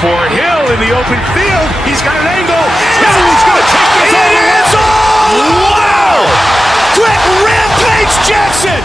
for Hill in the open field. He's got an angle. Hill's going to take this all the way. Wow! Quick rampage Jackson!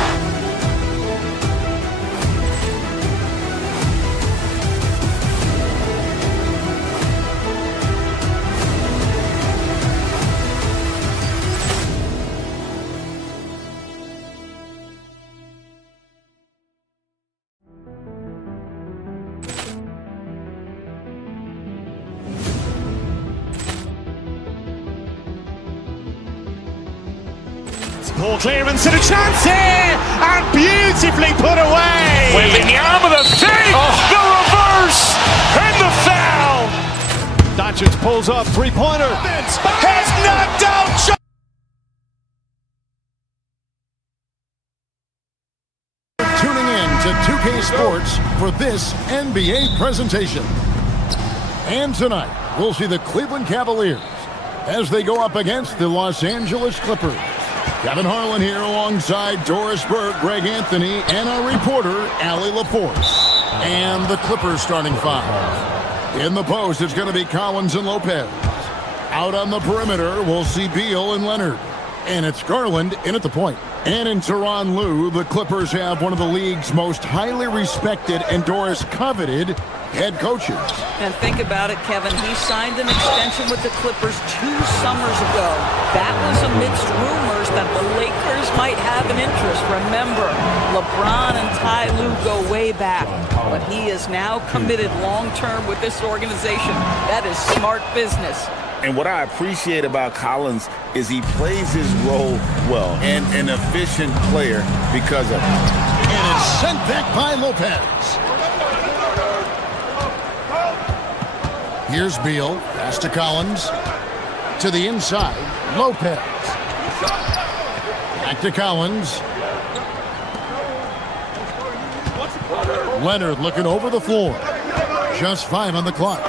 Poor clearance and a chance here, and beautifully put away. Wembanyama with a fake, the reverse, and the foul. Doncic pulls up, three-pointer. Has knocked out. Tuning in to 2K Sports for this NBA presentation. And tonight, we'll see the Cleveland Cavaliers as they go up against the Los Angeles Clippers. Kevin Harlan here alongside Doris Burke, Greg Anthony, and our reporter, Allie LaForce. And the Clippers starting five. In the post, it's going to be Collins and Lopez. Out on the perimeter, we'll see Beal and Leonard. And it's Garland in at the point. And in Tyronn Lue, the Clippers have one of the league's most highly respected and Doris coveted head coaches. And think about it, Kevin. He signed an extension with the Clippers 2 summers ago. That was amidst rumors that the Lakers might have an interest. Remember, LeBron and Ty Lue go way back. But he is now committed long-term with this organization. That is smart business. And what I appreciate about Collins is he plays his role well and an efficient player because of it. And it's sent back by Lopez. Here's Beal. Pass to Collins. To the inside. Lopez. Back to Collins. Leonard looking over the floor. Just 5 on the clock.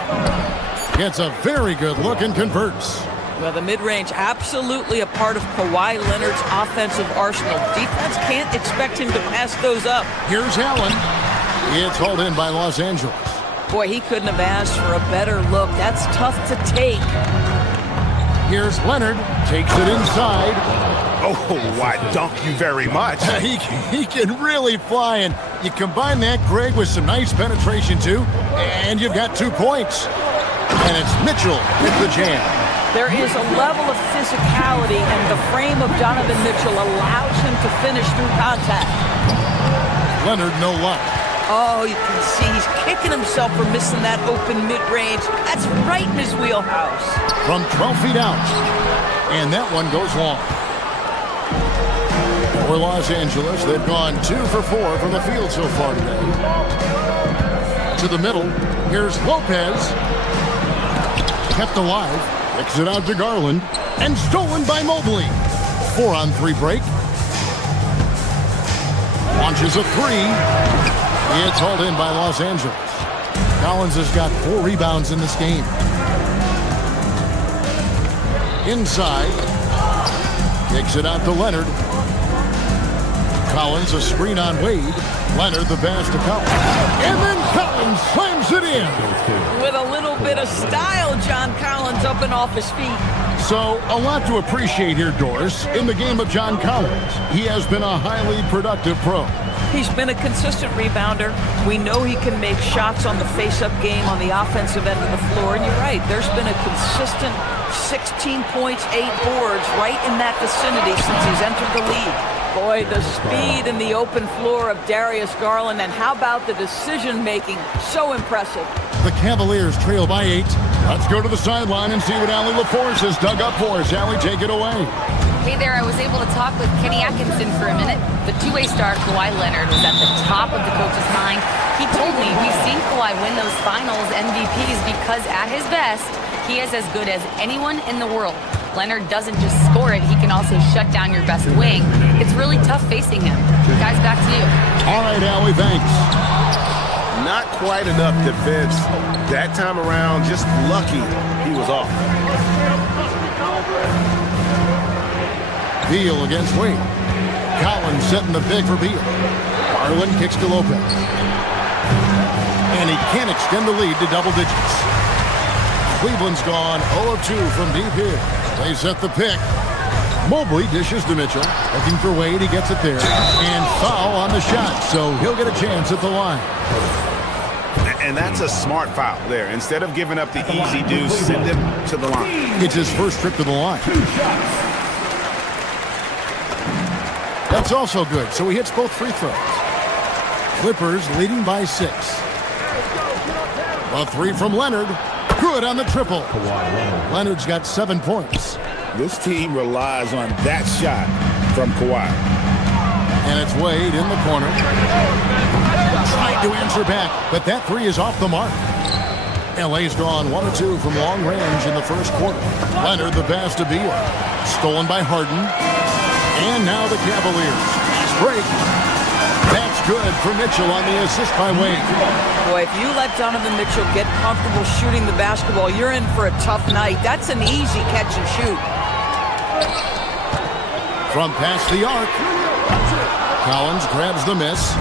Gets a very good look and converts. Well, the mid-range absolutely a part of Kawhi Leonard's offensive arsenal. Defense can't expect him to pass those up. Here's Allen. It's hauled in by Los Angeles. Boy, he couldn't have asked for a better look. That's tough to take. Here's Leonard. Takes it inside. Oh, I dunk you very much. He can really fly, and you combine that, Greg, with some nice penetration, too, and you've got 2 points. And it's Mitchell with the jam. There is a level of physicality, and the frame of Donovan Mitchell allows him to finish through contact. Leonard, no luck. Oh, you can see he's kicking himself for missing that open mid-range. That's right in his wheelhouse. From 12 feet out. And that one goes long. For Los Angeles, they've gone 2 for 4 from the field so far today. To the middle, here's Lopez. Kept alive, kicks it out to Garland, and stolen by Mobley. 4-on-3 break. Launches a 3. It's hauled in by Los Angeles. Collins has got 4 rebounds in this game. Inside. Kicks it out to Leonard. Collins a screen on Wade. Leonard the pass to Collins. And then Collins slams it in. With a little bit of style, John Collins up and off his feet. So, a lot to appreciate here, Doris, in the game of John Collins. He has been a highly productive pro. He's been a consistent rebounder. We know he can make shots on the face-up game on the offensive end of the floor. And you're right, there's been a consistent 16 points, 8 boards right in that vicinity since he's entered the league. Boy, the speed in the open floor of Darius Garland, and how about the decision-making? So impressive. The Cavaliers trail by 8. Let's go to the sideline and see what Allie LaForce has dug up for us. Allie, take it away. Hey there, I was able to talk with Kenny Atkinson for a minute. The two-way star, Kawhi Leonard, was at the top of the coach's mind. He told me we've seen Kawhi win those finals MVPs because at his best, he is as good as anyone in the world. Leonard doesn't just score it, he can also shut down your best wing. It's really tough facing him. Guys, back to you. All right, Allie, thanks. Not quite enough defense. That time around, just lucky he was off. Beal against Wade. Collins setting the pick for Beal. Garland kicks to Lopez. And he can't extend the lead to double digits. Cleveland's gone 0 of 2 from deep here. They set the pick. Mobley dishes to Mitchell. Looking for Wade. He gets it there. And foul on the shot, so he'll get a chance at the line. And that's a smart foul there. Instead of giving up the easy deuce, send him to the line. It's his first trip to the line. That's also good, so he hits both free throws. Clippers leading by 6. A three from Leonard. Good on the triple. Leonard's got 7 points. This team relies on that shot from Kawhi. And it's Wade in the corner. Trying to answer back, but that three is off the mark. LA's gone 1 of 2 from long range in the first quarter. Leonard the pass to Beal. Stolen by Harden. And now the Cavaliers. Fast break. That's good for Mitchell on the assist by Wade. Boy, if you let Donovan Mitchell get comfortable shooting the basketball, you're in for a tough night. That's an easy catch and shoot. From past the arc. Collins grabs the miss.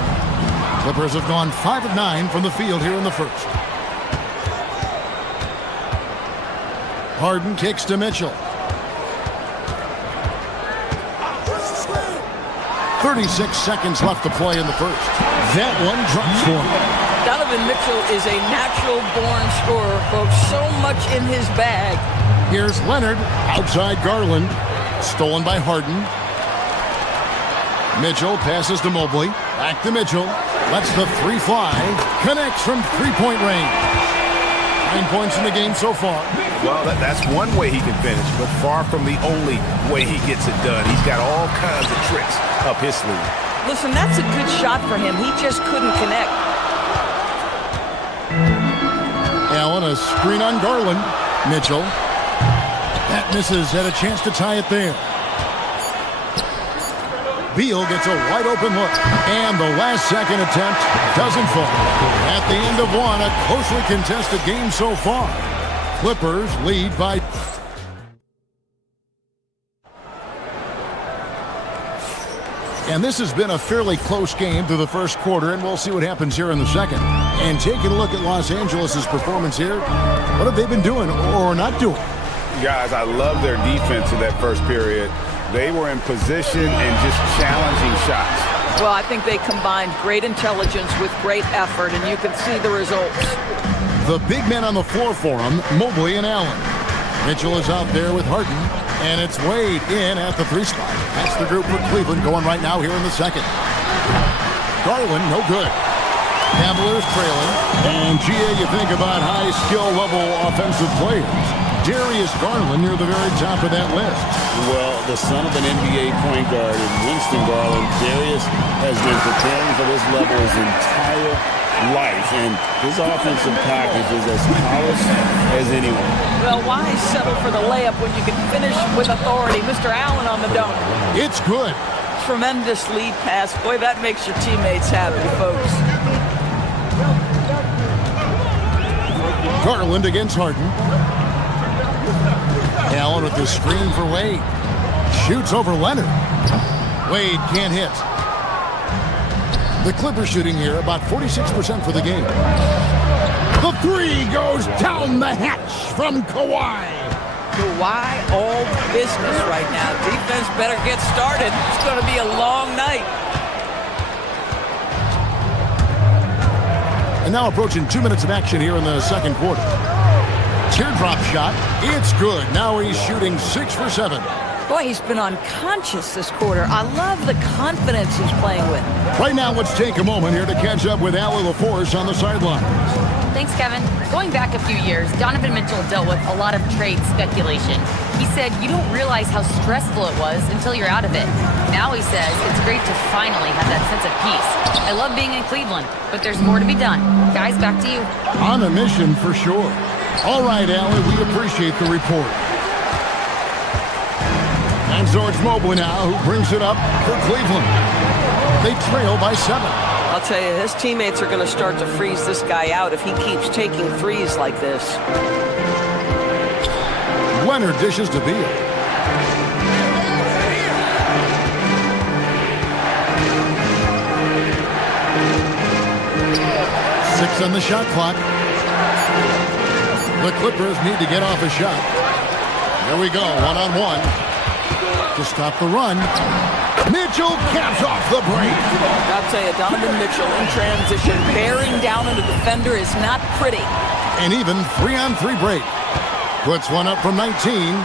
Clippers have gone 5 of 9 from the field here in the first. Harden kicks to Mitchell. 36 seconds left to play in the first. That one drops for him. Donovan Mitchell is a natural-born scorer, folks. So much in his bag. Here's Leonard outside Garland. Stolen by Harden. Mitchell passes to Mobley. Back to Mitchell. Lets the three fly. Connects from three-point range. 9 points in the game so far. Well, that's one way he can finish, but far from the only way he gets it done. He's got all kinds of tricks up his sleeve. Listen, that's a good shot for him. He just couldn't connect. Allen, a screen on Garland. Mitchell. That misses. Had a chance to tie it there. Beal gets a wide-open look. And the last-second attempt doesn't fall. At the end of one, a closely contested game so far. Clippers lead by... And this has been a fairly close game through the first quarter, and we'll see what happens here in the second. And taking a look at Los Angeles' performance here, what have they been doing or not doing? Guys, I love their defense in that first period. They were in position and just challenging shots. Well, I think they combined great intelligence with great effort, and you can see the results. The big men on the floor for him, Mobley and Allen. Mitchell is out there with Harden, and it's Wade in at the 3 spot. That's the group for Cleveland going right now here in the second. Garland, no good. Cavaliers trailing. And GA, you think about high skill level offensive players. Darius Garland near the very top of that list. Well, the son of an NBA point guard in Winston Garland, Darius has been preparing for this level his entire life, and his offensive package is as polished as anyone. Well, why settle for the layup when you can finish with authority? Mr. Allen on the dunk. It's good. Tremendous lead pass. Boy, that makes your teammates happy, folks. Garland against Harden. Allen with the screen for Wade. Shoots over Leonard. Wade can't hit. The Clippers shooting here about 46% for the game. The three goes down the hatch from Kawhi. Kawhi all business right now. Defense better get started. It's going to be a long night. And now approaching 2 minutes of action here in the second quarter. Teardrop shot. It's good. Now he's shooting 6 for 7. Boy, he's been unconscious this quarter. I love the confidence he's playing with. Right now, let's take a moment here to catch up with Allie LaForce on the sideline. Thanks, Kevin. Going back a few years, Donovan Mitchell dealt with a lot of trade speculation. He said you don't realize how stressful it was until you're out of it. Now he says it's great to finally have that sense of peace. I love being in Cleveland, but there's more to be done. Guys, back to you. On a mission for sure. All right, Allie, we appreciate the report. And so it's Mobley now who brings it up for Cleveland. They trail by 7. I'll tell you, his teammates are going to start to freeze this guy out if he keeps taking threes like this. Leonard dishes to Beal. 6 on the shot clock. The Clippers need to get off a shot. Here we go, one-on-one. To stop the run. Mitchell caps off the break. I'll tell you, Donovan Mitchell in transition, bearing down on a defender is not pretty. An even 3-on-3 break. Puts one up from 19.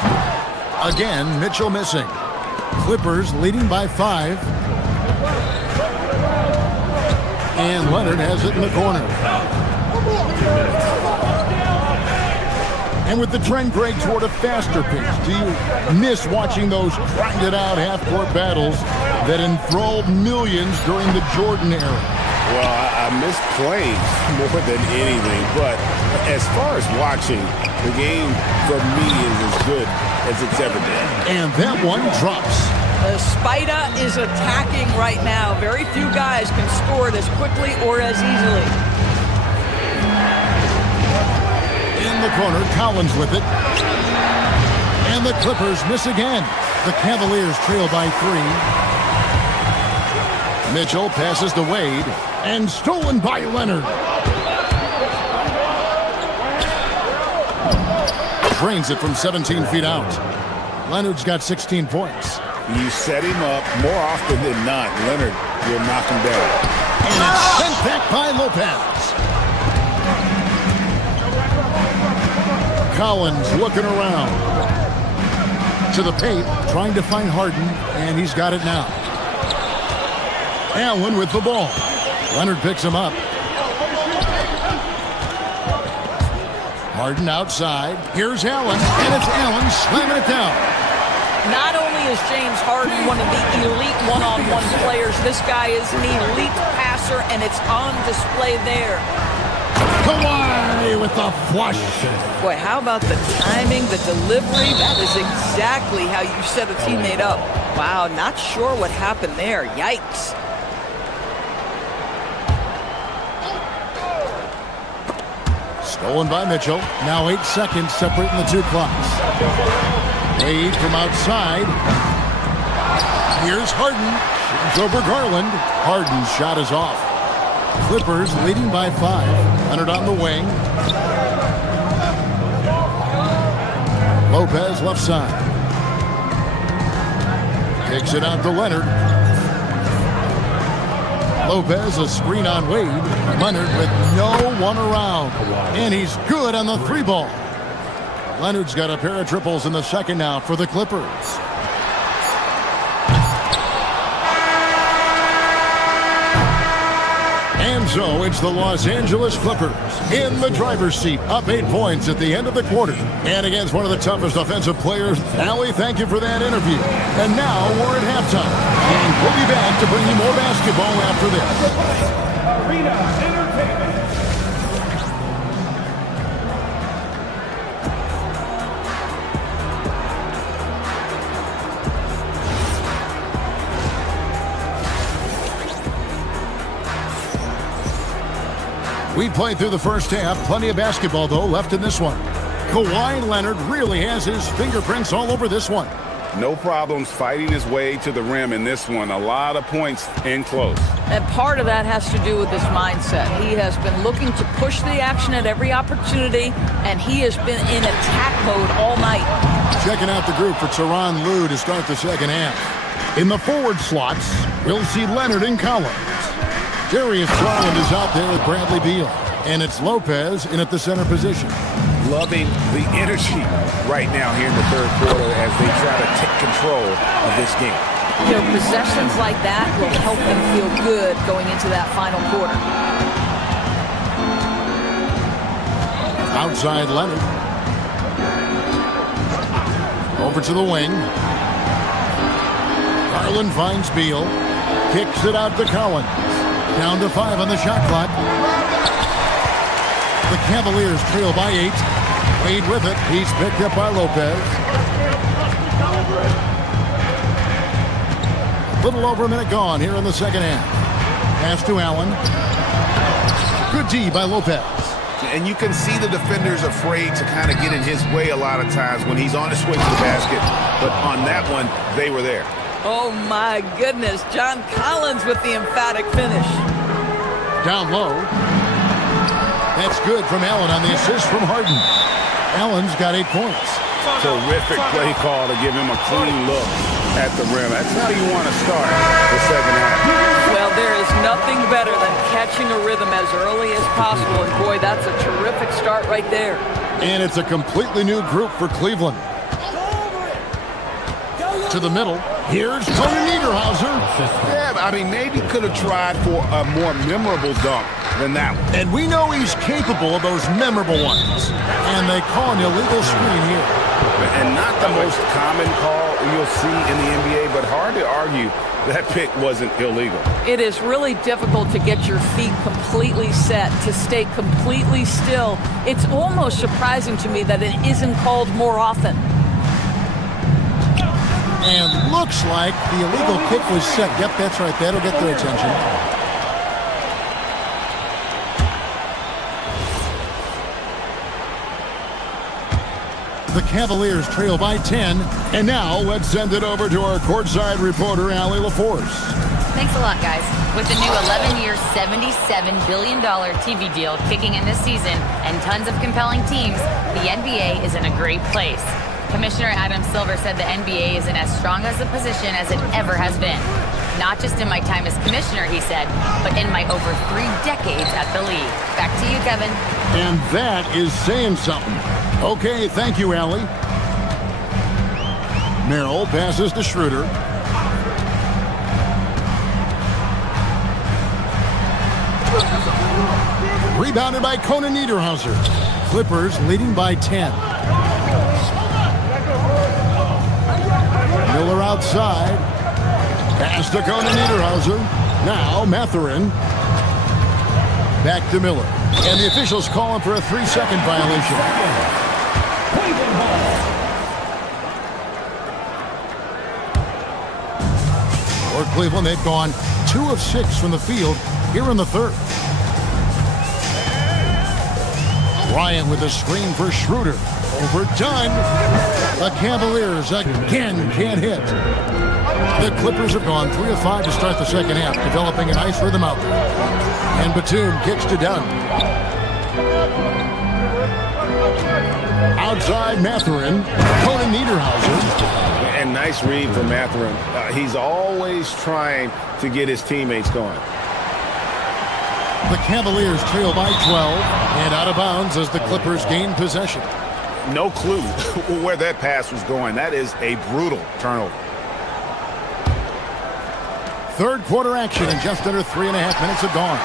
Again, Mitchell missing. Clippers leading by 5. And Leonard has it in the corner. And with the trend, Greg, toward a faster pace, do you miss watching those grinded-out half-court battles that enthralled millions during the Jordan era? Well, I miss playing more than anything, but as far as watching, the game for me is as good as it's ever been. And that one drops. Spida is attacking right now. Very few guys can score it as quickly or as easily. In the corner, Collins with it. And the Clippers miss again. The Cavaliers trail by 3. Mitchell passes to Wade. And stolen by Leonard. Drains it from 17 feet out. Leonard's got 16 points. You set him up more often than not, Leonard will knock him down. And it's sent back by Lopez. Collins looking around. To the paint, trying to find Harden, and he's got it now. Allen with the ball. Leonard picks him up. Harden outside. Here's Allen, and it's Allen slamming it down. Not only is James Harden one of the elite one-on-one players, this guy is an elite passer, and it's on display there. Kawhi with the flush. Boy, how about the timing, the delivery? That is exactly how you set a teammate up. Wow, not sure what happened there. Yikes. Stolen by Mitchell. Now 8 seconds separating the two clocks. Wade from outside. Here's Harden. Shoots over Garland. Harden's shot is off. Clippers leading by 5. Leonard on the wing. Lopez left side. Kicks it out to Leonard. Lopez a screen on Wade. Leonard with no one around. And he's good on the 3-ball. Leonard's got a pair of triples in the second now for the Clippers. And so it's the Los Angeles Clippers in the driver's seat, up 8 points at the end of the quarter. And against one of the toughest offensive players. Allie, thank you for that interview. And now we're at halftime. And we'll be back to bring you more basketball after this. Arena Entertainment. We played through the first half. Plenty of basketball, though, left in this one. Kawhi Leonard really has his fingerprints all over this one. No problems fighting his way to the rim in this one. A lot of points in close. And part of that has to do with his mindset. He has been looking to push the action at every opportunity, and he has been in attack mode all night. Checking out the group for Tyronn Lue to start the second half. In the forward slots, we'll see Leonard and Collins. Darius Garland is out there with Bradley Beal. And it's Lopez in at the center position. Loving the energy right now here in the third quarter as they try to take control of this game. You know, possessions like that will help them feel good going into that final quarter. Outside Leonard. Over to the wing. Garland finds Beal. Kicks it out to Collins. Down to 5 on the shot clock. The Cavaliers trail by 8. Wade with it. He's picked up by Lopez. A little over a minute gone here in the second half. Pass to Allen. Good D by Lopez. And you can see the defenders afraid to kind of get in his way a lot of times when he's on his way to the basket. But on that one, they were there. Oh my goodness, John Collins with the emphatic finish. Down low. That's good from Allen on the assist from Harden. Allen's got 8 points. Terrific play call to give him a clean look at the rim. That's how you want to start the second half. Well, there is nothing better than catching a rhythm as early as possible. And boy, that's a terrific start right there. And it's a completely new group for Cleveland. To the middle. Here's Tony Niederhauser. Yeah, I mean, maybe could have tried for a more memorable dunk than that one. And we know he's capable of those memorable ones. And they call an illegal screen here. And not the most common call you'll see in the NBA, but hard to argue that pick wasn't illegal. It is really difficult to get your feet completely set, to stay completely still. It's almost surprising to me that it isn't called more often. And looks like the illegal kick was set. Yep, that's right. That'll get their attention. The Cavaliers trail by 10. And now let's send it over to our courtside reporter, Allie LaForce. Thanks a lot, guys. With the new 11-year, $77 billion TV deal kicking in this season and tons of compelling teams, the NBA is in a great place. Commissioner Adam Silver said the NBA is in as strong as a position as it ever has been. Not just in my time as commissioner, he said, but in my over 3 decades at the league. Back to you, Kevin. And that is saying something. Okay, thank you, Allie. Merrill passes to Schroeder. Rebounded by Conan Niederhauser. Clippers leading by 10. Miller outside. Pass to Conan Niederhauser. Now Mathurin. Back to Miller. And the officials call him for a 3-second violation. For Cleveland, they've gone 2 of 6 from the field here in the third. Bryant with a screen for Schroeder. Overdone. The Cavaliers again can't hit. The Clippers have gone 3 of 5 to start the second half, developing a nice rhythm out there. And Batum kicks to Dunn. Outside Mathurin. Conan Niederhauser. And nice read from Mathurin. He's always trying to get his teammates going. The Cavaliers trail by 12 and out of bounds as the Clippers gain possession. No clue where that pass was going. That is a brutal turnover. Third quarter action and just under 3.5 minutes have gone.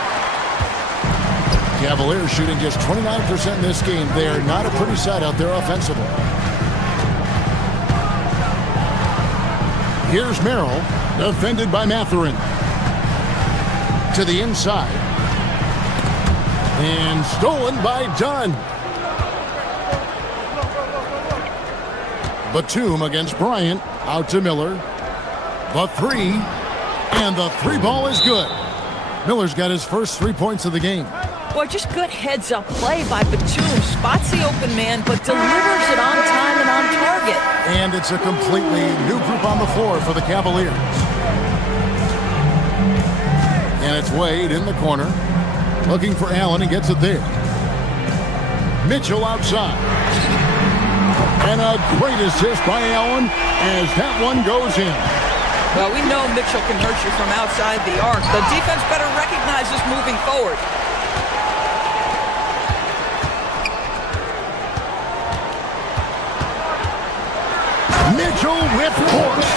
Cavaliers shooting just 29% in this game. They are not a pretty sight out there offensively. Here's Merrill, defended by Mathurin. To the inside. And stolen by Dunn. Batum against Bryant. Out to Miller. The 3. And the 3 ball is good. Miller's got his first 3 points of the game. Boy, just good heads-up play by Batum. Spots the open man, but delivers it on time and on target. And it's a completely new group on the floor for the Cavaliers. And it's Wade in the corner. Looking for Allen. He gets it there. Mitchell outside. And a great assist by Allen as that one goes in. Well, we know Mitchell can hurt you from outside the arc. The defense better recognize this moving forward. Mitchell with force.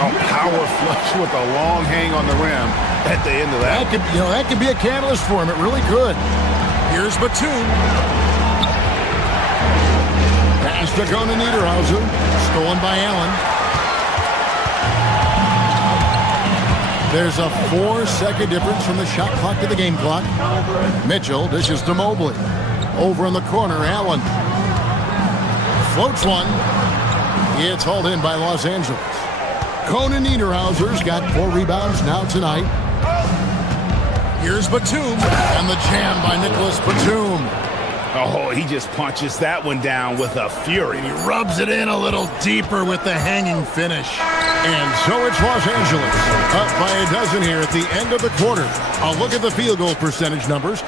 A power flush with a long hang on the rim at the end of that. That could be a catalyst for him. It really could. Here's Batum. Pass to Conan Niederhauser. Stolen by Allen. There's a 4-second difference from the shot clock to the game clock. Mitchell dishes to Mobley. Over in the corner, Allen. Floats one. It's hauled in by Los Angeles. Conan Niederhauser's got 4 rebounds now tonight. Here's Batum. And the jam by Nicholas Batum. Oh, he just punches that one down with a fury. He rubs it in a little deeper with the hanging finish. And so it's Los Angeles, up by a dozen here at the end of the quarter. A look at the field goal percentage numbers.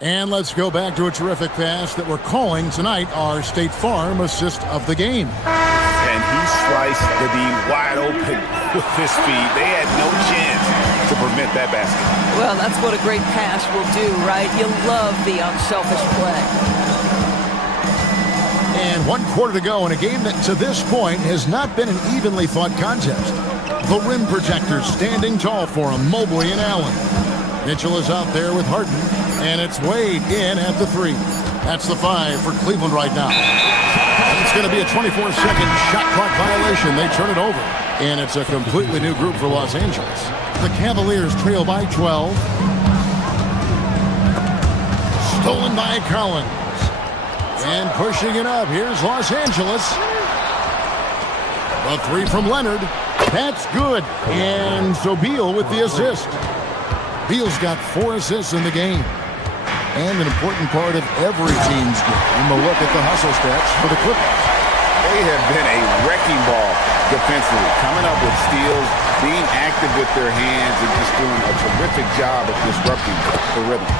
And let's go back to a terrific pass that we're calling tonight our State Farm assist of the game. And he sliced the D wide open with his feet. They had no chance to prevent that basket. Well, that's what a great pass will do, right? You love the unselfish play. And 1 quarter to go in a game that to this point has not been an evenly fought contest. The rim protectors standing tall for him, Mobley and Allen. Mitchell is out there with Harden, and it's Wade in at the 3. That's the 5 for Cleveland right now. It's going to be a 24-second shot clock violation. They turn it over, and it's a completely new group for Los Angeles. The Cavaliers trail by 12. Stolen by Collins. And pushing it up. Here's Los Angeles. A 3 from Leonard. That's good. And so Beal with the assist. Beal's got 4 assists in the game. And an important part of every team's game. A look at the hustle stats for the Clippers. They have been a wrecking ball defensively, coming up with steals, being active with their hands, and just doing a terrific job of disrupting the rhythm.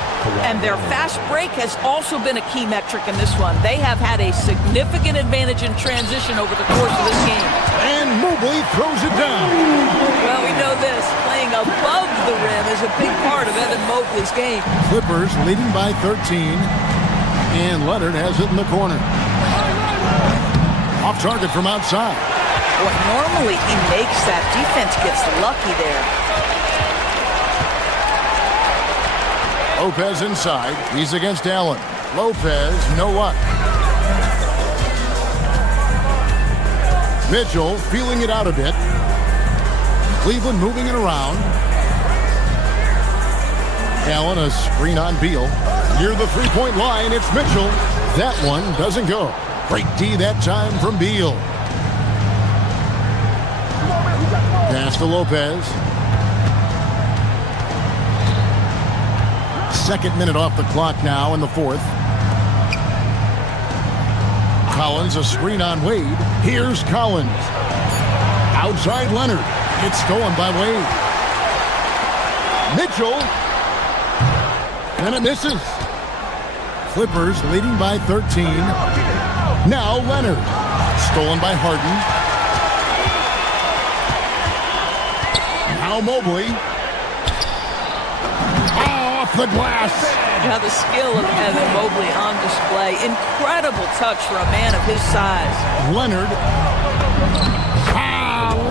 And their fast break has also been a key metric in this one. They have had a significant advantage in transition over the course of this game. And Mobley throws it down. Well, we know this. Playing above the rim is a big part of Evan Mobley's game. Clippers leading by 13. And Leonard has it in the corner. Off target from outside. Well, normally he makes that. Defense gets lucky there. Lopez inside. He's against Allen. Lopez, no luck. Mitchell feeling it out a bit. Cleveland moving it around. Allen, a screen on Beal. Near the three-point line, it's Mitchell. That one doesn't go. Great D that time from Beal. Pass to Lopez. Second minute off the clock now in the 4th. Collins, a screen on Wade. Here's Collins. Outside Leonard. It's stolen by Wade. Mitchell. And it misses. Clippers leading by 13. Now Leonard. Stolen by Harden. Now Mobley. Off the glass. Now the skill of Evan Mobley on display. Incredible touch for a man of his size. Leonard.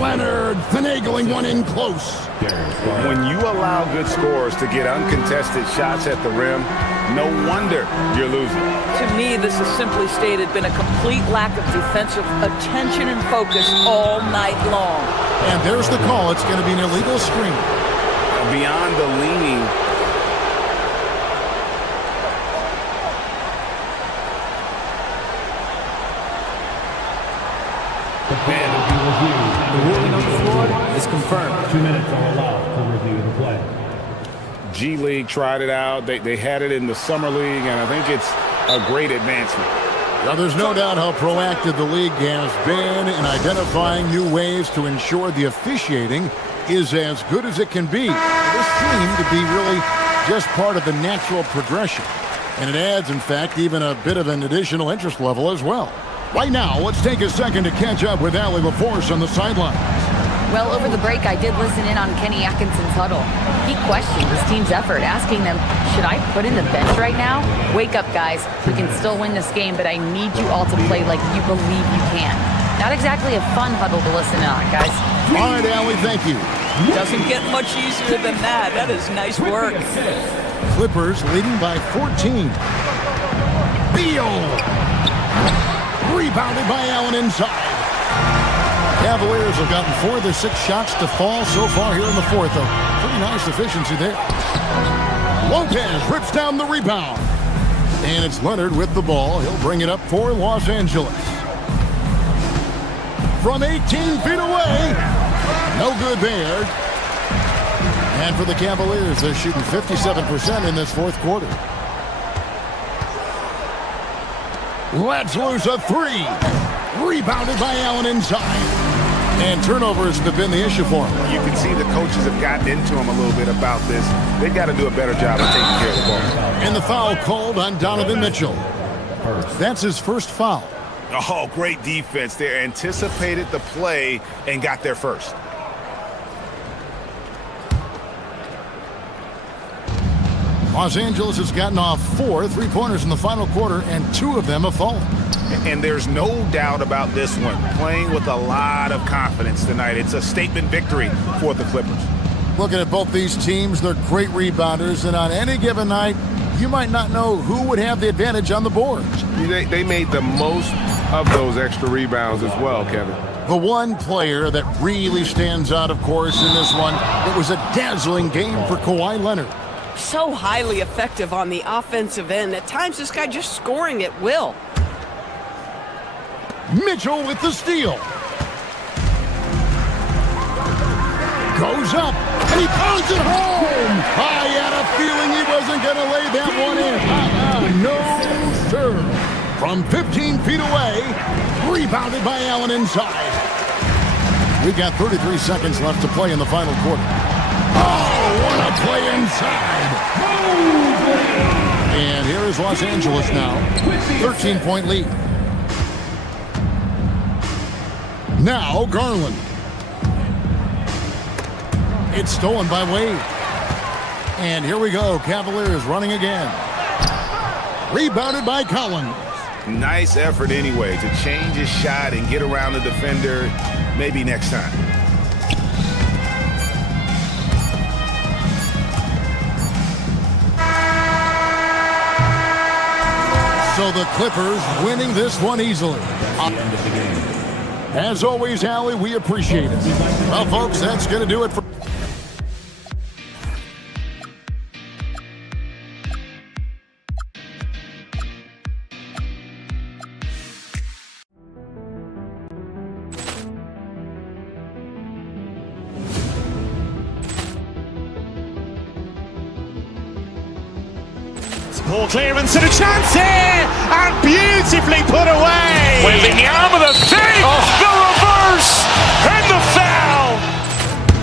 Leonard finagling one in close. When you allow good scorers to get uncontested shots at the rim, no wonder you're losing. To me, this has simply stated been a complete lack of defensive attention and focus all night long. And there's the call. It's going to be an illegal screen. Beyond the leaning, the ruling on the floor is confirmed. 2 minutes are allowed to review the play. G League tried it out. They had it in the Summer League, and I think it's a great advancement. Now, there's no doubt how proactive the league has been in identifying new ways to ensure the officiating is as good as it can be. This seemed to be really just part of the natural progression. And it adds, in fact, even a bit of an additional interest level as well. Right now, let's take a second to catch up with Allie LaForce on the sidelines. Well, over the break, I did listen in on Kenny Atkinson's huddle. He questioned his team's effort, asking them, should I put in the bench right now? Wake up, guys. We can still win this game, but I need you all to play like you believe you can. Not exactly a fun huddle to listen in on, guys. All right, Allie, thank you. Doesn't get much easier than that. That is nice work. Clippers leading by 14. Beal. Rebounded by Allen inside. Cavaliers have gotten 4 of their 6 shots to fall so far here in the 4th. A pretty nice efficiency there. Lopez rips down the rebound. And it's Leonard with the ball. He'll bring it up for Los Angeles. From 18 feet away. No good there. And for the Cavaliers, they're shooting 57% in this 4th quarter. Lets loose a 3. Rebounded by Allen inside. And turnovers have been the issue for him. You can see the coaches have gotten into him a little bit about this. They've got to do a better job of taking care of the ball. And the foul called on Donovan Mitchell. That's his first foul. Oh, great defense. They anticipated the play and got there first. Los Angeles has gotten off 4 3-pointers in the final quarter, and 2 of them have fallen. And there's no doubt about this one. Playing with a lot of confidence tonight. It's a statement victory for the Clippers. Looking at both these teams, they're great rebounders, and on any given night, you might not know who would have the advantage on the boards. They made the most of those extra rebounds as well, Kevin. The one player that really stands out, of course, in this one, it was a dazzling game for Kawhi Leonard. So highly effective on the offensive end. At times, this guy just scoring at will. Mitchell with the steal. Goes up, and he pounds it home. I had a feeling he wasn't going to lay that one in. No, sir. From 15 feet away, rebounded by Allen inside. We've got 33 seconds left to play in the final quarter. Oh, what a play inside. And here is Los Angeles now. 13-point lead. Now Garland. It's stolen by Wade. And here we go. Cavaliers running again. Rebounded by Collins. Nice effort anyway to change his shot and get around the defender. Maybe next time. So the Clippers winning this one easily. End of the game. As always, Allie, we appreciate it. Well, folks, that's going to do it for... Ball clearance and a chance here, and beautifully put away. Wembanyama the save, the reverse, and the foul.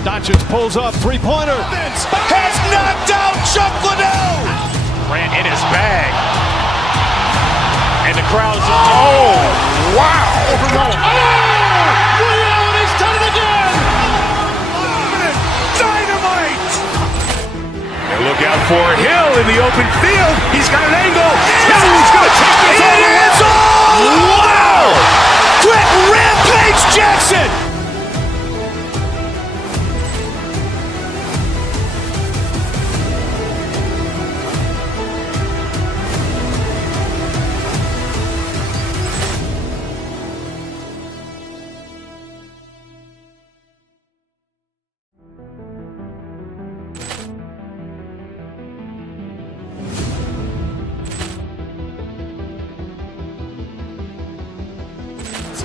Doncic pulls up, three-pointer. Has knocked out Chuck Liddell. Ran in his bag. And the crowd's, oh, wow. Reality's done it again. Dynamite. And look out for Hill in the open field. He's got an angle. He's going to take this all the way. Wow! Quick rampage Jackson.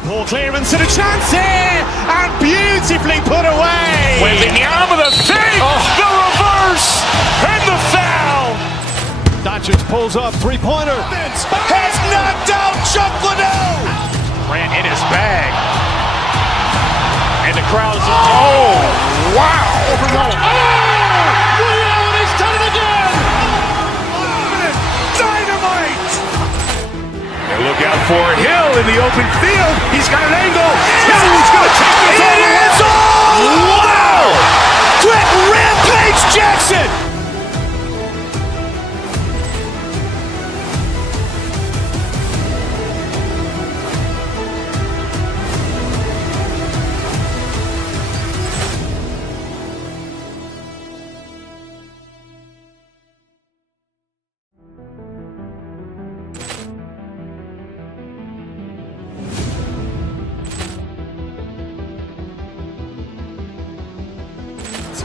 Ball clearance and a chance here, and beautifully put away. Wembanyama the save, the reverse, and the foul. Doncic pulls up, three-pointer. Has knocked out Chuck Liddell. Ran in his bag. And the crowd's, oh, wow. Reality's done it again. Dynamite. And look out for Hill in the open field. He's got an angle. He's going to take this all the way. Wow! Quick rampage Jackson.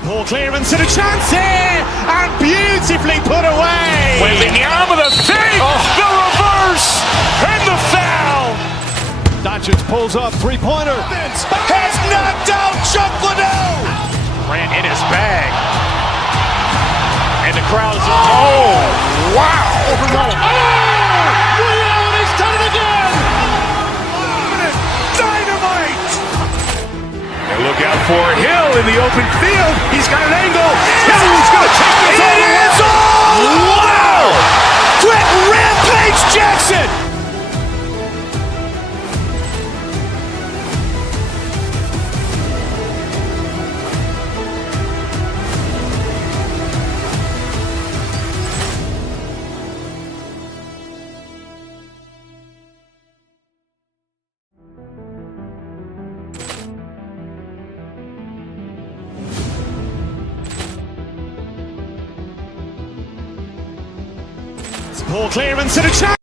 Ball clearance and a chance here, and beautifully put away. Wembanyama the save, the reverse, and the foul. Doncic pulls up, three-pointer. Has knocked out Chuck Liddell. Ran in his bag. And the crowd's, oh, wow. Reality's done it again. Dynamite. And look out for Hill in the open field. He's got an angle. He's going to take this all the way. Wow! Jackson! Ball clearance and a chance.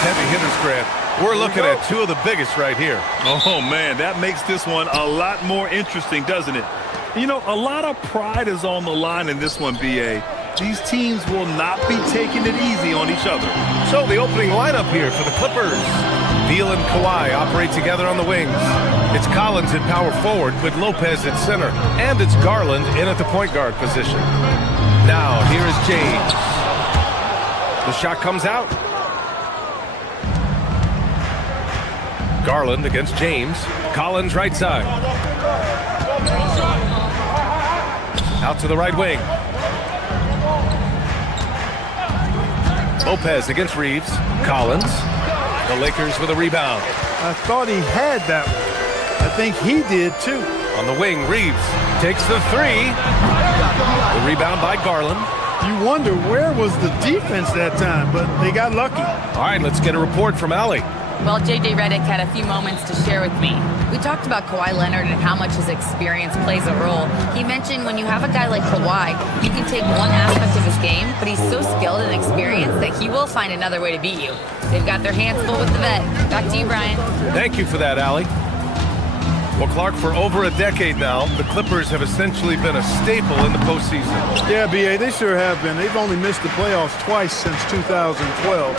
Heavy hitters, Grant. We're looking at two of the biggest right here. Oh, man, that makes this one a lot more interesting, doesn't it? You know, a lot of pride is on the line in this one, B.A. These teams will not be taking it easy on each other. So the opening lineup here for the Clippers. Beal and Kawhi operate together on the wings. It's Collins at power forward with Lopez at center. And it's Garland in at the point guard position. Now, here is James. The shot comes out. Garland against James. Collins right side. Out to the right wing. Lopez against Reeves. Collins. The Lakers with a rebound. I thought he had that one. I think he did too. On the wing, Reeves takes the three. The rebound by Garland. You wonder where was the defense that time, but they got lucky. All right, let's get a report from Allie. Well, J.J. Redick had a few moments to share with me. We talked about Kawhi Leonard and how much his experience plays a role. He mentioned when you have a guy like Kawhi, you can take one aspect of his game, but he's so skilled and experienced that he will find another way to beat you. They've got their hands full with the vet. Back to you, Brian. Thank you for that, Allie. Well, Clark, for over a decade now, the Clippers have essentially been a staple in the postseason. Yeah, B.A., they sure have been. They've only missed the playoffs twice since 2012.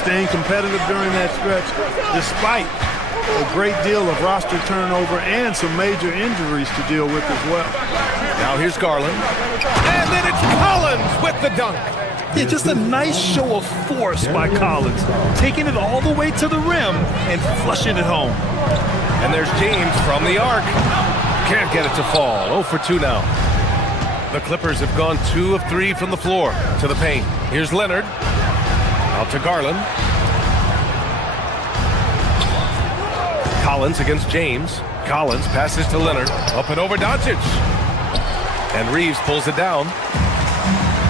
Staying competitive during that stretch, despite a great deal of roster turnover and some major injuries to deal with as well. Now here's Garland. And then it's Collins with the dunk. Yeah, just a nice show of force by Collins, taking it all the way to the rim and flushing it home. And there's James from the arc. Can't get it to fall. 0 for 2 now. The Clippers have gone 2 of 3 from the floor to the paint. Here's Leonard. Out to Garland. Collins against James. Collins passes to Leonard. Up and over Doncic. And Reeves pulls it down.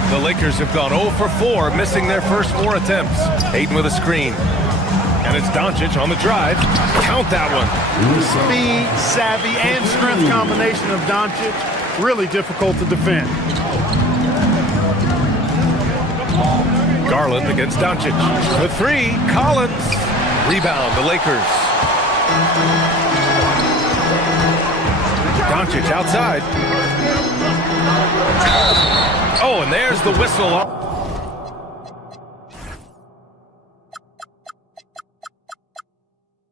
The Lakers have gone 0 for 4, missing their first 4 attempts. Ayton with a screen. And it's Doncic on the drive. Count that one. The speed, savvy, and strength combination of Doncic, really difficult to defend. Garland against Doncic. The three, Collins. Rebound, the Lakers. Doncic outside. Oh, and there's the whistle.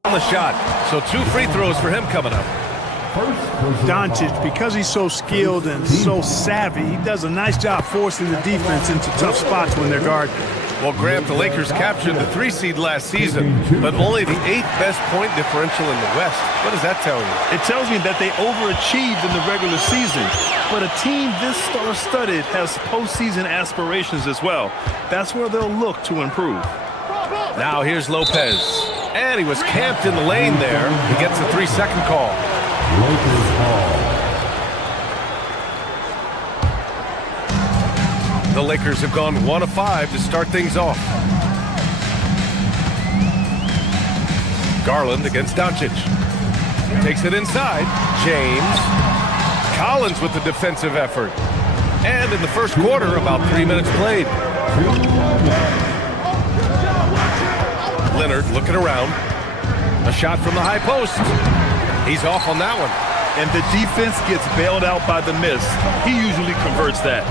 On the shot. So 2 free throws for him coming up. Doncic, because he's so skilled and so savvy, he does a nice job forcing the defense into tough spots when they're guarding. Well, Grant, the Lakers captured the 3 seed last season, but only the 8th best point differential in the West. What does that tell you? It tells me that they overachieved in the regular season, but a team this star-studded has postseason aspirations as well. That's where they'll look to improve. Now here's Lopez, and he was camped in the lane there. He gets a 3-second call. Lakers ball. The Lakers have gone 1 of 5 to start things off. Garland against Doncic. Takes it inside. James. Collins with the defensive effort. And in the first quarter, about 3 minutes played. Leonard looking around. A shot from the high post. He's off on that one. And the defense gets bailed out by the miss. He usually converts that.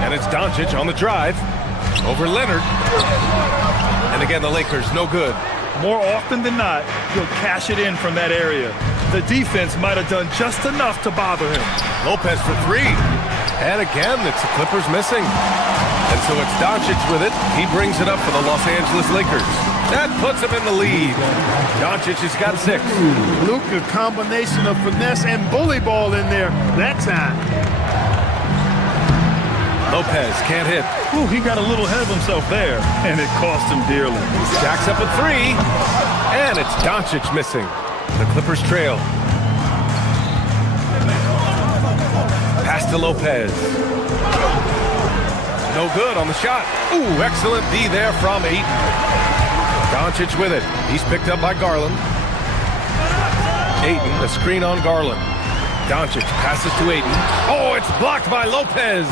And it's Doncic on the drive. Over Leonard. And again, the Lakers, no good. More often than not, he'll cash it in from that area. The defense might have done just enough to bother him. Lopez for three. And again, it's the Clippers missing. And so it's Doncic with it. He brings it up for the Los Angeles Lakers. That puts him in the lead. Doncic has got 6. Luka, combination of finesse and bully ball in there that time. Lopez can't hit. Ooh, he got a little ahead of himself there, and it cost him dearly. Jacks up a 3. And it's Doncic missing. The Clippers trail. Pass to Lopez. No good on the shot. Ooh, excellent D there from Ayton. Doncic with it. He's picked up by Garland. Ayton, a screen on Garland. Doncic passes to Ayton. Oh, it's blocked by Lopez.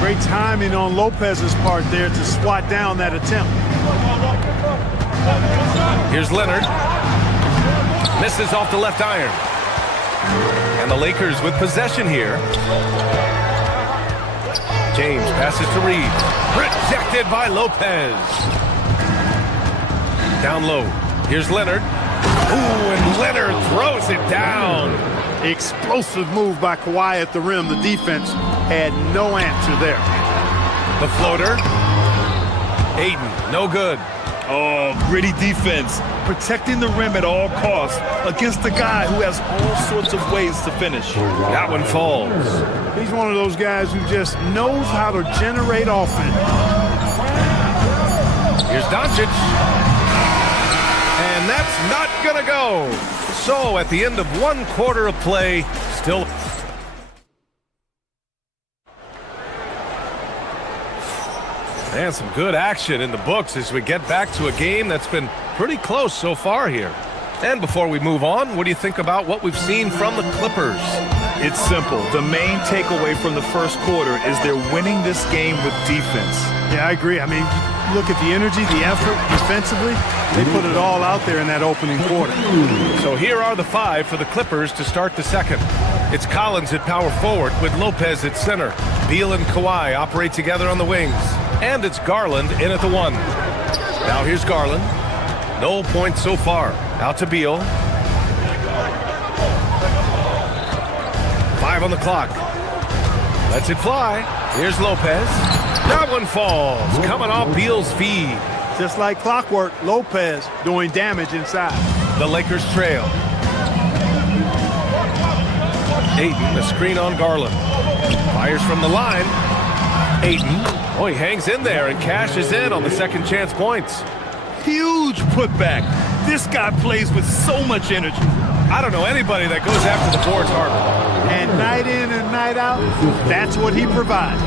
Great timing on Lopez's part there to swat down that attempt. Here's Leonard. Misses off the left iron. And the Lakers with possession here. James passes to Reed. Rejected by Lopez. Down low. Here's Leonard. Ooh, and Leonard throws it down. Explosive move by Kawhi at the rim. The defense had no answer there. The floater. Ayton, no good. Oh, gritty defense. Protecting the rim at all costs against a guy who has all sorts of ways to finish. That one falls. He's one of those guys who just knows how to generate offense. Here's Doncic. And that's not going to go. So at the end of 1 quarter of play, still... And some good action in the books as we get back to a game that's been pretty close so far here. And before we move on, what do you think about what we've seen from the Clippers? It's simple. The main takeaway from the first quarter is they're winning this game with defense. Yeah, I agree. I mean, look at the energy, the effort defensively. They put it all out there in that opening quarter. So here are the 5 for the Clippers to start the second. It's Collins at power forward with Lopez at center. Beal and Kawhi operate together on the wings. And it's Garland in at the 1. Now here's Garland. No points so far. Out to Beal. 5 on the clock. Lets it fly. Here's Lopez. That one falls. Coming off Beal's feed. Just like clockwork, Lopez doing damage inside. The Lakers trail. Ayton, a screen on Garland. Fires from the line. Ayton. Oh, he hangs in there and cashes in on the second chance points. Huge putback. This guy plays with so much energy. I don't know anybody that goes after the boards harder. And night in and night out, that's what he provides.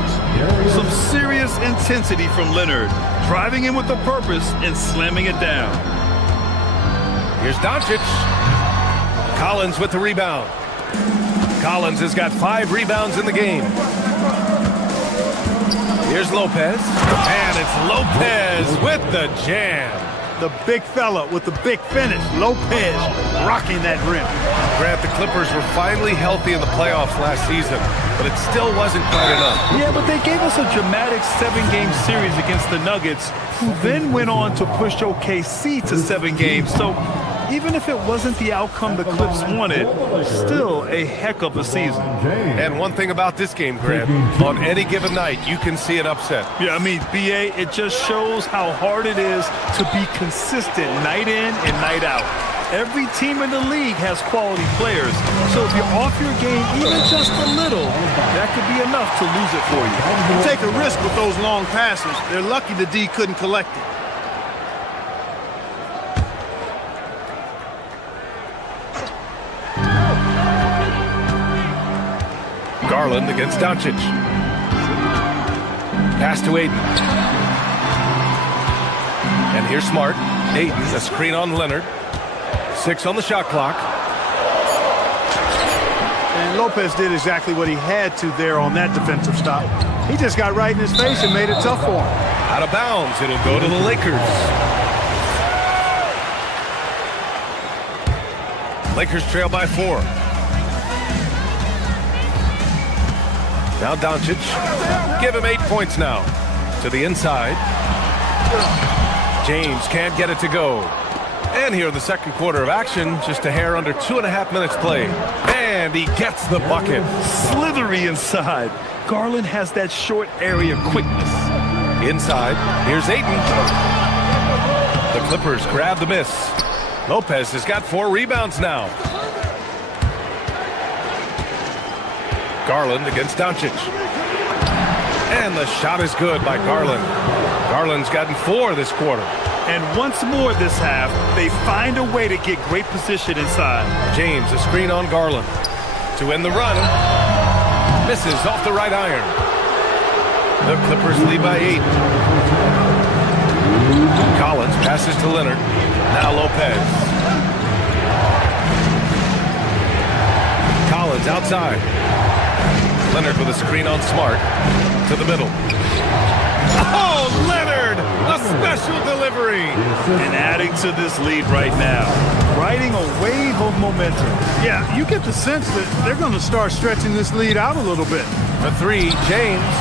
Some serious intensity from Leonard, driving in with a purpose and slamming it down. Here's Doncic. Collins with the rebound. Collins has got 5 rebounds in the game. Here's Lopez. And it's Lopez with the jam. The big fella with the big finish. Lopez rocking that rim. Grant, the Clippers were finally healthy in the playoffs last season, but it still wasn't quite enough. Yeah, but they gave us a dramatic 7-game series against the Nuggets, who then went on to push OKC to 7 games. So even if it wasn't the outcome the Clips wanted, still a heck of a season. And one thing about this game, Grant, on any given night, you can see an upset. Yeah, I mean, BA, it just shows how hard it is to be consistent night in and night out. Every team in the league has quality players, so if you're off your game even just a little, that could be enough to lose it for you. You take a risk with those long passes. They're lucky the D couldn't collect it. Garland against Doncic. Pass to Ayton. And here's Smart. Ayton, a screen on Leonard. 6 on the shot clock. And Lopez did exactly what he had to there on that defensive stop. He just got right in his face and made it tough for him. Out of bounds. It'll go to the Lakers. Lakers trail by 4. Now Doncic. Give him 8 points now. To the inside. James can't get it to go. And here in the second quarter of action, just a hair under 2.5 minutes played. And he gets the bucket. Slithery inside. Garland has that short area quickness. Inside, here's Ayton. The Clippers grab the miss. Lopez has got 4 rebounds now. Garland against Doncic. And the shot is good by Garland. Garland's gotten 4 this quarter. And once more this half, they find a way to get great position inside. James, a screen on Garland. To win the run. Misses off the right iron. The Clippers lead by 8. Collins passes to Leonard. Now Lopez. Collins outside. Leonard with a screen on Smart. To the middle. Oh, Leonard! A special delivery! And adding to this lead right now. Riding a wave of momentum. Yeah, you get the sense that they're going to start stretching this lead out a little bit. The 3, James.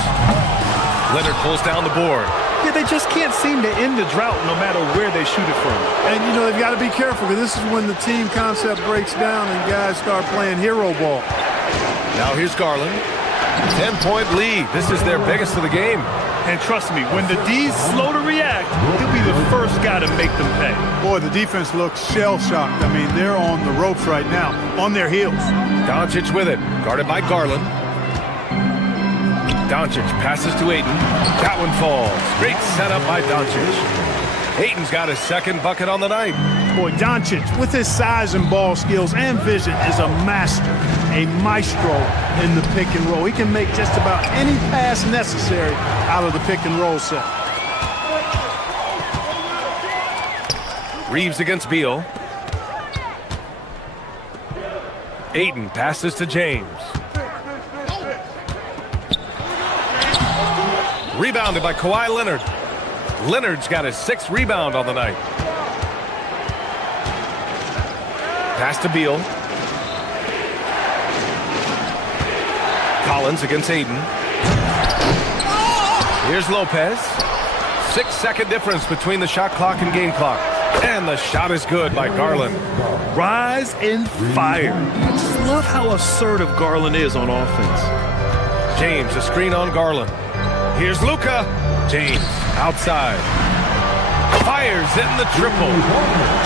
Leonard pulls down the board. Yeah, they just can't seem to end the drought no matter where they shoot it from. And, you know, they've got to be careful because this is when the team concept breaks down and guys start playing hero ball. Now here's Garland. 10-point lead. This is their biggest of the game. And trust me, when the D's slow to react, he'll be the first guy to make them pay. Boy, the defense looks shell-shocked. I mean, they're on the ropes right now, on their heels. Doncic with it, guarded by Garland. Doncic passes to Ayton. That one falls. Great setup by Doncic. Ayton's got his second bucket on the night. Boy, Doncic, with his size and ball skills and vision, is a master, a maestro in the pick and roll. He can make just about any pass necessary out of the pick and roll set. Reeves against Beal. Ayton passes to James. Rebounded by Kawhi Leonard. Leonard's got his 6th rebound on the night. Pass to Beal. Collins against Ayton. Here's Lopez. 6-second difference between the shot clock and game clock. And the shot is good by Garland. Rise and fire. I just love how assertive Garland is on offense. James, a screen on Garland. Here's Luka. James, outside. Fires in the triple.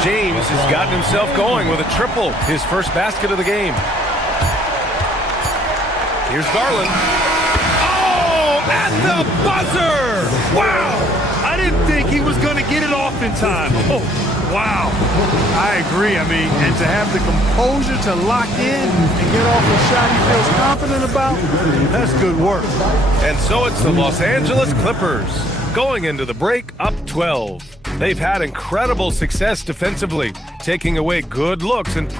James has gotten himself going with a triple. His first basket of the game. Here's Garland. Oh, at the buzzer! Wow! I didn't think he was going to get it off in time. Oh, wow. I agree. I mean, and to have the composure to lock in and get off a shot he feels confident about, that's good work. And so it's the Los Angeles Clippers going into the break up 12. They've had incredible success defensively, taking away good looks and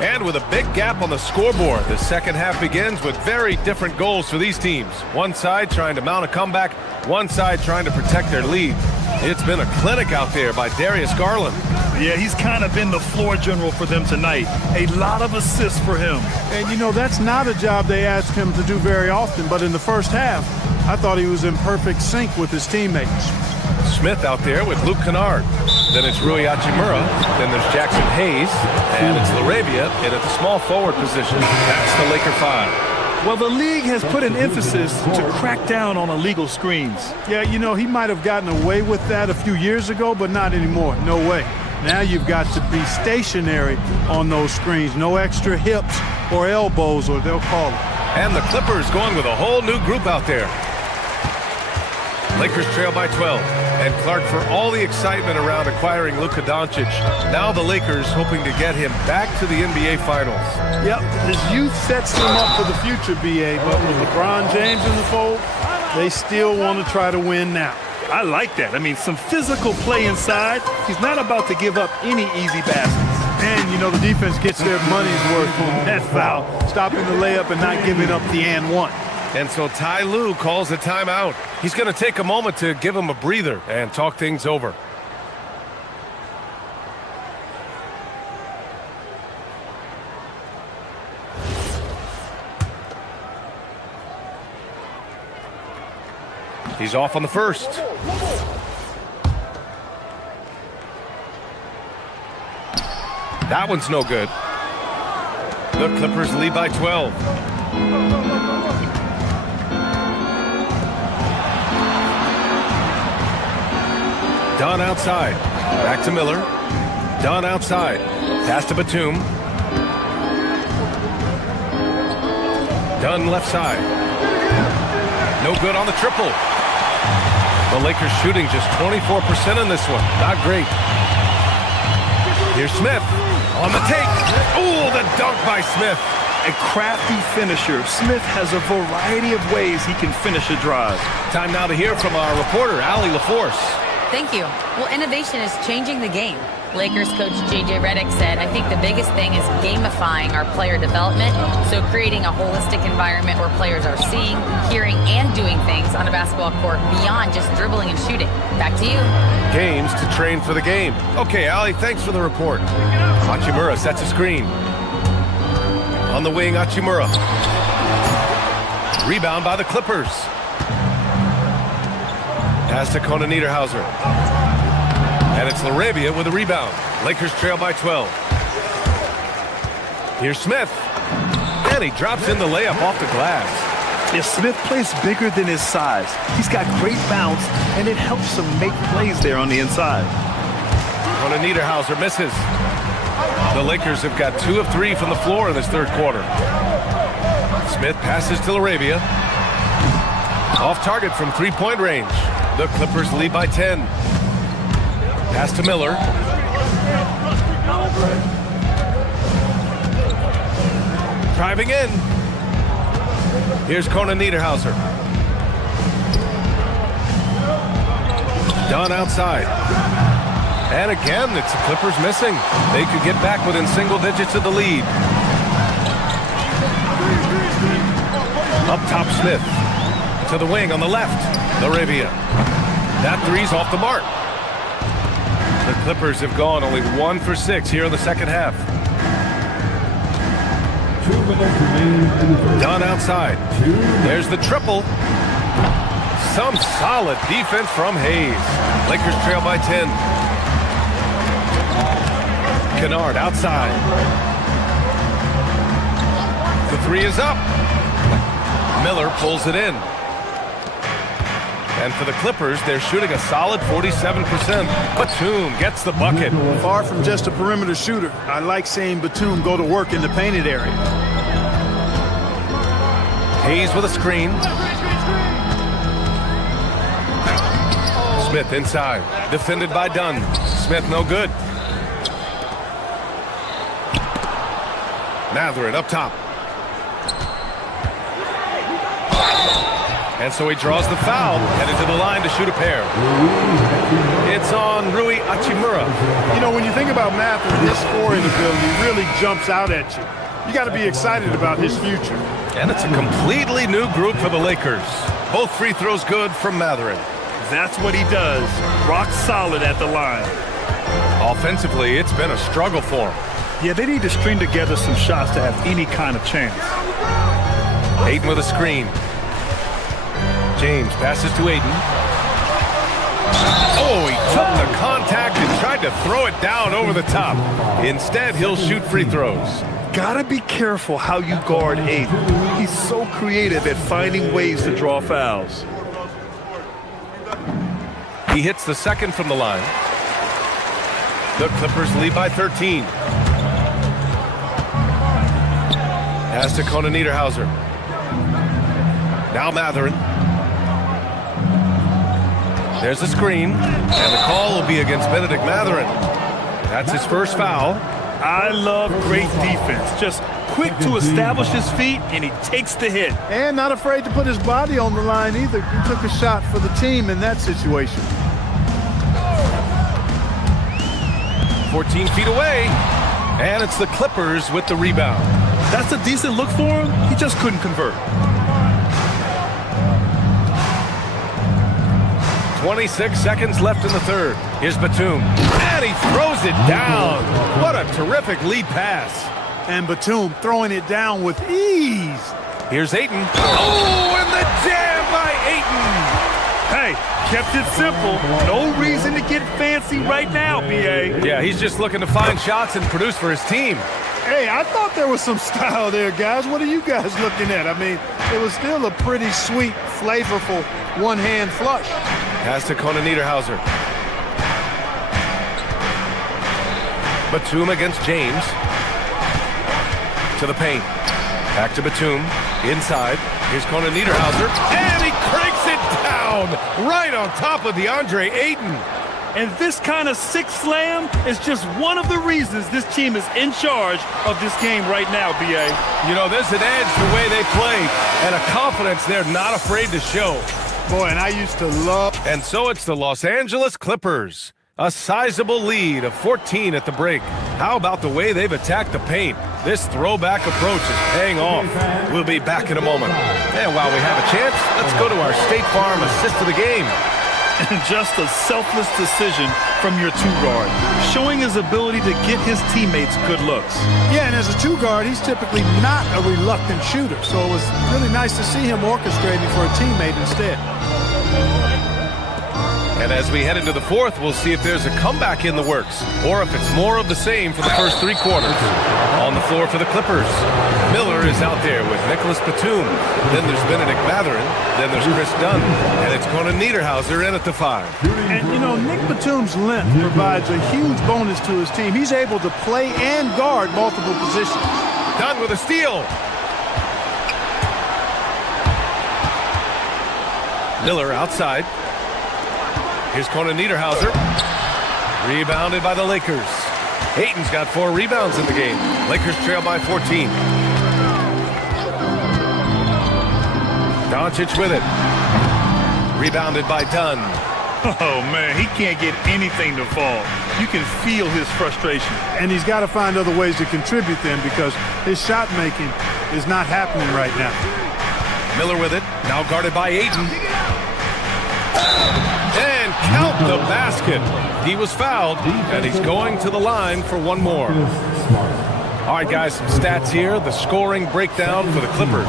And with a big gap on the scoreboard, the second half begins with very different goals for these teams. One side trying to mount a comeback, one side trying to protect their lead. It's been a clinic out there by Darius Garland. Yeah, he's kind of been the floor general for them tonight. A lot of assists for him. And, you know, that's not a job they ask him to do very often, but in the first half, I thought he was in perfect sync with his teammates. Smith out there with Luke Kennard. Then it's Rui Hachimura. Then there's Jackson Hayes. And it's Laravia in at the small forward position. That's the Laker 5. Well, the league has put an emphasis to crack down on illegal screens. Yeah, you know, he might have gotten away with that a few years ago, but not anymore. No way. Now you've got to be stationary on those screens. No extra hips or elbows, or they'll call it. And the Clippers going with a whole new group out there. Lakers trail by 12. And Clark, for all the excitement around acquiring Luka Doncic, now the Lakers hoping to get him back to the NBA Finals. Yep, his youth sets him up for the future, B.A., but with LeBron James in the fold, they still want to try to win now. I like that. I mean, some physical play inside. He's not about to give up any easy baskets. And, you know, the defense gets their money's worth on that foul, stopping the layup and not giving up the and one. And so Ty Lue calls a timeout. He's going to take a moment to give him a breather and talk things over. He's off on the first. That one's no good. The Clippers lead by 12. Dunn outside. Back to Miller. Dunn outside. Pass to Batum. Dunn left side. No good on the triple. The Lakers shooting just 24% in this one. Not great. Here's Smith on the take. Ooh, the dunk by Smith. A crafty finisher. Smith has a variety of ways he can finish a drive. Time now to hear from our reporter, Allie LaForce. Thank you. Well, innovation is changing the game. Lakers coach J.J. Redick said, I think the biggest thing is gamifying our player development, so creating a holistic environment where players are seeing, hearing, and doing things on a basketball court beyond just dribbling and shooting. Back to you. Games to train for the game. Okay, Allie, thanks for the report. Hachimura sets a screen. On the wing, Hachimura. Rebound by the Clippers. Pass to Conan Niederhauser. And it's LaRavia with a rebound. Lakers trail by 12. Here's Smith. And he drops in the layup off the glass. Yeah, Smith plays bigger than his size. He's got great bounce, and it helps him make plays there on the inside. Conan Niederhauser misses. The Lakers have got 2 of 3 from the floor in this third quarter. Smith passes to LaRavia. Off target from three-point range. The Clippers lead by 10. Pass to Miller. Driving in. Here's Conan Niederhauser. Dunn outside. And again, it's the Clippers missing. They could get back within single digits of the lead. Up top, Smith. To the wing on the left. LaRavia. That three's off the mark. The Clippers have gone only 1 for 6 here in the second half. Dunn outside. There's the triple. Some solid defense from Hayes. Lakers trail by 10. Kennard outside. The three is up. Miller pulls it in. And for the Clippers, they're shooting a solid 47%. Batum gets the bucket. Far from just a perimeter shooter, I like seeing Batum go to work in the painted area. Hayes with a screen. Smith inside. Defended by Dunn. Smith no good. Mathurin up top. And so he draws the foul, headed to the line to shoot a pair. It's on Rui Hachimura. You know, when you think about Mathurin, his scoring ability really jumps out at you. You got to be excited about his future. And it's a completely new group for the Lakers. Both free throws good from Mathurin. That's what he does. Rock solid at the line. Offensively, it's been a struggle for him. Yeah, they need to string together some shots to have any kind of chance. Ayton with a screen. James passes to Ayton. Oh, he took the contact and tried to throw it down over the top. Instead, he'll shoot free throws. Gotta be careful how you guard Ayton. He's so creative at finding ways to draw fouls. He hits the second from the line. The Clippers lead by 13. Pass to Conan Niederhauser. Now Mathurin. There's the screen, and the call will be against Benedict Mathurin. That's his first foul. I love great defense. Just quick to establish his feet, and he takes the hit. And not afraid to put his body on the line either. He took a shot for the team in that situation. 14 feet away, and it's the Clippers with the rebound. That's a decent look for him. He just couldn't convert. 26 seconds left in the third. Here's Batum, and he throws it down. What a terrific lead pass. And Batum throwing it down with ease. Here's Ayton. Oh, and the jam by Ayton. Hey, kept it simple. No reason to get fancy right now, B.A. Yeah, he's just looking to find shots and produce for his team. Hey, I thought there was some style there, guys. What are you guys looking at? I mean, it was still a pretty sweet, flavorful one-hand flush. Pass to Conan Niederhauser. Batum against James. To the paint. Back to Batum. Inside. Here's Conan Niederhauser. And he cranks it down right on top of DeAndre Ayton. And this kind of six slam is just one of the reasons this team is in charge of this game right now, B.A. You know, there's an edge the way they play and a confidence they're not afraid to show. Boy, and I used to love... And so it's the Los Angeles Clippers. A sizable lead of 14 at the break. How about the way they've attacked the paint? This throwback approach is paying off. We'll be back in a moment. And while we have a chance, let's go to our State Farm assist of the game. And just a selfless decision from your two-guard, showing his ability to get his teammates good looks. Yeah, and as a two-guard, he's typically not a reluctant shooter, so it was really nice to see him orchestrating for a teammate instead. And as we head into the fourth, we'll see if there's a comeback in the works, or if it's more of the same for the first three quarters. On the floor for the Clippers, Miller is out there with Nicholas Batum. Then there's Benedict Mathurin. Then there's Chris Dunn. And it's Conan Niederhauser in at the 5. And, you know, Nick Batum's length provides a huge bonus to his team. He's able to play and guard multiple positions. Dunn with a steal. Miller outside. Here's Conan Niederhauser. Rebounded by the Lakers. Ayton's got 4 rebounds in the game. Lakers trail by 14. Doncic with it. Rebounded by Dunn. Oh, man, he can't get anything to fall. You can feel his frustration. And he's got to find other ways to contribute then because his shot making is not happening right now. Miller with it. Now guarded by Ayton. And count the basket. He was fouled, and he's going to the line for one more. All right, guys, some stats here. The scoring breakdown for the Clippers.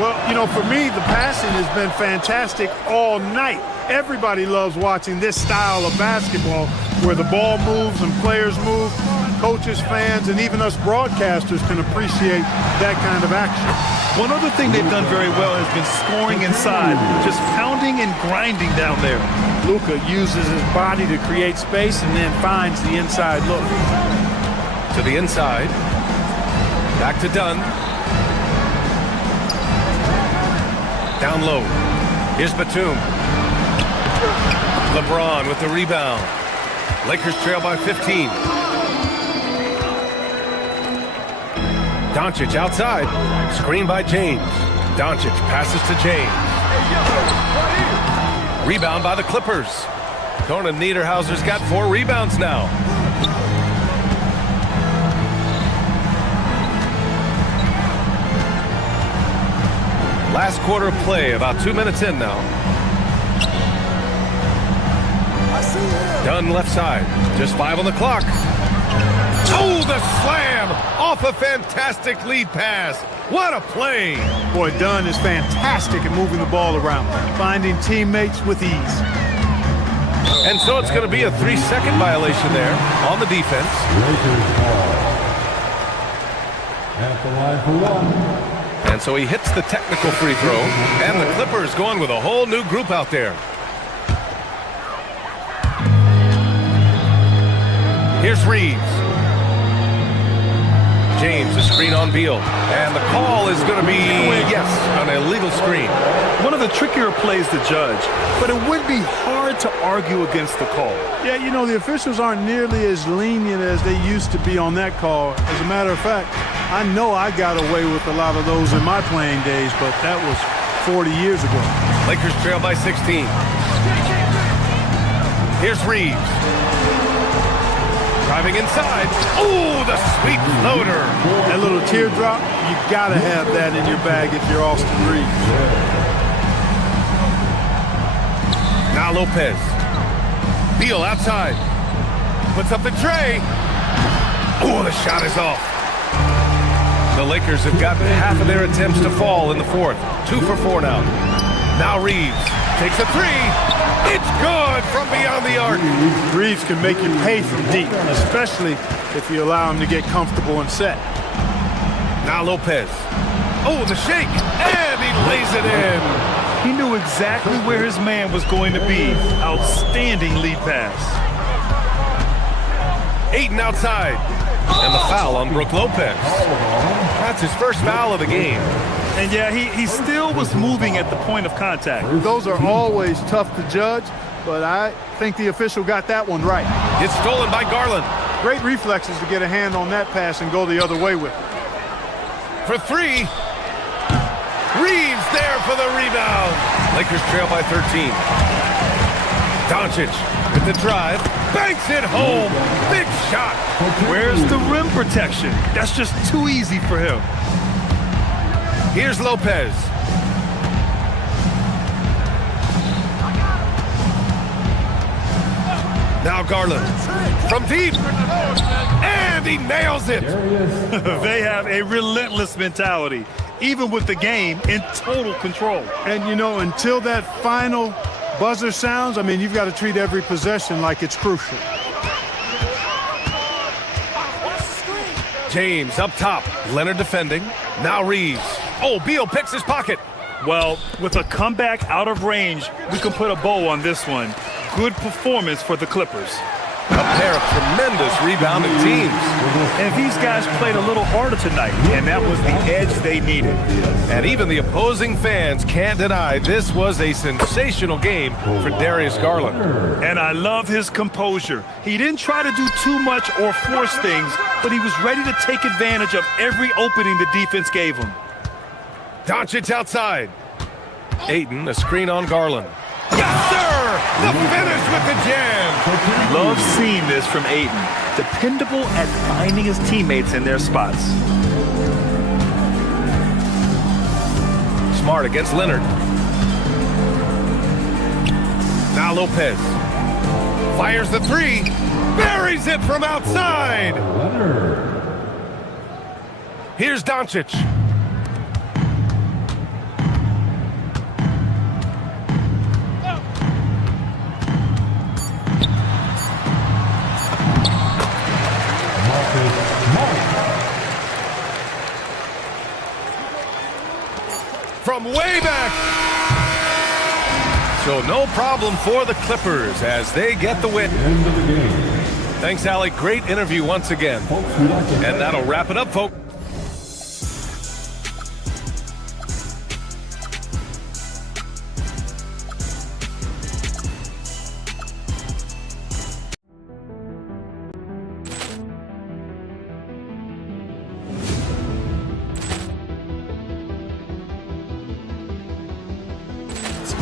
Well, you know, for me, the passing has been fantastic all night. Everybody loves watching this style of basketball where the ball moves and players move. Coaches, fans, and even us broadcasters can appreciate that kind of action. One other thing they've done very well has been scoring inside, just pounding and grinding down there. Luka uses his body to create space and then finds the inside look. To the inside. Back to Dunn. Down low. Here's Batum. LeBron with the rebound. Lakers trail by 15. Doncic outside. Screen by James. Doncic passes to James. Rebound by the Clippers. Conan Niederhauser's got 4 rebounds now. Last quarter of play, about 2 minutes in now. Dunn left side. Just 5 on the clock. Oh, the slam off a fantastic lead pass. What a play. Boy, Dunn is fantastic at moving the ball around, finding teammates with ease. And so it's going to be a 3-second violation there on the defense. At the line for 1. And so he hits the technical free throw, and the Clippers going with a whole new group out there. Here's Reeves. James James, a screen on Beal. And the call is going to be, yes, an illegal screen. One of the trickier plays to judge, but it would be hard to argue against the call. Yeah, you know, the officials aren't nearly as lenient as they used to be on that call. As a matter of fact, I know I got away with a lot of those in my playing days, but that was 40 years ago. Lakers trail by 16. Here's Reeves. Driving inside. Ooh, the sweet floater. That little teardrop, you gotta have that in your bag if you're Austin Reeves. Now Lopez. Beal outside. Puts up the tray. Ooh, the shot is off. The Lakers have gotten half of their attempts to fall in the fourth. 2 for 4 now. Now Reeves takes a three. It's good from beyond the arc. Reeves can make you pay from deep, especially if you allow him to get comfortable and set. Now Lopez. Oh, the shake, and he lays it in. He knew exactly where his man was going to be. Outstanding lead pass. Ayton outside. And the foul on Brook Lopez. That's his first foul of the game. And yeah, he still was moving at the point of contact. Those are always tough to judge, but I think the official got that one right. It's stolen by Garland. Great reflexes to get a hand on that pass and go the other way with it. For 3. Reeves there for the rebound. Lakers trail by 13. Doncic with the drive. Banks it home. Big shot. Where's the rim protection? That's just too easy for him. Here's Lopez. Now Garland from deep. And he nails it. They have a relentless mentality, even with the game in total control. And, you know, until that final buzzer sounds, I mean, you've got to treat every possession like it's crucial. James up top. Leonard defending. Now Reeves. Oh, Beal picks his pocket. Well, with a comeback out of range, we can put a bow on this one. Good performance for the Clippers. A pair of tremendous rebounding teams. And these guys played a little harder tonight, and that was the edge they needed. And even the opposing fans can't deny this was a sensational game for Darius Garland. And I love his composure. He didn't try to do too much or force things, but he was ready to take advantage of every opening the defense gave him. Doncic outside. Ayton, a screen on Garland. Yes, sir! The finish with the jam. Love seeing this from Ayton. Dependable at finding his teammates in their spots. Smart against Leonard. Now Lopez. Fires the 3. Buries it from outside. Here's Doncic. From way back. So no problem for the Clippers as they get the win. End of the game. Thanks, Alec. Great interview once again. And that'll wrap it up, folks.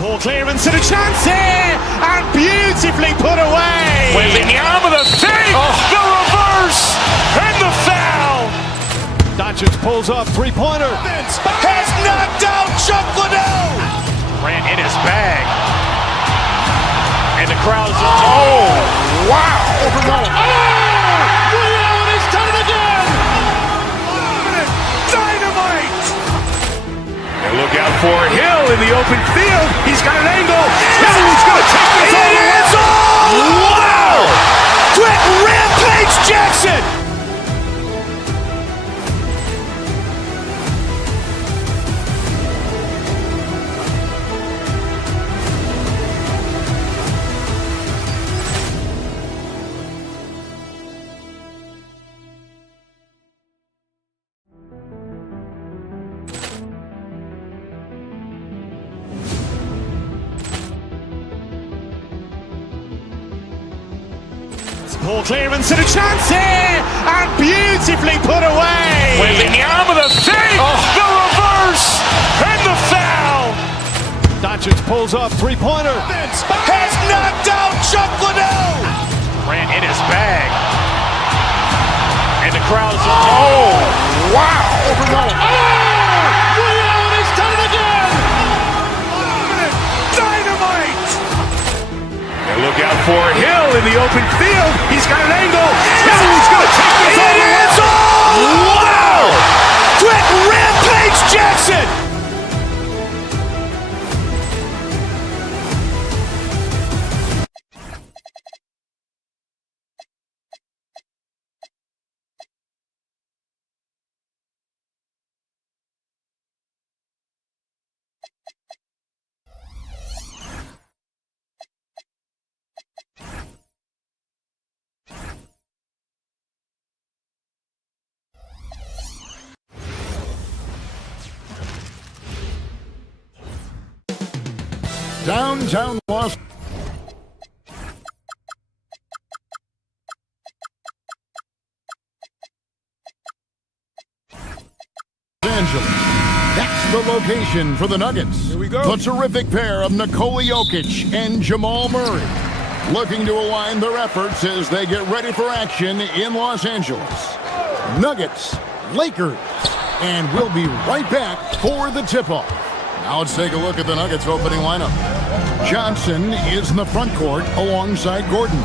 Ball clearance and a chance here, and beautifully put away. Wembanyama with a save, the reverse, and the foul. Doncic pulls up, three-pointer. Has knocked out Chuck Liddell. Ran in his bag. And the crowd's oh, wow. Liddell, and he's done it again. Dynamite. And look out for Hill in the open field. He's got an angle. Yes! He's going to take this all the way. Wow! Quick Rampage Jackson! Poor clearance and a chance here, and beautifully put away. Wembanyama the save, the reverse, and the foul. Doncic pulls up, three-pointer. Has knocked out Chuck Liddell. Ran in his bag. And the crowd is, Wow! Leon has done it again. Dynamite. and look out for Hill in the open field. He's got an angle. Hill's going to take this all the way. Wow! Quick Rampage Jackson. Downtown Los Angeles. That's the location for the Nuggets. Here we go. The terrific pair of Nikola Jokic and Jamal Murray looking to align their efforts as they get ready for action in Los Angeles. Nuggets, Lakers, and we'll be right back for the tip-off. Now let's take a look at the Nuggets opening lineup. Johnson is in the front court alongside Gordon.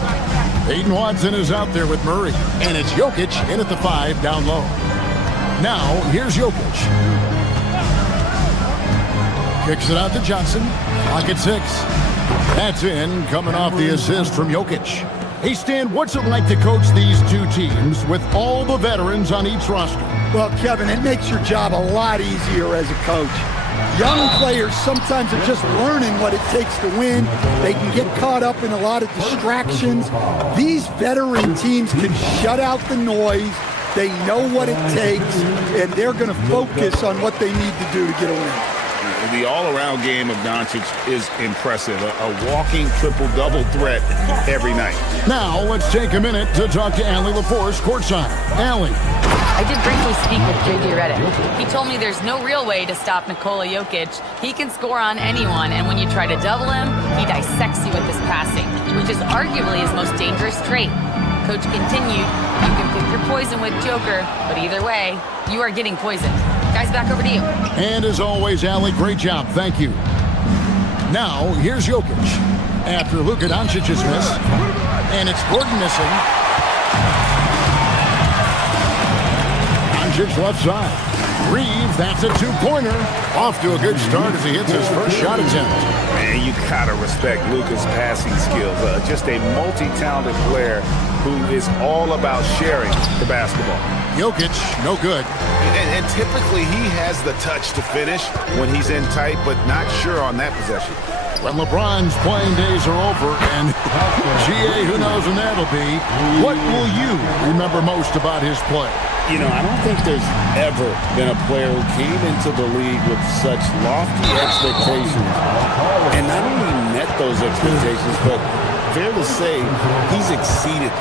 Peyton Watson is out there with Murray. And it's Jokic in at the 5 down low. Now, here's Jokic. Kicks it out to Johnson. Clock at 6. That's in, coming off the assist from Jokic. Hey, Stan, what's it like to coach these two teams with all the veterans on each roster? Well, Kevin, it makes your job a lot easier as a coach. Young players sometimes are just learning what it takes to win. They can get caught up in a lot of distractions. These veteran teams can shut out the noise. They know what it takes, and they're going to focus on what they need to do to get a win. The all-around game of Doncic is impressive. A walking triple-double threat every night. Now, let's take a minute to talk to Allie LaForce courtside. Allie. I did briefly speak with JJ Redick. He told me there's no real way to stop Nikola Jokic. He can score on anyone, and when you try to double him, he dissects you with his passing, which is arguably his most dangerous trait. Coach continued, you can pick your poison with Joker, but either way, you are getting poisoned. Guys, back over to you. And as always, Allie, great job. Thank you. Now, here's Jokic. After Luka Doncic's miss, and it's Gordon missing. Doncic left side. Reeves, that's a two-pointer. Off to a good start as he hits his first shot attempt. Man, you gotta respect Luka's passing skills. Just a multi-talented player who is all about sharing the basketball. Jokic, no good. And typically he has the touch to finish when he's in tight, but not sure on that possession. When LeBron's playing days are over, and GA, who knows when that'll be, what will you remember most about his play? You know, I don't think there's ever been a player who came into the league with such lofty expectations and not only met those expectations, but fair to say, he's exceeded.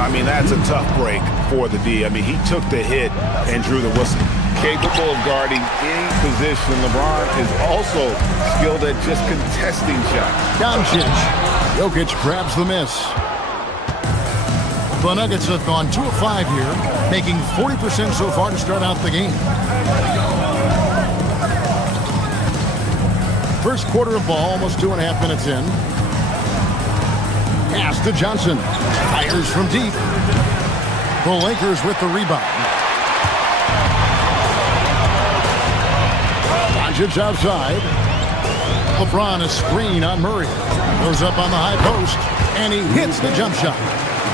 I mean, that's a tough break for the D. I mean, he took the hit and drew the whistle. Capable of guarding any position. LeBron is also skilled at just contesting shots. Doncic. Jokic grabs the miss. The Nuggets have gone 2 of 5 here, making 40% so far to start out the game. First quarter of ball, almost 2.5 minutes in. Pass to Johnson. Fires from deep. The Lakers with the rebound. Doncic outside. LeBron a screen on Murray. Goes up on the high post, and he hits the jump shot.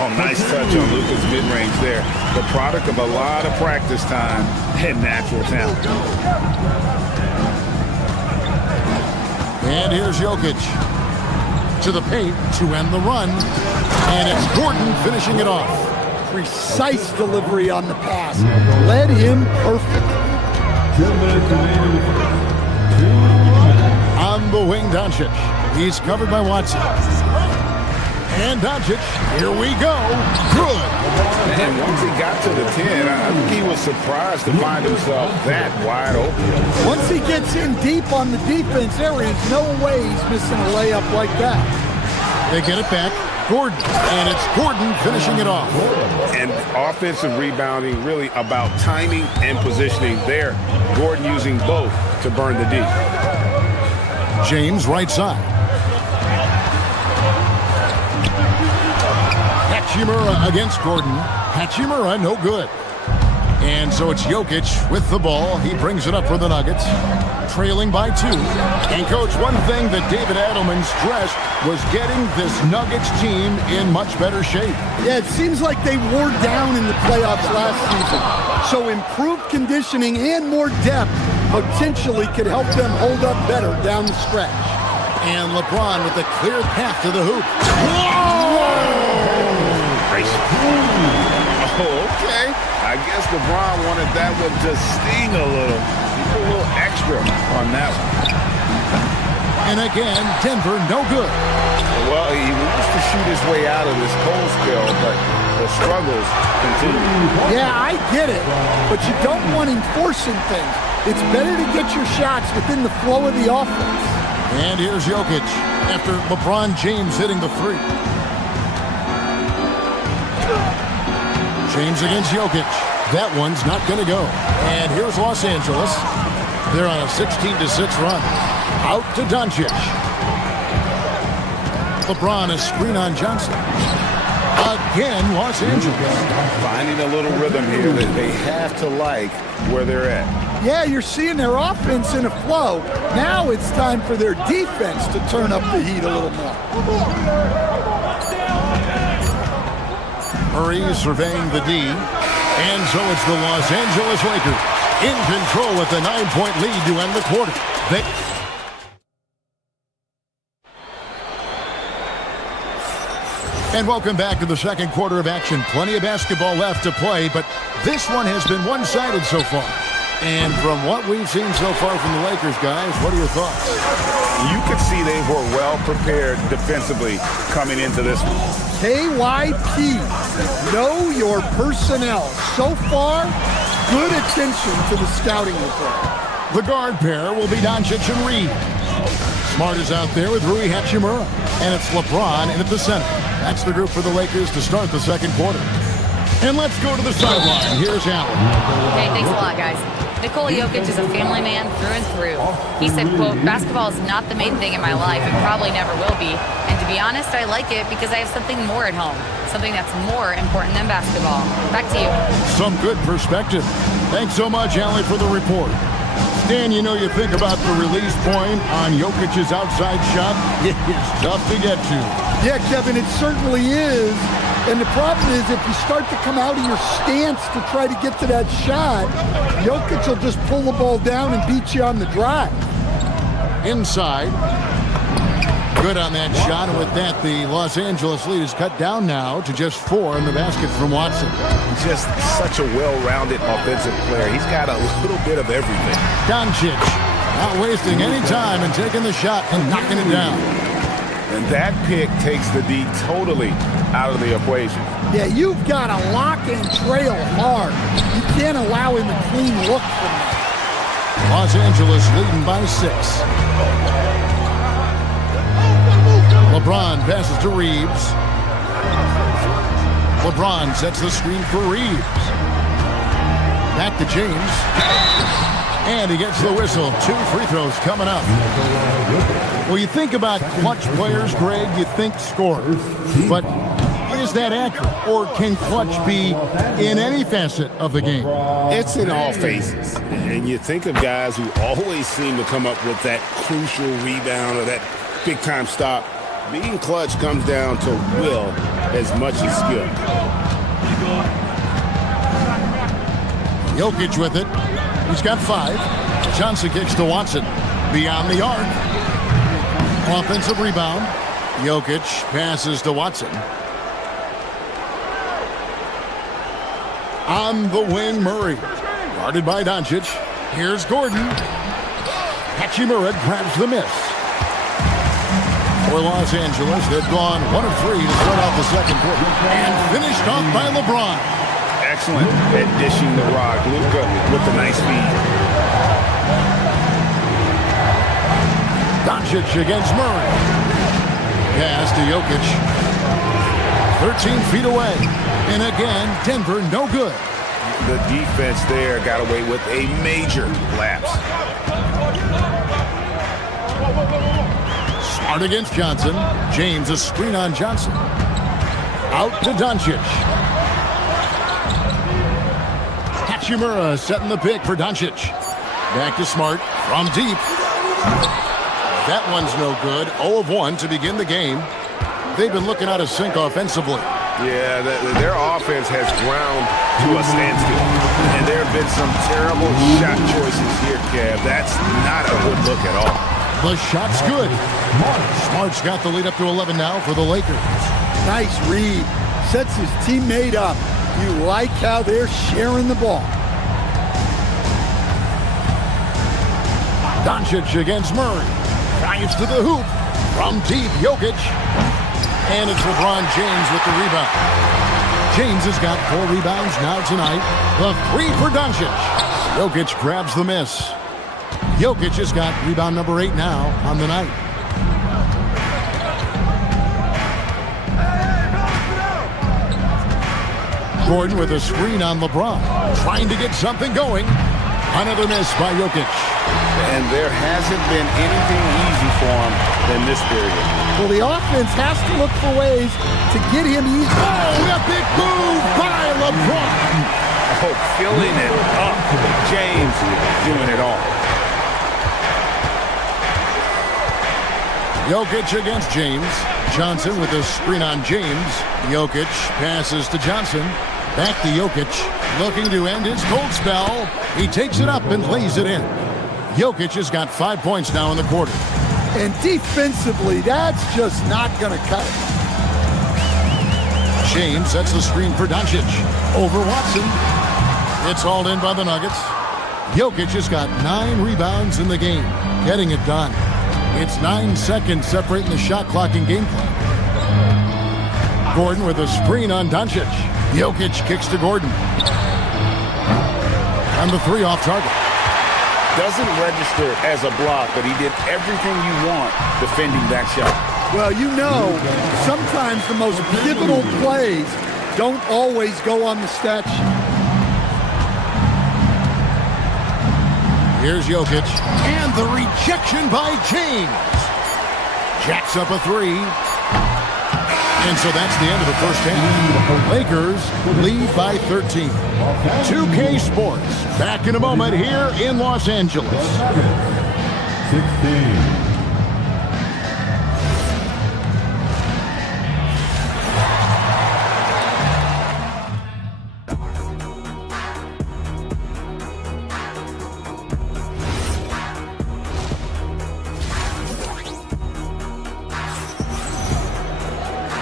Oh, nice touch on Luka's mid-range there. The product of a lot of practice time and natural talent. And here's Jokic. To the paint to end the run. And it's Gordon finishing it off. Precise delivery on the pass. Led him perfect. On the wing, Doncic. He's covered by Watson. And Doncic, here we go. Good. And once he got to the 10, I think he was surprised to find himself that wide open. Once he gets in deep on the defense, there is no way he's missing a layup like that. They get it back. Gordon. And it's Gordon finishing it off. And offensive rebounding really about timing and positioning there. Gordon using both to burn the D. James right side. Hachimura against Gordon. Hachimura no good. And so it's Jokic with the ball. He brings it up for the Nuggets, trailing by 2. And, Coach, one thing that David Adelman stressed was getting this Nuggets team in much better shape. Yeah, it seems like they wore down in the playoffs last season. So improved conditioning and more depth potentially could help them hold up better down the stretch. And LeBron with a clear path to the hoop. Oh, okay. I guess LeBron wanted that one to sting a little. He put a little extra on that one. And again, Denver no good. Well, he wants to shoot his way out of this cold spell, but the struggles continue. Yeah, I get it, but you don't want him forcing things. It's better to get your shots within the flow of the offense. And here's Jokic after LeBron James hitting the 3. James against Jokic. That one's not going to go. And here's Los Angeles. They're on a 16-6 run. Out to Doncic. LeBron a screen on Johnson. Again, Los Angeles. Finding a little rhythm here that they have to like where they're at. Yeah, you're seeing their offense in a flow. Now it's time for their defense to turn up the heat a little more. Murray surveying the D. And so it's the Los Angeles Lakers in control with a 9-point lead to end the quarter. And welcome back to the second quarter of action. Plenty of basketball left to play, but this one has been one-sided so far. And from what we've seen so far from the Lakers, guys, what are your thoughts? You could see they were well prepared defensively coming into this one. KYP, know your personnel. So far, good attention to the scouting report. The guard pair will be Doncic and Reed. Smart is out there with Rui Hachimura. And it's LeBron in at the center. That's the group for the Lakers to start the second quarter. And let's go to the sideline. Here's Allen. Hey, thanks a lot, guys. Nikola Jokic is a family man through and through. He said, quote, basketball is not the main thing in my life and probably never will be. And to be honest, I like it because I have something more at home. Something that's more important than basketball. Back to you. Some good perspective. Thanks so much, Allie, for the report. Stan, you know, you think about the release point on Jokic's outside shot. It is tough to get to. Yeah, Kevin, it certainly is. And the problem is if you start to come out of your stance to try to get to that shot, Jokic will just pull the ball down and beat you on the drive. Inside. Good on that shot. And with that, the Los Angeles lead is cut down now to just 4 in the basket from Watson. Just such a well-rounded offensive player. He's got a little bit of everything. Doncic not wasting any time and taking the shot and knocking it down. And that pick takes the D totally out of the equation. Yeah, you've got to lock and trail hard. You can't allow him a clean look from that. Los Angeles leading by 6. LeBron passes to Reeves. LeBron sets the screen for Reeves. Back to James. And he gets the whistle. 2 free throws coming up. Well, you think about clutch players, Greg, you think scorers. But is that accurate? Or can clutch be in any facet of the game? It's in all phases. And you think of guys who always seem to come up with that crucial rebound or that big-time stop. Being clutch comes down to will as much as skill. Jokic with it. He's got 5. Johnson kicks to Watson. Beyond the arc. Offensive rebound. Jokic passes to Watson. On the wing, Murray. Guarded by Doncic. Here's Gordon. Hachimura grabs the miss. For Los Angeles, they've gone 1 of 3 to start off the second quarter and finished off by LeBron. Excellent at dishing the rock. Luka with the nice feed. Doncic against Murray. Pass to Jokic. 13 feet away. And again, Denver no good. The defense there got away with a major lapse. Smart against Johnson. James a screen on Johnson. Out to Doncic. Hachimura setting the pick for Doncic. Back to Smart from deep. That one's no good. 0 of 1 to begin the game. They've been looking out of sync offensively. Yeah, their offense has ground to a standstill. And there have been some terrible shot choices here, Kev. That's not a good look at all. The shot's good. Smart's got the lead up to 11 now for the Lakers. Nice read. Sets his teammate up. You like how they're sharing the ball. Doncic against Murray. Drives to the hoop. From deep, Jokic. And it's LeBron James with the rebound. James has got 4 rebounds now tonight. The 3 for Doncic. Jokic grabs the miss. Jokic has got rebound number 8 now on the night. Gordon with a screen on LeBron. Trying to get something going. Another miss by Jokic. And there hasn't been anything easy for him in this period. Well, the offense has to look for ways to get him easy. Oh, a big move by LeBron. Oh, filling it up. James doing it all. Jokic against James. Johnson with a screen on James. Jokic passes to Johnson. Back to Jokic. Looking to end his cold spell. He takes it up and lays it in. Jokic has got 5 points now in the quarter. And defensively, that's just not going to cut it. James sets the screen for Doncic. Over Watson. It's hauled in by the Nuggets. Jokic has got 9 rebounds in the game. Getting it done. It's 9 seconds separating the shot clock and game clock. Gordon with a screen on Doncic. Jokic kicks to Gordon. And the 3 off target. Doesn't register as a block, but he did everything you want defending that shot. Well, you know, sometimes the most pivotal plays don't always go on the stat sheet. Here's Jokic. And the rejection by James. Jacks up a 3. And so that's the end of the first half. Lakers lead by 13. 2K Sports back in a moment here in Los Angeles. 16.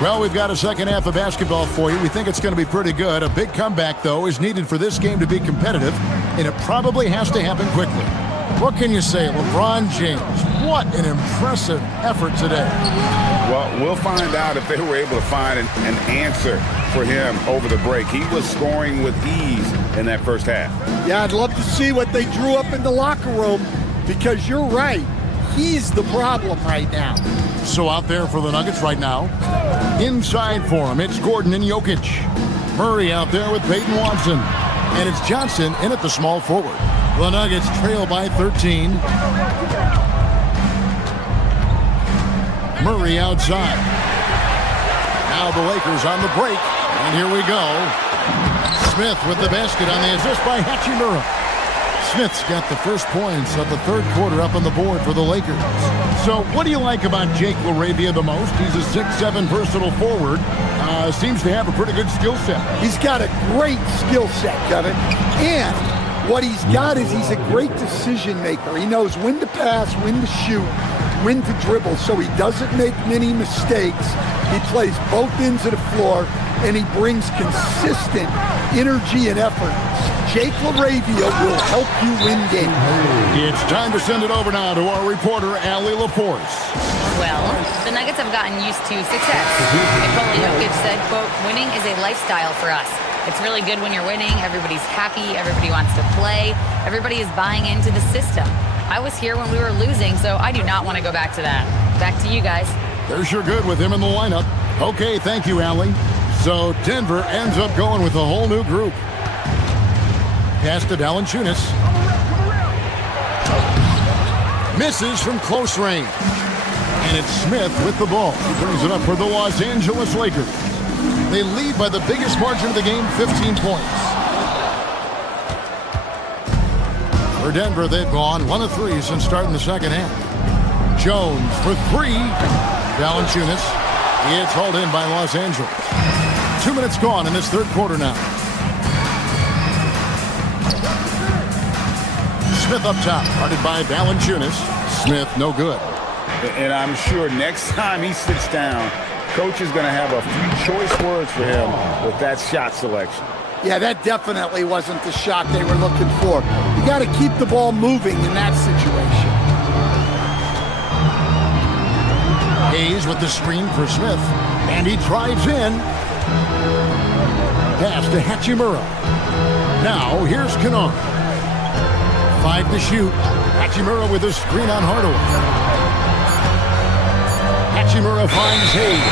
Well, we've got a second half of basketball for you. We think it's going to be pretty good. A big comeback, though, is needed for this game to be competitive, and it probably has to happen quickly. What can you say? LeBron James, what an impressive effort today. Well, we'll find out if they were able to find an answer for him over the break. He was scoring with ease in that first half. Yeah, I'd love to see what they drew up in the locker room, because you're right. He's the problem right now. So out there for the Nuggets right now. Inside for him, it's Gordon and Jokic. Murray out there with Peyton Watson. And it's Johnson in at the small forward. The Nuggets trail by 13. Murray outside. Now the Lakers on the break. And here we go. Smith with the basket on the assist by Hachimura. Smith's got the first points of the third quarter up on the board for the Lakers. So what do you like about Jake LaRavia the most? He's a 6'7" versatile forward. Seems to have a pretty good skill set. He's got a great skill set, Kevin. And what he's got is he's a great decision maker. He knows when to pass, when to shoot, when to dribble, so he doesn't make many mistakes. He plays both ends of the floor, and he brings consistent energy and effort. Jake LaRavia will help you win games. It's time to send it over now to our reporter, Allie LaForce. Well, the Nuggets have gotten used to success. Nikola Jokic said, quote, "Winning is a lifestyle for us. It's really good when you're winning. Everybody's happy. Everybody wants to play. Everybody is buying into the system. I was here when we were losing, so I do not want to go back to that." Back to you guys. They're sure good with him in the lineup. Okay, thank you, Allie. So Denver ends up going with a whole new group. Pass to Valanciunas. Misses from close range. And it's Smith with the ball. He brings it up for the Los Angeles Lakers. They lead by the biggest margin of the game, 15 points. For Denver, they've gone 1 of 3 since starting the second half. Jones for 3. Valanciunas. It's hauled in by Los Angeles. 2 minutes gone in this third quarter now. Smith up top, guarded by Valanciunas. Smith, no good. And I'm sure next time he sits down, coach is going to have a few choice words for him with that shot selection. Yeah, that definitely wasn't the shot they were looking for. You got to keep the ball moving in that situation. Hayes with the screen for Smith, and he drives in. Pass to Hachimura. Now, here's Kennard. 5 to shoot. Hachimura with a screen on Hardaway. Hachimura finds Hayes,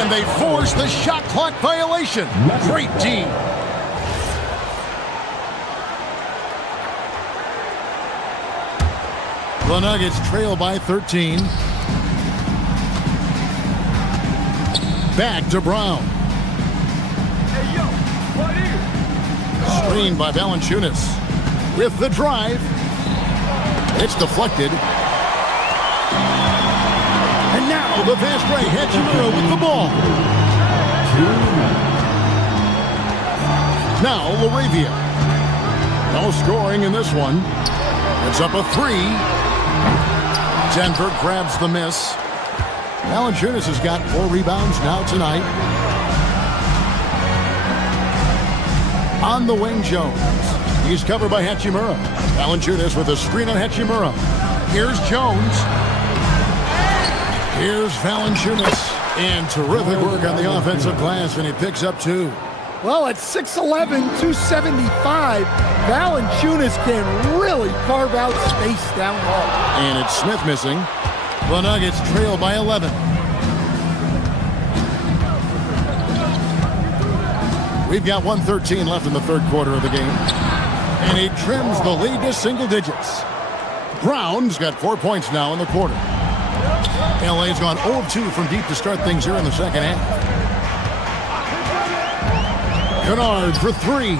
and they force the shot clock violation. Great D. The Nuggets trail by 13. Back to Brown. Screened by Valanciunas. With the drive. It's deflected. And now the fast break. Hachimura with the ball. Now Laravia. No scoring in this one. It's up a 3. Denver grabs the miss. Valanciunas has got 4 rebounds now tonight. On the wing, Jones. He's covered by Hachimura. Valanciunas with a screen on Hachimura. Here's Jones. Here's Valanciunas. And terrific work on the offensive glass, and he picks up 2. Well, at 6'11", 275, Valanciunas can really carve out space down low. And it's Smith missing. The Nuggets trail by 11. We've got 1:13 left in the third quarter of the game. And he trims the lead to single digits. Brown's got 4 points now in the quarter. LA's gone 0 of 2 from deep to start things here in the second half. Kennard for 3.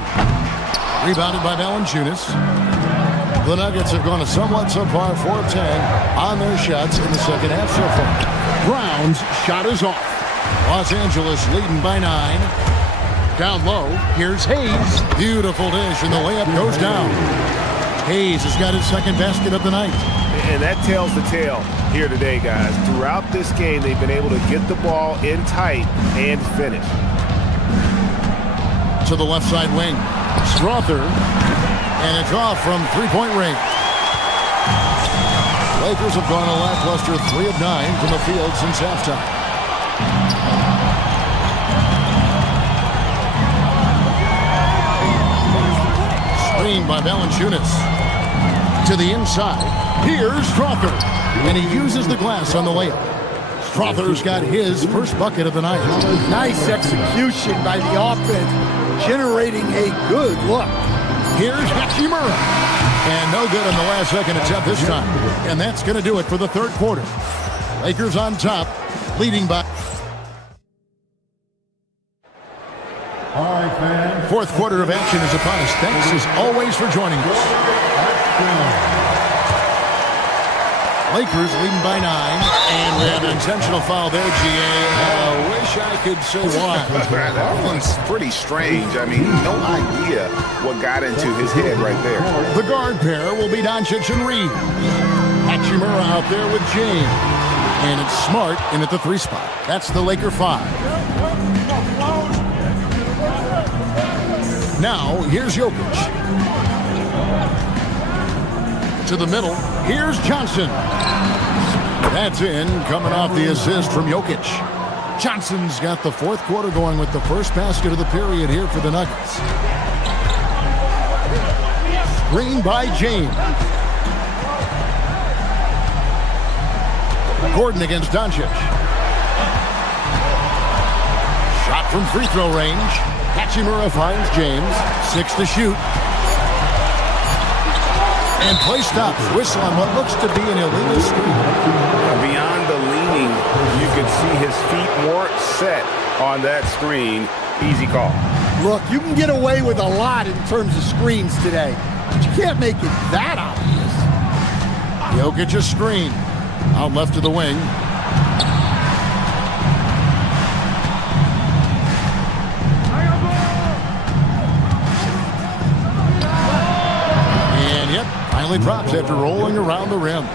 Rebounded by Valanciunas. The Nuggets have gone a somewhat subpar 4 of 10 on their shots in the second half so far. Brown's shot is off. Los Angeles leading by 9. Down low, here's Hayes. Beautiful dish, and the layup goes down. Hayes has got his second basket of the night. And that tells the tale here today, guys. Throughout this game, they've been able to get the ball in tight and finish. To the left side wing. Strother. And it's off from three-point range. Lakers have gone a lackluster 3 of 9 from the field since halftime. Screen by Valanciunas. To the inside. Here's Strother. And he uses the glass on the layup. Strother's got his first bucket of the night. Nice execution by the offense, generating a good look. Here's Hachimura. And no good on the last second attempt this time. And that's going to do it for the third quarter. Lakers on top, leading by... All right, fans. Fourth quarter of action is upon us. Thanks as always for joining us. Lakers leading by 9, and we have an intentional foul there, GA. I wish I could say why. That one's pretty strange. I mean, no idea what got into his head right there. The guard pair will be Doncic and Reeves. Hachimura out there with James. And it's Smart in at the 3 spot. That's the Laker 5. Now, here's Jokic. To the middle, here's Johnson. That's in, coming off the assist from Jokic. Johnson's got the fourth quarter going with the first basket of the period here for the Nuggets. Screen by James. Gordon against Doncic. Shot from free throw range. Hachimura finds James. 6 to shoot. And play stops. Whistle on what looks to be an illegal screen. Beyond the leaning, you can see his feet more set on that screen. Easy call. Look, you can get away with a lot in terms of screens today, but you can't make it that obvious. Jokic's screen. Out left to the wing. And yep, finally drops after rolling around the rim.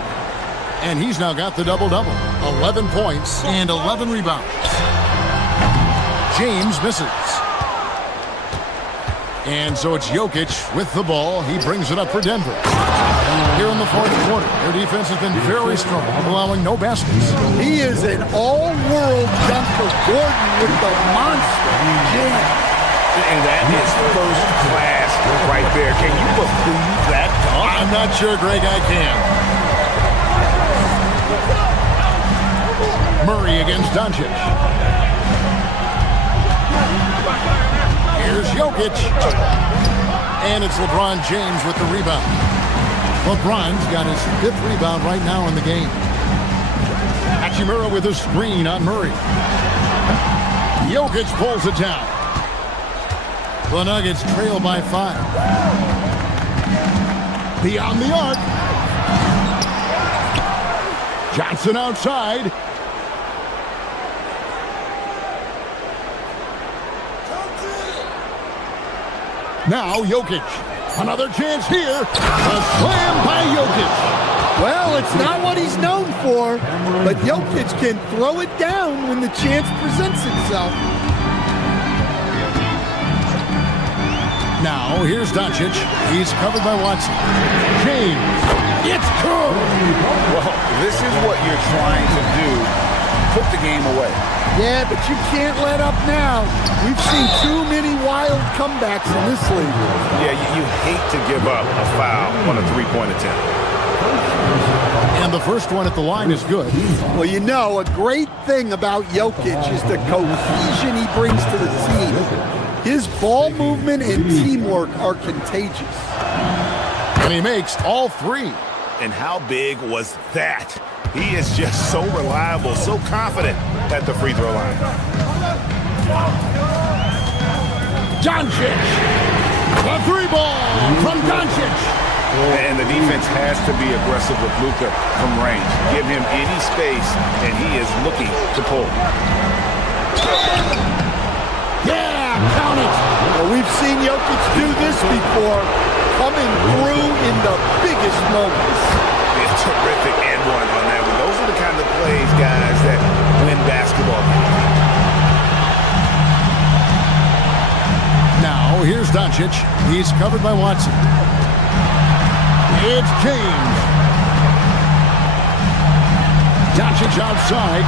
And he's now got the double-double. 11 points and 11 rebounds. James misses. And so it's Jokic with the ball. He brings it up for Denver. Here in the fourth quarter, their defense has been very strong, allowing no baskets. He is an all-world dunker. Gordon with the monster jam. And that is first class right there. Can you believe that dunk? I'm not sure, Greg, I can. Murray against Doncic. Here's Jokic. And it's LeBron James with the rebound. LeBron's got his 5th rebound right now in the game. Hachimura with a screen on Murray. Jokic pulls it down. The Nuggets trail by 5. Beyond the arc. Johnson outside. Now Jokic. Another chance here. A slam by Jokic. Well, it's not what he's known for, but Jokic can throw it down when the chance presents itself. Now, here's Doncic. He's covered by Watson. James. It's good. Well, this is what you're trying to do. Put the game away. Yeah, but you can't let up now. We've seen too many wild comebacks in this league. Yeah, you hate to give up a foul on a three-point attempt. And the first one at the line is good. Well, you know, a great thing about Jokic is the cohesion he brings to the team. His ball movement and teamwork are contagious. And he makes all 3. And how big was that? He is just so reliable, so confident at the free throw line. Doncic. The 3 ball from Doncic. And the defense has to be aggressive with Luka from range. Give him any space, and he is looking to pull. Yeah, count it. Well, we've seen Jokic do this before, coming through in the biggest moments. Yeah, terrific and one on that one. Those are the kind of plays, guys, that win basketball games. Now, here's Doncic. He's covered by Watson. It's James. Doncic outside.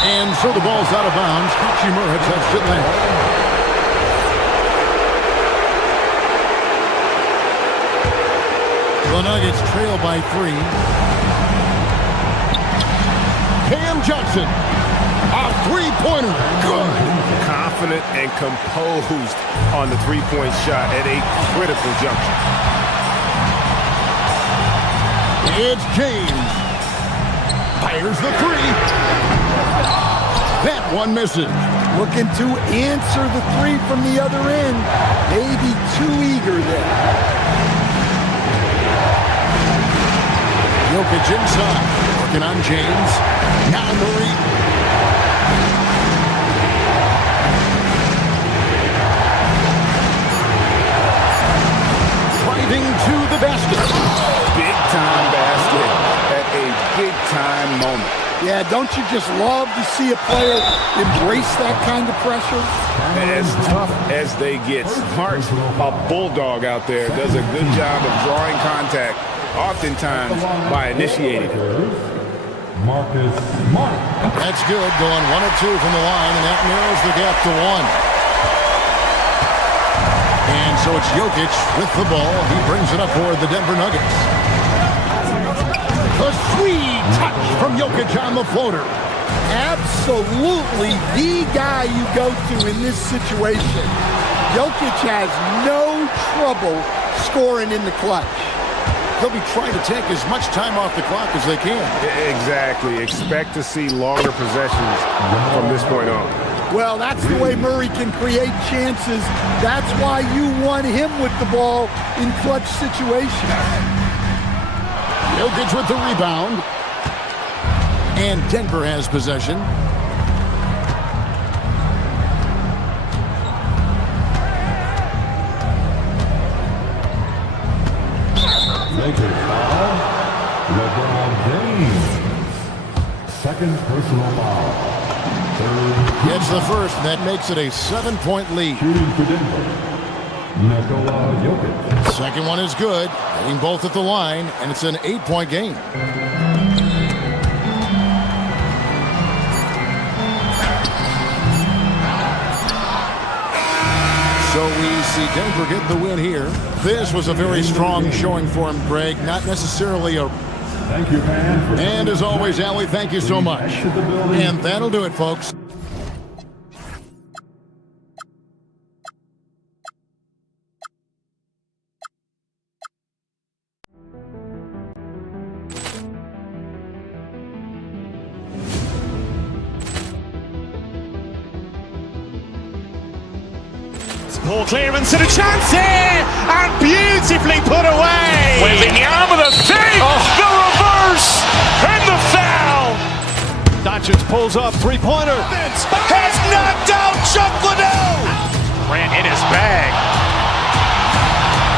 And so the ball's out of bounds. Hachimura touched it last. The Nuggets trail by 3. Cam Johnson. A 3-pointer. Good. Confident and composed on the three-point shot at a critical juncture. It's James. Fires the 3. That one misses. Looking to answer the 3 from the other end. Maybe too eager there. Jokic inside. Working on James. Now Murray. Driving to the basket. Big-time basket at a big-time moment. Yeah, don't you just love to see a player embrace that kind of pressure? As tough as they get, Smart, a bulldog out there, does a good job of drawing contact, oftentimes by initiating it. Marcus Smart. That's good, going 1 of 2 from the line, and that narrows the gap to 1. And so it's Jokic with the ball. He brings it up for the Denver Nuggets. A sweet touch from Jokic on the floater. Absolutely the guy you go to in this situation. Jokic has no trouble scoring in the clutch. They'll be trying to take as much time off the clock as they can. Exactly. Expect to see longer possessions from this point on. Well, that's the way Murray can create chances. That's why you want him with the ball in clutch situations. Jokic with the rebound. And Denver has possession. Lakers foul. LeBron James. Second personal foul. Gets the first, and that makes it a 7-point lead. Shooting for Denver, Nikola Jokic. Second one is good, hitting both at the line, and it's an 8-point game. So we see Denver get the win here. This was a very strong showing for him, Greg. Not necessarily a... Thank you, man. And as always, Allie, thank you so much. And that'll do it, folks. Ball clearance and a chance here, and beautifully put away. Wembanyama the save, the reverse, and the foul. Doncic pulls up, three-pointer. Has knocked out Chuck Liddell. Ran in his bag,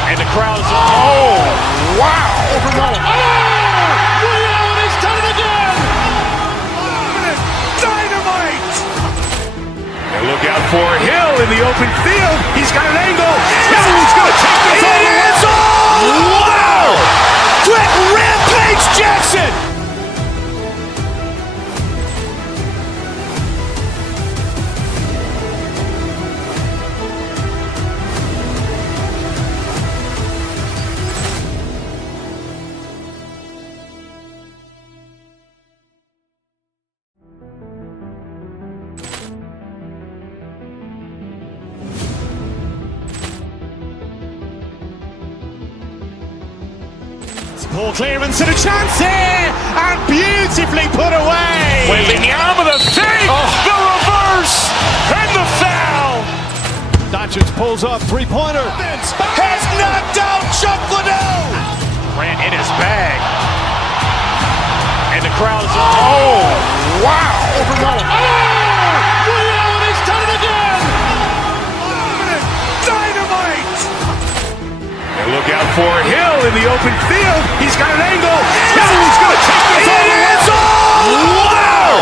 and the crowd's wow! Allen has done it again. Dynamite. And look out for Hill in the open field. He's got an angle. He's going to take this all the way. Wow! Quick Rampage Jackson. Ball clearance and a chance here, and beautifully put away. Wembanyama the save, the reverse, and the foul. Doncic pulls up, three-pointer. Has knocked out Chuck Liddell. Ran in his bag, and the crowd's wow! Allen has done it again. Dynamite. And look out for Hill in the open field. He's got an angle. He's going to take this all the way. Wow!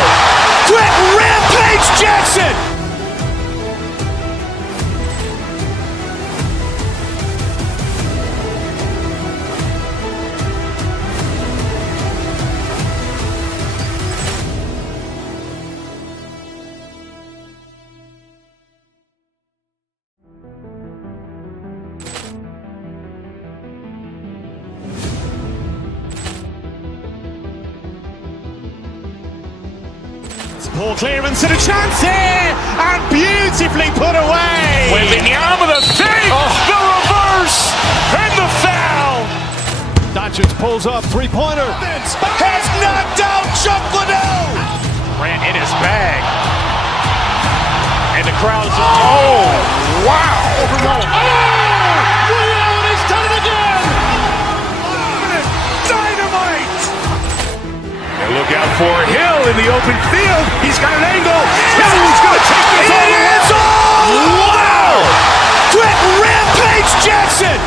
Quick Rampage Jackson. Ball clearance and a chance here, and beautifully put away. Wembanyama the save, the reverse, and the foul. Doncic pulls up, three-pointer. Has knocked out Chuck Liddell. Ran in his bag, and the crowd's wow! Allen has done it again. Dynamite. And look out for Hill in the open field. He's got an angle. He's going to take this all the way. Wow! Quick Rampage Jackson.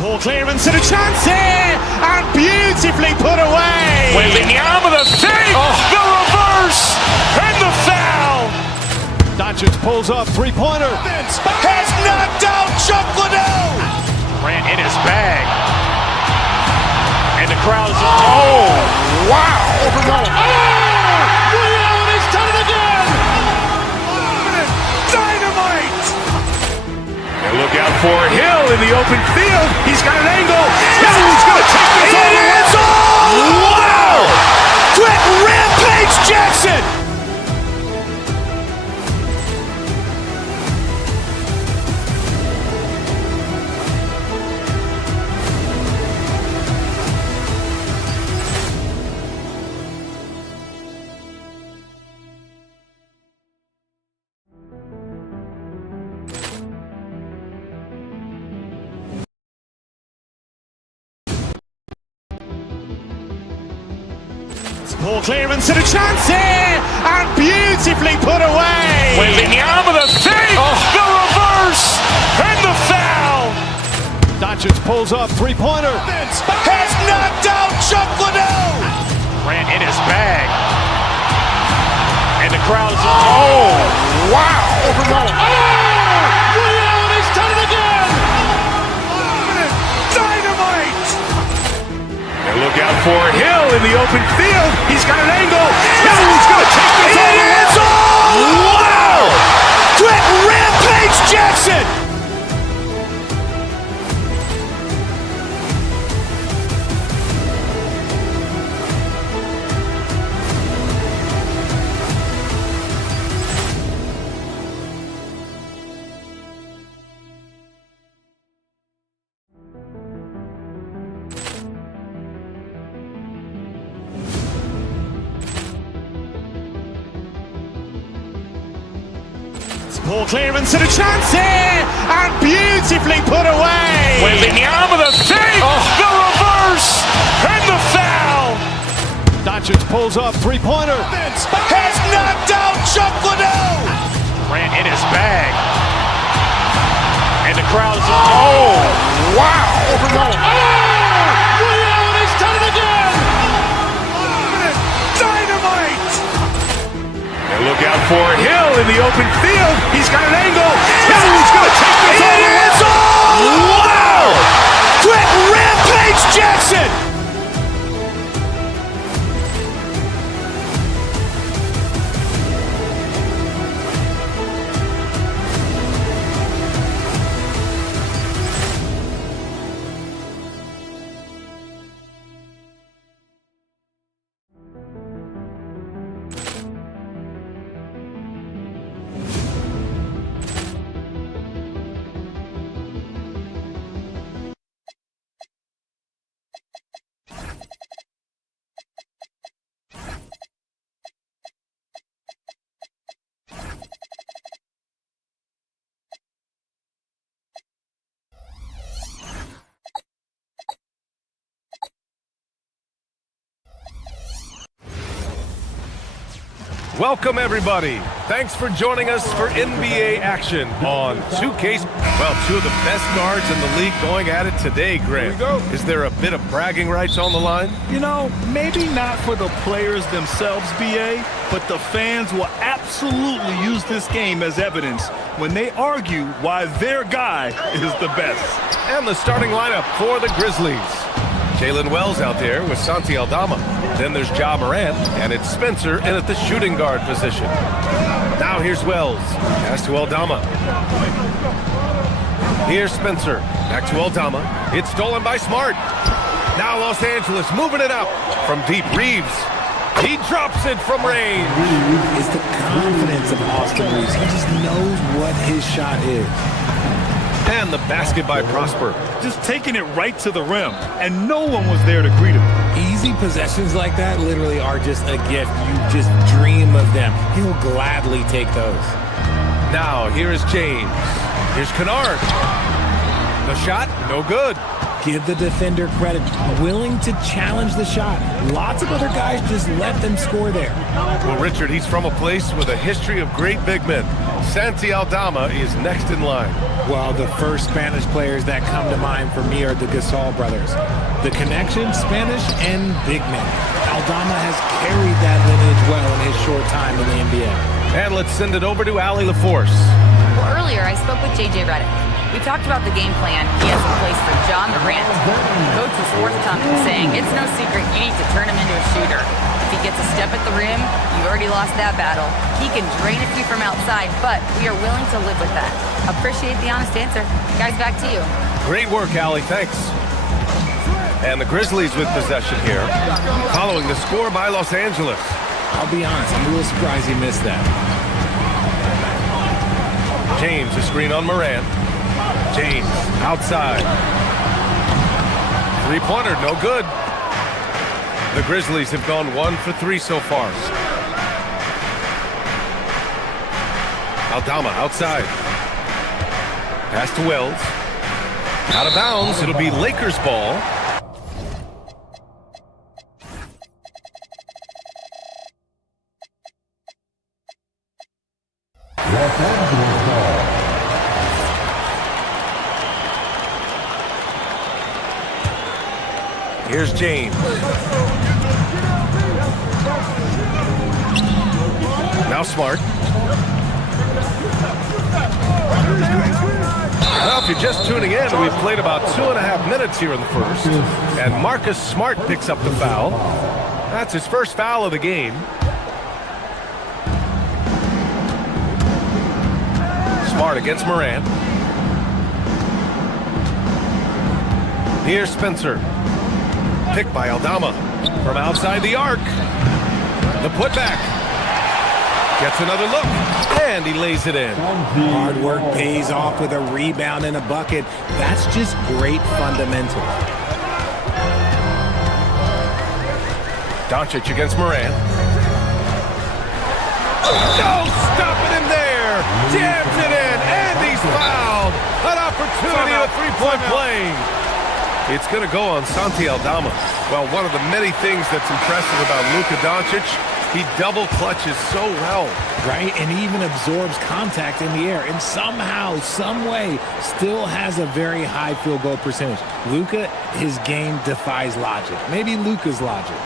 Ball clearance and a chance here, and beautifully put away. Wembanyama the save, the reverse, and the foul. Doncic pulls up, three-pointer. Has knocked out Chuck Liddell. Ran in his bag. And the crowd is... Oh, wow. Liddell has done it again. Dynamite. And look out for Hill in the open field. He's got an angle. He's going to take this all the way. Wow! Quick Rampage Jackson. Ball clearance and a chance here, and beautifully put away. Wembanyama the save, the reverse, and the foul. Doncic pulls up, three-pointer. Has knocked out Chuck Liddell. Ran in his bag. And the crowd is... Oh, wow. Liddell has done it again. Dynamite. And look out for Hill in the open field. He's got an angle. He's going to take this all the way. Wow! Quick Rampage Jackson. Ball clearance and a chance here, and beautifully put away. Wembanyama the save, the reverse, and the foul. Doncic pulls up, three-pointer. Has knocked out Chuck Liddell. Ran in his bag. And the crowd is... Oh, wow. Liddell has done it again. Dynamite. And look out for Hill in the open field. He's got an angle. He's going to take this all the way. Wow! Quick Rampage Jackson. Welcome, everybody. Thanks for joining us for NBA action on 2K. Well, two of the best guards in the league going at it today, Grant. Here we go. Is there a bit of bragging rights on the line? You know, maybe not for the players themselves, BA, but the fans will absolutely use this game as evidence when they argue why their guy is the best. And the starting lineup for the Grizzlies. Jalen Wells out there with Santi Aldama. Then there's Ja Morant, and it's Spencer in at the shooting guard position. Now here's Wells. Pass to Aldama. Here's Spencer. Back to Aldama. It's stolen by Smart. Now Los Angeles moving it up from deep. Reeves. He drops it from range. It's the confidence of Austin Reeves. He just knows what his shot is. And the basket by Prosper. Just taking it right to the rim, and no one was there to greet him. Easy possessions like that literally are just a gift. You just dream of them. He'll gladly take those. Now, here is James. Here's Kennard. The shot, no good. Give the defender credit. Willing to challenge the shot. Lots of other guys just let them score there. Well, Richard, he's from a place with a history of great big men. Santi Aldama is next in line. Well, the first Spanish players that come to mind for me are the Gasol brothers. The connection, Spanish and big men. Aldama has carried that lineage well in his short time in the NBA. And let's send it over to Allie LaForce. Well, earlier I spoke with J.J. Redick. We talked about the game plan he has in place for John Morant. Coach was forthcoming, saying it's no secret you need to turn him into a shooter. If he gets a step at the rim, you've already lost that battle. He can drain a few from outside, but we are willing to live with that. Appreciate the honest answer. Guys, back to you. Great work, Allie. Thanks. And the Grizzlies with possession here, following the score by Los Angeles. I'll be honest, I'm a little surprised he missed that. James, a screen on Morant. James, outside. Three-pointer, no good. The Grizzlies have gone 1 for 3 so far. Aldama, outside. Pass to Wells. Out of bounds, it'll be Lakers ball. Here's James. Now Smart. Well, if you're just tuning in, we've played about 2.5 minutes here in the first. And Marcus Smart picks up the foul. That's his first foul of the game. Smart against Morant. Here's Spencer. Picked by Aldama from outside the arc. The putback. Gets another look. And he lays it in. Hard work pays off with a rebound and a bucket. That's just great fundamentals. Doncic against Morant. No, stop it in there. Jams it in. And he's fouled. An opportunity, a three-point play. It's going to go on Santi Aldama. Well, one of the many things that's impressive about Luka Doncic, he double clutches so well. Right, and he even absorbs contact in the air, and somehow, some way, still has a very high field goal percentage. Luka, his game defies logic. Maybe Luka's logic.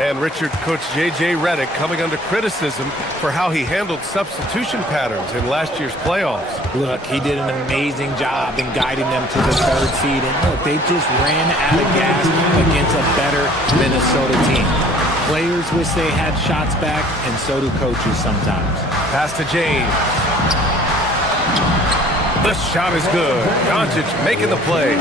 And Richard, Coach J.J. Redick coming under criticism for how he handled substitution patterns in last year's playoffs. Look, he did an amazing job in guiding them to the third seed. And look, they just ran out of gas against a better Minnesota team. Players wish they had shots back, and so do coaches sometimes. Pass to James. The shot is good. Doncic making the play.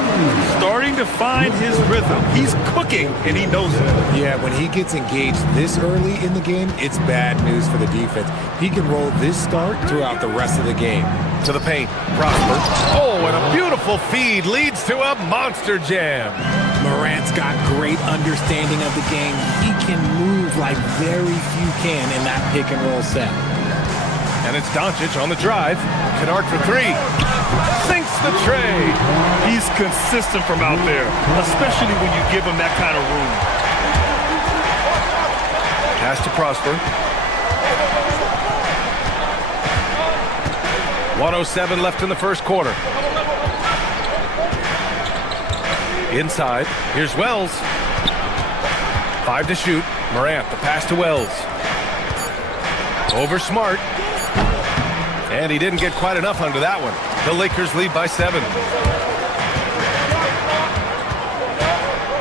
Starting to find his rhythm. He's cooking, and he knows it. Yeah, when he gets engaged this early in the game, it's bad news for the defense. He can roll this start throughout the rest of the game. To the paint. Prosper. Oh, and a beautiful feed leads to a monster jam. Morant's got great understanding of the game. He can move like very few can in that pick and roll set. And it's Doncic on the drive. Kennard for three. Sinks the tray. He's consistent from out there, especially when you give him that kind of room. Pass to Prosper. 1:07 left in the first quarter. Inside. Here's Wells. 5 to shoot. Morant, the pass to Wells. Over Smart. And he didn't get quite enough under that one. The Lakers lead by 7.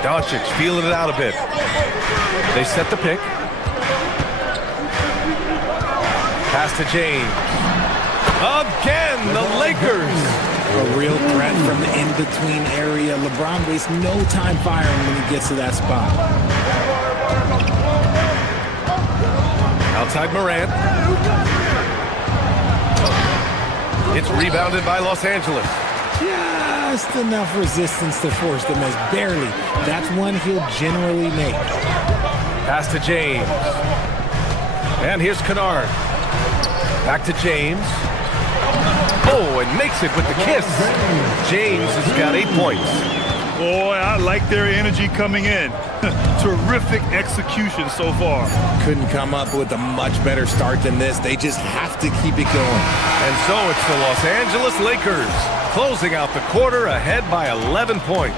Doncic feeling it out a bit. They set the pick. Pass to James. Again, the Lakers. A real threat from the in-between area. LeBron wastes no time firing when he gets to that spot. Outside Morant. It's rebounded by Los Angeles. Just enough resistance to force the miss. Barely. That's one he'll generally make. Pass to James. And here's Kennard. Back to James. Oh, and makes it with the kiss. James has got 8 points. Boy, I like their energy coming in. Terrific execution so far. Couldn't come up with a much better start than this. They just have to keep it going. And so it's the Los Angeles Lakers closing out the quarter ahead by 11 points.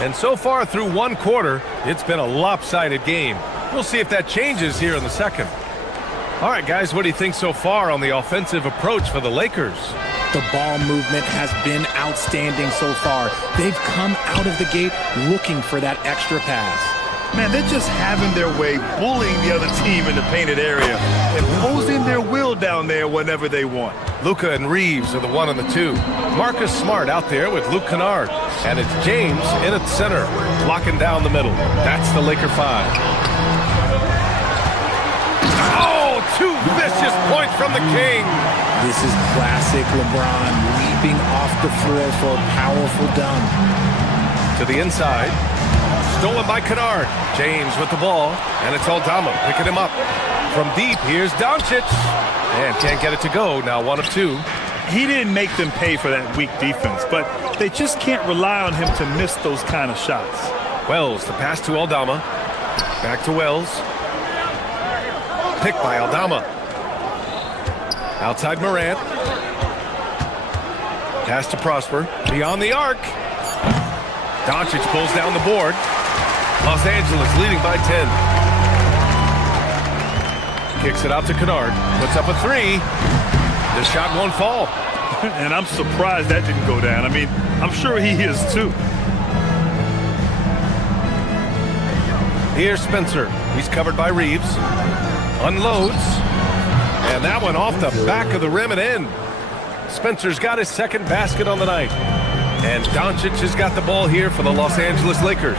And so far through one quarter, it's been a lopsided game. We'll see if that changes here in the second. All right, guys, what do you think so far on the offensive approach for the Lakers? The ball movement has been outstanding so far. They've come out of the gate looking for that extra pass. Man, they're just having their way, bullying the other team in the painted area, imposing their will down there whenever they want. Luka and Reeves are the 1 and the 2. Marcus Smart out there with Luke Kennard. And it's James in at center, blocking down the middle. That's the Laker 5. Oh, 2 vicious points from the King. This is classic LeBron leaping off the floor for a powerful dunk. To the inside. Stolen by Kennard. James with the ball. And it's Aldama picking him up. From deep, here's Doncic. And can't get it to go. Now 1 of 2. He didn't make them pay for that weak defense, but they just can't rely on him to miss those kind of shots. Wells, the pass to Aldama. Back to Wells. Picked by Aldama. Outside Morant. Pass to Prosper. Beyond the arc. Doncic pulls down the board. Los Angeles leading by 10. Kicks it out to Kennard. Puts up a 3. The shot won't fall. And I'm surprised that didn't go down. I mean, I'm sure he is too. Here's Spencer. He's covered by Reeves. Unloads. And that one off the back of the rim and in. Spencer's got his second basket on the night. And Doncic has got the ball here for the Los Angeles Lakers.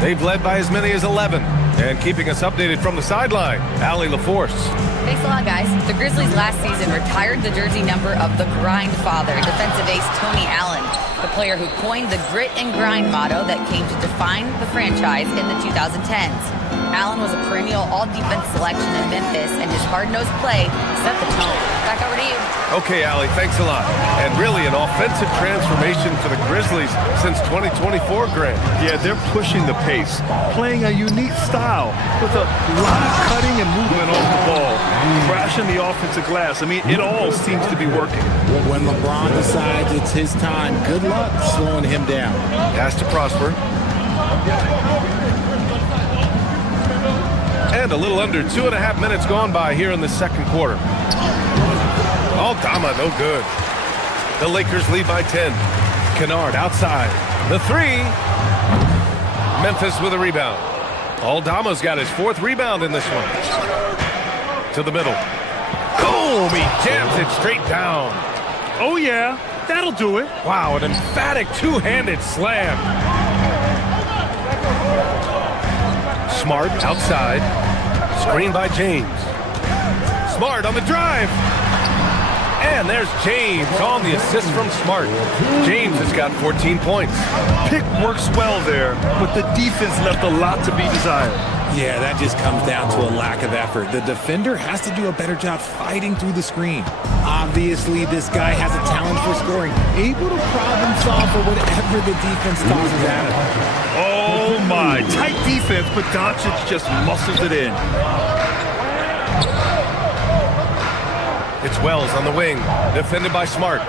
They've led by as many as 11. And keeping us updated from the sideline, Allie LaForce. Thanks a lot, guys. The Grizzlies last season retired the jersey number of the grind father, defensive ace Tony Allen, the player who coined the grit and grind motto that came to define the franchise in the 2010s. Allen was a perennial all-defense selection in Memphis, and his hard-nosed play set the tone. Back over to you. Okay, Allie, thanks a lot. And really an offensive transformation for the Grizzlies since 2024, Grant. Yeah, they're pushing the pace, playing a unique style with a lot of cutting and movement off the ball, crashing the offensive glass. I mean, it all seems to be working. When LeBron decides it's his time, good luck slowing him down. Pass to Prosper. And a little under 2.5 minutes gone by here in the second quarter. Aldama, no good. The Lakers lead by 10. Kennard outside. The 3. Memphis with a rebound. Aldama's got his 4th rebound in this one. To the middle. Boom! He jams it straight down. Oh, yeah. That'll do it. Wow, an emphatic two-handed slam. Smart outside. Screen by James. Smart on the drive. And there's James on the assist from Smart. James has got 14 points. Pick works well there, but the defense left a lot to be desired. Yeah, that just comes down to a lack of effort. The defender has to do a better job fighting through the screen. Obviously, this guy has a talent for scoring, able to problem solve for whatever the defense tosses at him. Oh, my. Tight defense, but Doncic just muscles it in. It's Wells on the wing, defended by Smart.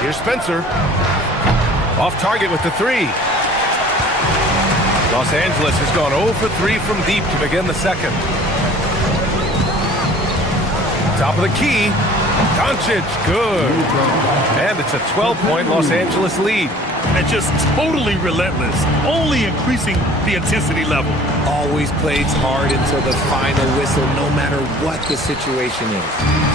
Here's Spencer. Off target with the 3. Los Angeles has gone 0 for 3 from deep to begin the second. Top of the key. Doncic, good. And it's a 12-point Los Angeles lead. And just totally relentless, only increasing the intensity level. Always plays hard until the final whistle, no matter what the situation is.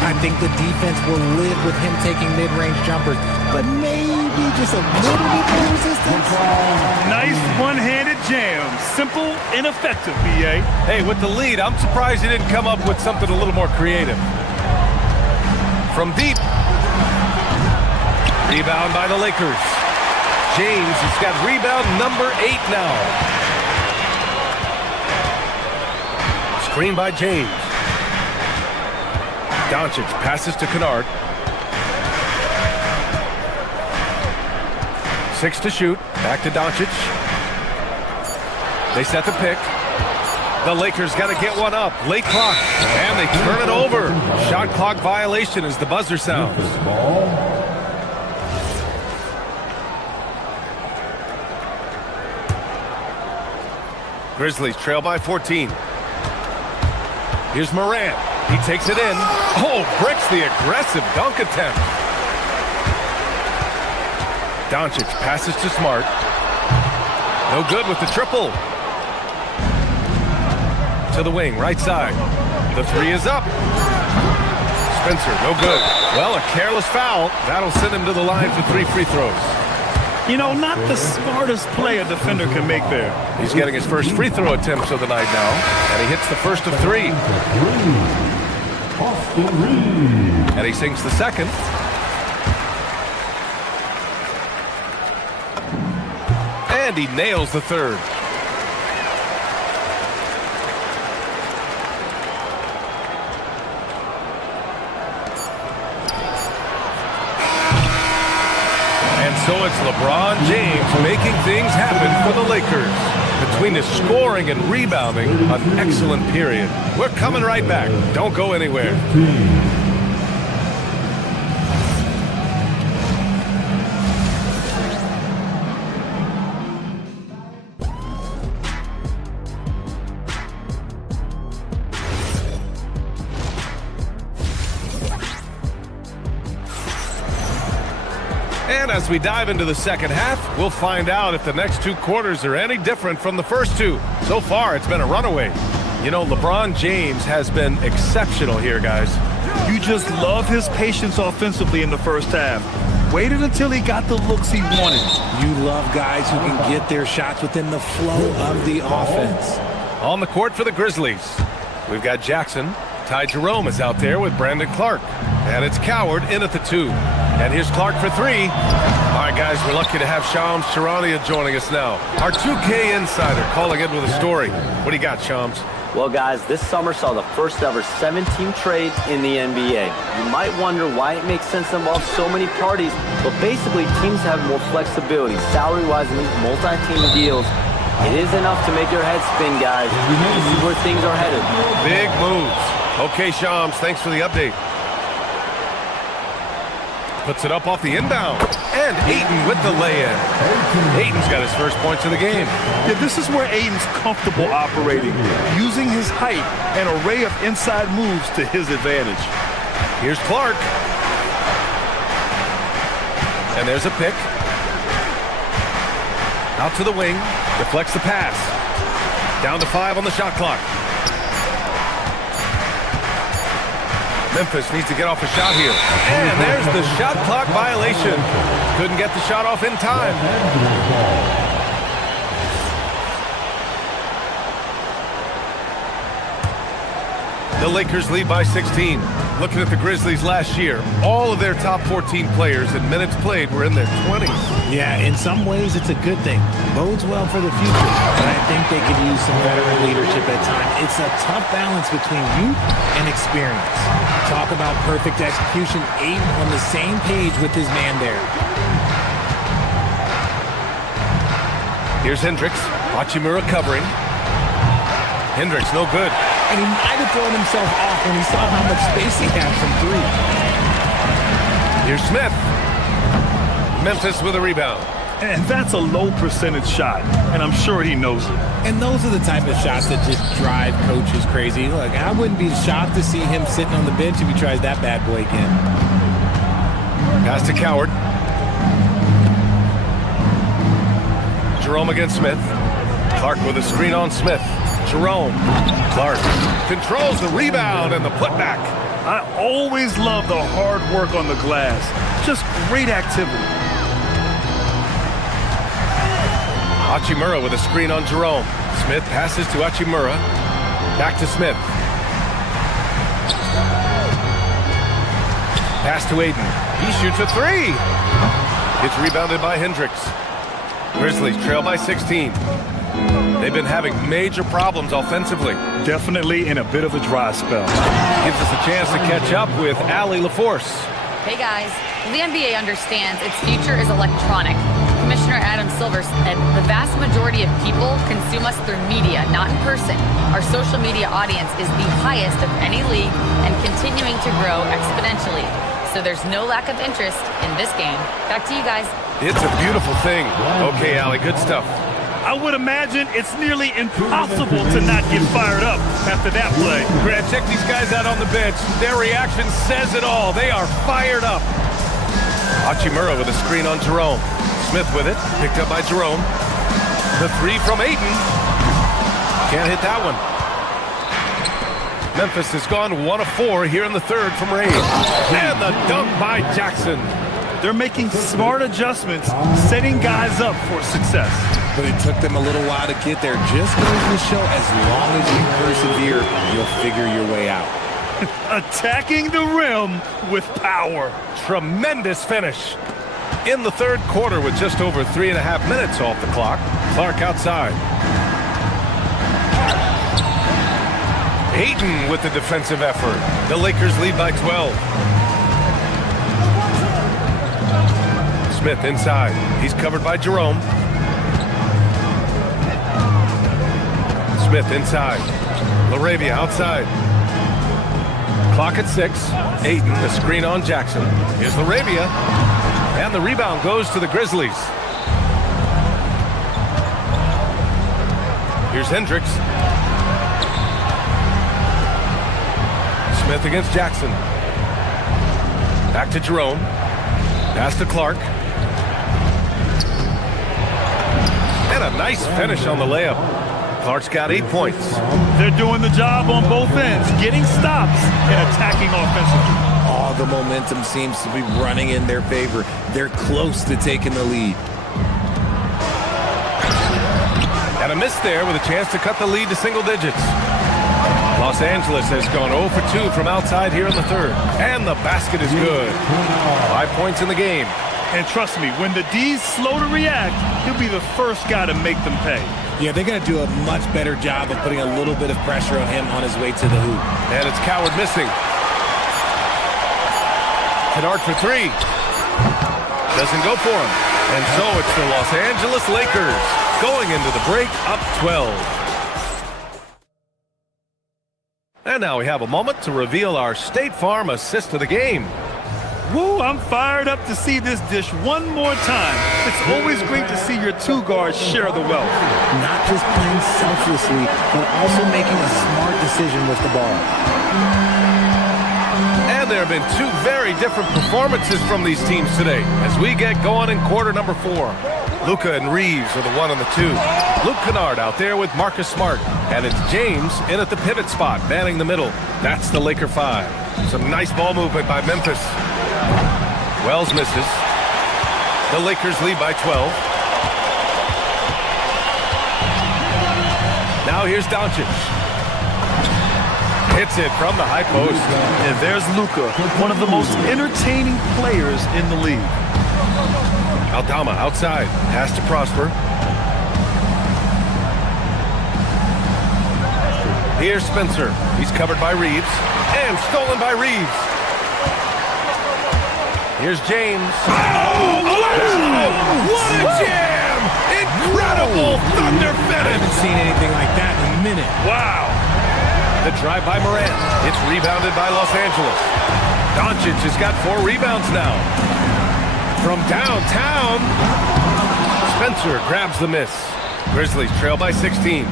I think the defense will live with him taking mid-range jumpers, but maybe just a little bit more resistance. Nice one-handed jam. Simple and effective, B.A. Hey, with the lead, I'm surprised he didn't come up with something a little more creative. From deep. Rebound by the Lakers. James has got rebound number 8 now. Screen by James. Doncic passes to Kennard. 6 to shoot. Back to Doncic. They set the pick. The Lakers got to get one up. Late clock. And they turn it over. Shot clock violation as the buzzer sounds. Grizzlies trail by 14. Here's Morant. He takes it in. Oh, breaks the aggressive dunk attempt. Doncic passes to Smart. No good with the triple. To the wing, right side. The three is up. Spencer, no good. Well, a careless foul. That'll send him to the line for 3 free throws. You know, not the smartest play a defender can make there. He's getting his first free throw attempts of the night now, and he hits the first of 3. And he sinks the second. And he nails the third. So it's LeBron James making things happen for the Lakers. Between his scoring and rebounding, an excellent period. We're coming right back. Don't go anywhere. And as we dive into the second half, we'll find out if the next 2 quarters are any different from the first 2. So far, it's been a runaway. You know, LeBron James has been exceptional here, guys. You just love his patience offensively in the first half. Waited until he got the looks he wanted. You love guys who can get their shots within the flow of the offense. On the court for the Grizzlies, we've got Jackson. Ty Jerome is out there with Brandon Clark. And it's Coward in at the 2. And here's Clark for 3. All right, guys, we're lucky to have Shams Charania joining us now. Our 2K insider calling in with a story. What do you got, Shams? Well, guys, this summer saw the first ever 7-team trade in the NBA. You might wonder why it makes sense to involve so many parties, but basically teams have more flexibility salary-wise in these multi-team deals. It is enough to make your head spin, guys. You see where things are headed. Big moves. Okay, Shams, thanks for the update. Puts it up off the inbound. And Ayton with the lay-in. Ayton's got his first points of the game. Yeah, this is where Ayton's comfortable operating, using his height and array of inside moves to his advantage. Here's Clark. And there's a pick. Out to the wing. Deflects the pass. Down to 5 on the shot clock. Memphis needs to get off a shot here. And there's the shot clock violation. Couldn't get the shot off in time. The Lakers lead by 16. Looking at the Grizzlies last year, all of their top 14 players in minutes played were in their 20s. Yeah, in some ways it's a good thing. Bodes well for the future, but I think they could use some veteran leadership at times. It's a tough balance between youth and experience. Talk about perfect execution. Ayton on the same page with his man there. Here's Hendricks. Hachimura covering. Hendricks no good. And he might have thrown himself off when he saw how much space he had from 3. Here's Smith. Memphis with a rebound. And that's a low percentage shot, and I'm sure he knows it. And those are the type of shots that just drive coaches crazy. Look, I wouldn't be shocked to see him sitting on the bench if he tries that bad boy again. Pass to Coward. Jerome against Smith. Clark with a screen on Smith. Jerome. Clark controls the rebound and the putback. I always love the hard work on the glass. Just great activity. Hachimura with a screen on Jerome. Smith passes to Hachimura. Back to Smith. Pass to Ayton. He shoots a 3. It's rebounded by Hendricks. Grizzlies trail by 16. They've been having major problems offensively. Definitely in a bit of a dry spell. Gives us a chance to catch up with Allie LaForce. Hey guys, the NBA understands its future is electronic. Commissioner Adam Silver said the vast majority of people consume us through media, not in person. Our social media audience is the highest of any league and continuing to grow exponentially. So there's no lack of interest in this game. Back to you guys. It's a beautiful thing. Okay, Allie, good stuff. I would imagine it's nearly impossible to not get fired up after that play. Grant, check these guys out on the bench. Their reaction says it all. They are fired up. Hachimura with a screen on Jerome. Smith with it, picked up by Jerome. The three from Ayton. Can't hit that one. Memphis has gone 1 of 4 here in the third from Ray. And the dunk by Jackson. They're making smart adjustments, setting guys up for success. But it took them a little while to get there. Just goes to show, as long as you persevere, you'll figure your way out. Attacking the rim with power. Tremendous finish. In the third quarter with just over 3.5 minutes off the clock. Clark outside. Ayton with the defensive effort. The Lakers lead by 12. Smith inside. He's covered by Jerome. Smith inside. LaRavia outside. Clock at 6. Ayton, the screen on Jackson. Here's LaRavia. And the rebound goes to the Grizzlies. Here's Hendricks. Smith against Jackson. Back to Jerome. Pass to Clark. And a nice finish on the layup. Clark's got 8 points. They're doing the job on both ends, getting stops and attacking offensively. All the momentum seems to be running in their favor. They're close to taking the lead. And a miss there with a chance to cut the lead to single digits. Los Angeles has gone 0 for 2 from outside here in the third. And the basket is good. 5 points in the game. And trust me, when the D's slow to react, he'll be the first guy to make them pay. Yeah, they're going to do a much better job of putting a little bit of pressure on him on his way to the hoop. And it's Coward missing. Kennard for 3. Doesn't go for him. And so it's the Los Angeles Lakers going into the break up 12. And now we have a moment to reveal our State Farm assist of the game. Woo, I'm fired up to see this dish one more time. It's always great to see your two guards share the wealth. Not just playing selflessly, but also making a smart decision with the ball. And there have been 2 very different performances from these teams today as we get going in quarter number 4. Luka and Reeves are the 1 and the 2. Luke Kennard out there with Marcus Smart. And it's James in at the pivot spot, manning the middle. That's the Laker 5. Some nice ball movement by Memphis. Wells misses. The Lakers lead by 12. Now here's Doncic. Hits it from the high post. And there's Luka, one of the most entertaining players in the league. Aldama outside. Pass to Prosper. Here's Spencer. He's covered by Reeves. And stolen by Reeves. Here's James. Oh, what a jam! Incredible thunder finish! I haven't seen anything like that in a minute. Wow! The drive by Morant. It's rebounded by Los Angeles. Doncic has got 4 rebounds now. From downtown, Spencer grabs the miss. Grizzlies trail by 16.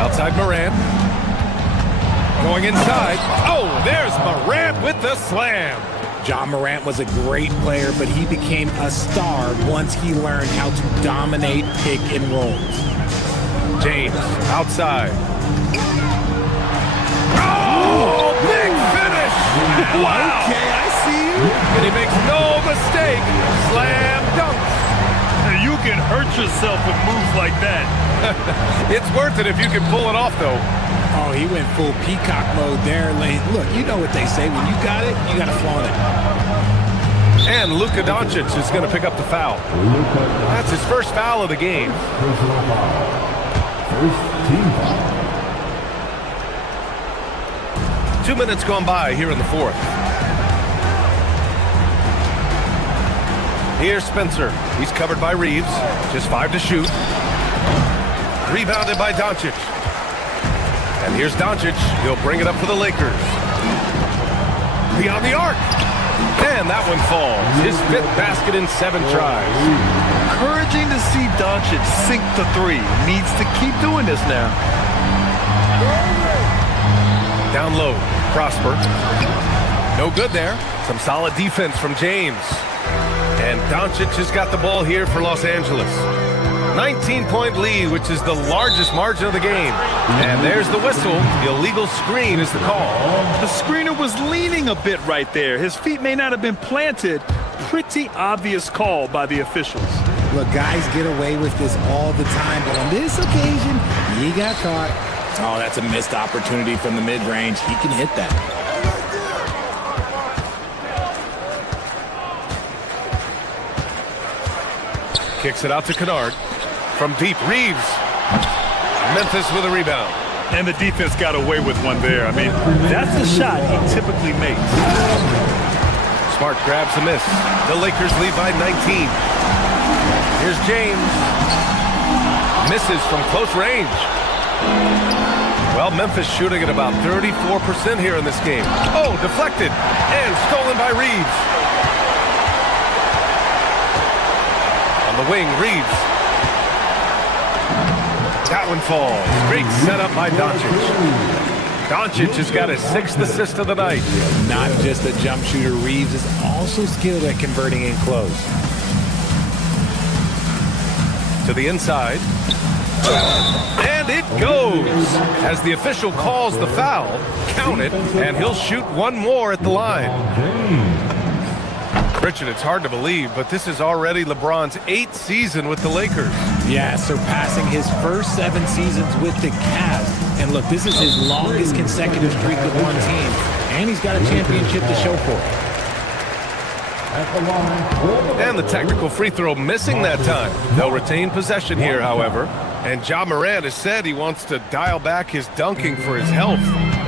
Outside Morant. Going inside. Oh, there's Morant with the slam. John Morant was a great player, but he became a star once he learned how to dominate pick and rolls. James outside. Oh, big finish. Wow. Okay, I see you. And he makes no mistake. Slam dunk. You can hurt yourself with moves like that. It's worth it if you can pull it off, though. Oh, he went full peacock mode there. Look, you know what they say. When you got it, you got to flaunt it. And Luka Doncic is going to pick up the foul. That's his first foul of the game. First team foul. 2 minutes gone by here in the fourth. Here's Spencer. He's covered by Reeves. Just 5 to shoot. Rebounded by Doncic. And here's Doncic. He'll bring it up for the Lakers. Beyond the arc. And that one falls. His 5th basket in 7 tries. Encouraging to see Doncic sink the 3. Needs to keep doing this now. Down low. Prosper. No good there. Some solid defense from James. And Doncic has got the ball here for Los Angeles. 19-point lead, which is the largest margin of the game. And there's the whistle. Illegal screen is the call. The screener was leaning a bit right there. His feet may not have been planted. Pretty obvious call by the officials. Look, guys get away with this all the time, but on this occasion, he got caught. Oh, that's a missed opportunity from the mid-range. He can hit that. Kicks it out to Kennard. From deep, Reeves. Memphis with a rebound. And the defense got away with one there. I mean, that's the shot he typically makes. Smart grabs the miss. The Lakers lead by 19. Here's James. Misses from close range. Well, Memphis shooting at about 34% here in this game. Oh, deflected and stolen by Reeves. On the wing, Reeves. That one falls. Great setup by Doncic. Doncic has got his 6th assist of the night. Not just a jump shooter, Reeves is also skilled at converting in close. To the inside. And it goes. As the official calls the foul, count it, and he'll shoot one more at the line. Richard, it's hard to believe, but this is already LeBron's 8th season with the Lakers. Yeah, surpassing his first 7 seasons with the Cavs. And look, this is his longest consecutive streak with one team, and he's got a championship to show for it. And the technical free throw missing that time. They'll retain possession here, however. And Ja Morant has said he wants to dial back his dunking for his health.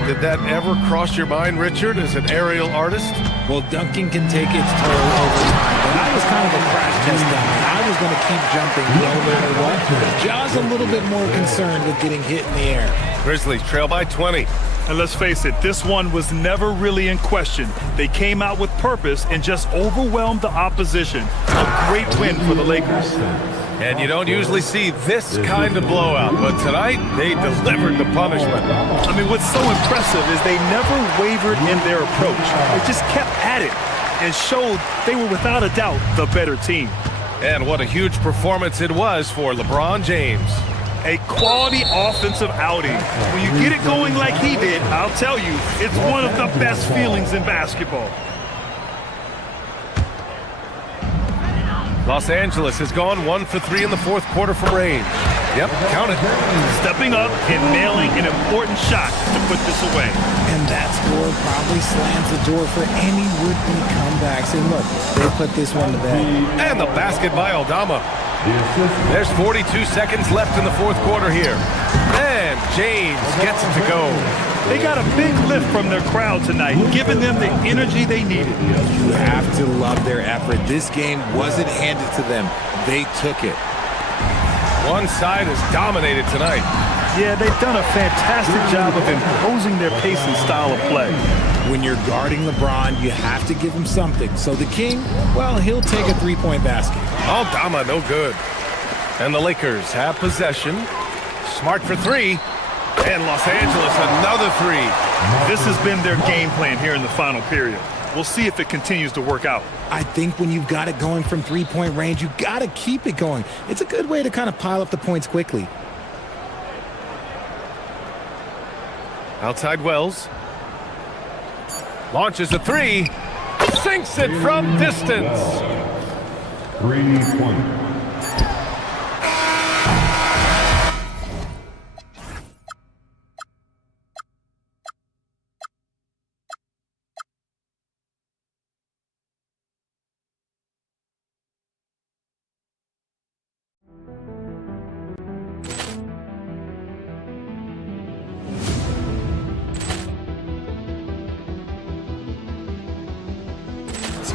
Did that ever cross your mind, Richard, as an aerial artist? Well, dunking can take its toll over time, but I was kind of a crash test dummy. I was going to keep jumping no matter what. Ja's a little bit more concerned with getting hit in the air. Grizzlies trail by 20. And let's face it, this one was never really in question. They came out with purpose and just overwhelmed the opposition. A great win for the Lakers. And you don't usually see this kind of blowout, but tonight they delivered the punishment. I mean, what's so impressive is they never wavered in their approach. They just kept at it and showed they were without a doubt the better team. And what a huge performance it was for LeBron James. A quality offensive outing. When you get it going like he did, I'll tell you, it's one of the best feelings in basketball. Los Angeles has gone 1 for 3 in the fourth quarter from range. Yep, count it. Stepping up and nailing an important shot to put this away. And that score probably slams the door for any would-be comebacks. And look, they put this one to bed. And the basket by Aldama. There's 42 seconds left in the fourth quarter here. And James gets it to go. They got a big lift from their crowd tonight, giving them the energy they needed. You have to love their effort. This game wasn't handed to them. They took it. One side has dominated tonight. Yeah, they've done a fantastic job of imposing their pace and style of play. When you're guarding LeBron, you have to give him something. So the King, well, he'll take a three-point basket. Aldama, no good. And the Lakers have possession. Smart for 3. And Los Angeles, another 3. This has been their game plan here in the final period. We'll see if it continues to work out. I think when you've got it going from three-point range, you got to keep it going. It's a good way to kind of pile up the points quickly. Outside Wells. Launches a 3. Sinks it from distance. 3-point.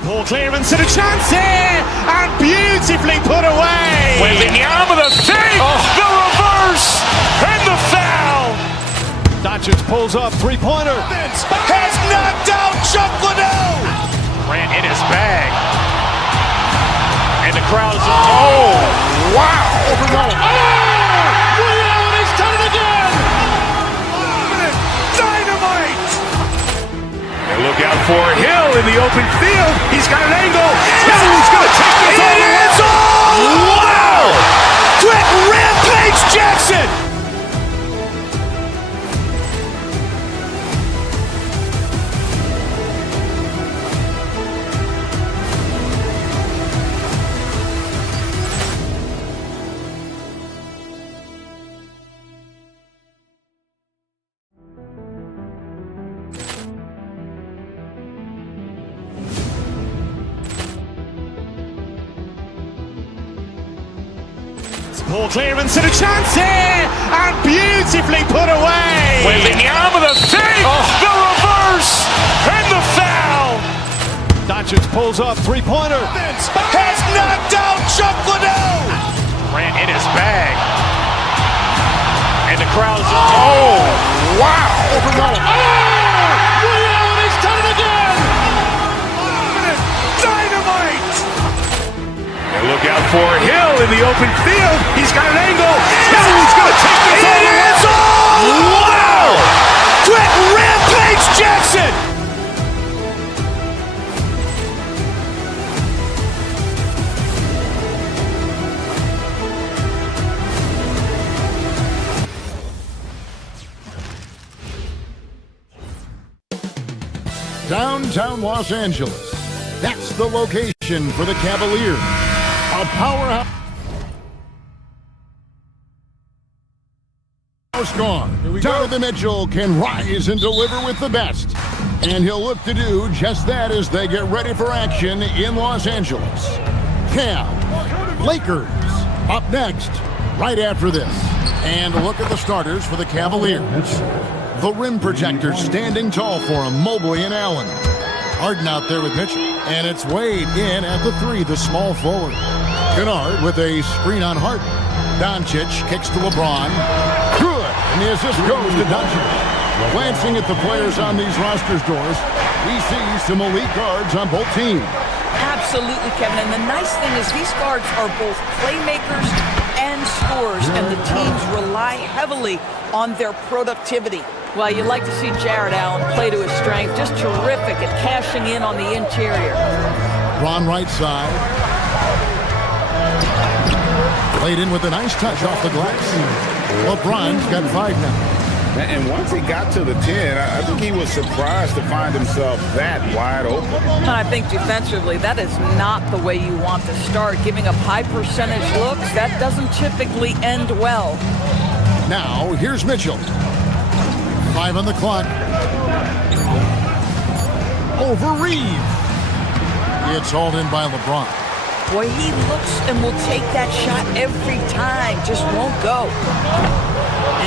Ball clearance and a chance here, and beautifully put away. Wembanyama the save, the reverse, and the foul. Doncic pulls up, three-pointer. Has knocked out Chuck Liddell. Ran in his bag. And the crowd is, oh, wow. Overrun. Oh, Ray Allen has done it again. Dynamite. And look out for Hill in the open field. He's got an angle. He's going to take this all. It is all. Wow. Quick Rampage Jackson. Ball clearance and a chance here, and beautifully put away. Wembanyama the save, the reverse, and the foul. Doncic pulls up, three-pointer. Has knocked out Chuck Liddell. Ran in his bag. And the crowd is, oh, wow. Overrun. Oh, Ray Allen has done it again. Dynamite. And look out for Hill in the open field. He's got an angle. He's going to take this all. It is all. Wow. Quick Rampage Jackson. Downtown Los Angeles. That's the location for the Cavaliers. A powerhouse gone. Donovan Mitchell can rise and deliver with the best. And he'll look to do just that as they get ready for action in Los Angeles. Cavs, Lakers, up next, right after this. And look at the starters for the Cavaliers. The rim protectors standing tall for him, Mobley and Allen. Harden out there with Mitchell. And it's Wade in at the three, the small forward. Kennard with a screen on Harden. Doncic kicks to LeBron. Good. And the assist goes to Doncic. Glancing at the players on these rosters, Doris, we see some elite guards on both teams. Absolutely, Kevin. And the nice thing is these guards are both playmakers and scorers, and the teams rely heavily on their productivity. Well, you like to see Jared Allen play to his strength. Just terrific at cashing in on the interior. Ron right side. Played in with a nice touch off the glass. LeBron's got 5 now. And once he got to the 10, I think he was surprised to find himself that wide open. I think defensively, that is not the way you want to start. Giving up high percentage looks, that doesn't typically end well. Now, here's Mitchell. 5 on the clock. Over Reeves. It's hauled in by LeBron. Boy, he looks and will take that shot every time. Just won't go.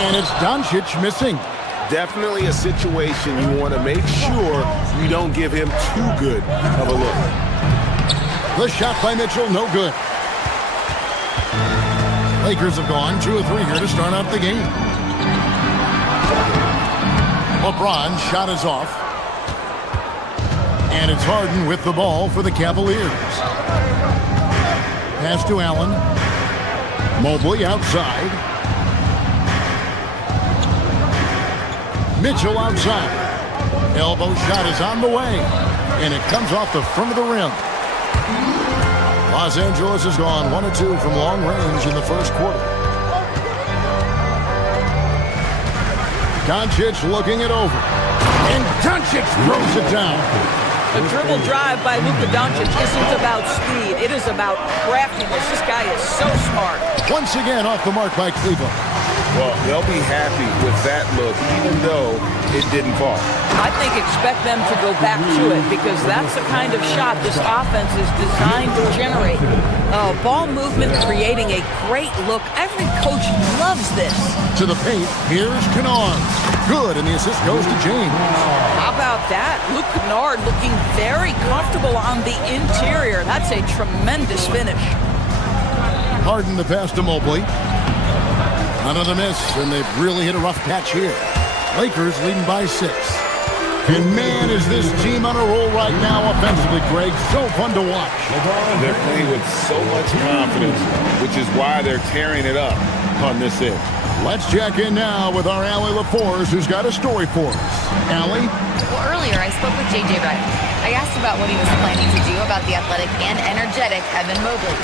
And it's Doncic missing. Definitely a situation you want to make sure you don't give him too good of a look. The shot by Mitchell, no good. Lakers have gone 2 of 3 here to start out the game. LeBron's shot is off. And it's Harden with the ball for the Cavaliers. Pass to Allen. Mobley outside. Mitchell outside. Elbow shot is on the way. And it comes off the front of the rim. Los Angeles has gone 1 of 2 from long range in the first quarter. Doncic looking it over. And Doncic throws it down. The dribble drive by Luka Doncic isn't about speed. It is about craftiness. This guy is so smart. Once again off the mark by Cleveland. Well, they'll be happy with that look, even though it didn't fall. I think expect them to go back to it because that's the kind of shot this offense is designed to generate. Ball movement creating a great look. Every coach loves this. To the paint, here's Kennard. Good, and the assist goes to James. How about that? Luke Kennard looking very comfortable on the interior. That's a tremendous finish. Harden the pass to Mobley. Another miss, and they've really hit a rough patch here. Lakers leading by 6. And man, is this team on a roll right now offensively, Greg. So fun to watch. They're playing with so much confidence, which is why they're tearing it up on this end. Let's check in now with our Allie LaForce, who's got a story for us. Allie? Well, earlier I spoke with J.J. Redick. I asked about what he was planning to do about the athletic and energetic Evan Mobley.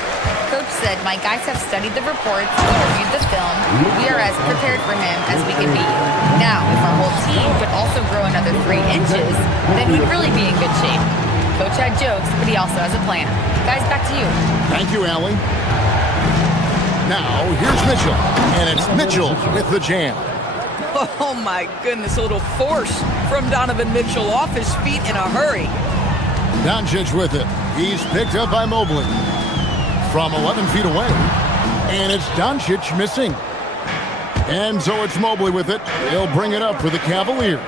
Coach said, my guys have studied the reports, reviewed the film. We are as prepared for him as we can be. Now, if our whole team could also grow another 3 inches, then we'd really be in good shape. Coach had jokes, but he also has a plan. Guys, back to you. Thank you, Allie. Now, here's Mitchell. And it's Mitchell with the jam. Oh, my goodness. A little force from Donovan Mitchell off his feet in a hurry. Doncic with it. He's picked up by Mobley from 11 feet away. And it's Doncic missing. And so it's Mobley with it. He'll bring it up for the Cavaliers.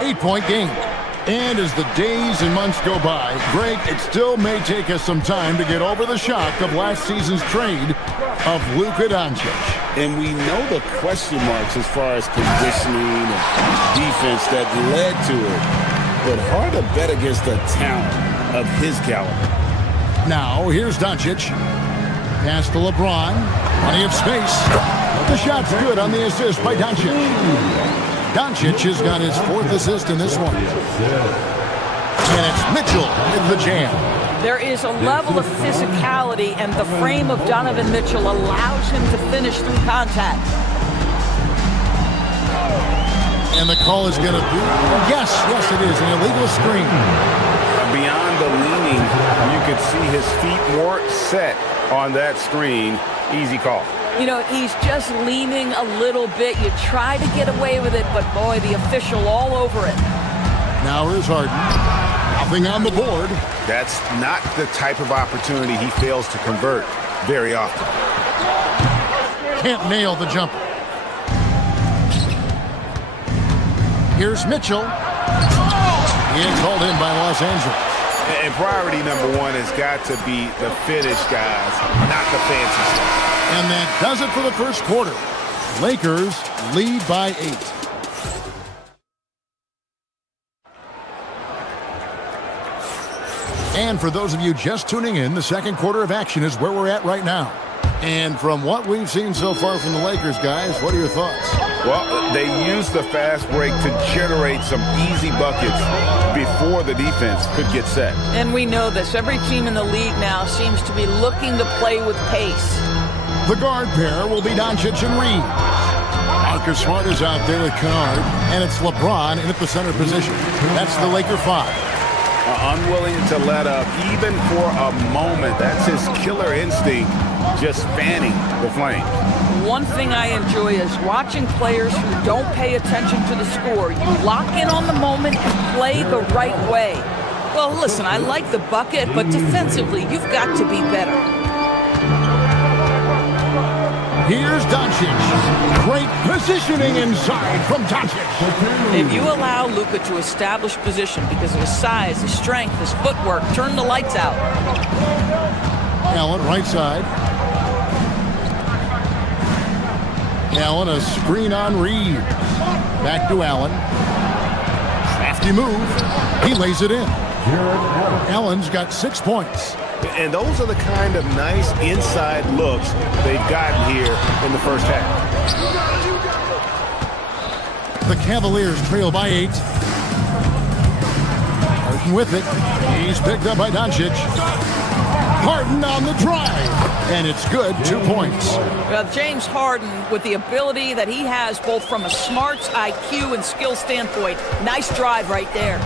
8-point game. And as the days and months go by, Greg, it still may take us some time to get over the shock of last season's trade of Luka Doncic. And we know the question marks as far as conditioning and defense that led to it. But hard to bet against the talent of his caliber. Now, here's Doncic. Pass to LeBron. Plenty of space. The shot's good on the assist by Doncic. Doncic has got his 4th assist in this one. And it's Mitchell with the jam. There is a level of physicality, and the frame of Donovan Mitchell allows him to finish through contact. And the call is going to be, yes, it is, an illegal screen. Beyond the leaning, you could see his feet more set on that screen. Easy call. You know, he's just leaning a little bit. You try to get away with it, but boy, the official all over it. Now here's Harden. Nothing on the board. That's not the type of opportunity he fails to convert very often. Can't nail the jumper. Here's Mitchell. He is called in by Los Angeles. And priority number 1 has got to be the finish, guys, not the fancy stuff. And that does it for the first quarter. Lakers lead by 8. And for those of you just tuning in, the second quarter of action is where we're at right now. And from what we've seen so far from the Lakers, guys, what are your thoughts? Well, they used the fast break to generate some easy buckets before the defense could get set. And we know this. Every team in the league now seems to be looking to play with pace. The guard pair will be Doncic and Reed. Marcus Smart is out there with Kennard, and it's LeBron in at the center position. That's the Laker 5. Unwilling to let up even for a moment. That's his killer instinct, just fanning the flames. One thing I enjoy is watching players who don't pay attention to the score. You lock in on the moment and play the right way. Well, listen, I like the bucket, but defensively, you've got to be better. Here's Doncic. Great positioning inside from Doncic. If you allow Luka to establish position because of his size, his strength, his footwork, turn the lights out. Allen, right side. Allen, a screen on Reed. Back to Allen. Crafty move. He lays it in. Allen's got 6 points. And those are the kind of nice inside looks they've gotten here in the first half. The Cavaliers trail by 8. Harden with it. He's picked up by Doncic. Harden on the drive. And it's good, 2 points. Well, James Harden, with the ability that he has both from a smarts, IQ, and skill standpoint, nice drive right there.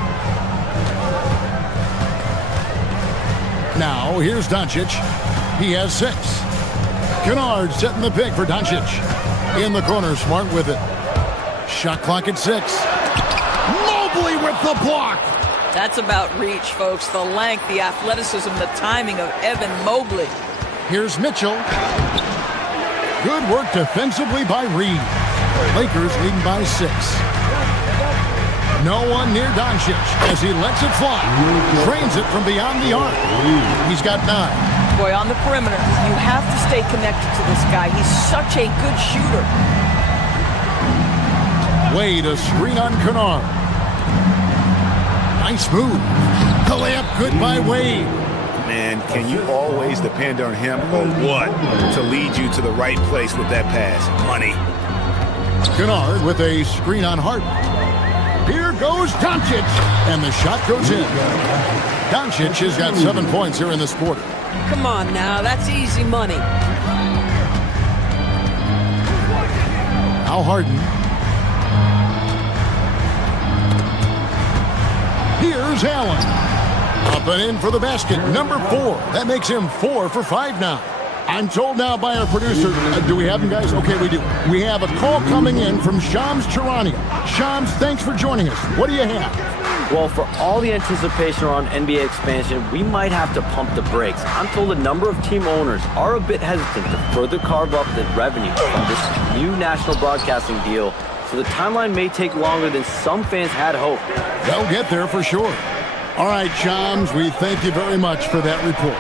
Now, here's Doncic. He has 6. Kennard setting the pick for Doncic. In the corner, Smart with it. Shot clock at 6. Mobley with the block. That's about reach, folks. The length, the athleticism, the timing of Evan Mobley. Here's Mitchell. Good work defensively by Reed. Lakers leading by 6. No one near Doncic as he lets it fly. Drains it from beyond the arc. He's got 9. Boy, on the perimeter, you have to stay connected to this guy. He's such a good shooter. Wade, a screen on Kennard. Nice move. The layup good by Wade. Man, can you always depend on him or what to lead you to the right place with that pass? Money. Kennard with a screen on Harden. Here goes Doncic, and the shot goes in. Doncic has got 7 points here in this quarter. Come on now, that's easy money. Now Harden. Here's Allen. Up and in for the basket, number 4. That makes him 4 for 5 now. I'm told now by our producer, do we have him, guys? Okay, we do. We have a call coming in from Shams Charania. Shams, thanks for joining us. What do you have? Well, for all the anticipation around NBA expansion, we might have to pump the brakes. I'm told a number of team owners are a bit hesitant to further carve up the revenue from this new national broadcasting deal, so the timeline may take longer than some fans had hoped. They'll get there for sure. All right, Shams, we thank you very much for that report.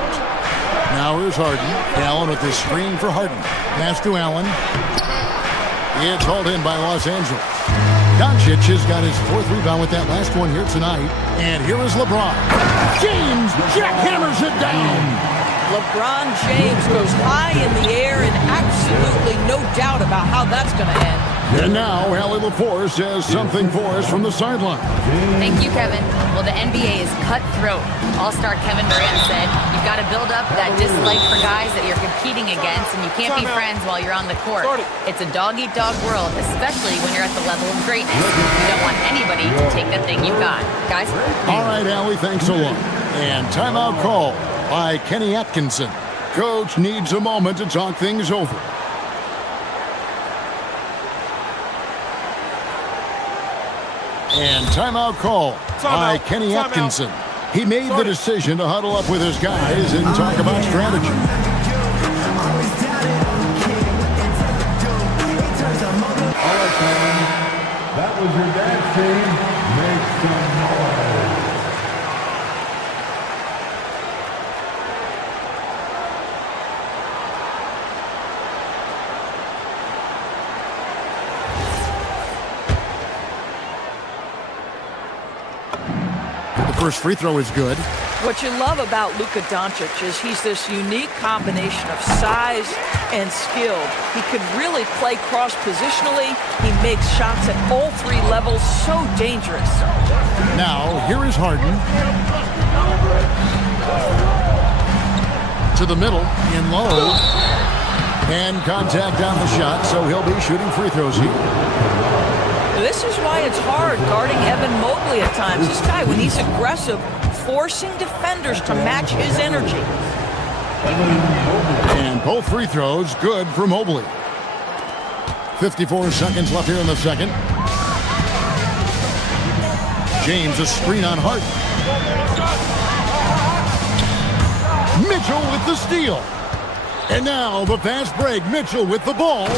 Now here's Harden. Allen with the screen for Harden. Pass to Allen. It's hauled in by Los Angeles. Doncic has got his 4th rebound with that last one here tonight. And here is LeBron. James jackhammers it down. LeBron James goes high in the air, and absolutely no doubt about how that's going to end. And now, Allie LaForce has something for us from the sideline. Thank you, Kevin. Well, the NBA is cutthroat. All-star Kevin Durant said, you've got to build up that dislike for guys that you're competing against, and you can't be friends while you're on the court. It's a dog-eat-dog world, especially when you're at the level of greatness. You don't want anybody to take the thing you got. Guys? All right, Allie, thanks a lot. And timeout call by Kenny Atkinson. Coach needs a moment to talk things over. And timeout call by Kenny Atkinson. He made the decision to huddle up with his guys and talk about strategy. All right, man. That was your dance team. Make some noise. First free throw is good. What you love about Luka Doncic is he's this unique combination of size and skill. He can really play cross-positionally. He makes shots at all 3 levels, so dangerous. Now, here is Harden. To the middle, in low. And contact on the shot, so he'll be shooting free throws here. This is why it's hard guarding Evan Mobley at times. This guy, when he's aggressive, forcing defenders to match his energy. And both free throws good for Mobley. 54 seconds left here in the second. James, a screen on Harden. Mitchell with the steal. And now the fast break. Mitchell with the ball.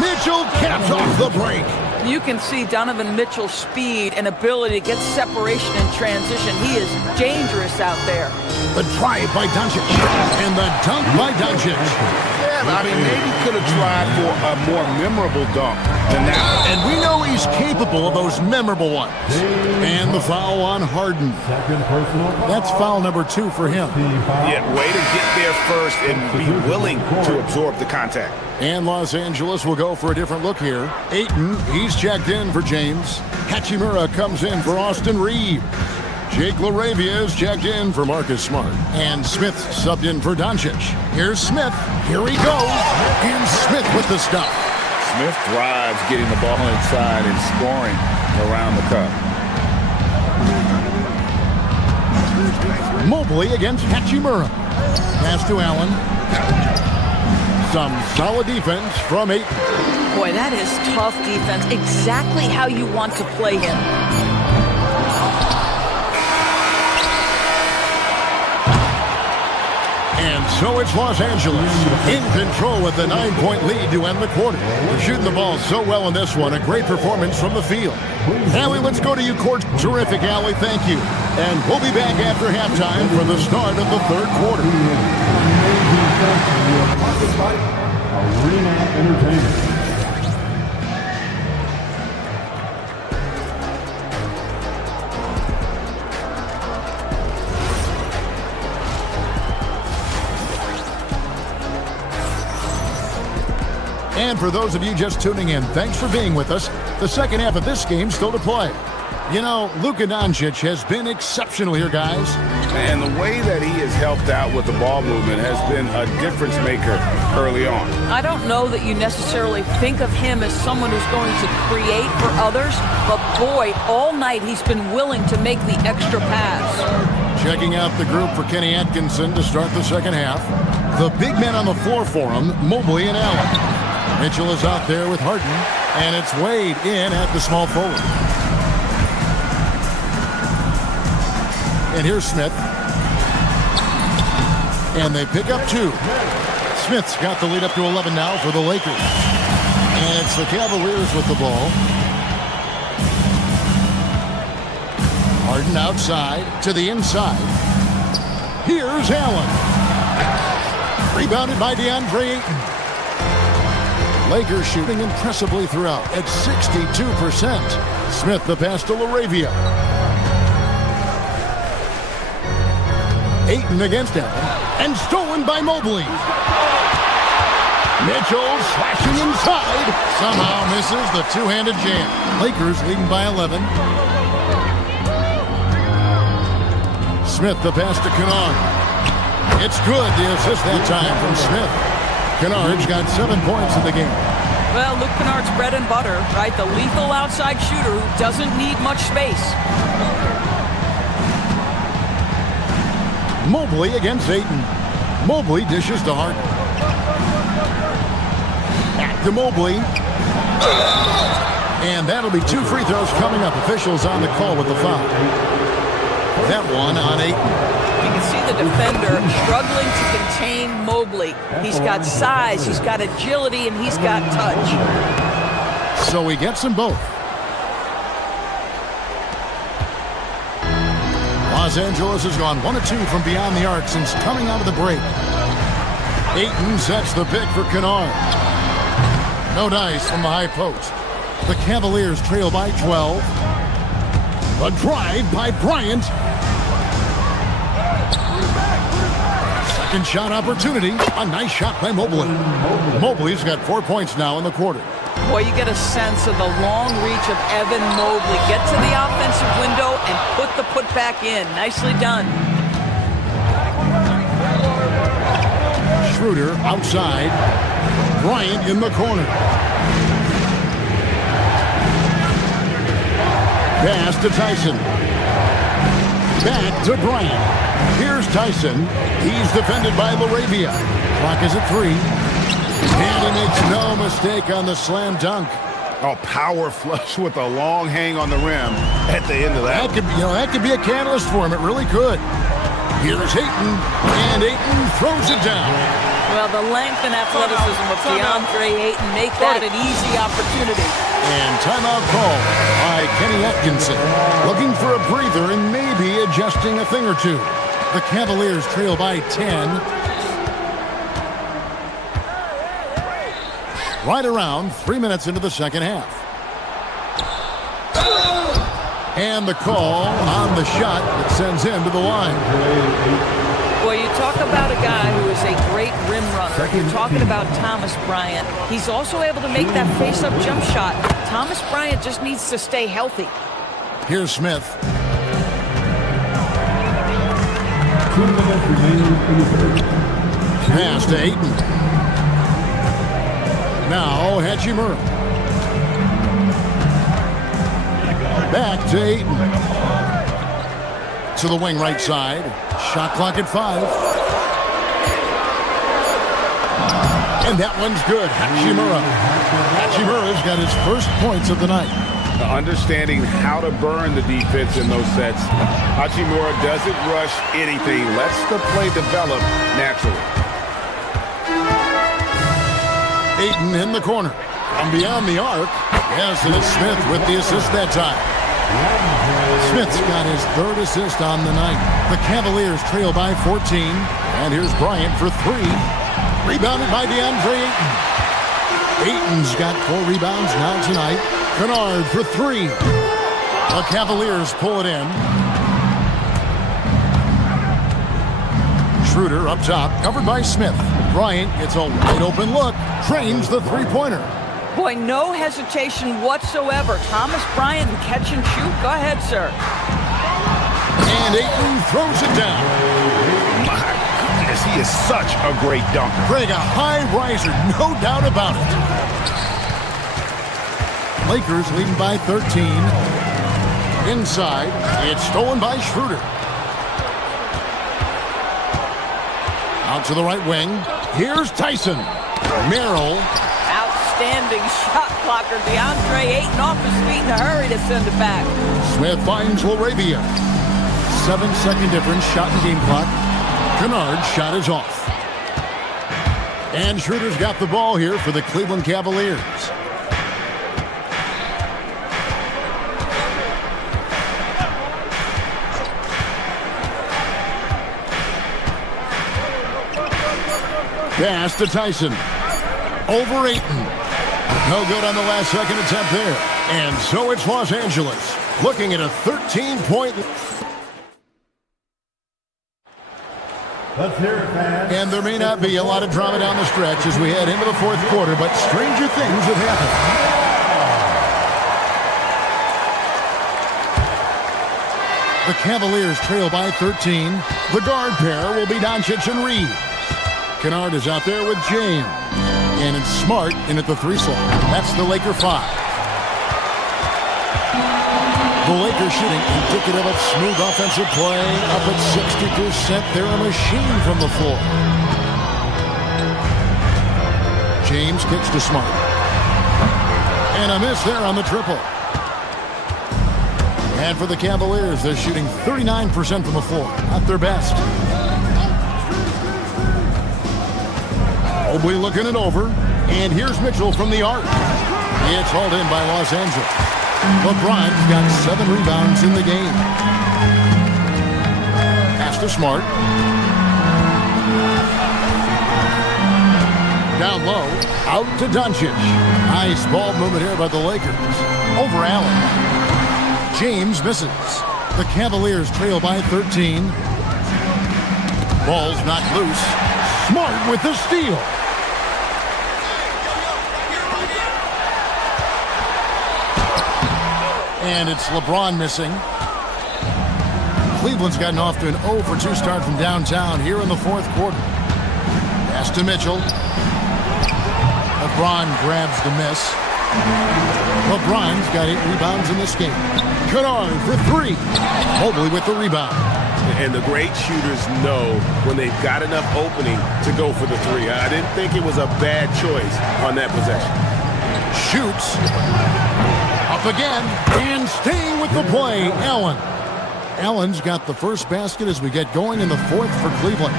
Mitchell caps off the break. You can see Donovan Mitchell's speed and ability to get separation in transition. He is dangerous out there. The drive by Doncic and the dunk by Doncic. Yeah, I mean, maybe could have tried for a more memorable dunk than that. And we know he's capable of those memorable ones. And the foul on Harden. That's foul number 2 for him. Yeah, way to get there first and be willing to absorb the contact. And Los Angeles will go for a different look here. Ayton, he's checked in for James. Hachimura comes in for Austin Reeves. Jake LaRavia is checked in for Marcus Smart. And Smith subbed in for Doncic. Here's Smith. Here he goes. And Smith with the stuff. Smith drives, getting the ball inside and scoring around the cup. Mobley against Hachimura. Pass to Allen. Some solid defense from Ayton. Boy, that is tough defense. Exactly how you want to play him. And so it's Los Angeles in control with the 9-point lead to end the quarter. They're shooting the ball so well in this one. A great performance from the field. Allie, let's go to you, court. Terrific, Allie. Thank you. And we'll be back after halftime for the start of the third quarter. Arena Entertainment. And for those of you just tuning in, thanks for being with us. The second half of this game still to play. You know, Luka Doncic has been exceptional here, guys. And the way that he has helped out with the ball movement has been a difference maker early on. I don't know that you necessarily think of him as someone who's going to create for others, but boy, all night he's been willing to make the extra pass. Checking out the group for Kenny Atkinson to start the second half. The big men on the floor for him, Mobley and Allen. Mitchell is out there with Harden, and it's Wade in at the small forward. And here's Smith. And they pick up 2. Smith's got the lead up to 11 now for the Lakers. And it's the Cavaliers with the ball. Harden outside to the inside. Here's Allen. Rebounded by DeAndre Ayton. Lakers shooting impressively throughout at 62%. Smith the pass to LaRavia. Ayton against Allen, and stolen by Mobley. Mitchell slashing inside. Somehow misses the two-handed jam. Lakers leading by 11. Smith the pass to Kennard. It's good, the assist that time from Smith. Kennard's got 7 points in the game. Well, Luke Kennard's bread and butter, right? The lethal outside shooter who doesn't need much space. Mobley against Ayton. Mobley dishes to Harden. Back to Mobley. And that'll be 2 free throws coming up. Officials on the call with the foul. That one on Ayton. You can see the defender struggling to contain Mobley. He's got size, he's got agility, and he's got touch. So he gets them both. Los Angeles has gone 1 of 2 from beyond the arc since coming out of the break. Ayton sets the pick for Kennard. No dice from the high post. The Cavaliers trail by 12. A drive by Bryant. Second shot opportunity. A nice shot by Mobley. Mobley's got 4 points now in the quarter. Boy, you get a sense of the long reach of Evan Mobley. Get to the offensive window and put the putback in. Nicely done. Schroeder outside. Bryant in the corner. Pass to Tyson. Back to Bryant. Here's Tyson. He's defended by LaRavia. Clock is at 3. And he makes no mistake on the slam dunk. Oh, power flush with a long hang on the rim at the end of that. That could be a catalyst for him. It really could. Here's Ayton, and Ayton throws it down. Well, the length and athleticism of DeAndre Ayton make that an easy opportunity. And timeout call by Kenny Atkinson. Looking for a breather and maybe adjusting a thing or two. The Cavaliers trail by 10. Right around 3 minutes into the second half. And the call on the shot that sends him to the line. Well, you talk about a guy who is a great rim runner. You're talking about Thomas Bryant. He's also able to make that face-up jump shot. Thomas Bryant just needs to stay healthy. Here's Smith. 2 minutes remaining in the third. Pass to Ayton. Now Hachimura. Back to Ayton. To the wing right side. Shot clock at 5. And that one's good. Hachimura. Hachimura's got his first points of the night. Understanding how to burn the defense in those sets. Hachimura doesn't rush anything. Lets the play develop naturally. Ayton in the corner. From beyond the arc. Yes, and it's Smith with the assist that time. Smith's got his third assist on the night. The Cavaliers trail by 14. And here's Bryant for three. Rebounded by DeAndre Ayton. Ayton's got 4 rebounds now tonight. Kennard for three. The Cavaliers pull it in. Schroeder up top, covered by Smith. Bryant gets a wide open look. Trains the three-pointer. Boy, no hesitation whatsoever. Thomas Bryant and catch and shoot. Go ahead, sir. And Ayton throws it down. My goodness, he is such a great dunker. Craig, a high riser, no doubt about it. Lakers leading by 13. Inside, it's stolen by Schroeder. Out to the right wing. Here's Tyson. Merrill. Outstanding shot blocker. DeAndre Ayton off his feet in a hurry to send it back. Smith finds LaRavia. 7-second difference, shot and game clock. Kennard's shot is off. And Schroeder's got the ball here for the Cleveland Cavaliers. Pass to Tyson. Over Ayton. No good on the last second attempt there. And so it's Los Angeles looking at a 13-point. Let's hear it, fans. And there may not be a lot of drama down the stretch as we head into the fourth quarter, but stranger things have happened. The Cavaliers trail by 13. The guard pair will be Doncic and Reed. Kennard is out there with James. And it's Smart in at the 3 slot. That's the Laker 5. The Lakers shooting indicative of smooth offensive play. Up at 60%. They're a machine from the floor. James kicks to Smart. And a miss there on the triple. And for the Cavaliers, they're shooting 39% from the floor. Not their best. Mobley looking it over. And here's Mitchell from the arc. It's hauled in by Los Angeles. LeBron's got 7 rebounds in the game. Pass to Smart. Down low. Out to Doncic. Nice ball movement here by the Lakers. Over Allen. James misses. The Cavaliers trail by 13. Ball's not loose. Smart with the steal. And it's LeBron missing. Cleveland's gotten off to an 0-for-2 start from downtown here in the fourth quarter. Pass to Mitchell. LeBron grabs the miss. LeBron's got 8 rebounds in this game. Kennard for 3. Mobley with the rebound. And the great shooters know when they've got enough opening to go for the 3. I didn't think it was a bad choice on that possession. Shoots. Up again. And staying with the play, Allen. Allen's got the first basket as we get going in the fourth for Cleveland.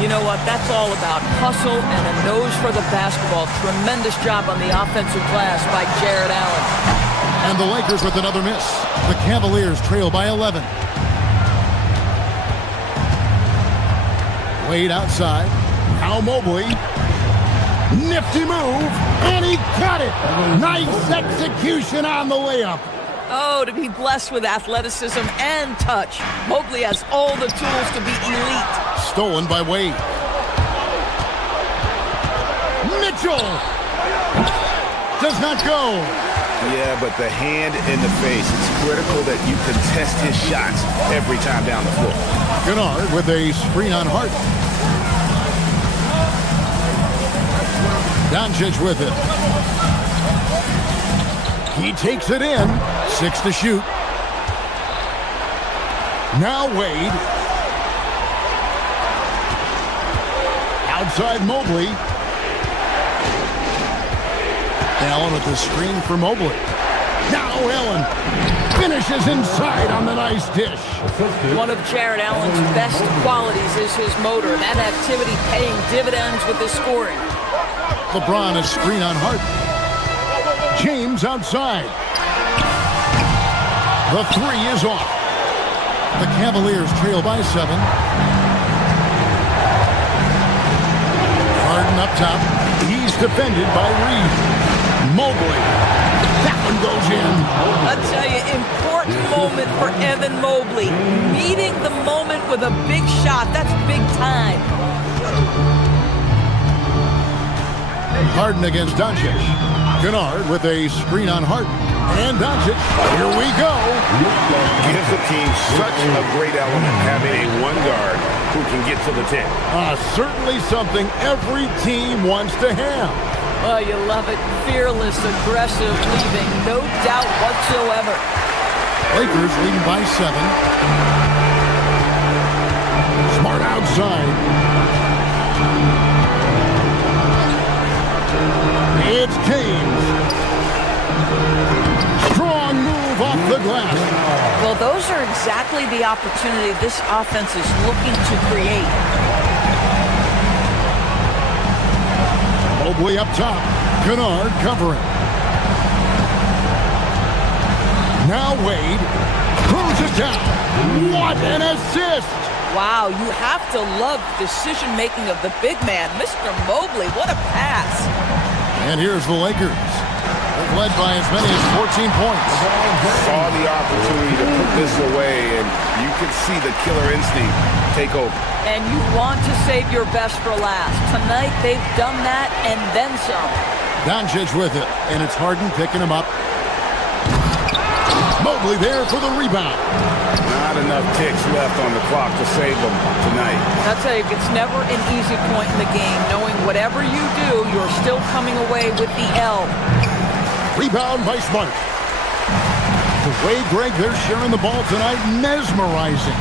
You know what? That's all about hustle and a nose for the basketball. Tremendous job on the offensive glass by Jared Allen. And the Lakers with another miss. The Cavaliers trail by 11. Wade outside. Now Mobley. Nifty move. And he got it. Nice execution on the layup. Oh, to be blessed with athleticism and touch. Mobley has all the tools to be elite. Stolen by Wade. Mitchell does not go. Yeah, but the hand in the face. It's critical that you contest his shots every time down the floor. Kennard with a screen on Hart. Doncic with it. He takes it in. 6 to shoot. Now Wade. Outside Mobley. Allen with the screen for Mobley. Now Allen finishes inside on the nice dish. One of Jared Allen's best qualities is his motor. That activity paying dividends with his scoring. LeBron a screen on Hart. James outside. The three is off. The Cavaliers trail by 7. Harden up top. He's defended by Reed. Mobley. That one goes in. I'll tell you, important moment for Evan Mobley. Meeting the moment with a big shot. That's big time. Harden against Doncic. Kennard with a screen on Harden. And Doncic, here we go. Gives the team such a great element having a one guard who can get to the 10. Certainly something every team wants to have. Oh, you love it. Fearless, aggressive, leaving. No doubt whatsoever. Lakers leading by 7. Smart outside. It's James. Strong move off the glass. Well, those are exactly the opportunity this offense is looking to create. Mobley up top. Kennard covering. Now Wade throws it down. What an assist! Wow, you have to love decision-making of the big man. Mr. Mobley, what a pass. And here's the Lakers. They're led by as many as 14 points. Saw the opportunity to put this away, and you could see the killer instinct take over. And you want to save your best for last. Tonight, they've done that and then some. Doncic with it, and it's Harden picking him up. Mobley there for the rebound. Not enough ticks left on the clock to save them tonight. I'll tell you, it's never an easy point in the game, knowing whatever you do, you're still coming away with the L. Rebound by Smart. The way, Greg, they're sharing the ball tonight, mesmerizing.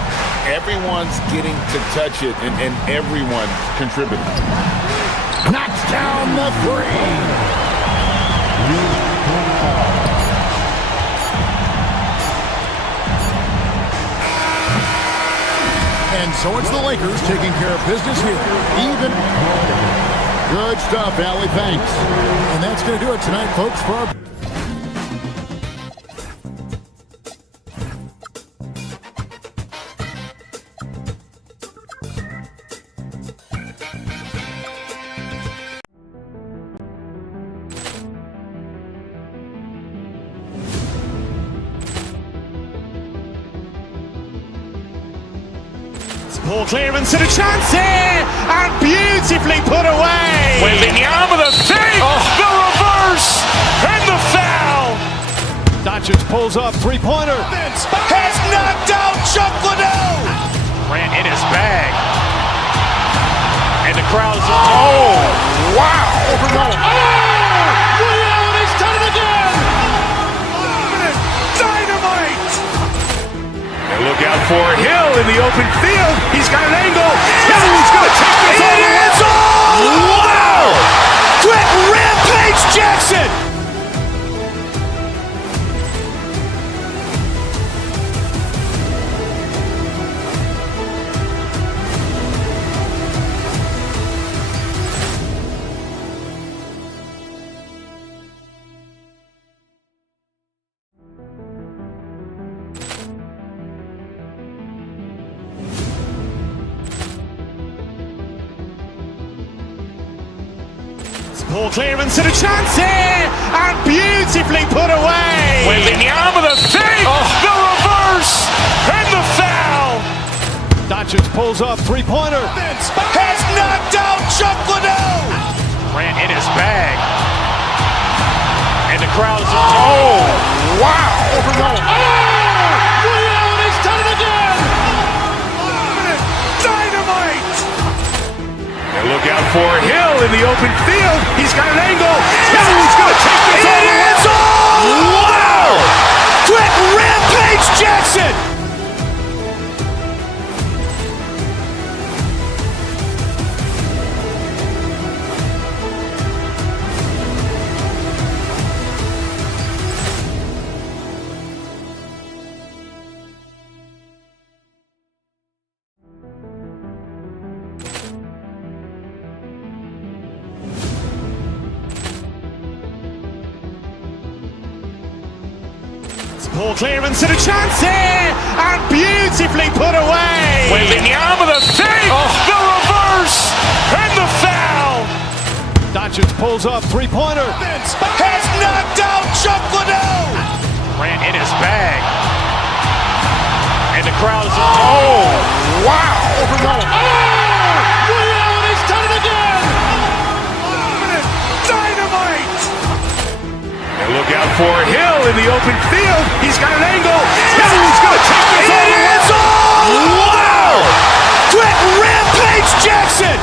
Everyone's getting to touch it, and everyone contributing. Knocks down the three. And so it's the Lakers taking care of business here. Even. Good stuff, Allie. Thanks. And that's going to do it tonight, folks, for our... Ball clearance and a chance here, and beautifully put away. Wembanyama the three, the reverse, and the foul. Doncic pulls up, three-pointer. Has knocked out Chuck Liddell. Ran in his bag, and the crowd's Oh, wow! He's done it again. Dynamite. And look out for Hill in the open field. He's got an angle. He's going to take this all the way. Wow! Quick Rampage Jackson. Ball clearance and a chance here, and beautifully put away. Wembanyama the three, the reverse, and the foul. Doncic pulls up, three-pointer. Has knocked out Chuck Liddell. Ran in his bag, and the crowd's Wow! He's done it again. Dynamite. And look out for Hill in the open field. He's got an angle. He's going to take this all the way. Wow! Quick Rampage Jackson. Ball clearance and a chance here, and beautifully put away. Wembanyama the save, the reverse, and the foul. Doncic pulls up, three-pointer. Has knocked out Chuck Liddell. Ran in his bag. And the crowd is... Oh, wow. Ray Allen has done it again. Dynamite. And look out for Hill in the open field. He's got an angle. He's going to take this all the way. Wow. Brett Rampage Jackson.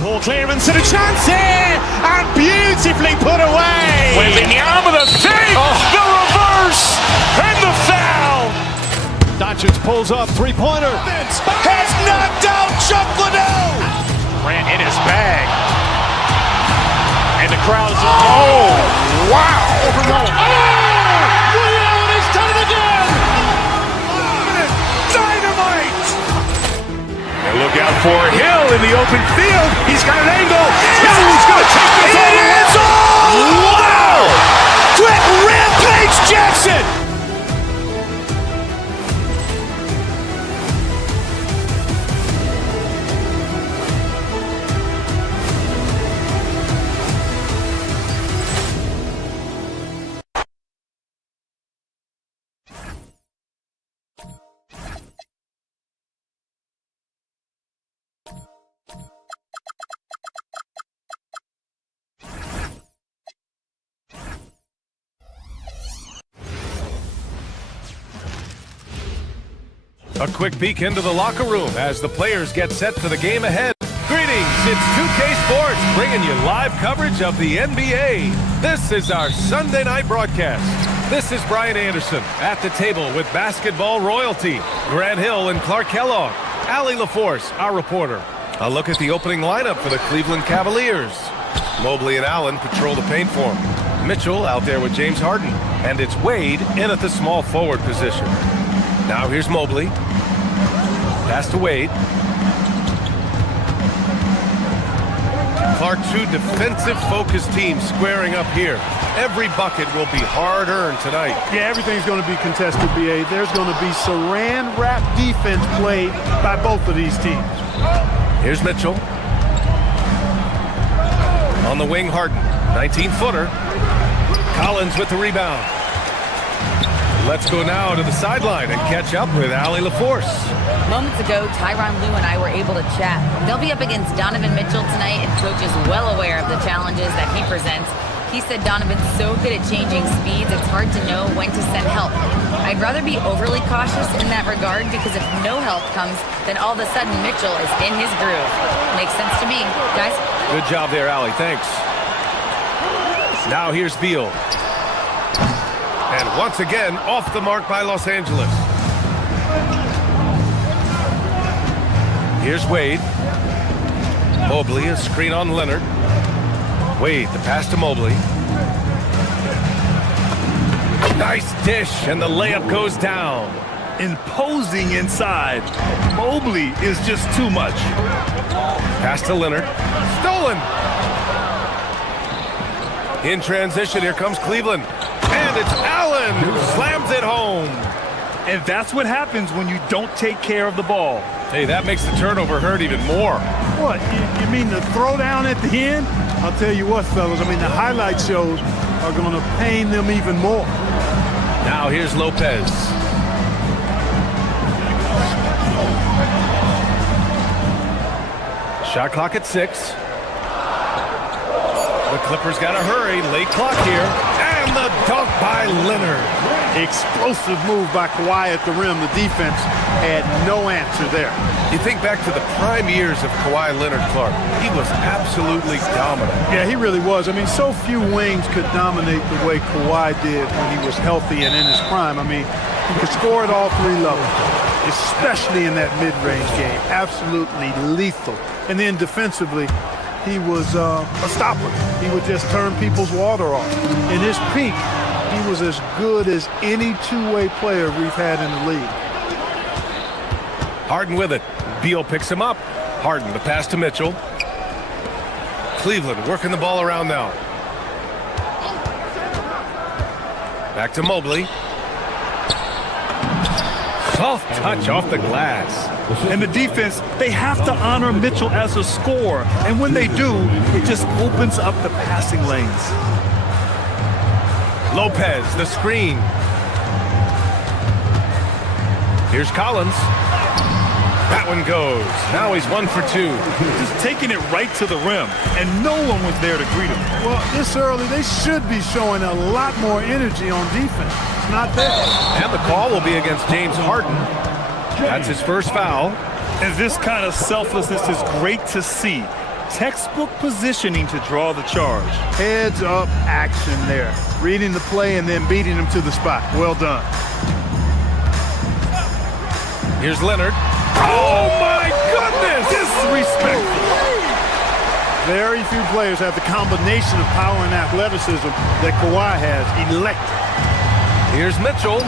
Ball clearance and a chance here, and beautifully put away. Wembanyama the save, the reverse, and the foul. Doncic pulls up, three-pointer. Has knocked out Chuck Liddell. Ran in his bag. And the crowd is... Oh, wow. Ray Allen has done it again. Dynamite. And look out for Hill in the open field. He's got an angle. He's going to take this all the way. Wow! Brett Rampage Jackson. A quick peek into the locker room as the players get set for the game ahead. Greetings, it's 2K Sports bringing you live coverage of the NBA. This is our Sunday night broadcast. This is Brian Anderson at the table with basketball royalty, Grant Hill and Clark Kellogg, Allie LaForce, our reporter. A look at the opening lineup for the Cleveland Cavaliers. Mobley and Allen patrol the paint for him. Mitchell out there with James Harden, and it's Wade in at the small forward position. Now here's Mobley. Pass to Wade. Clark, two defensive-focused teams squaring up here. Every bucket will be hard-earned tonight. Yeah, everything's going to be contested, B.A. There's going to be saran-wrap defense played by both of these teams. Here's Mitchell. On the wing, Harden. 19-footer. Collins with the rebound. Let's go now to the sideline and catch up with Allie LaForce. Moments ago, Tyronn Lue and I were able to chat. They'll be up against Donovan Mitchell tonight, and Coach is well aware of the challenges that he presents. He said Donovan's so good at changing speeds, it's hard to know when to send help. I'd rather be overly cautious in that regard, because if no help comes, then all of a sudden Mitchell is in his groove. Makes sense to me, guys. Good job there, Allie. Thanks. Now here's Beal. And once again, off the mark by Los Angeles. Here's Wade. Mobley, a screen on Leonard. Wade, the pass to Mobley. Nice dish, and the layup goes down. Imposing inside. Mobley is just too much. Pass to Leonard. Stolen! In transition, here comes Cleveland. And it's Allen who slams it home. And that's what happens when you don't take care of the ball. Hey, that makes the turnover hurt even more. What, you mean the throwdown at the end? I'll tell you what, fellas, I mean, the highlight shows are going to pain them even more. Now here's Lopez. Shot clock at 6. The Clippers got to hurry. Late clock here. And the dunk by Leonard. Explosive move by Kawhi at the rim. The defense had no answer there. You think back to the prime years of Kawhi Leonard, Clark. He was absolutely dominant. Yeah, he really was. I mean, so few wings could dominate the way Kawhi did when he was healthy and in his prime. I mean, he could score at all three levels. especially in that mid-range game. Absolutely lethal. And then defensively, he was a stopper. He would just turn people's water off. In his peak, he was as good as any two-way player we've had in the league. Harden with it. Beal picks him up. Harden, the pass to Mitchell. Cleveland working the ball around now. Back to Mobley. Soft touch off the glass. And the defense, they have to honor Mitchell as a scorer. And when they do, it just opens up the passing lanes. Lopez, the screen. Here's Collins. That one goes. Now he's 1 for 2. Just taking it right to the rim, and no one was there to greet him. Well, this early, they should be showing a lot more energy on defense. It's not there. And the call will be against James Harden. That's his first foul. And this kind of selflessness is great to see. Textbook positioning to draw the charge. Heads up action there. Reading the play and then beating him to the spot. Well done. Here's Leonard. Oh, my goodness! Disrespectful. Very few players have the combination of power and athleticism that Kawhi has. Electric. Here's Mitchell.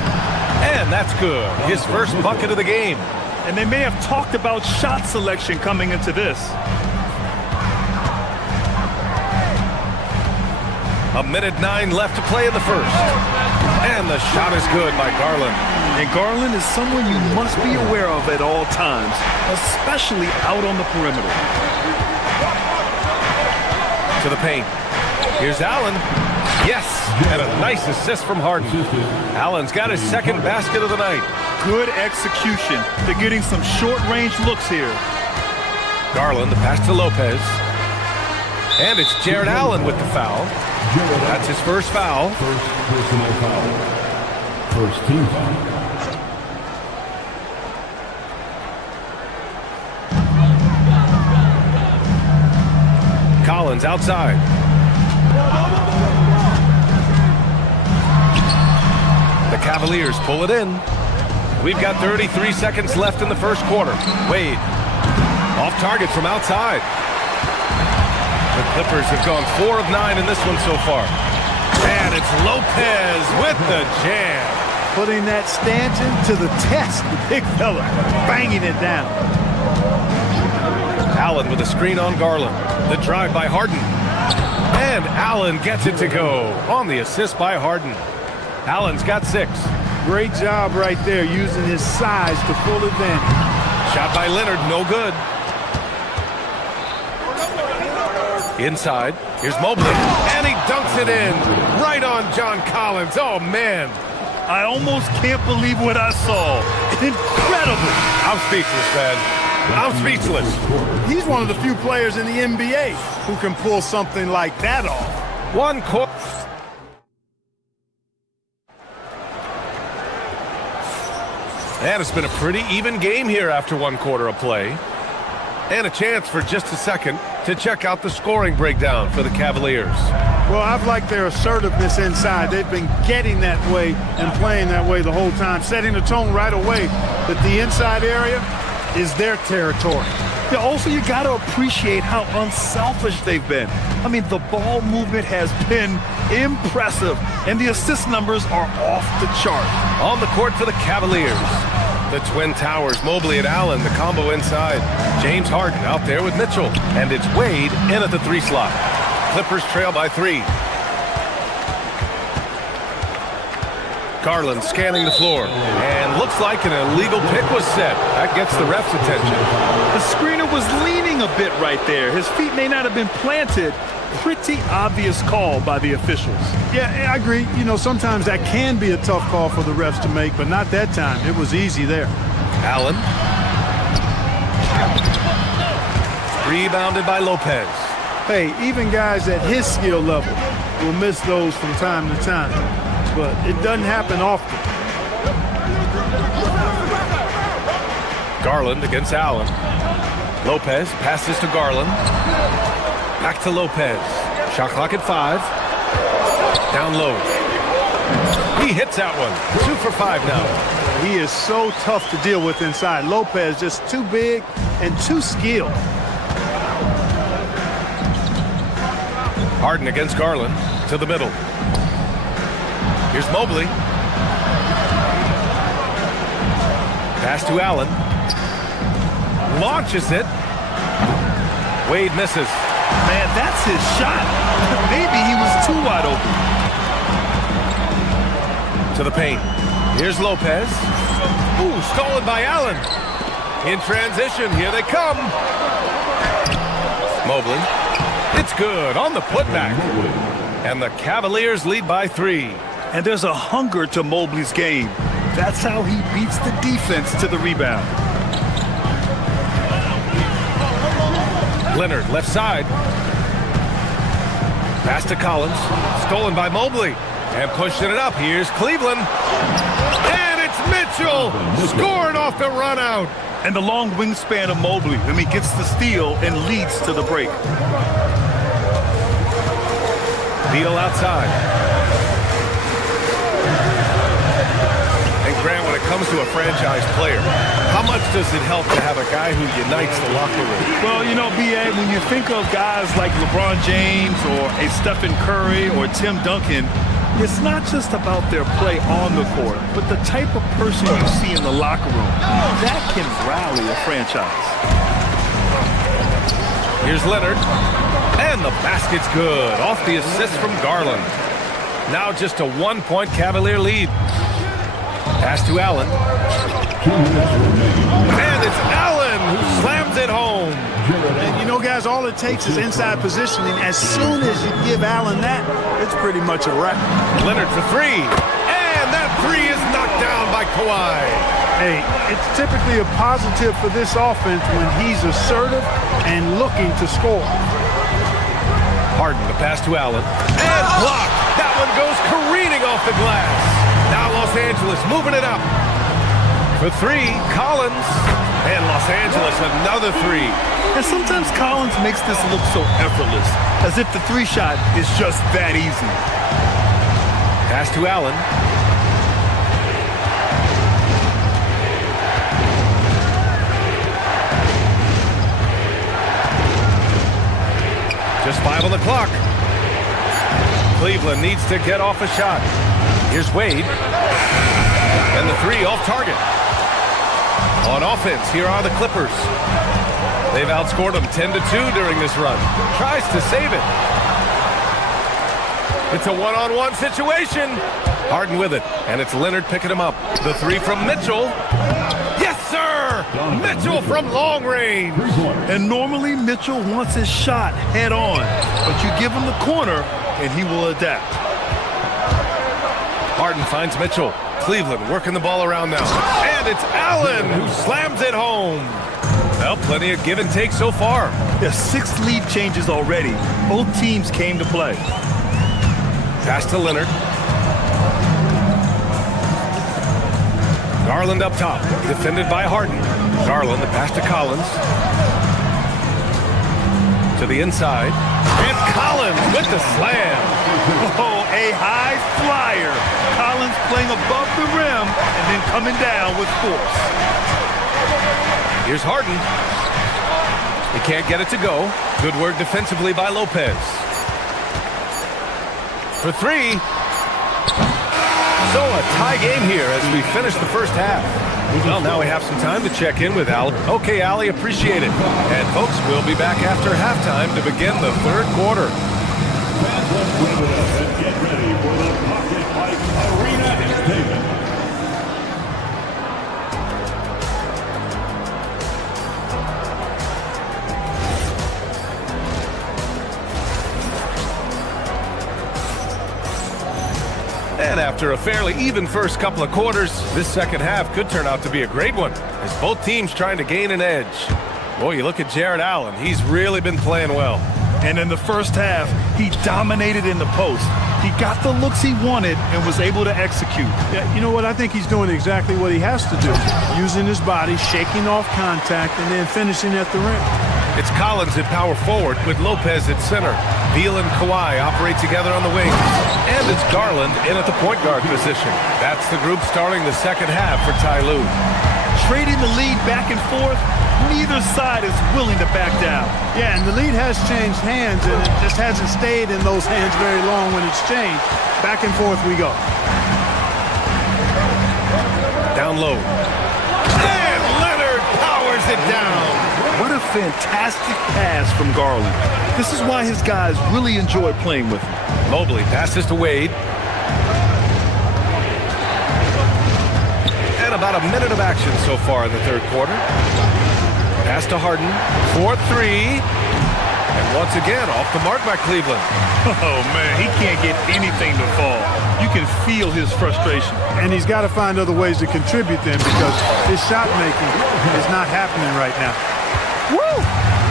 And that's good. His first bucket of the game. And they may have talked about shot selection coming into this. A minute 9 left to play in the first. And the shot is good by Garland. And Garland is someone you must be aware of at all times, especially out on the perimeter. To the paint. Here's Allen. Yes, and a nice assist from Harden. Allen's got his second basket of the night. Good execution. They're getting some short-range looks here. Garland, the pass to Lopez. And it's Jared Allen with the foul. That's his first foul. First personal foul. First team foul. Collins outside. The Cavaliers pull it in. We've got 33 seconds left in the first quarter. Wade, off target from outside. The Clippers have gone 4 of 9 in this one so far. And it's Lopez with the jam. Putting that Stanton to the test, the big fella, banging it down. Allen with a screen on Garland. The drive by Harden. And Allen gets it to go on the assist by Harden. Allen's got 6. Great job right there, using his size to full advantage. Shot by Leonard, no good. Inside, here's Mobley, and he dunks it in right on John Collins. Oh, man. I almost can't believe what I saw. Incredible. I'm speechless, man. I'm speechless. He's one of the few players in the NBA who can pull something like that off. One quarter. And it's been a pretty even game here after 1 quarter of play. And a chance for just a second to check out the scoring breakdown for the Cavaliers. Well, I've liked their assertiveness inside. They've been getting that way and playing that way the whole time, setting the tone right away that the inside area is their territory. Yeah, also, you got to appreciate how unselfish they've been. I mean, the ball movement has been impressive, and the assist numbers are off the chart. On the court for the Cavaliers, the Twin Towers, Mobley and Allen, the combo inside. James Harden out there with Mitchell, and it's Wade in at the 3 slot. Clippers trail by 3. Garland scanning the floor, and looks like an illegal pick was set. That gets the ref's attention. The screener was leaning a bit right there. His feet may not have been planted. Pretty obvious call by the officials. Yeah, I agree. You know, sometimes that can be a tough call for the refs to make, but not that time. It was easy there. Allen. Rebounded by Lopez. Hey, even guys at his skill level will miss those from time to time, but it doesn't happen often. Garland against Allen. Lopez passes to Garland. Back to Lopez. Shot clock at 5. Down low. He hits that one. 2 for 5 now. He is so tough to deal with inside. Lopez just too big and too skilled. Harden against Garland to the middle. Here's Mobley. Pass to Allen. Launches it. Wade misses. Man, that's his shot. Maybe he was too wide open. To the paint. Here's Lopez. Ooh, stolen by Allen. In transition, here they come. Mobley. It's good on the putback. And the Cavaliers lead by 3. And there's a hunger to Mobley's game. That's how he beats the defense to the rebound. Leonard, left side. Pass to Collins. Stolen by Mobley. And pushing it up. Here's Cleveland. And it's Mitchell. Scoring off the run out. And the long wingspan of Mobley. I mean, gets the steal and leads to the break. Beal outside. And Grant, when it comes to a franchise player, how much does it help to have a guy who unites the locker room? Well, you know, B.A., when you think of guys like LeBron James or a Stephen Curry or Tim Duncan, it's not just about their play on the court, but the type of person you see in the locker room. That can rally a franchise. Here's Leonard. And the basket's good. Off the assist from Garland. Now just a 1-point Cavalier lead. Pass to Allen. And it's Allen who slams it home. And you know, guys, all it takes is inside positioning. As soon as you give Allen that, it's pretty much a wrap. Leonard for 3. And that 3 is knocked down by Kawhi. Hey, it's typically a positive for this offense when he's assertive and looking to score. Harden, the pass to Allen. And blocked. That one goes careening off the glass. Now Los Angeles moving it up. For 3, Collins. And Los Angeles another 3. And sometimes Collins makes this look so effortless, as if the 3-shot is just that easy. Pass to Allen. Just 5 on the clock. Cleveland needs to get off a shot. Here's Wade. And the 3 off target. On offense, here are the Clippers. They've outscored them 10-2 during this run. Tries to save it. It's a one-on-one situation. Harden with it, and it's Leonard picking him up. The 3 from Mitchell. Yes, sir! Mitchell from long range. And normally Mitchell wants his shot head on, but you give him the corner, and he will adapt. Harden finds Mitchell. Cleveland working the ball around now. And it's Allen who slams it home. Well, plenty of give and take so far. There's 6 lead changes already. Both teams came to play. Pass to Leonard. Garland up top, defended by Harden. Garland, the pass to Collins. To the inside. And Collins with the slam. Oh, a high flyer. Collins playing above the rim and then coming down with force. Here's Harden. He can't get it to go. Good work defensively by Lopez. For 3. So a tie game here as we finish the first half. Well, now we have some time to check in with Al. Okay, Allie, appreciate it. And folks, we'll be back after halftime to begin the third quarter. Get ready for the Pocket Mike Arena Entertainment. And after a fairly even first couple of quarters, this second half could turn out to be a great one as both teams trying to gain an edge. Boy, you look at Jared Allen. He's really been playing well. And in the first half, he dominated in the post. He got the looks he wanted and was able to execute. Yeah, you know what? I think he's doing exactly what he has to do. Using his body, shaking off contact, and then finishing at the rim. It's Collins at power forward with Lopez at center. Beal and Kawhi operate together on the wings. And it's Garland in at the point guard position. That's the group starting the second half for Ty Lue. Trading the lead back and forth, neither side is willing to back down. Yeah, and the lead has changed hands, and it just hasn't stayed in those hands very long when it's changed. Back and forth we go. Down low. And Leonard powers it down. What a fantastic pass from Garland. This is why his guys really enjoy playing with him. Mobley passes to Wade. And about a minute of action so far in the third quarter. Pass to Harden. 4-3. And once again, off the mark by Cleveland. Oh, man, he can't get anything to fall. You can feel his frustration. And he's got to find other ways to contribute then, because his shot making is not happening right now. Woo!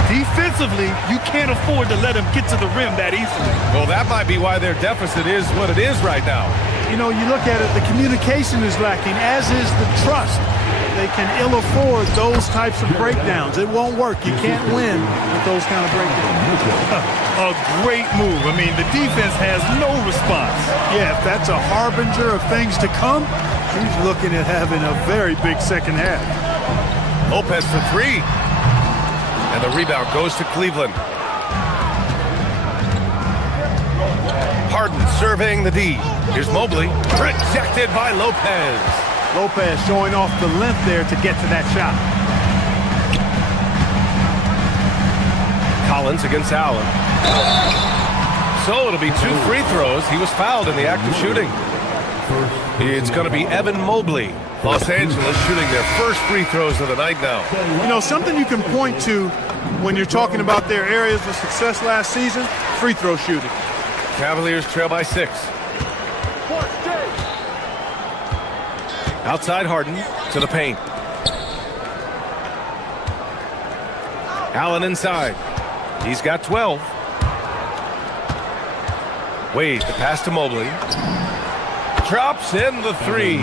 Defensively, you can't afford to let him get to the rim that easily. Well, that might be why their deficit is what it is right now. You know, you look at it, the communication is lacking, as is the trust. They can ill afford those types of breakdowns. It won't work. You can't win with those kind of breakdowns. A great move. I mean, the defense has no response. Yeah, if that's a harbinger of things to come, he's looking at having a very big second half. Lopez for three. And the rebound goes to Cleveland. Harden surveying the D. Here's Mobley. Rejected by Lopez. Lopez showing off the length there to get to that shot. Collins against Allen. So it'll be 2 free throws. He was fouled in the act of shooting. It's going to be Evan Mobley. Los Angeles shooting their first free throws of the night now. You know, something you can point to when you're talking about their areas of success last season, free throw shooting. Cavaliers trail by 6. Outside Harden to the paint. Allen inside. He's got 12. Wade, the pass to Mobley. Drops in the 3.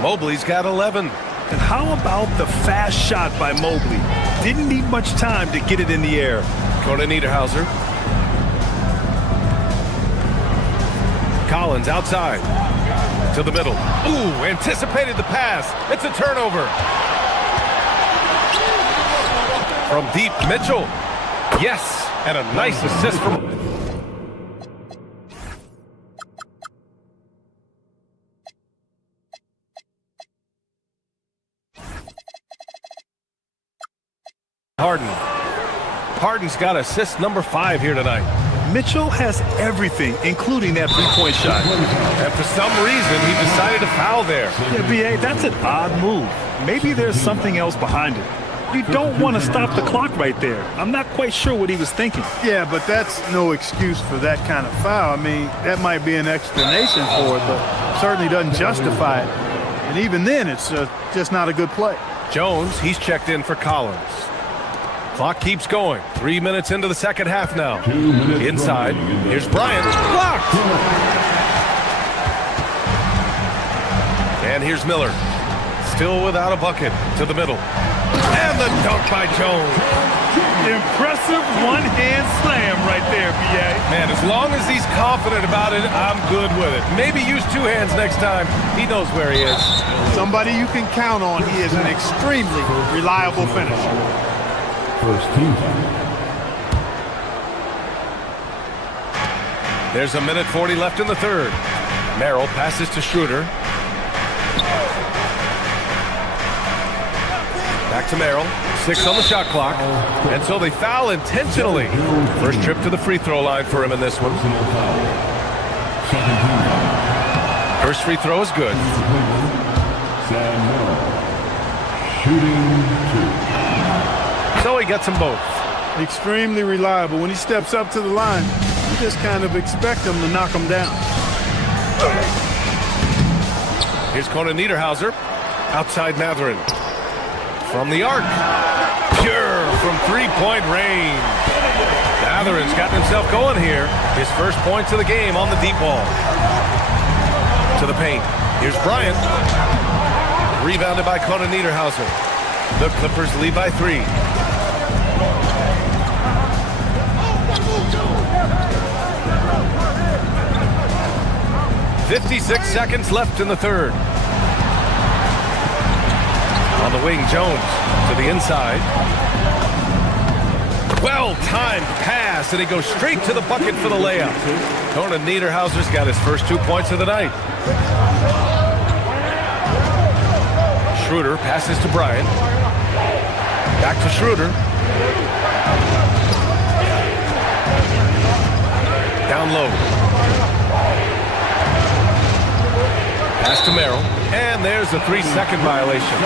Mobley's got 11. And how about the fast shot by Mobley? Didn't need much time to get it in the air. Conan Niederhauser. Collins outside. To the middle. Ooh, anticipated the pass. It's a turnover. From deep, Mitchell. Yes, and a nice assist from... Harden's got assist number 5 here tonight. Mitchell has everything, including that three-point shot. And for some reason, he decided to foul there. Yeah, B.A., that's an odd move. Maybe there's something else behind it. You don't want to stop the clock right there. I'm not quite sure what he was thinking. Yeah, but that's no excuse for that kind of foul. I mean, that might be an explanation for it, but certainly doesn't justify it. And even then, it's just not a good play. Jones, he's checked in for Collins. Clock keeps going. 3 minutes into the second half now. Inside, here's Bryant. Blocked! And here's Miller. Still without a bucket. To the middle. And the dunk by Jones. Impressive one-hand slam right there, B.A. Man, as long as he's confident about it, I'm good with it. Maybe use 2 hands next time. He knows where he is. Somebody you can count on. He is an extremely reliable finisher. First team. There's a minute 40 left in the third. Merrill passes to Schroeder. Back to Merrill. 6 on the shot clock. And so they foul intentionally. First trip to the free throw line for him in this one. First free throw is good. Shooting 2. So he gets them both. Extremely reliable. When he steps up to the line, you just kind of expect him to knock him down. Here's Conan Niederhauser. Outside Matherin. From the arc. Pure from 3-point range. Matherin's gotten himself going here. His first points of the game on the deep ball. To the paint. Here's Bryant. Rebounded by Conan Niederhauser. The Clippers lead by 3. .56 seconds left in the third. On the wing, Jones to the inside. Well-timed pass, and he goes straight to the bucket for the layup. Conan Niederhauser's got his first 2 points of the night. Schroeder passes to Bryant. Back to Schroeder. Down low. Pass to Merrill. And there's a 3-second violation.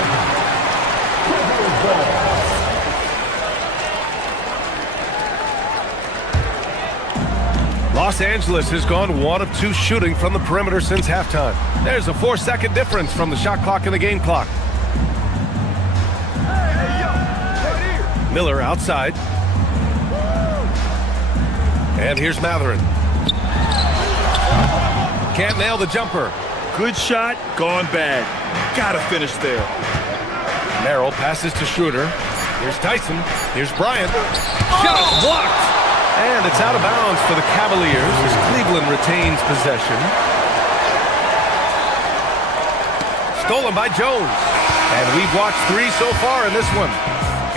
Los Angeles has gone 1 of 2 shooting from the perimeter since halftime. There's a 4-second difference from the shot clock and the game clock. Miller outside. And here's Matherin. Can't nail the jumper. Good shot, gone bad. Gotta finish there. Merrill passes to Schroeder. Here's Tyson. Here's Bryant. Shot blocked. And it's out of bounds for the Cavaliers as Cleveland retains possession. Stolen by Jones. And we've watched 3 so far in this one.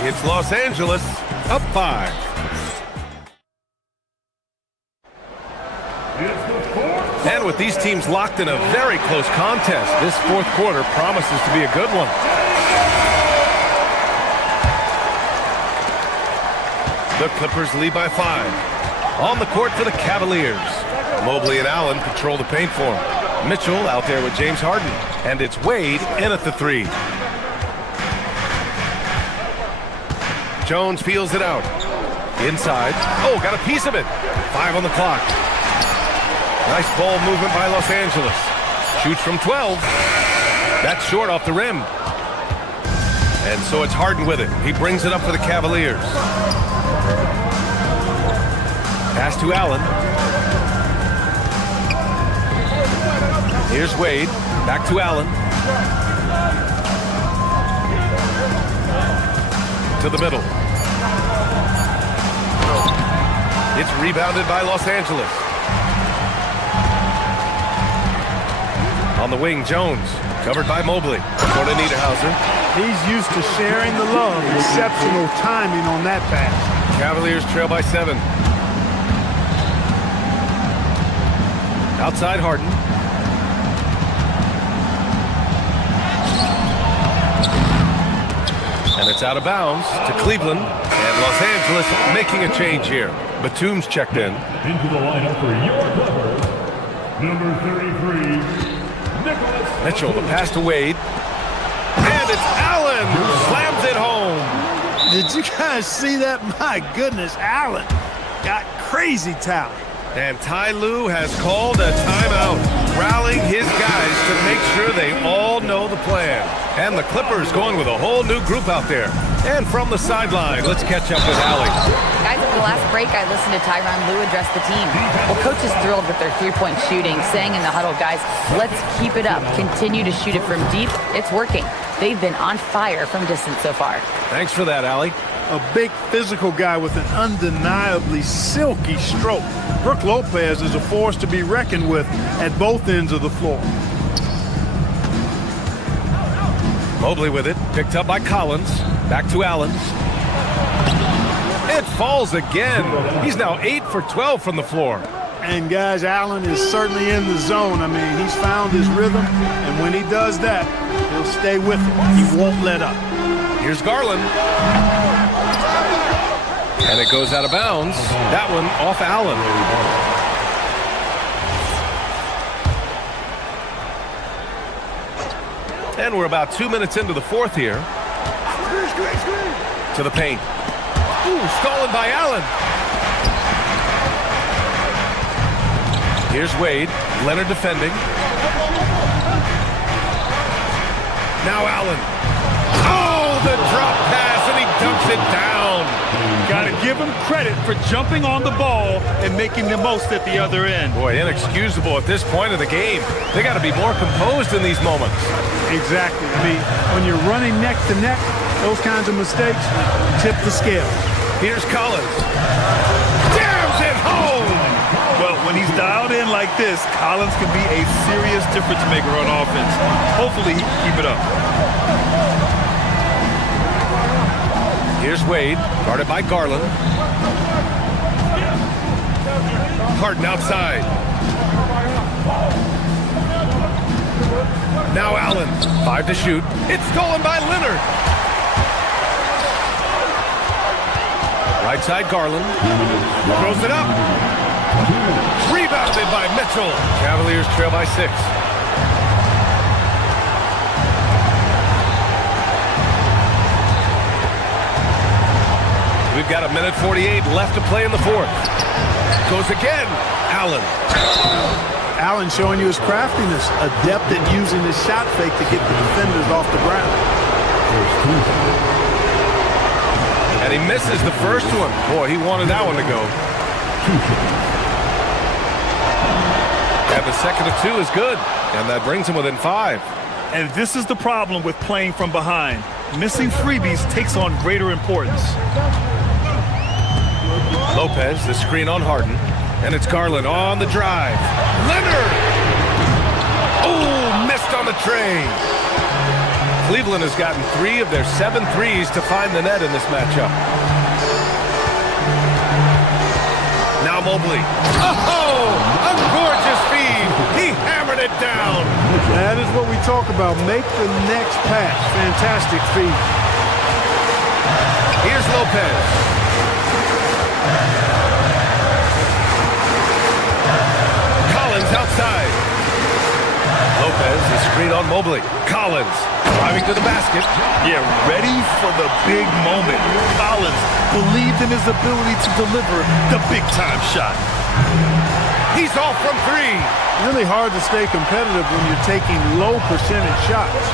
It's Los Angeles up 5. And with these teams locked in a very close contest, this fourth quarter promises to be a good one. The Clippers lead by 5. On the court for the Cavaliers. Mobley and Allen control the paint for him. Mitchell out there with James Harden. And it's Wade in at the 3. Jones feels it out. Inside. Oh, got a piece of it. 5 on the clock. Nice ball movement by Los Angeles. Shoots from 12. That's short off the rim. And so it's Harden with it. He brings it up for the Cavaliers. Pass to Allen. Here's Wade. Back to Allen. To the middle. It's rebounded by Los Angeles. On the wing, Jones. Covered by Mobley. Conan Niederhauser. He's used to sharing the love. Exceptional timing on that pass. Cavaliers trail by 7. Outside Harden. And it's out of bounds to Cleveland. And Los Angeles making a change here. Batum's checked in. Into the lineup for your Clippers, number 33. Mitchell, the pass to Wade. And it's Allen who slams it home. Did you guys see that? My goodness, Allen got crazy talent. And Ty Lue has called a timeout, rallying his guys to make sure they all know the plan. And the Clippers going with a whole new group out there. And from the sideline, let's catch up with Allie. Guys, at the last break, I listened to Tyronn Lue address the team. Well, coach is thrilled with their three-point shooting, saying in the huddle, guys, let's keep it up. Continue to shoot it from deep. It's working. They've been on fire from distance so far. Thanks for that, Allie. A big physical guy with an undeniably silky stroke. Brook Lopez is a force to be reckoned with at both ends of the floor. Mobley with it, picked up by Collins. Back to Allen. It falls again. He's now 8 for 12 from the floor. And guys, Allen is certainly in the zone. I mean, he's found his rhythm, and when he does that, he'll stay with it. He won't let up. Here's Garland. And it goes out of bounds. That one off Allen. And we're about 2 minutes into the fourth here. To the paint. Ooh, stolen by Allen. Here's Wade. Leonard defending. Now Allen. Oh, the drop pass, and he dumps it down. Got to give him credit for jumping on the ball and making the most at the other end. Boy, inexcusable at this point of the game. They got to be more composed in these moments. Exactly. I mean, when you're running neck to neck, those kinds of mistakes tip the scale. Here's Collins. Jams it home! Well, when he's dialed in like this, Collins can be a serious difference maker on offense. Hopefully he can keep it up. Here's Wade, guarded by Garland. Harden outside. Now Allen, 5 to shoot. It's stolen by Leonard. Right side Garland. Throws it up. Rebounded by Mitchell. Cavaliers trail by 6. We've got 1:48 left to play in the 4th. Goes again. Allen. Allen showing you his craftiness, adept at using his shot fake to get the defenders off the ground. And he misses the first one. Boy, he wanted that one to go. And the second of 2 is good. And that brings him within 5. And this is the problem with playing from behind. Missing freebies takes on greater importance. Lopez, the screen on Harden. And it's Garland on the drive. Leonard! Oh, missed on the tray. Cleveland has gotten 3 of their 7 threes to find the net in this matchup. Now Mobley. Oh, a gorgeous feed. He hammered it down. That is what we talk about. Make the next pass. Fantastic feed. Here's Lopez. Collins outside. Lopez, the screen on Mobley. Collins driving to the basket. Yeah, ready for the big moment. Collins believed in his ability to deliver the big-time shot. He's off from 3. Really hard to stay competitive when you're taking low percentage shots.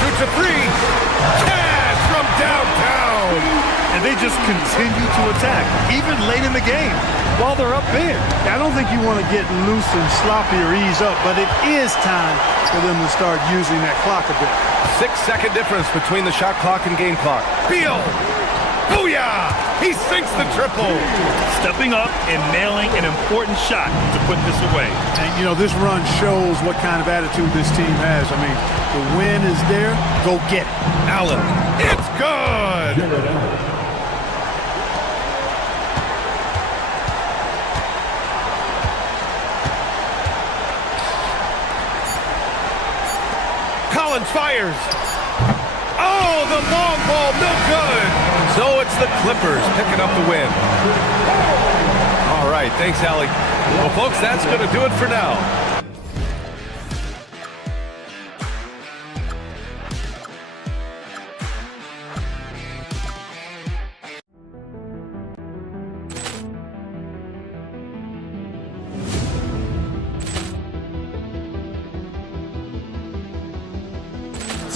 Shoots a 3. Cash from downtown. And they just continue to attack, even late in the game, while they're up big. I don't think you want to get loose and sloppy or ease up, but it is time for them to start using that clock a bit. 6-second difference between the shot clock and game clock. Beal! Booyah! He sinks the triple. Stepping up and nailing an important shot to put this away. And, you know, this run shows what kind of attitude this team has. I mean, the win is there. Go get it. Allen. It's good! Collins fires. Oh, the long ball, no good. So it's the Clippers picking up the win. All right, thanks, Allie. Well, folks, that's going to do it for now.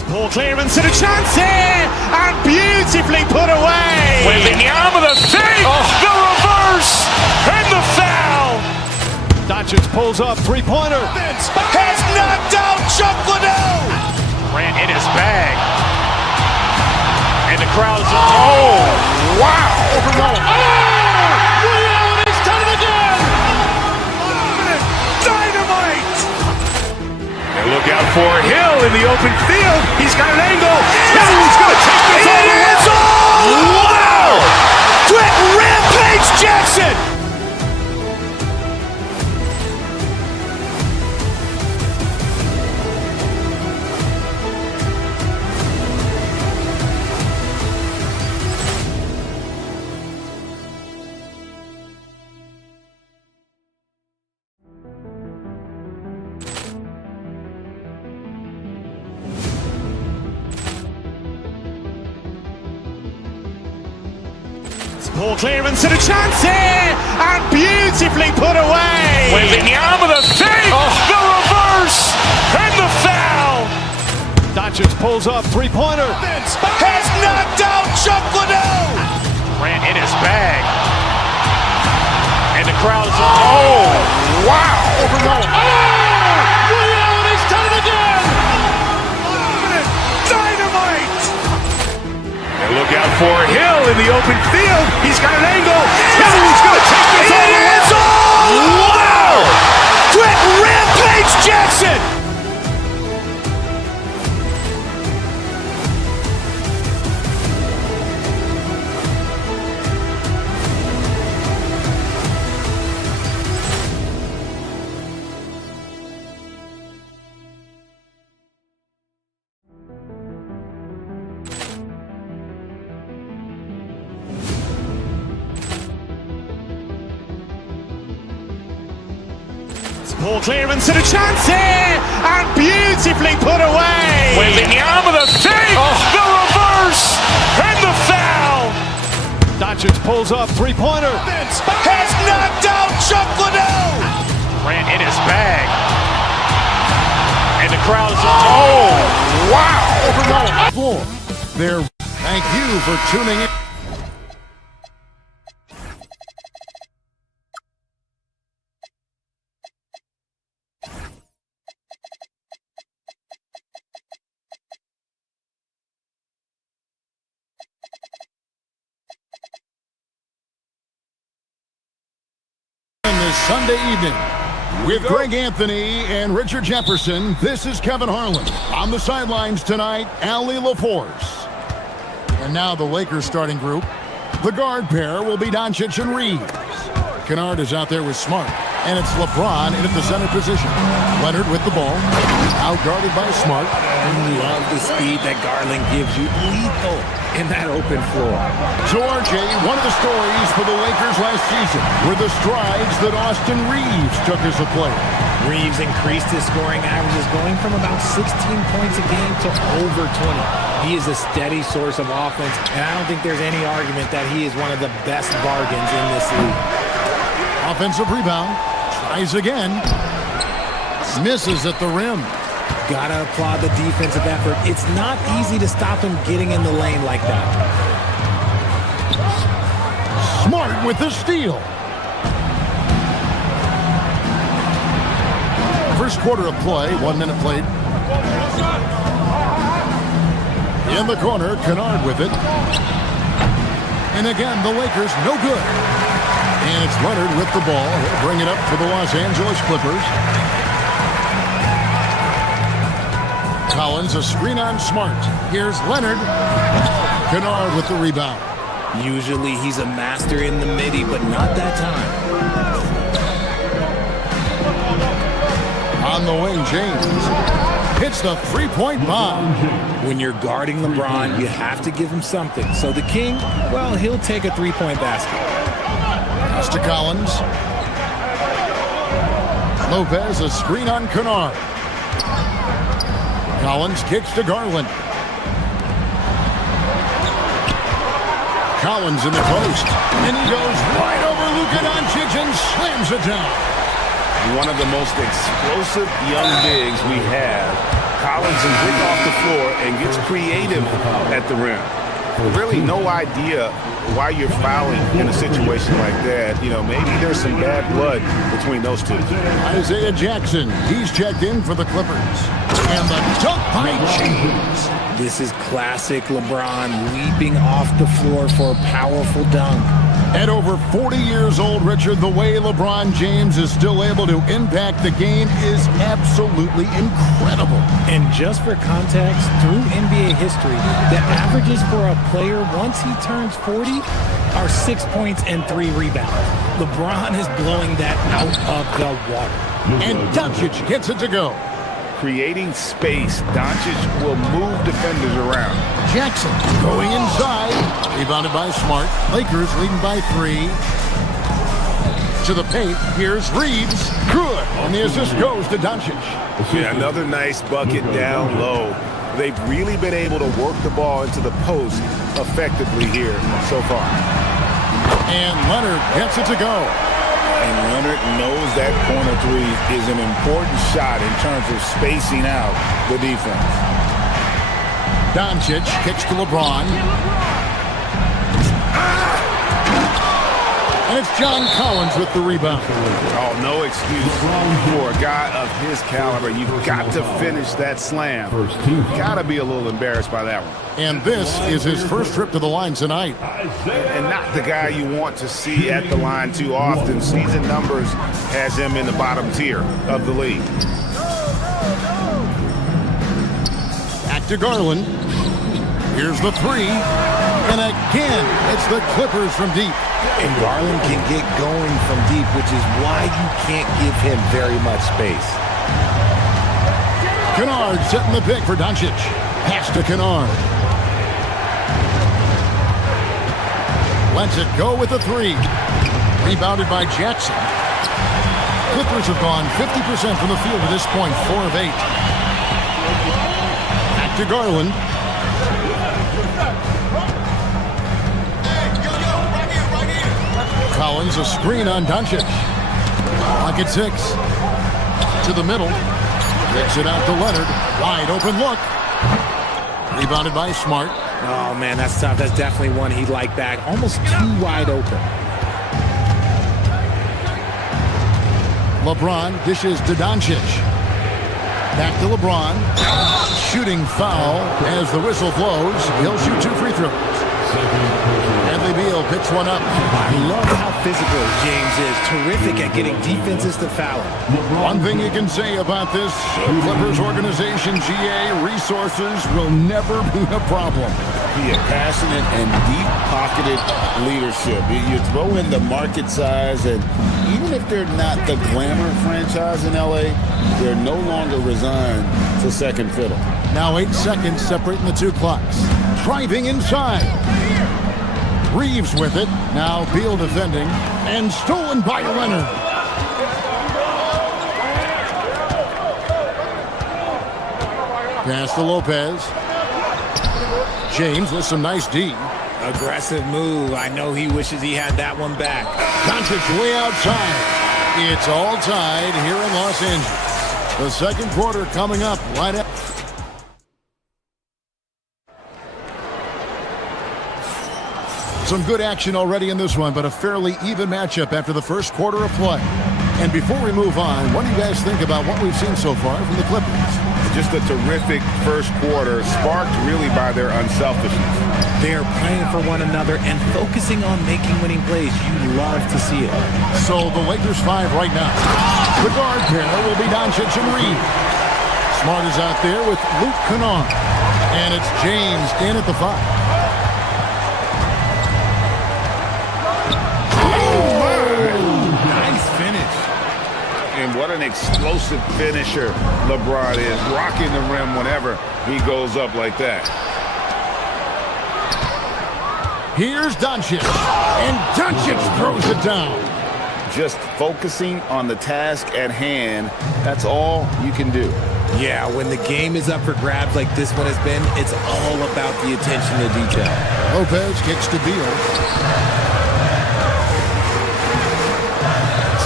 Ball clearance and a chance here, and beautifully put away. Wembanyama the save, the reverse, and the foul. Doncic pulls up, three-pointer. Has knocked out Chuck Liddell. Ran in his bag. And the crowd is, oh, wow. Oh, he's done it again. Dynamite. And look out for Hill in the open field. He's got an angle. Yes. He's going to take this all the way. Wow. Brett Rampage Jackson. Ball clearance and a chance here, and beautifully put away. Wembanyama the save, the reverse, and the foul. Doncic pulls up, three-pointer. Has knocked out Chuck Liddell. Ran in his bag. And the the crowd is... Oh, wow. Over Nolan. Oh! Ray Allen, he's done it again! Dynamite! And look out for Hill in the open field. He's got an angle. He's going to take this all the way. Wow! Quick Rampage Jackson! Ball clearance and a chance here, and beautifully put away. Wembanyama the save, the reverse, and the foul. Doncic pulls up, three-pointer. Has knocked out Chuck Liddell. Ran in his bag, and the crowd is... Oh, wow! Floor. There. Thank you for tuning in. This Sunday evening with Greg Anthony and Richard Jefferson. This is Kevin Harlan. On the sidelines tonight, Allie LaForce. And now the Lakers starting group. The guard pair will be Doncic and Reeves. Kennard is out there with Smart. And it's LeBron in at the center position. Leonard with the ball. Out guarded by Smart. I love the speed that Garland gives you. Lethal in that open floor. So RJ, one of the stories for the Lakers last season were the strides that Austin Reeves took as a player. Reeves increased his scoring averages, going from about 16 points a game to over 20. He is a steady source of offense, and I don't think there's any argument that he is one of the best bargains in this league. Offensive rebound. Tries again. Misses at the rim. Gotta applaud the defensive effort. It's not easy to stop him getting in the lane like that. Smart with the steal. First quarter of play, 1 minute played. In the corner, Kennard with it. And again, the Lakers no good. And it's Leonard with the ball. He'll bring it up for the Los Angeles Clippers. Collins, a screen on Smart. Here's Leonard. Kennard with the rebound. Usually he's a master in the midi, but not that time. On the wing, James hits the three-point bomb. When you're guarding LeBron, you have to give him something. So the King, well, he'll take a three-point basket. Pass to Collins. Lopez, a screen on Kennard. Collins kicks to Garland. Collins in the post. And he goes right over Luka Doncic and slams it down. One of the most explosive young bigs we have. Collins is quick off the floor and gets creative at the rim. Really no idea why you're fouling in a situation like that. You know, maybe there's some bad blood between those two. Isaiah Jackson, he's checked in for the Clippers. And the dunk by James. This is classic LeBron leaping off the floor for a powerful dunk. At over 40 years old, Richard, the way LeBron James is still able to impact the game is absolutely incredible. And just for context, through NBA history, the averages for a player once he turns 40 are 6 points and 3 rebounds. LeBron is blowing that out of the water. And Doncic gets it to go. Creating space, Doncic will move defenders around. Jackson going inside. Rebounded by Smart. Lakers leading by 3. To the paint. Here's Reeves. Good. And the assist goes to Doncic. Yeah, another nice bucket down low. They've really been able to work the ball into the post effectively here so far. And Leonard gets it to go. And Leonard knows that corner three is an important shot in terms of spacing out the defense. Doncic kicks to LeBron. And it's John Collins with the rebound. Oh, no excuse for a guy of his caliber. You've got to finish that slam. Got to be a little embarrassed by that one. And this is his first trip to the line tonight. And not the guy you want to see at the line too often. Season numbers has him in the bottom tier of the league. Back to Garland. Here's the three. And again, it's the Clippers from deep. And Garland can get going from deep, which is why you can't give him very much space. Kennard setting the pick for Doncic. Pass to Kennard. Lets it go with a three. Rebounded by Jackson. Clippers have gone 50% from the field at this point, 4 of 8. Back to Garland. Collins, a screen on Doncic. Clock at 6. To the middle. Kicks it out to Leonard. Wide open look. Rebounded by Smart. Oh, man, that's tough. That's definitely one he'd like back. Almost too wide open. LeBron dishes to Doncic. Back to LeBron. Shooting foul as the whistle blows. He'll shoot 2 free throws. Bradley Beal picks one up. I love how physical James is. Terrific at getting defenses to foul him. One thing you can say about this Clippers organization, GA, resources will never be a problem. Yeah, passionate and deep-pocketed leadership. You throw in the market size, and even if they're not the glamour franchise in LA, they're no longer resigned to second fiddle. Now 8 seconds separating the two clocks. Driving inside. Reeves with it. Now Beal defending. And stolen by Leonard. Pass to Lopez. James with some nice D. Aggressive move. I know he wishes he had that one back. Doncic way outside. It's all tied here in Los Angeles. The second quarter coming up right up. Some good action already in this one, but a fairly even matchup after the first quarter of play. And before we move on, what do you guys think about what we've seen so far from the Clippers? Just a terrific first quarter, sparked really by their unselfishness. They're playing for one another and focusing on making winning plays. You love to see it. So the Lakers 5 right now. The guard pair will be Doncic and Reed. Smart is out there with Luke Kennard. And it's James in at the 5. And what an explosive finisher LeBron is, rocking the rim whenever he goes up like that. Here's Doncic, and Doncic throws it down. Just focusing on the task at hand, that's all you can do. Yeah, when the game is up for grabs like this one has been, it's all about the attention to detail. Lopez kicks to Beal.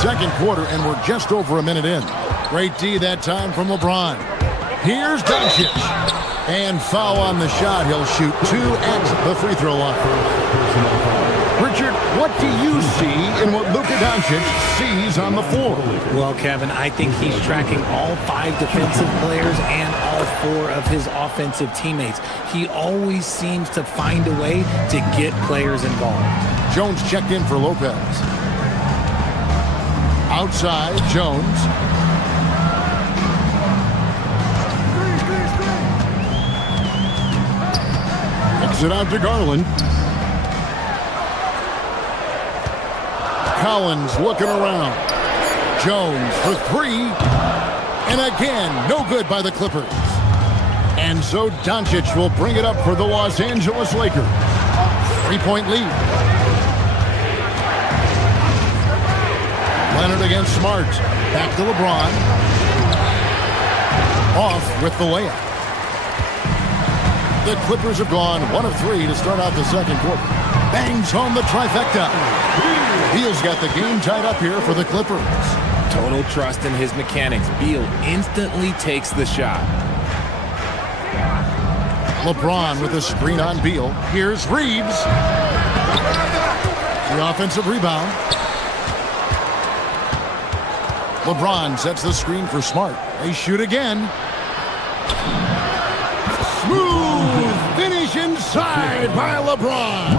Second quarter, and we're just over a minute in. Great D that time from LeBron. Here's Doncic. And foul on the shot. He'll shoot 2 at the free throw line. Richard, what do you see in what Luka Doncic sees on the floor? Well, Kevin, I think he's tracking all 5 defensive players and all 4 of his offensive teammates. He always seems to find a way to get players involved. Jones checked in for Lopez. Outside, Jones. Kicks it out to Garland. Collins looking around. Jones for 3. And again, no good by the Clippers. And so Doncic will bring it up for the Los Angeles Lakers. 3-point lead. Leonard against Smart. Back to LeBron. Off with the layup. The Clippers have gone 1 of 3 to start out the second quarter. Bangs home the trifecta. Beal's got the game tied up here for the Clippers. Total trust in his mechanics. Beal instantly takes the shot. LeBron with a screen on Beal. Here's Reeves. The offensive rebound. LeBron sets the screen for Smart. They shoot again. Smooth finish inside by LeBron.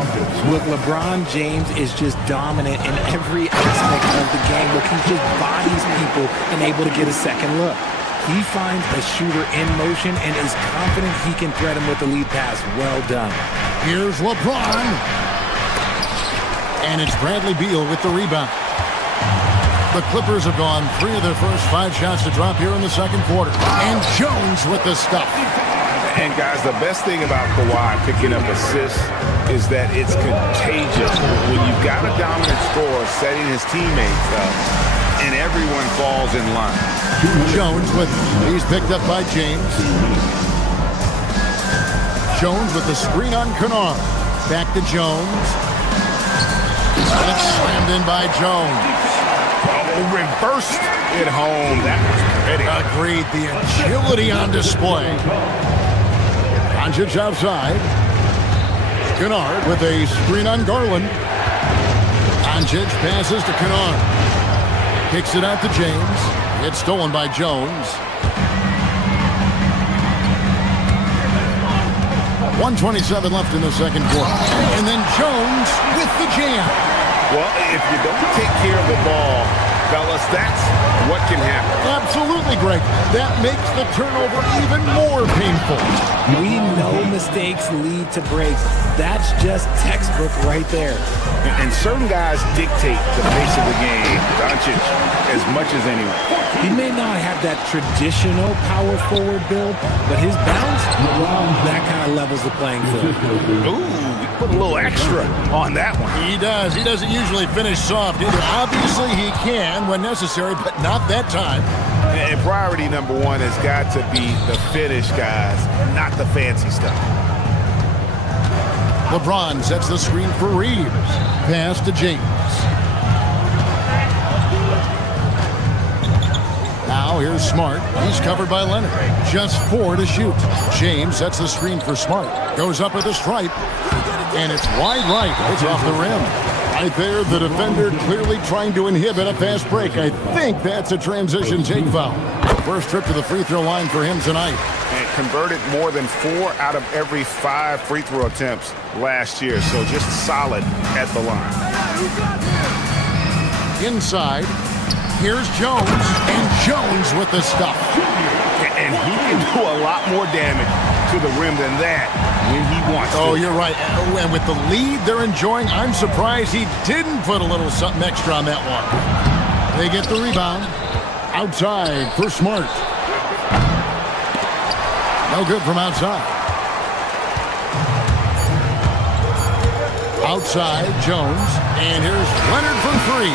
Look, LeBron James is just dominant in every aspect of the game. Look, he just bodies people and able to get a second look. He finds a shooter in motion and is confident he can thread him with the lead pass. Well done. Here's LeBron. And it's Bradley Beal with the rebound. The Clippers have gone 3 of their first 5 shots to drop here in the second quarter. And Jones with the stuff. And guys, the best thing about Kawhi picking up assists is that it's contagious. When you've got a dominant scorer setting his teammates up, and everyone falls in line. Jones with it. He's picked up by James. Jones with the screen on Kennard. Back to Jones. And it's slammed in by Jones. Oh, reversed it home. That was pretty. Agreed. The agility on display. Doncic outside. Kennard with a screen on Garland. Doncic passes to Kennard. Kicks it out to James. It's stolen by Jones. 1:27 left in the second quarter. And then Jones with the jam. Well, if you don't take care of the ball, fellas, that's what can happen. Absolutely, Greg. That makes the turnover even more painful. We know mistakes lead to breaks. That's just textbook right there. And certain guys dictate the pace of the game, Doncic, as much as anyone. He may not have that traditional power forward build, but his bounce, well, that kind of levels the playing field. Ooh, put a little extra on that one. He does. He doesn't usually finish soft either. Obviously, he can when necessary, but not that time. And priority number one has got to be the finish, guys, not the fancy stuff. LeBron sets the screen for Reeves. Pass to James. Now here's Smart. He's covered by Leonard. Just 4 to shoot. James sets the screen for Smart. Goes up with a stripe. And it's wide right. It's off the rim. Right there, the defender clearly trying to inhibit a fast break. I think that's a transition take foul. First trip to the free throw line for him tonight. And converted more than 4 out of every 5 free throw attempts last year. So just solid at the line. Inside, here's Jones. And Jones with the stuff. And he can do a lot more damage to the rim than that when he wants to. Oh, you're right. And with the lead they're enjoying, I'm surprised he didn't put a little something extra on that one. They get the rebound. Outside for Smart. No good from outside. Outside, Jones. And here's Leonard from 3.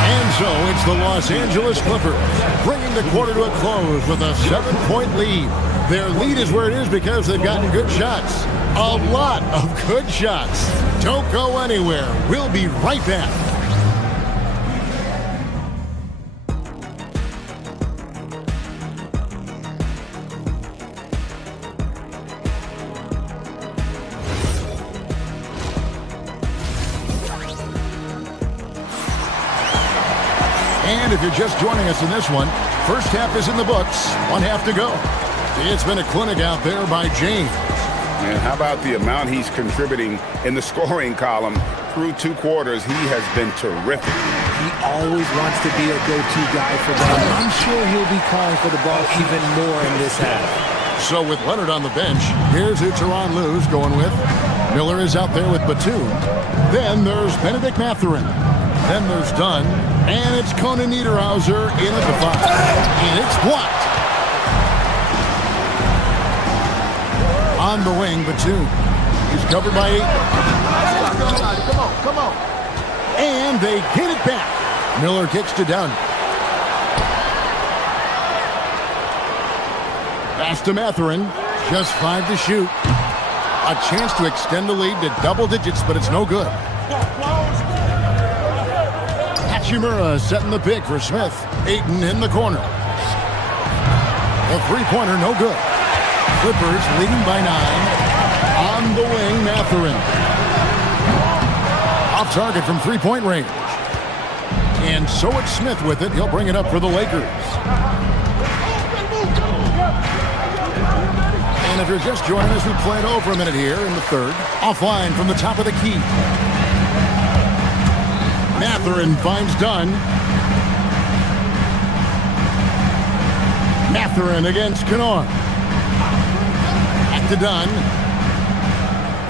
And so it's the Los Angeles Clippers bringing the quarter to a close with a 7-point lead. Their lead is where it is because they've gotten good shots. A lot of good shots. Don't go anywhere. We'll be right back. And if you're just joining us in this one, first half is in the books. 1 half to go. It's been a clinic out there by James. And how about the amount he's contributing in the scoring column through 2 quarters? He has been terrific. He always wants to be a go-to guy for them. I'm sure he'll be calling for the ball even more in this half. So with Leonard on the bench, here's who Tyronn Lue's going with. Miller is out there with Batum. Then there's Benedict Mathurin. Then there's Dunn. And it's Conan Niederhauser in at the 5. And it's blocked. On the wing, Batum. He's covered by 8. Come on. And they get it back. Miller kicks to Dunn. Pass to Mathurin. Just 5 to shoot. A chance to extend the lead to double digits, but it's no good. Hachimura setting the pick for Smith. Ayton in the corner. The three-pointer, no good. Clippers leading by 9. On the wing, Mathurin. Off target from three-point range. And And so it's Smith with it. He'll bring it up for the Lakers. And if you're just joining us, we played over a minute here in the third. Offline from the top of the key. Mathurin finds Dunn. Mathurin against Kennard. Back to Dunn.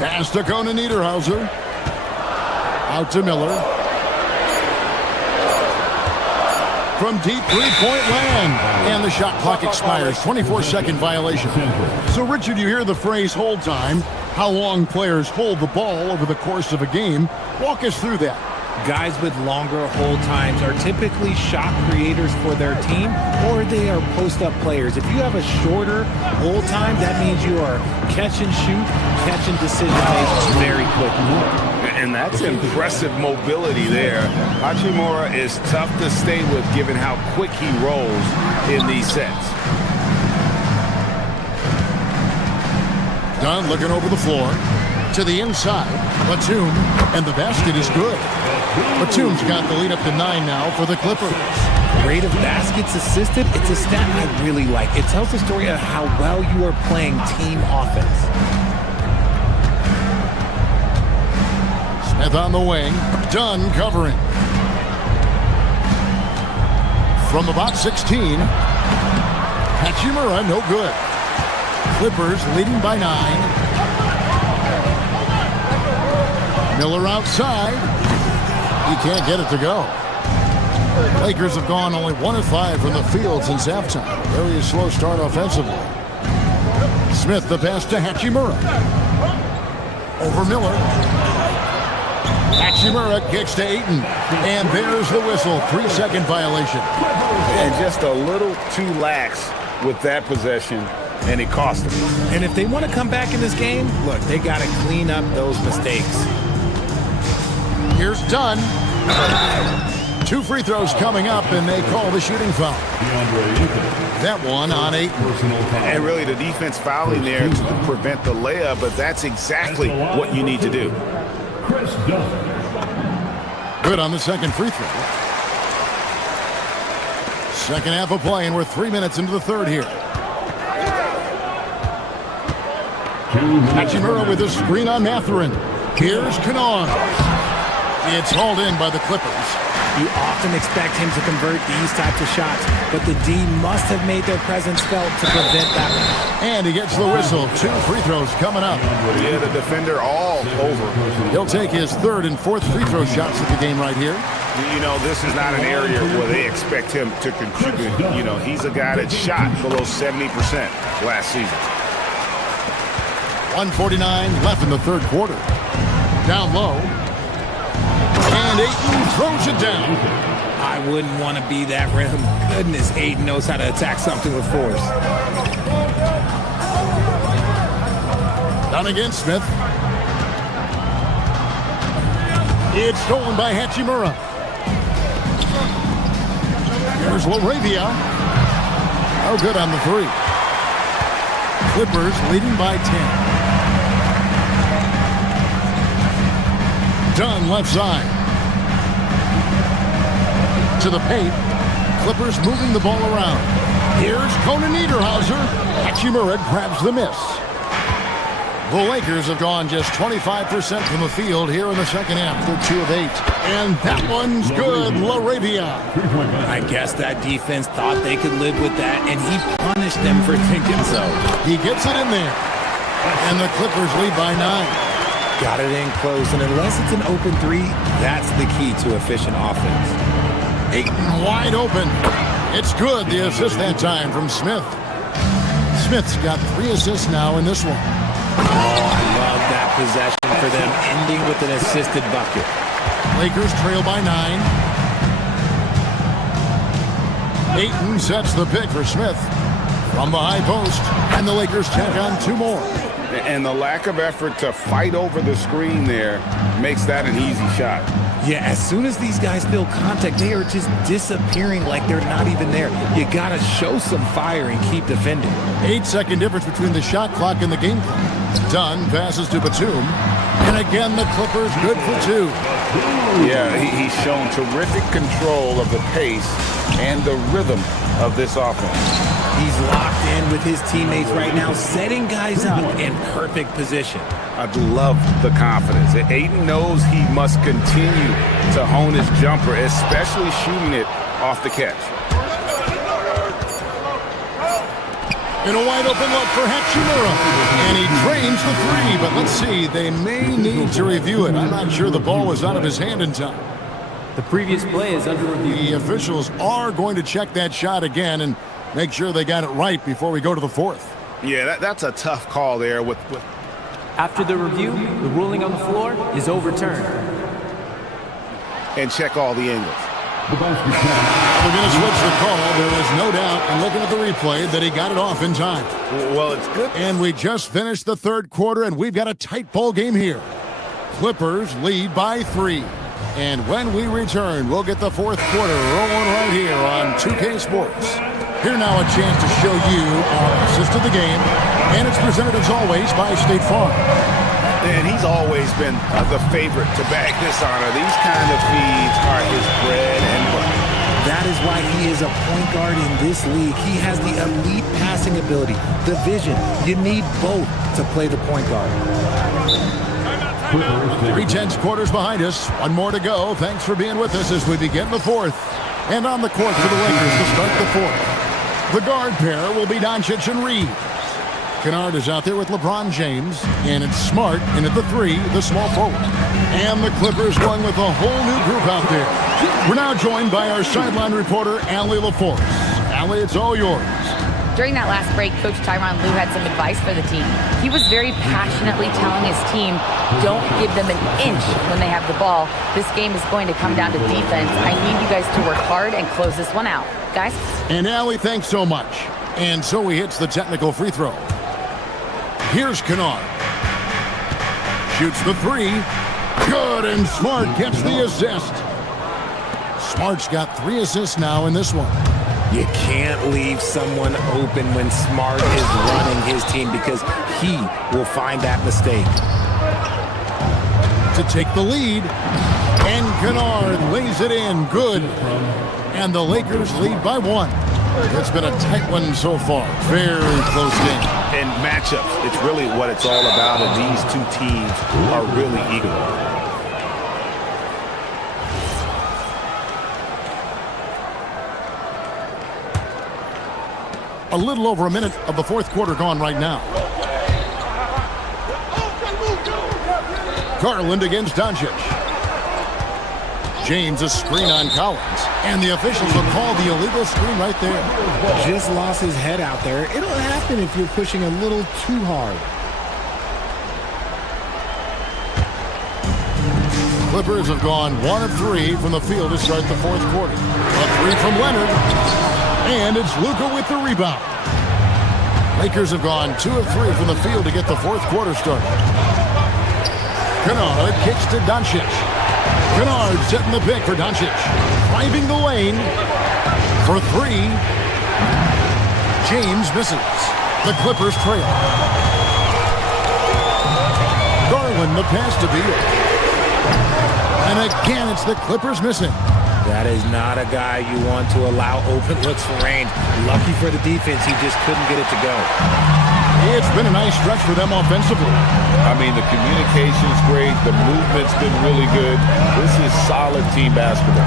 Pass to Conan Niederhauser. Out to Miller. From deep three-point land. And the shot clock expires. 24-second violation. So, Richard, you hear the phrase hold time. How long players hold the ball over the course of a game. Walk us through that. Guys with longer hold times are typically shot creators for their team, or they are post-up players. If you have a shorter hold time, that means you are catch and shoot, catch and decision make very quickly. And that's impressive mobility there. Hachimura is tough to stay with given how quick he rolls in these sets. Dunn looking over the floor to the inside. Batum, and the basket is good. Batum's got the lead up to 9 now for the Clippers. Rate of baskets assisted, it's a stat I really like. It tells the story of how well you are playing team offense. Smith on the wing. Dunn covering. From about 16. Hachimura, no good. Clippers leading by 9. Miller outside. He can't get it to go. Lakers have gone only 1 of 5 from the field since halftime. Very slow start offensively. Smith the pass to Hachimura. Over Miller. Hachimura kicks to Ayton. And there's the whistle. 3-second violation. And just a little too lax with that possession, and it cost them. And if they want to come back in this game, look, they got to clean up those mistakes. Here's Dunn. 2 free throws coming up, and they call the shooting foul. That one on Ayton. And really the defense fouling there to prevent the layup, but that's exactly what you need to do. Good on the second free throw. Second half of play, and we're 3 minutes into the third here. Hachimura with a screen on Mathurin. Here's Kennard. It's hauled in by the Clippers. You often expect him to convert these types of shots, but the D must have made their presence felt to prevent that one. And he gets the whistle. 2 free throws coming up. Yeah, the defender all over. He'll take his 3rd and 4th free throw shots of the game right here. You know, this is not an area where they expect him to contribute. You know, he's a guy that shot below 70% last season. 1:49 left in the third quarter. Down low. And Ayton throws it down. I wouldn't want to be that rim. Goodness, Ayton knows how to attack something with force. Down against Smith. It's stolen by Hachimura. Here's Laravia. Oh, good on the 3. Clippers leading by 10. Dunn left side. To the paint. Clippers moving the ball around. Here's Conan Niederhauser. Hachimura grabs the miss. The Lakers have gone just 25% from the field here in the second half. They're 2 of 8. And that one's good. Laravia. I guess that defense thought they could live with that, and he punished them for thinking so. He gets it in there. And the Clippers lead by 9. Got it in close, and unless it's an open 3, that's the key to efficient offense. Ayton wide open. It's good. The assist that time from Smith. Smith's got 3 assists now in this one. Oh, I love that possession for them, ending with an assisted bucket. Lakers trail by 9. Ayton sets the pick for Smith from the high post, and the Lakers tack on 2 more. And the lack of effort to fight over the screen there makes that an easy shot. Yeah, as soon as these guys feel contact, they are just disappearing like they're not even there. You got to show some fire and keep defending. 8-second difference between the shot clock and the game clock. Dunn passes to Batum. And again, the Clippers good for 2. Yeah, he's shown terrific control of the pace and the rhythm of this offense. He's locked in with his teammates right now, setting guys up in perfect position. I love the confidence. Aiden knows he must continue to hone his jumper, especially shooting it off the catch. In a wide open look for Hachimura. And he drains the 3, but let's see, they may need to review it. I'm not sure the ball was out of his hand in time. The previous play is under review. The officials are going to check that shot again and make sure they got it right before we go to the 4th. Yeah, that's a tough call there. After the review, the ruling on the floor is overturned. And check all the angles. We're going to switch the call. There is no doubt, and looking at the replay, that he got it off in time. Well, it's good. And we just finished the 3rd quarter, and we've got a tight ball game here. Clippers lead by 3. And when we return, we'll get the 4th quarter rolling right here on 2K Sports. Here now a chance to show you our assist of the game, and it's presented as always by State Farm. And he's always been the favorite to bag this honor. These kind of feeds are his bread and butter. That is why he is a point guard in this league. He has the elite passing ability, the vision. You need both to play the point guard. 3/10 quarters behind us. One more to go. Thanks for being with us as we begin the 4th. And on the court for the Lakers to start the 4th. The guard pair will be Doncic and Reed. Kennard is out there with LeBron James, and it's Smart in at the 3, the small forward. And the Clippers going with a whole new group out there. We're now joined by our sideline reporter, Allie LaForce. Allie, it's all yours. During that last break, Coach Tyronn Lue had some advice for the team. He was very passionately telling his team, don't give them an inch when they have the ball. This game is going to come down to defense. I need you guys to work hard and close this one out. Guys? And Allie, thanks so much. And so he hits the technical free throw. Here's Kennard. Shoots the 3. Good, and Smart gets the assist. Smart's got 3 assists now in this one. You can't leave someone open when Smart is running his team because he will find that mistake. To take the lead, and Kennard lays it in. Good. And the Lakers lead by 1. It's been a tight one so far. Very close game. And matchups, it's really what it's all about, and these two teams are really eager. A little over a minute of the 4th quarter gone right now. Garland against Doncic. James a screen on Collins. And the officials will call the illegal screen right there. Just lost his head out there. It'll happen if you're pushing a little too hard. Clippers have gone 1 of 3 from the field to start the 4th quarter. A 3 from Leonard. And it's Luka with the rebound. Lakers have gone 2 of 3 from the field to get the 4th quarter started. Kennard kicks to Doncic. Kennard setting the pick for Doncic. Driving the lane for 3. James misses. The Clippers trail. Garland the pass to Beal. And again, it's the Clippers missing. That is not a guy you want to allow open looks for range. Lucky for the defense, he just couldn't get it to go. It's been a nice stretch for them offensively. I mean, the communication's great. The movement's been really good. This is solid team basketball.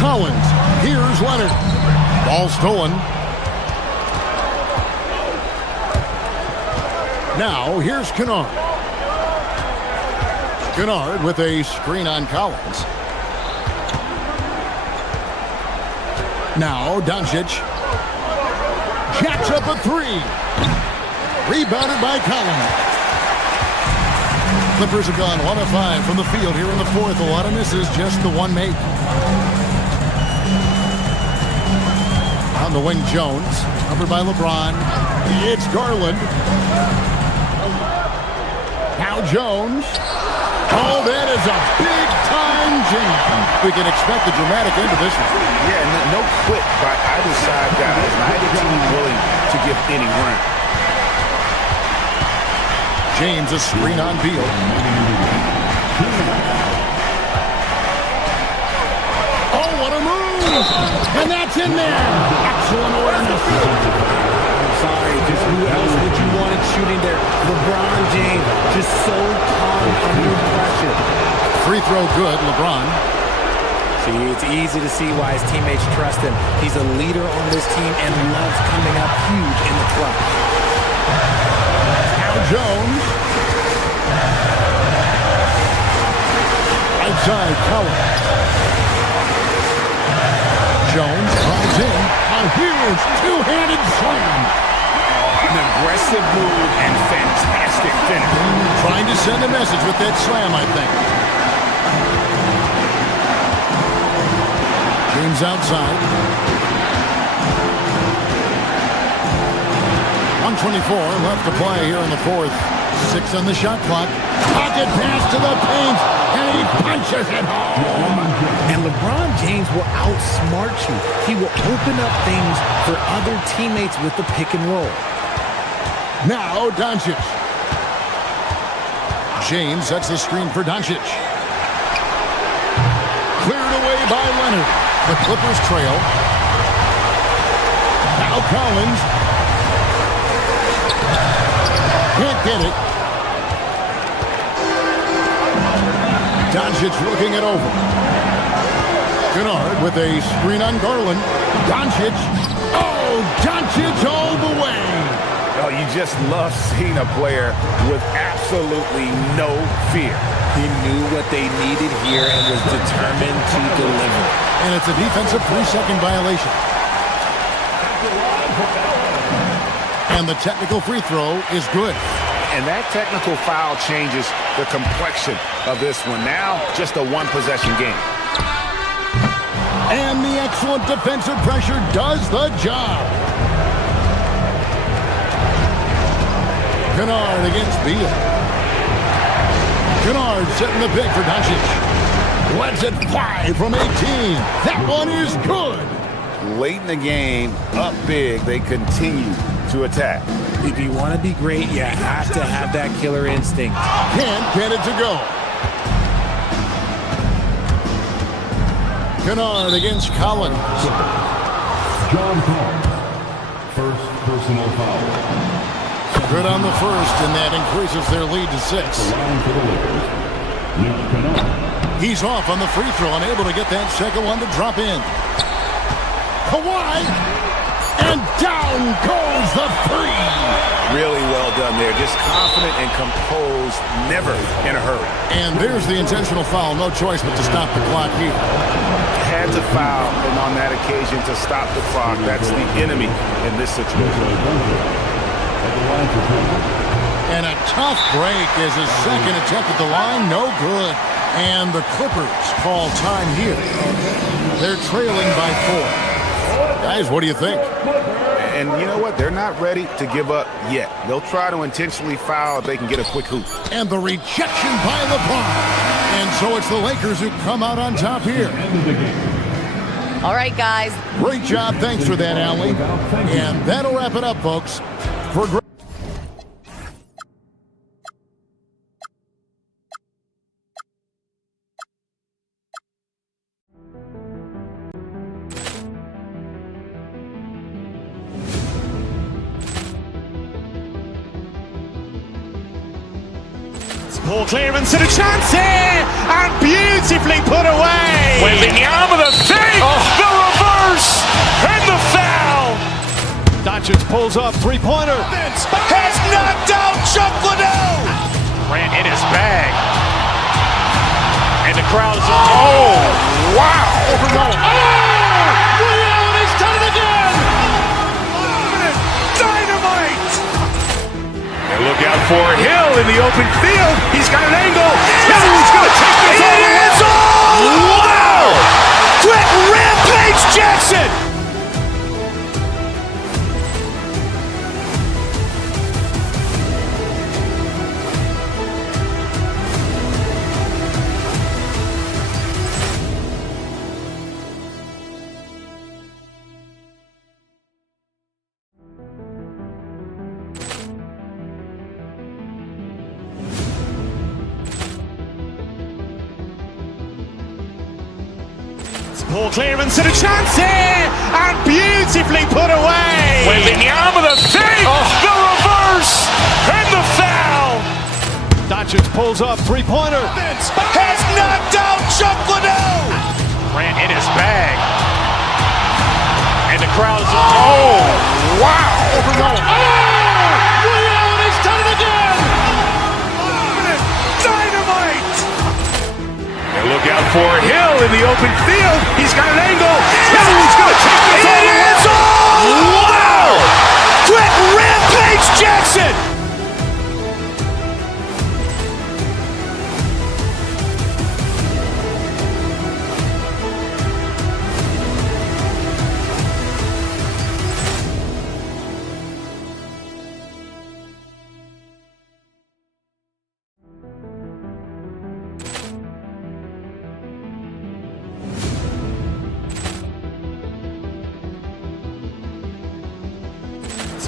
Collins. Here's Leonard. Ball stolen. Now, here's Kennard. Kennard with a screen on Collins. Now, Doncic. Jacks up a 3. Rebounded by Collins. Clippers have gone 1 of 5 from the field here in the 4th. A lot of misses, just the 1 make. On the wing, Jones. Covered by LeBron. It's Garland. Now Jones. Oh, that is a big-time jam. We can expect a dramatic end to this one. Yeah, no quit by either side, guys. Neither team willing to give any round. James, a screen on Beal. Oh, what a move! And that's in there! Excellent awareness. I'm sorry, just who else would you want it shooting there? LeBron James, just so calm under pressure. Free throw good, LeBron. See, it's easy to see why his teammates trust him. He's a leader on this team and loves coming up huge in the clutch. Now Jones. Outside, Collins. Jones drives in. A huge two-handed slam. An aggressive move and fantastic finish. Trying to send a message with that slam, I think. James outside. 1:24 left to play here in the fourth. 6 on the shot clock. Pocket pass to the paint, and he punches it home. And LeBron James will outsmart you. He will open up things for other teammates with the pick and roll. Now Doncic. James sets the screen for Doncic. Cleared away by Leonard. The Clippers trail. Now Collins. Can't get it. Doncic looking it over. Kennard with a screen on Garland. Doncic. Oh, Doncic all the way. Oh, you just love seeing a player with absolutely no fear. He knew what they needed here and was determined to deliver. And it's a defensive 3-second violation. And the technical free throw is good. And that technical foul changes the complexion of this one. Now, just a one-possession game. And the excellent defensive pressure does the job. Kennard against Beal. Kennard setting the pick for Doncic. Lets it fly from 18. That one is good. Late in the game, up big, they continue to attack. If you want to be great, you have to have that killer instinct. Can't get it to go. Kennard against Collins. John Collins. First personal foul. Good on the first, and that increases their lead to 6. He's off on the free throw, unable to get that second one to drop in. Kawhi, and down goes the three. Really well done there. Just confident and composed, never in a hurry. And there's the intentional foul. No choice but to stop the clock here. Had to foul, and on that occasion to stop the clock. That's the enemy in this situation. And a tough break is his second attempt at the line. No good. And the Clippers call time here. They're trailing by 4. Guys, what do you think? And you know what? They're not ready to give up yet. They'll try to intentionally foul if they can get a quick hoop. And the rejection by LeBron. And so it's the Lakers who come out on top here. All right, guys. Great job. Thanks for that, Allie. And that'll wrap it up, folks. For Ball clearance and a chance here, and beautifully put away. Wembanyama the save, the reverse, and the foul. Doncic pulls up, three-pointer. Has knocked out Chuck Liddell. Ran in his bag. And the crowd is, oh, wow. Liddell has done it again. Dynamite. And look out for Hill in the open field. He's got an angle. He's going to take this all the way. Wow! Brett Rampage Jackson. Ball clearance and a chance here, and beautifully put away. Wembanyama the save, the reverse, and the foul. Doncic pulls up, three-pointer. Has knocked out Chuck Liddell. Ran in his bag. And the crowd is... Oh, wow. Ray Allen has done it again. Dynamite. And look out for Hill in the open field. He's got an angle. He's going to take this all the way. Wow. Quick Rampage Jackson.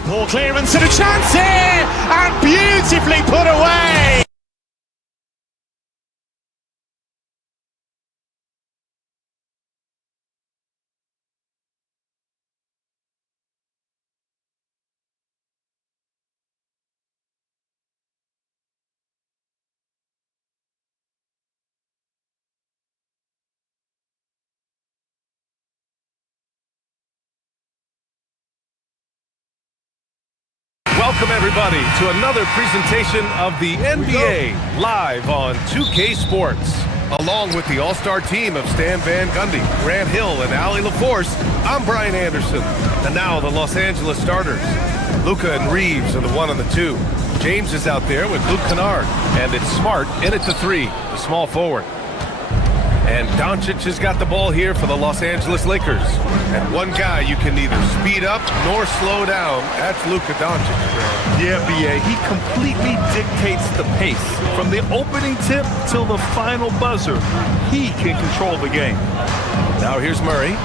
Ball clearance and a chance here, and beautifully put away. Welcome, everybody, to another presentation of the NBA live on 2K Sports. Along with the all-star team of Stan Van Gundy, Grant Hill, and Allie LaForce, I'm Brian Anderson. And now the Los Angeles starters. Luka and Reeves are the 1 and the 2. James is out there with Luke Kennard, and it's Smart in at the 3, the small forward. And Doncic has got the ball here for the Los Angeles Lakers. And one guy you can neither speed up nor slow down, that's Luka Doncic. Yeah, B.A., he completely dictates the pace. From the opening tip till the final buzzer, he can control the game. Now here's Murray.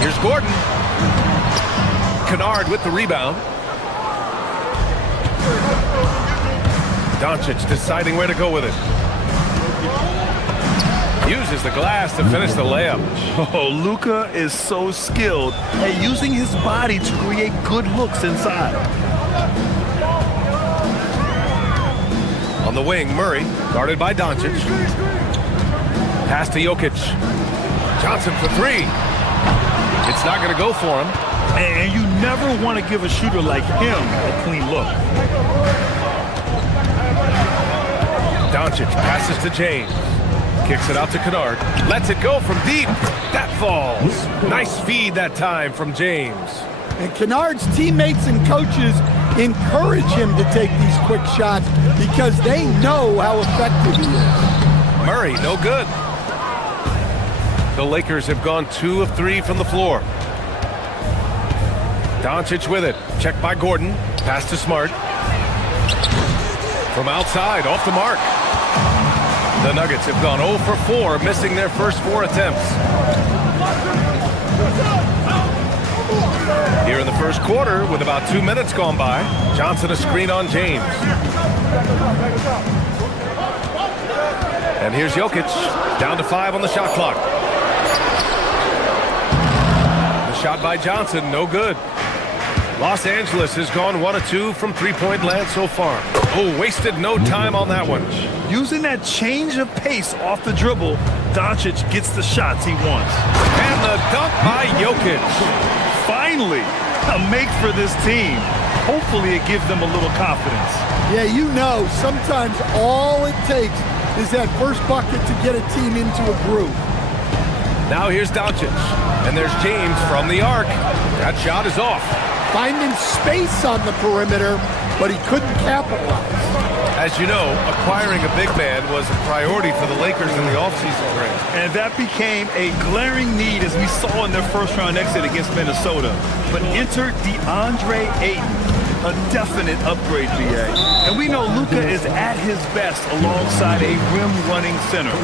Here's Gordon. Kennard with the rebound. Doncic deciding where to go with it. Uses the glass to finish the layup. Oh, Luka is so skilled at using his body to create good looks inside. On the wing, Murray, guarded by Doncic. Pass to Jokic. Johnson for 3. It's not going to go for him. And you never want to give a shooter like him a clean look. Doncic passes to James. Kicks it out to Kennard. Lets it go from deep. That falls. Nice feed that time from James. And Kennard's teammates and coaches encourage him to take these quick shots because they know how effective he is. Murray, no good. The Lakers have gone 2 of 3 from the floor. Doncic with it. Checked by Gordon. Pass to Smart. From outside, off the mark. The Nuggets have gone 0 for 4, missing their first 4 attempts. Here in the first quarter, with about 2 minutes gone by, Johnson a screen on James. And here's Jokic, down to 5 on the shot clock. The shot by Johnson, no good. Los Angeles has gone 1 of 2 from three-point land so far. Oh, wasted no time on that one. Using that change of pace off the dribble, Doncic gets the shots he wants. And the dunk by Jokic. Finally, a make for this team. Hopefully it gives them a little confidence. Yeah, you know, sometimes all it takes is that first bucket to get a team into a groove. Now here's Doncic, and there's James from the arc. That shot is off. Finding space on the perimeter, but he couldn't capitalize. As you know, acquiring a big man was a priority for the Lakers in the offseason. And that became a glaring need as we saw in their first-round exit against Minnesota. But enter DeAndre Ayton, a definite upgrade, BA. And we know Luka is at his best alongside a rim-running center.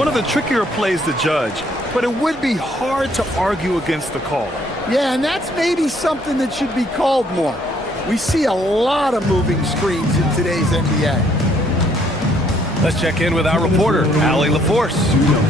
One of the trickier plays to judge, but it would be hard to argue against the call. Yeah, and that's maybe something that should be called more. We see a lot of moving screens in today's NBA. Let's check in with our reporter, Allie LaForce.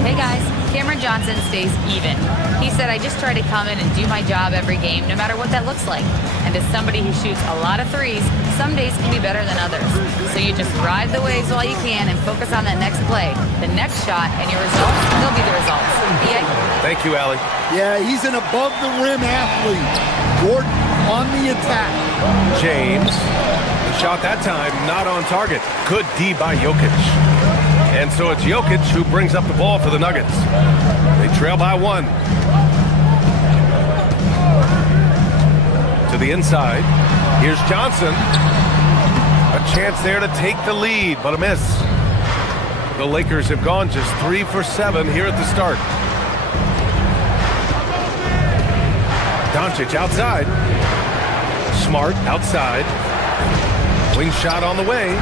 Hey, guys. Cameron Johnson stays even. He said, I just try to come in and do my job every game, no matter what that looks like. And as somebody who shoots a lot of threes, some days can be better than others. So you just ride the waves while you can and focus on that next play, the next shot, and your results, they'll be the results. EA? Thank you, Allie. Yeah, he's an above-the-rim athlete. Gordon on the attack. James. The shot that time not on target. Good D by Jokic. And so it's Jokic who brings up the ball for the Nuggets. They trail by 1. To the inside. Here's Johnson. A chance there to take the lead, but a miss. The Lakers have gone just 3 for 7 here at the start. Doncic outside. Smart outside. Wing shot on the way.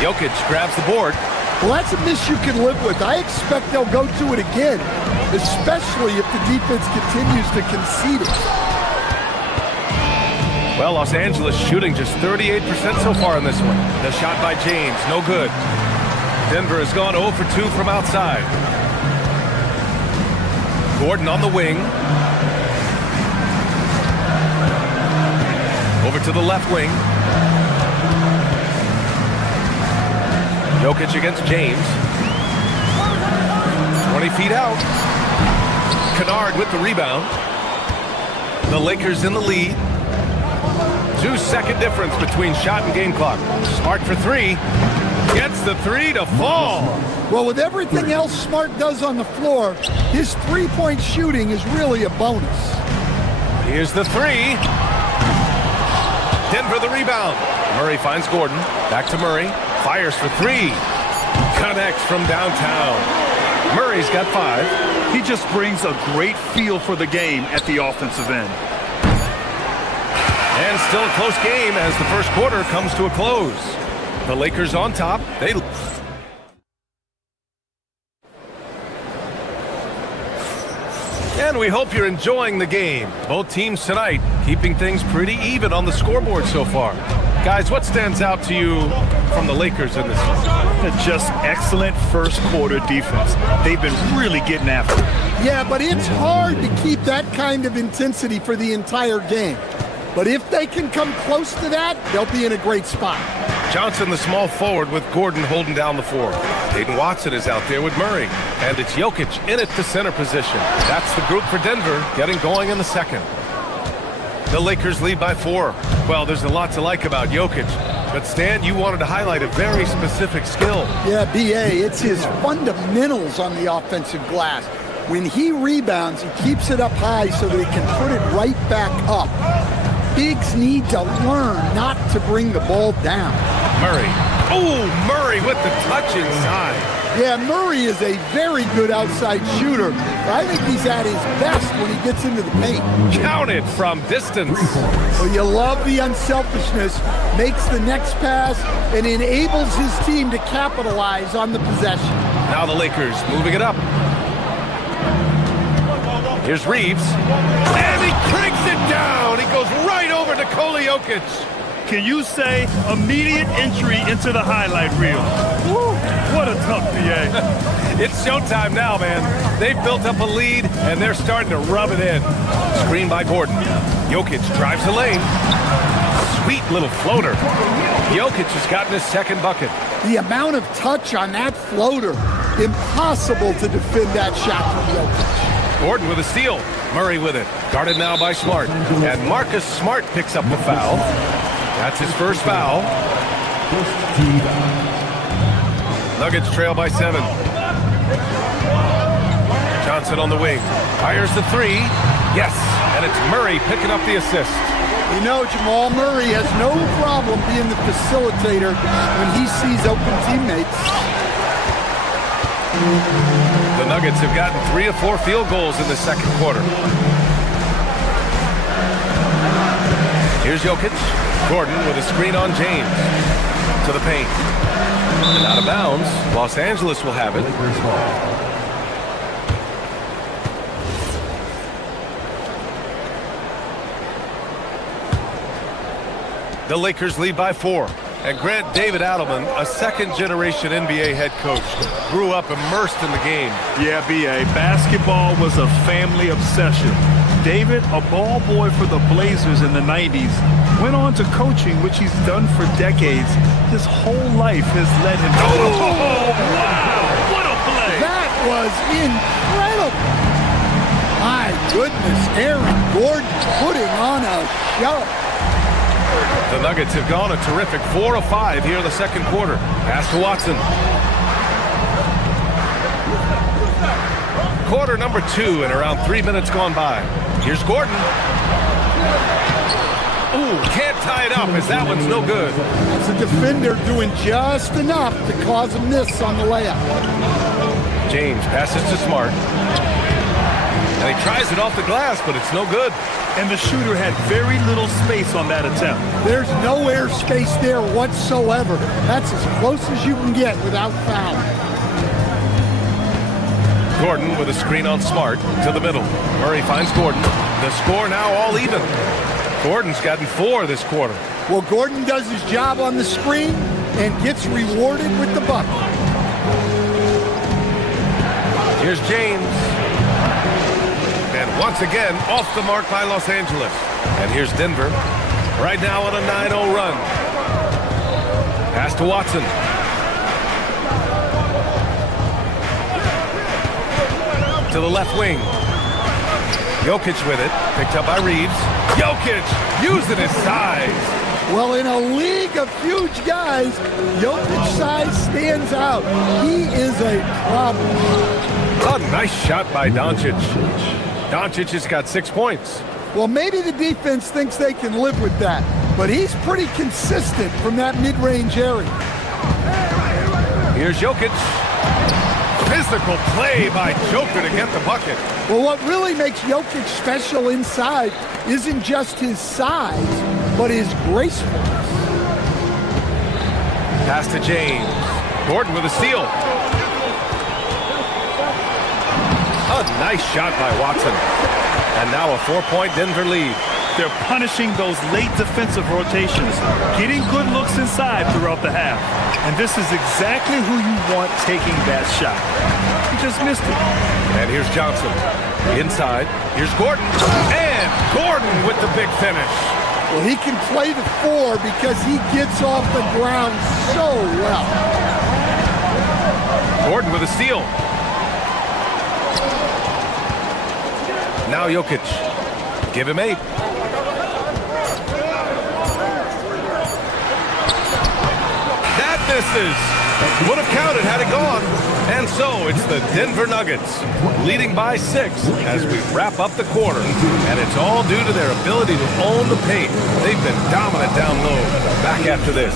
Jokic grabs the board. Well, that's a miss you can live with. I expect they'll go to it again, especially if the defense continues to concede it. Well, Los Angeles shooting just 38% so far in this one. The shot by James, no good. Denver has gone 0 for 2 from outside. Gordon on the wing. Over to the left wing. Jokic against James. 20 feet out. Kennard with the rebound. The Lakers in the lead. 2-second difference between shot and game clock. Smart for 3. Gets the 3 to fall. Well, with everything else Smart does on the floor, his three-point shooting is really a bonus. Here's the 3. Denver the rebound. Murray finds Gordon. Back to Murray. Fires for 3. Connects from downtown. Murray's got 5. He just brings a great feel for the game at the offensive end. And still a close game as the first quarter comes to a close. The Lakers on top. And we hope you're enjoying the game. Both teams tonight keeping things pretty even on the scoreboard so far. Guys, what stands out to you from the Lakers in this one? Just excellent first quarter defense. They've been really getting after it. Yeah, but it's hard to keep that kind of intensity for the entire game. But if they can come close to that, they'll be in a great spot. Johnson, the small forward, with Gordon holding down the 4. Hayden Watson is out there with Murray. And it's Jokic in at the center position. That's the group for Denver, getting going in the second. The Lakers lead by 4. Well, there's a lot to like about Jokic. But Stan, you wanted to highlight a very specific skill. Yeah, B.A., it's his fundamentals on the offensive glass. When he rebounds, he keeps it up high so that he can put it right back up. Bigs need to learn not to bring the ball down. Murray. Oh, Murray with the touch inside. Yeah, Murray is a very good outside shooter. I think he's at his best when he gets into the paint. Counted from distance. Well, you love the unselfishness, makes the next pass, and enables his team to capitalize on the possession. Now the Lakers moving it up. Here's Reeves. And he cranks it down. He goes right over to Jokic. Can you say immediate entry into the highlight reel? Woo, what a tough PA. It's showtime now, man. They've built up a lead, and they're starting to rub it in. Screen by Gordon. Jokic drives the lane. Sweet little floater. Jokic has gotten his second bucket. The amount of touch on that floater, impossible to defend that shot from Jokic. Gordon with a steal. Murray with it. Guarded now by Smart. And Marcus Smart picks up the foul. That's his first foul. Nuggets trail by 7. Johnson on the wing. Fires the 3. Yes, and it's Murray picking up the assist. You know, Jamal Murray has no problem being the facilitator when he sees open teammates. The Nuggets have gotten 3 of 4 field goals in the second quarter. Here's Jokic. Gordon with a screen on James. To the paint. And out of bounds. Los Angeles will have it. The Lakers lead by 4. And Grant, David Adelman, a second-generation NBA head coach, grew up immersed in the game. Yeah, B.A., basketball was a family obsession. David, a ball boy for the Blazers in the 90s, went on to coaching, which he's done for decades. His whole life has led him to... Oh, wow! What a play! That was incredible! My goodness, Aaron Gordon putting on a show. The Nuggets have gone a terrific 4 of 5 here in the second quarter. Pass to Watson. Quarter number 2 and around 3 minutes gone by. Here's Gordon. Ooh, can't tie it up as that one's no good. It's a defender doing just enough to cause a miss on the layup. James passes to Smart. And he tries it off the glass, but it's no good. And the shooter had very little space on that attempt. There's no air space there whatsoever. That's as close as you can get without foul. Gordon with a screen on Smart to the middle. Murray finds Gordon. The score now all even. Gordon's gotten 4 this quarter. Well, Gordon does his job on the screen and gets rewarded with the bucket. Here's James. And once again, off the mark by Los Angeles. And here's Denver. Right now on a 9-0 run. Pass to Watson. To the left wing. Jokic with it. Picked up by Reeves. Jokic using his size. Well, in a league of huge guys, Jokic's size stands out. He is a problem. A nice shot by Doncic. Doncic has got 6 points. Well, maybe the defense thinks they can live with that, but he's pretty consistent from that mid-range area. Here's Jokic. Physical play by Joker to get the bucket. Well, what really makes Jokic special inside isn't just his size, but his gracefulness. Pass to James. Gordon with a steal. A nice shot by Watson. And now a 4-point Denver lead. They're punishing those late defensive rotations, getting good looks inside throughout the half. And this is exactly who you want taking that shot. He just missed it. And here's Johnson. Inside. Here's Gordon. And Gordon with the big finish. Well, he can play the 4 because he gets off the ground so well. Gordon with a steal. Now Jokic. Give him 8. That misses. Would have counted had it gone. And so it's the Denver Nuggets leading by 6 as we wrap up the quarter. And it's all due to their ability to own the paint. They've been dominant down low. Back after this.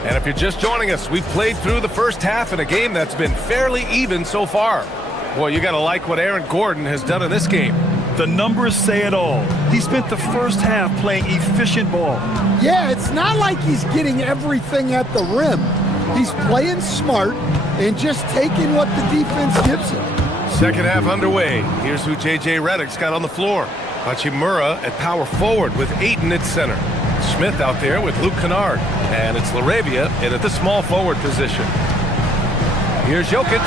And if you're just joining us, we've played through the first half in a game that's been fairly even so far. Boy, you got to like what Aaron Gordon has done in this game. The numbers say it all. He spent the first half playing efficient ball. Yeah, it's not like he's getting everything at the rim. He's playing smart and just taking what the defense gives him. Second half underway. Here's who J.J. Redick's got on the floor. Hachimura at power forward with Ayton at center. Smith out there with Luke Kennard. And it's LaRavia in at the small forward position. Here's Jokic.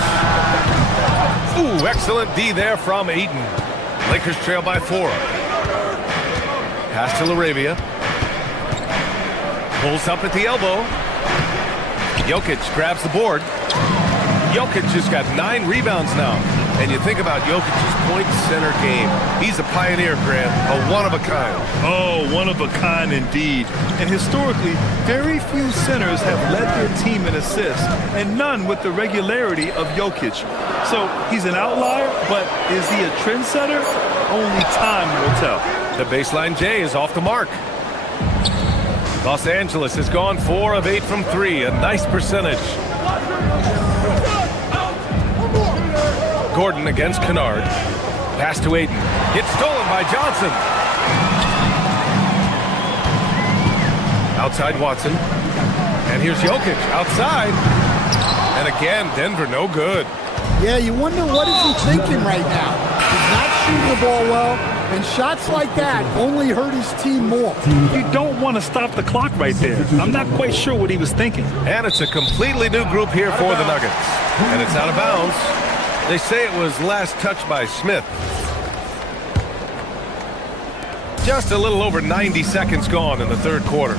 Ooh, excellent D there from Ayton. Lakers trail by 4. Pass to LaRavia. Pulls up at the elbow. Jokic grabs the board. Jokic has got 9 rebounds now. And you think about Jokic's point center game. He's a pioneer, Grant, a one-of-a-kind. Oh, one-of-a-kind indeed. And historically, very few centers have led their team in assists, and none with the regularity of Jokic. So he's an outlier, but is he a trendsetter? Only time will tell. The baseline J is off the mark. Los Angeles has gone 4 of 8 from 3, a nice percentage. Gordon against Kennard. Pass to Ayton. Gets stolen by Johnson. Outside Watson. And here's Jokic outside. And again, Denver no good. Yeah, you wonder what is he thinking right now. He's not shooting the ball well, and shots like that only hurt his team more. You don't want to stop the clock right there. I'm not quite sure what he was thinking. And it's a completely new group here for the Nuggets. And it's out of bounds. They say it was last touched by Smith. Just a little over 90 seconds gone in the third quarter.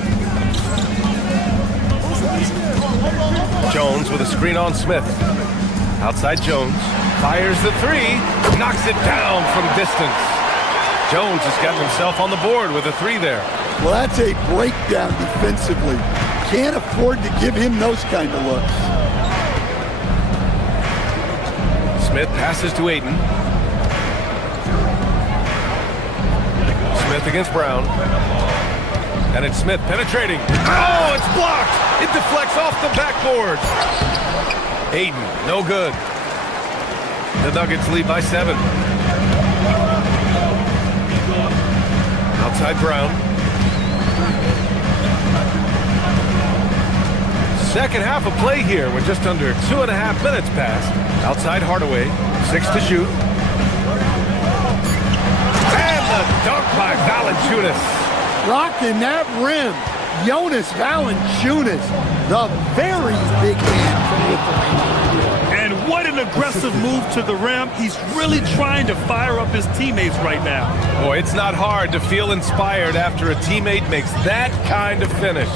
Jones with a screen on Smith. Outside Jones. Fires the three. Knocks it down from distance. Jones has gotten himself on the board with a three there. Well, that's a breakdown defensively. Can't afford to give him those kind of looks. Smith passes to Ayton. Smith against Brown. And it's Smith penetrating. Oh, it's blocked. It deflects off the backboard. Ayton, no good. The Nuggets lead by 7. Outside Brown. Second half of play here. We're just under 2.5 minutes past. Outside Hardaway. 6 to shoot. And the dunk by Valanciunas. Rocking that rim. Jonas Valanciunas, the very big man from Lithuania. And what an aggressive move to the rim. He's really trying to fire up his teammates right now. Boy, it's not hard to feel inspired after a teammate makes that kind of finish.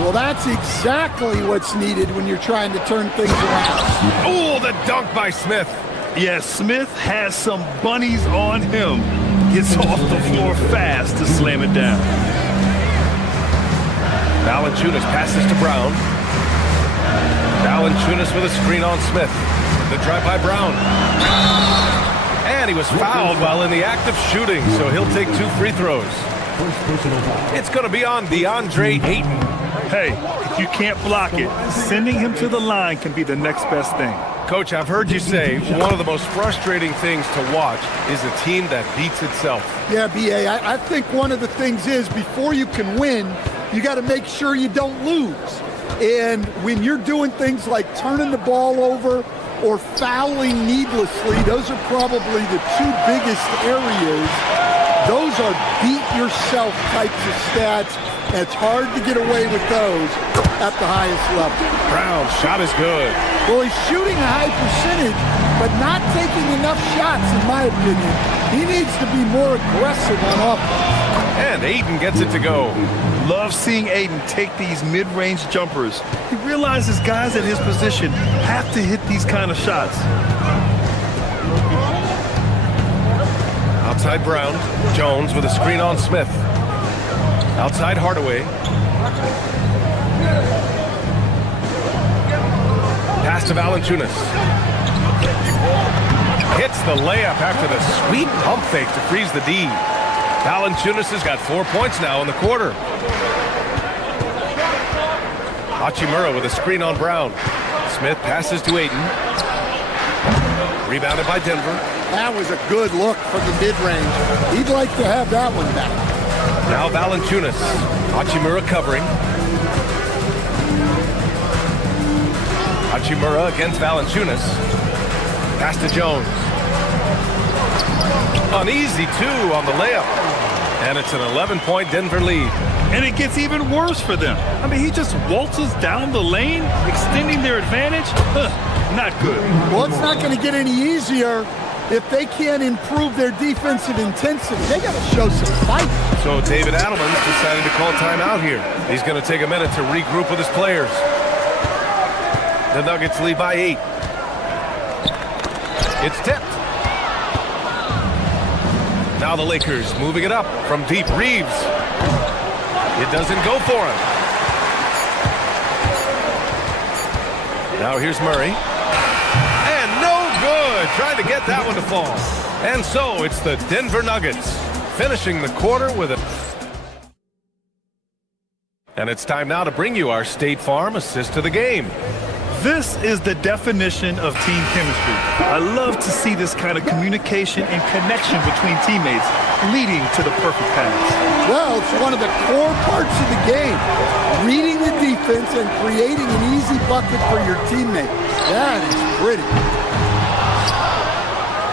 Well, that's exactly what's needed when you're trying to turn things around. Oh, the dunk by Smith. Yes, Smith has some bunnies on him. Gets off the floor fast to slam it down. Valanciunas passes to Brown. Valanciunas with a screen on Smith. The drive by Brown. And he was fouled while in the act of shooting, so he'll take 2 free throws. It's going to be on DeAndre Ayton. Hey, if you can't block it, sending him to the line can be the next best thing. Coach, I've heard you say one of the most frustrating things to watch is a team that beats itself. Yeah, B.A., I think one of the things is before you can win, you got to make sure you don't lose. And when you're doing things like turning the ball over or fouling needlessly, those are probably the 2 biggest areas. Those are beat-yourself types of stats. And it's hard to get away with those at the highest level. Brown's shot is good. Well, he's shooting a high percentage, but not taking enough shots, in my opinion. He needs to be more aggressive on offense. And Ayton gets it to go. Love seeing Ayton take these mid-range jumpers. He realizes guys in his position have to hit these kind of shots. Outside Brown. Jones with a screen on Smith. Outside Hardaway. Pass to Valanciunas. Hits the layup after the sweet pump fake to freeze the D. Valanciunas has got 4 points now in the quarter. Hachimura with a screen on Brown. Smith passes to Ayton. Rebounded by Denver. That was a good look from the mid-range. He'd like to have that one back. Now Valanciunas. Hachimura covering. Hachimura against Valanciunas. Pass to Jones. An easy 2 on the layup. And it's an 11-point Denver lead. And it gets even worse for them. I mean, he just waltzes down the lane, extending their advantage. Not good. Well, it's not going to get any easier if they can't improve their defensive intensity. They got to show some fight. So David Adelman's decided to call timeout here. He's going to take a minute to regroup with his players. The Nuggets lead by 8. It's tipped. Now the Lakers moving it up from deep. Reeves. It doesn't go for him. Now here's Murray. And no good. Trying to get that one to fall. And so it's the Denver Nuggets finishing the quarter with a... And it's time now to bring you our State Farm assist to the game. This is the definition of team chemistry. I love to see this kind of communication and connection between teammates leading to the perfect pass. Well, it's one of the core parts of the game. Reading the defense and creating an easy bucket for your teammate. That is pretty.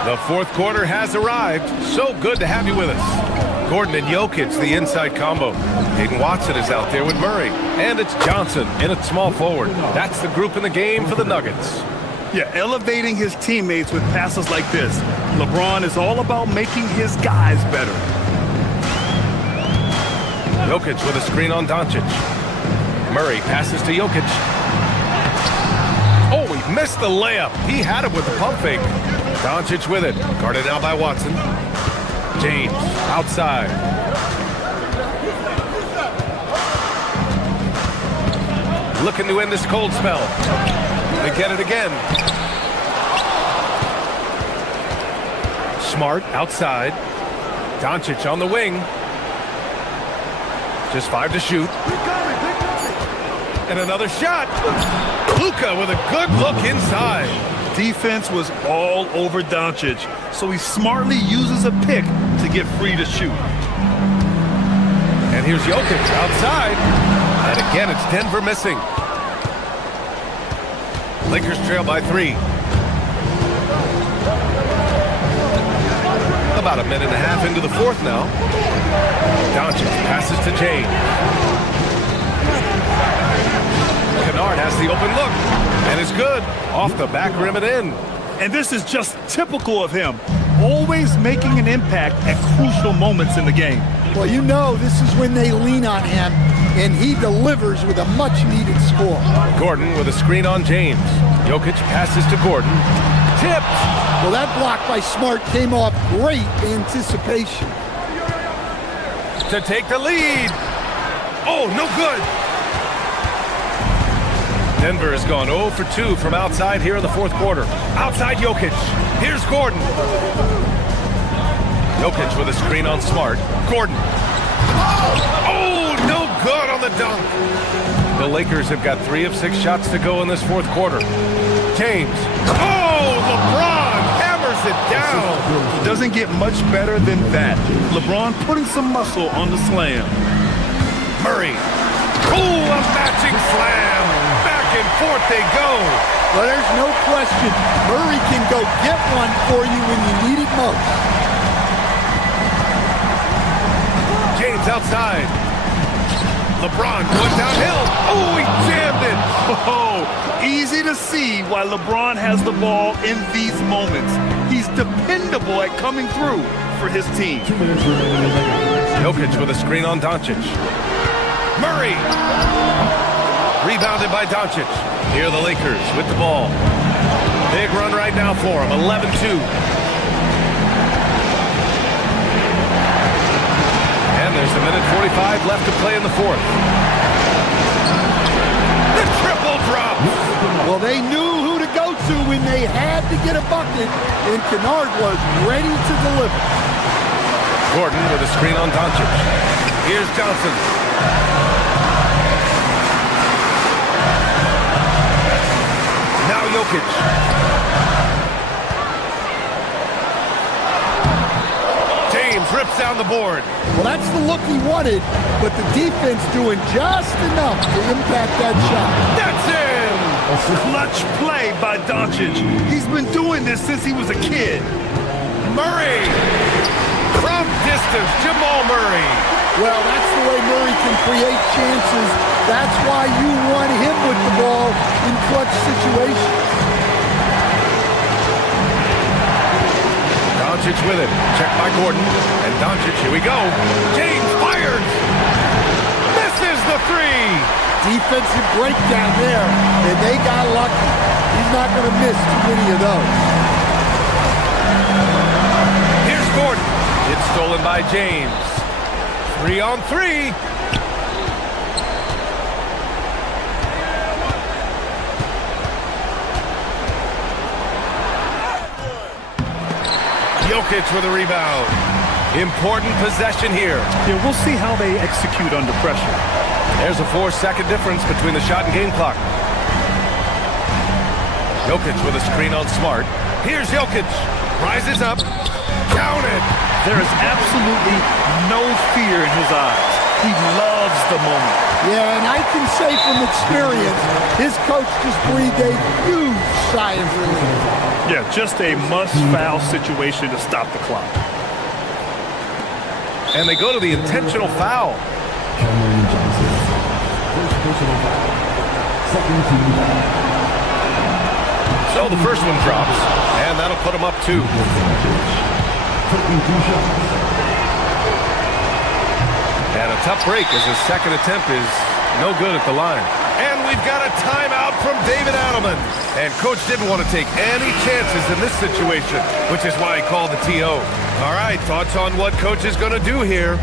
The fourth quarter has arrived. So good to have you with us. Gordon and Jokic, the inside combo. Hayden Watson is out there with Murray. And it's Johnson in at small forward. That's the group in the game for the Nuggets. Yeah, elevating his teammates with passes like this. LeBron is all about making his guys better. Jokic with a screen on Doncic. Murray passes to Jokic. Oh, he missed the layup. He had it with the pump fake. Doncic with it. Guarded now by Watson. James outside. Looking to end this cold spell. They get it again. Smart outside. Doncic on the wing. Just 5 to shoot. And another shot. Luka with a good look inside. Defense was all over Doncic, so he smartly uses a pick to get free to shoot. And here's Jokic outside. And again, it's Denver missing. Lakers trail by 3. About a minute and a half into the fourth now. Doncic passes to James. Kennard has the open look. And it's good. Off the back rim and in. And this is just typical of him. Always making an impact at crucial moments in the game. Well, you know this is when they lean on him, and he delivers with a much-needed score. Gordon with a screen on James. Jokic passes to Gordon. Tipped. Well, that block by Smart came off great anticipation. To take the lead. Oh, no good. Denver has gone 0 for 2 from outside here in the fourth quarter. Outside Jokic. Here's Gordon. Jokic with a screen on Smart. Gordon. Oh, no good on the dunk. The Lakers have got 3 of 6 shots to go in this fourth quarter. James. Oh, LeBron hammers it down. Doesn't get much better than that. LeBron putting some muscle on the slam. Murray. Oh, a matching slam. Back and forth they go. Well, there's no question. Murray can go get one for you when you need it most. James outside. LeBron going downhill. Oh, he jammed it. Oh, easy to see why LeBron has the ball in these moments. He's dependable at coming through for his team. Jokic with a screen on Doncic. Murray. Rebounded by Doncic. Here are the Lakers with the ball. Big run right now for him. 11-2. And there's a minute 45 left to play in the fourth. The triple drop. Well, they knew who to go to when they had to get a bucket, and Kennard was ready to deliver. Gordon with a screen on Doncic. Here's Johnson. Now Jokic. James rips down the board. Well, that's the look he wanted, but the defense doing just enough to impact that shot. That's in! Clutch play by Doncic. He's been doing this since he was a kid. Murray! From distance, Jamal Murray. Well, that's the way Murray can create chances. That's why you want him with the ball in clutch situations. Doncic with it. Check by Gordon. And Doncic, here we go. James fires. Misses the three. Defensive breakdown there, and they got lucky. He's not going to miss too many of those. Here's Gordon. It's stolen by James. 3-on-3. Jokic with a rebound. Important possession here. Yeah, we'll see how they execute under pressure. There's a 4-second difference between the shot and game clock. Jokic with a screen on Smart. Here's Jokic. Rises up. Counted. There is absolutely no fear in his eyes. He loves the moment. Yeah, and I can say from experience, his coach just breathed a huge sigh of relief. Yeah, just a must-foul situation to stop the clock. And they go to the intentional foul. So the first one drops, and that'll put him up 2. And a tough break as his second attempt is no good at the line. And we've got a timeout from David Adelman. And Coach didn't want to take any chances in this situation, which is why he called the TO. All right, thoughts on what Coach is going to do here?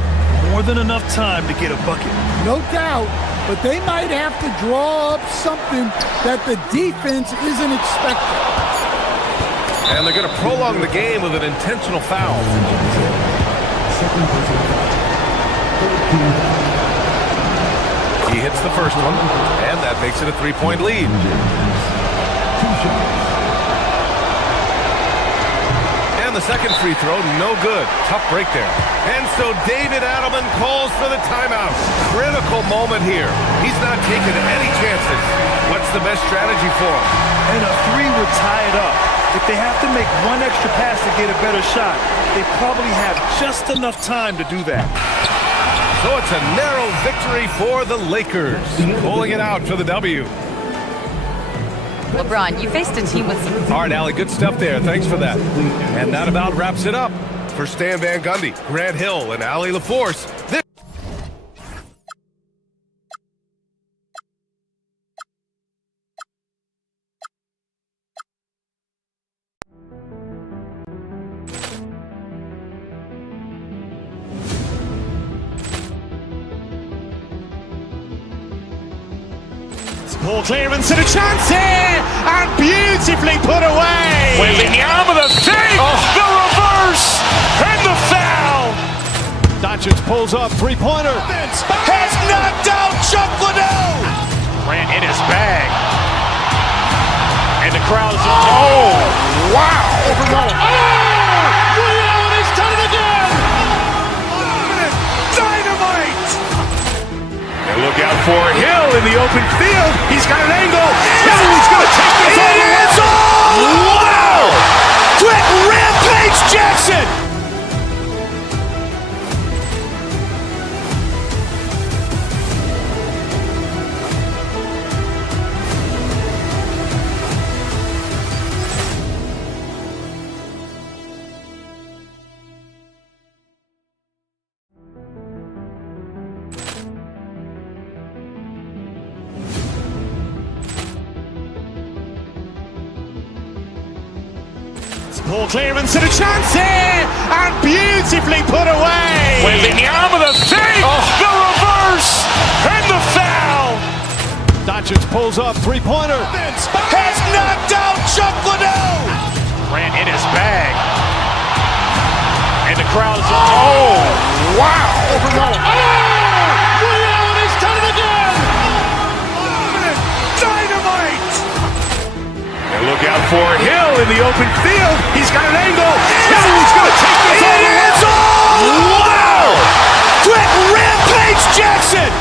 More than enough time to get a bucket. No doubt, but they might have to draw up something that the defense isn't expecting. And they're going to prolong the game with an intentional foul. He hits the first one, and that makes it a 3-point lead. And the second free throw, no good. Tough break there. And so David Adelman calls for the timeout. Critical moment here. He's not taking any chances. What's the best strategy for him? And a 3 would tie it up. If they have to make one extra pass to get a better shot, they probably have just enough time to do that. So it's a narrow victory for the Lakers, pulling it out for the W. LeBron, you faced a team with some... All right, Allie, good stuff there. Thanks for that. And that about wraps it up. For Stan Van Gundy, Grant Hill, and Allie LaForce, this Ball clearance and a chance here, and beautifully put away. Wembanyama the save, the reverse, and the foul. Doncic pulls up, three-pointer. Has knocked out Chuck Liddell. Grant in his bag. And the crowd is... Oh, wow. Liddell has done it again. Dynamite. And look out for Hill in the open field. He's got an angle. He's going to take this all the way. Wow! Quick Rampage Jackson. Ball clearance and a chance here, and beautifully put away. Wembanyama the save, the reverse, and the foul. Doncic pulls up, three-pointer. Has knocked out Chuck Liddell. Grant in his bag. And the crowd is... Oh, wow. Liddell has done it again. Dynamite. And look out for Hill in the open field. He's got an angle. He's going to take this all the way. Wow! Quick Rampage Jackson.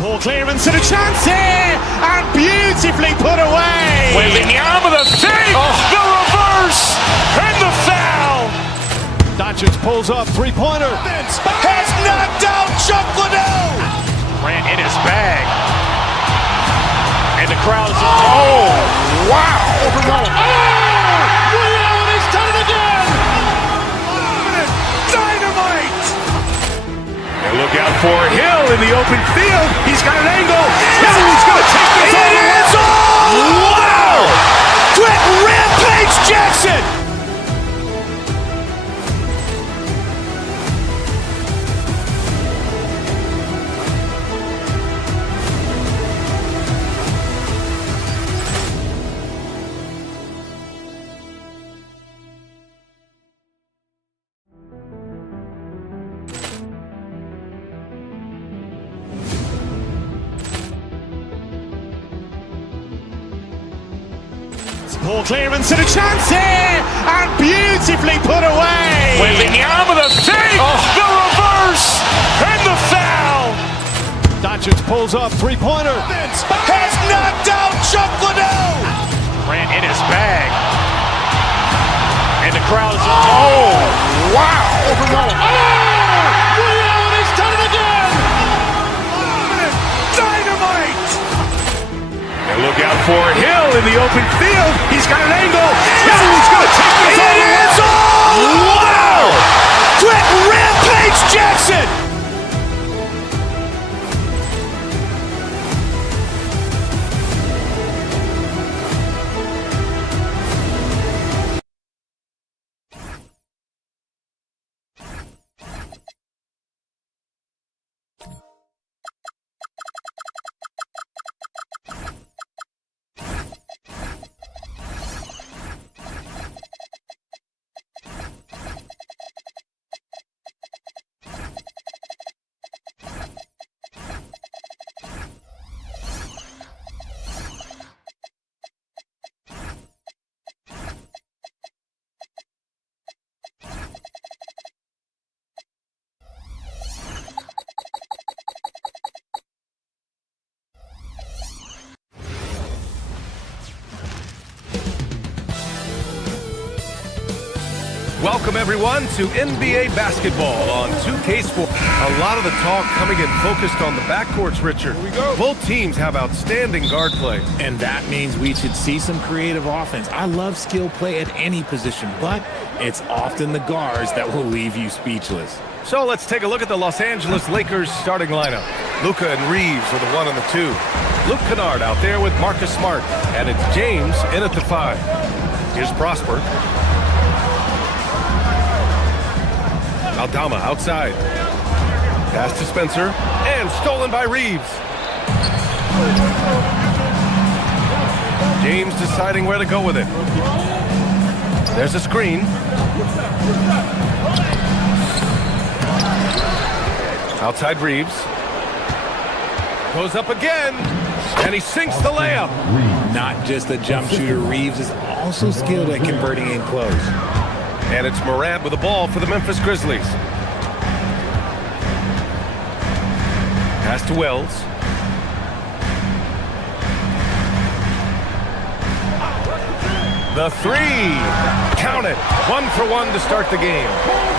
Ball clearance and a chance here, and beautifully put away. Wembanyama the save, the reverse, and the foul. Doncic pulls up, three-pointer. Has knocked out Chuck Liddell. Grant in his bag. And the crowd is... Oh, wow. Liddell has done it again. Dynamite. And look out for Hill in the open field. He's got an angle. He's going to take this all the way. Wow! Quick Rampage Jackson. Ball clearance and a chance here, and beautifully put away. Wembanyama the fake, the reverse, and the foul. Doncic pulls up, three-pointer. Has knocked out Chuck Liddell. Ran in his bag. And the crowd is, oh, wow. Reality's done it again. Dynamite. And look out for Hill in the open field. He's got an angle. He's going to take this all the way. Wow. Quick Rampage Jackson. Welcome, everyone, to NBA basketball on 2K Sports. A lot of the talk coming in focused on the backcourts, Richard. Here we go. Both teams have outstanding guard play. And that means we should see some creative offense. I love skill play at any position, but it's often the guards that will leave you speechless. So let's take a look at the Los Angeles Lakers starting lineup. Luka and Reeves are the 1 and the 2. Luke Kennard out there with Marcus Smart. And it's James in at the 5. Here's Prosper. Aldama outside. Pass to Spencer. And stolen by Reeves. James deciding where to go with it. There's a screen. Outside Reeves. Goes up again. And he sinks the layup. Not just a jump shooter, Reeves is also skilled at converting in close. And it's Morant with the ball for the Memphis Grizzlies. Pass to Wells. The 3. Count it. 1 for 1 to start the game.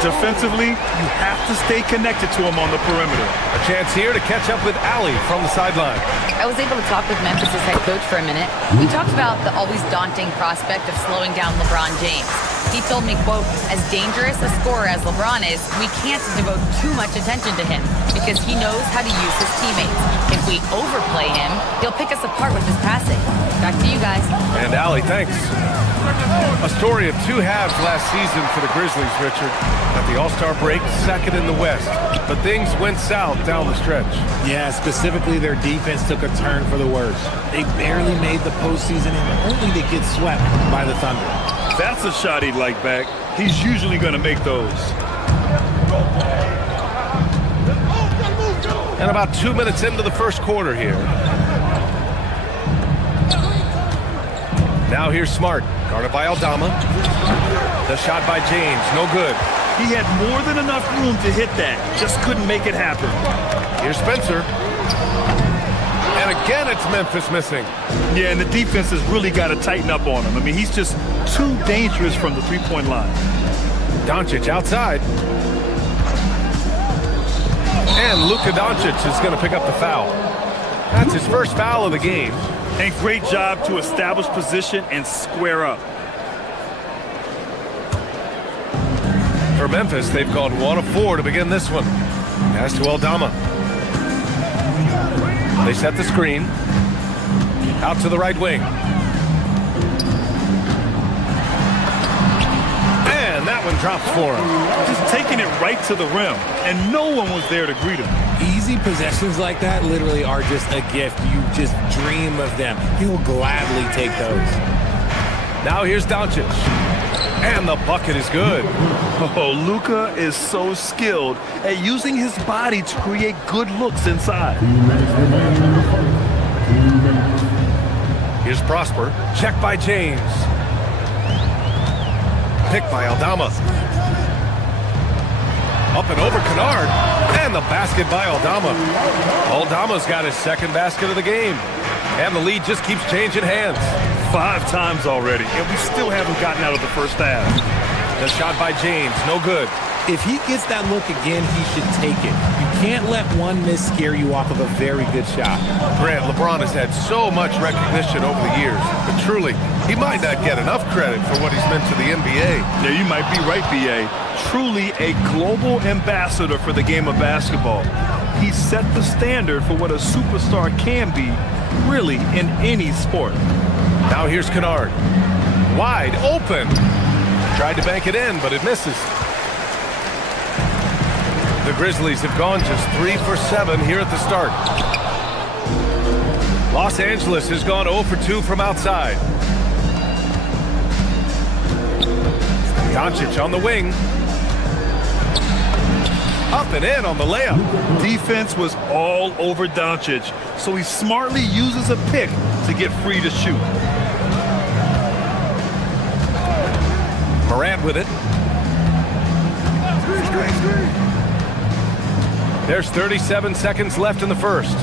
Defensively, you have to stay connected to him on the perimeter. A chance here to catch up with Allie from the sideline. I was able to talk with Memphis' head coach for a minute. We talked about the always daunting prospect of slowing down LeBron James. He told me, quote, as dangerous a scorer as LeBron is, we can't devote too much attention to him because he knows how to use his teammates. If we overplay him, he'll pick us apart with his passing. Back to you guys. And Allie, thanks. A story of 2 halves last season for the Grizzlies, Richard. At the All-Star break, second in the West. But things went south down the stretch. Yeah, specifically their defense took a turn for the worse. They barely made the postseason and only to get swept by the Thunder. That's a shot he'd like back. He's usually going to make those. And about 2 minutes into the first quarter here. Now here's Smart, guarded by Aldama. The shot by James, no good. He had more than enough room to hit that, just couldn't make it happen. Here's Spencer. And again, it's Memphis missing. Yeah, and the defense has really got to tighten up on him. I mean, he's just too dangerous from the three-point line. Doncic outside. And Luka Doncic is going to pick up the foul. That's his first foul of the game. And great job to establish position and square up. For Memphis, they've gone 1 of 4 to begin this one. Pass to Aldama. They set the screen. Out to the right wing. And that one drops for him. Just taking it right to the rim, and no one was there to greet him. Easy possessions like that literally are just a gift. You just dream of them. He'll gladly take those. Now here's Doncic. And the bucket is good. Oh, Luka is so skilled at using his body to create good looks inside. Here's Prosper. Check by James. pick by Aldama. Up and over Kennard. And the basket by Aldama. Aldama's got his second basket of the game. And the lead just keeps changing hands. 5 times already, and we still haven't gotten out of the first half. The shot by James, no good. If he gets that look again, he should take it. You can't let one miss scare you off of a very good shot. Grant, LeBron has had so much recognition over the years, but truly, he might not get enough credit for what he's meant to the NBA. Yeah, you might be right, B.A. Truly a global ambassador for the game of basketball. He set the standard for what a superstar can be, really, in any sport. Now here's Kennard. Wide open. Tried to bank it in, but it misses. The Grizzlies have gone just 3 for 7 here at the start. Los Angeles has gone 0 for 2 from outside. Doncic on the wing. Up and in on the layup. Defense was all over Doncic, so he smartly uses a pick to get free to shoot. Morant with it. There's 37 seconds left in the first.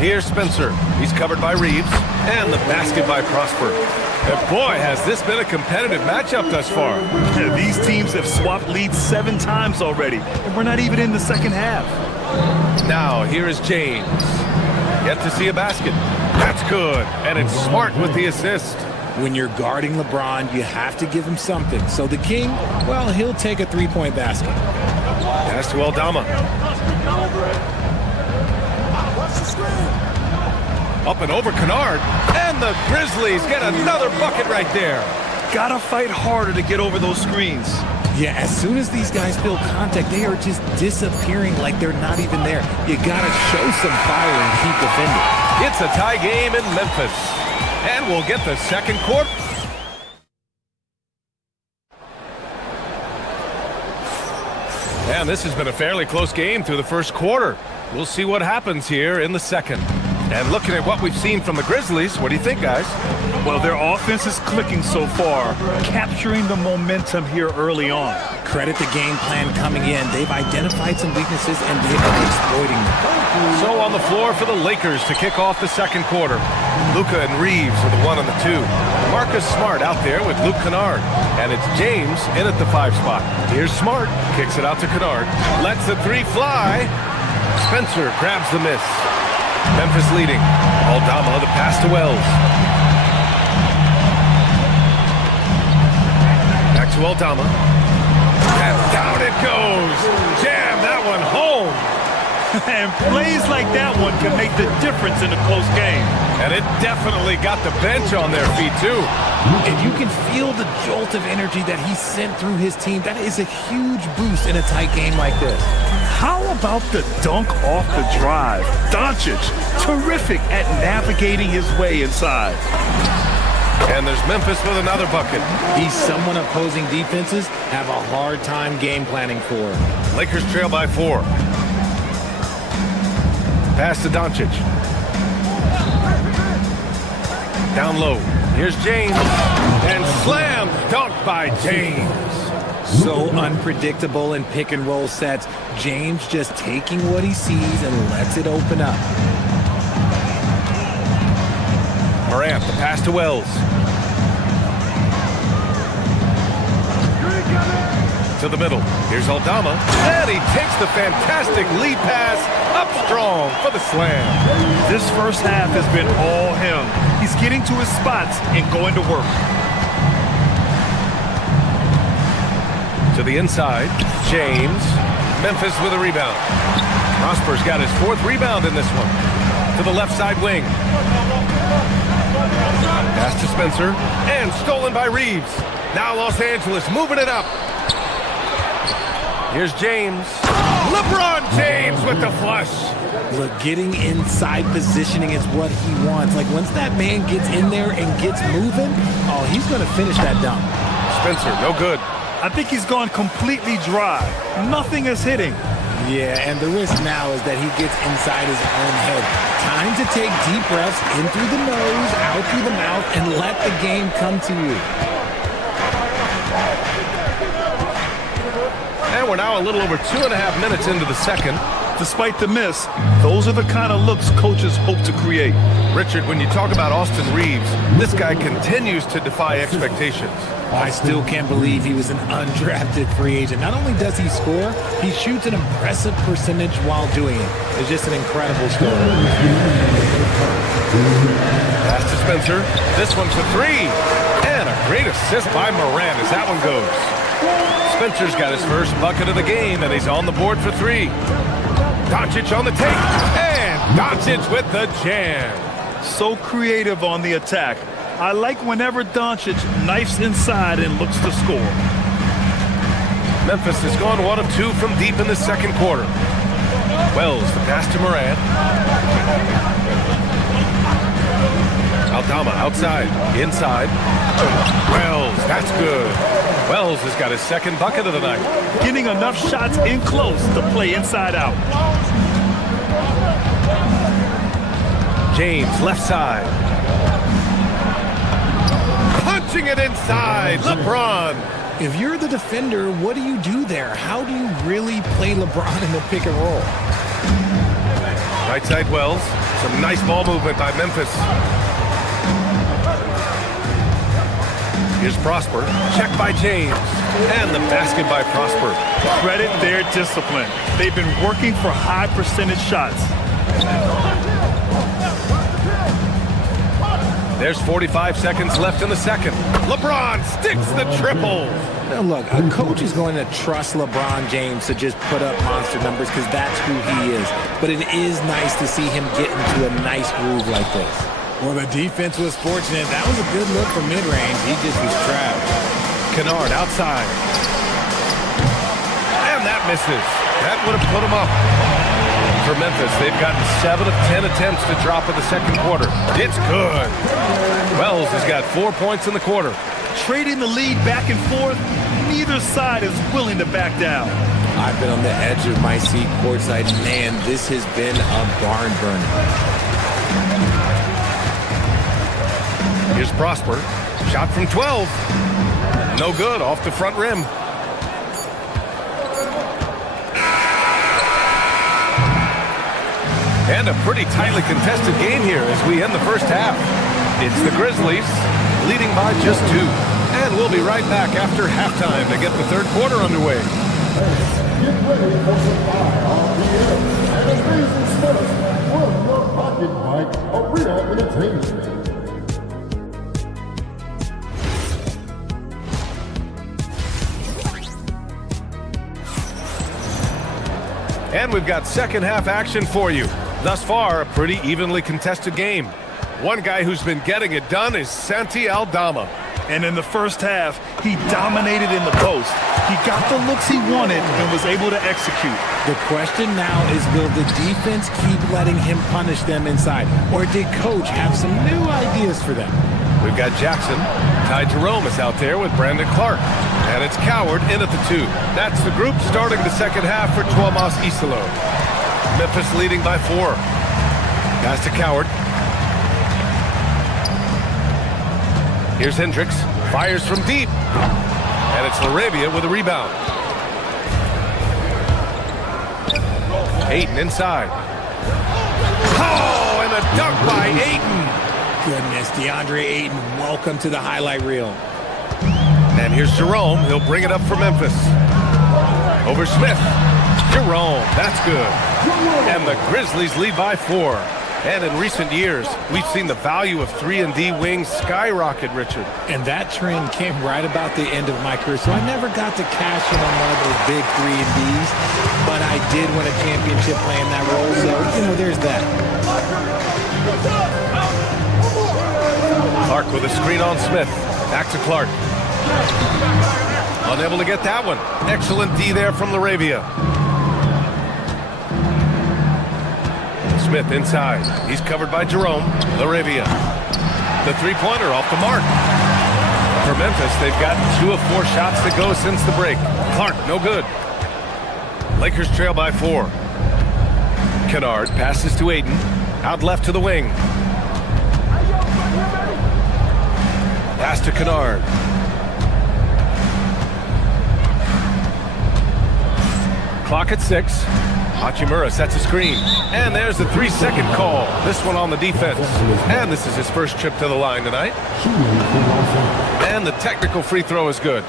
Here's Spencer. He's covered by Reeves. And the basket by Prosper. And boy, has this been a competitive matchup thus far. Yeah, these teams have swapped leads 7 times already, and we're not even in the second half. Now, here is James. Yet to see a basket. That's good. And it's Smart with the assist. When you're guarding LeBron, you have to give him something. So the King, well, he'll take a 3-point basket. Pass to Aldama. Up and over Kennard. And the Grizzlies get another bucket right there. Gotta fight harder to get over those screens. Yeah, as soon as these guys feel contact, they are just disappearing like they're not even there. You gotta show some fire and keep defending. It's a tie game in Memphis. And we'll get the second quarter. And this has been a fairly close game through the first quarter. We'll see what happens here in the second. And looking at what we've seen from the Grizzlies, what do you think, guys? Well, their offense is clicking so far, capturing the momentum here early on. Credit the game plan coming in. They've identified some weaknesses, and they are exploiting them. So on the floor for the Lakers to kick off the second quarter. Luka and Reeves are the 1 and the 2. Marcus Smart out there with Luke Kennard. And it's James in at the 5 spot. Here's Smart, kicks it out to Kennard. Lets the 3 fly. Spencer grabs the miss. Memphis leading. Aldama, the pass to Wells. Back to Aldama. And down it goes. Jam that one home. And plays like that one can make the difference in a close game. And it definitely got the bench on their feet, too. And you can feel the jolt of energy that he sent through his team. That is a huge boost in a tight game like this. How about the dunk off the drive? Doncic, terrific at navigating his way inside. And there's Memphis with another bucket. He's someone opposing defenses have a hard time game planning for. Lakers trail by 4. Pass to Doncic. Down low. Here's James. And slam dunk by James. So unpredictable in pick and roll sets. James just taking what he sees and lets it open up. Morant, the pass to Wells. To the middle. Here's Aldama. And he takes the fantastic lead pass up strong for the slam. This first half has been all him. He's getting to his spots and going to work. To the inside. James. Memphis with a rebound. Prosper's got his 4th rebound in this one. To the left side wing. Pass to Spencer. And stolen by Reeves. Now Los Angeles moving it up. Here's James. LeBron James with the flush. Look, getting inside positioning is what he wants. Like, once that man gets in there and gets moving, oh, he's going to finish that dunk. Spencer, no good. I think he's gone completely dry. Nothing is hitting. Yeah, and the risk now is that he gets inside his own head. Time to take deep breaths in through the nose, out through the mouth, and let the game come to you. And we're now a little over 2.5 minutes into the second. Despite the miss, those are the kind of looks coaches hope to create. Richard, when you talk about Austin Reeves, this guy continues to defy expectations. I still can't believe he was an undrafted free agent. Not only does he score, he shoots an impressive percentage while doing it. It's just an incredible story. Pass to Spencer. This one's for three. And a great assist by Moran as that one goes. Spencer's got his first bucket of the game, and he's on the board for three. Doncic on the take, and Doncic with the jam. So creative on the attack. I like whenever Doncic knifes inside and looks to score. Memphis has gone 1 of 2 from deep in the second quarter. Wells, the pass to Moran. Aldama outside, inside. Wells, that's good. Wells has got his second bucket of the night. Getting enough shots in close to play inside out. James, left side. Punching it inside, LeBron. If you're the defender, what do you do there? How do you really play LeBron in the pick and roll? Right side Wells. Some nice ball movement by Memphis. Here's Prosper. Check by James. And the basket by Prosper. Credit their discipline. They've been working for high percentage shots. There's 45 seconds left in the second. LeBron sticks the triple. Now look, a coach is going to trust LeBron James to just put up monster numbers because that's who he is. But it is nice to see him get into a nice groove like this. Well, the defense was fortunate. That was a good look from mid-range. He just was trapped. Kennard outside. And that misses. That would have put him up. For Memphis, they've gotten 7 of 10 attempts to drop in the second quarter. It's good. Wells has got 4 points in the quarter. Trading the lead back and forth, neither side is willing to back down. I've been on the edge of my seat courtside. Man, this has been a barn burner. Here's Prosper. Shot from 12. No good, off the front rim. And a pretty tightly contested game here as we end the first half. It's the Grizzlies leading by just 2. And we'll be right back after halftime to get the third quarter underway. Get ready for some fire on the air and amazing sports from your pocket bike arena entertainment. And we've got second half action for you. Thus far, a pretty evenly contested game. One guy who's been getting it done is Santi Aldama. And in the first half, he dominated in the post. He got the looks he wanted and was able to execute. The question now is, will the defense keep letting him punish them inside? Or did coach have some new ideas for them? We've got Jackson. Ty Jerome is out there with Brandon Clark. And it's Coward in at the 2. That's the group starting the second half for Tuomas Isalo. Memphis leading by 4. Pass to Coward. Here's Hendricks. Fires from deep. And it's Laravia with a rebound. Ayton inside. Oh, and a dunk by Ayton. Goodness, DeAndre Ayton, welcome to the highlight reel. And here's Jerome. He'll bring it up for Memphis. Over Smith. Jerome, that's good. And the Grizzlies lead by 4. And in recent years, we've seen the value of 3-and-D wings skyrocket, Richard. And that trend came right about the end of my career, so I never got to cash in on one of those big 3-and-Ds, but I did win a championship playing that role, so, there's that. Clark with a screen on Smith. Back to Clark. Unable to get that one. Excellent D there from Laravia. Smith inside. He's covered by Jerome. Laravia. The three-pointer off the mark. For Memphis, they've gotten 2 of 4 shots to go since the break. Clark, no good. Lakers trail by 4. Kennard passes to Ayton. Out left to the wing. Pass to Kennard. Clock at 6. Hachimura sets a screen. And there's the 3-second call. This one on the defense. And this is his first trip to the line tonight. And the technical free throw is good.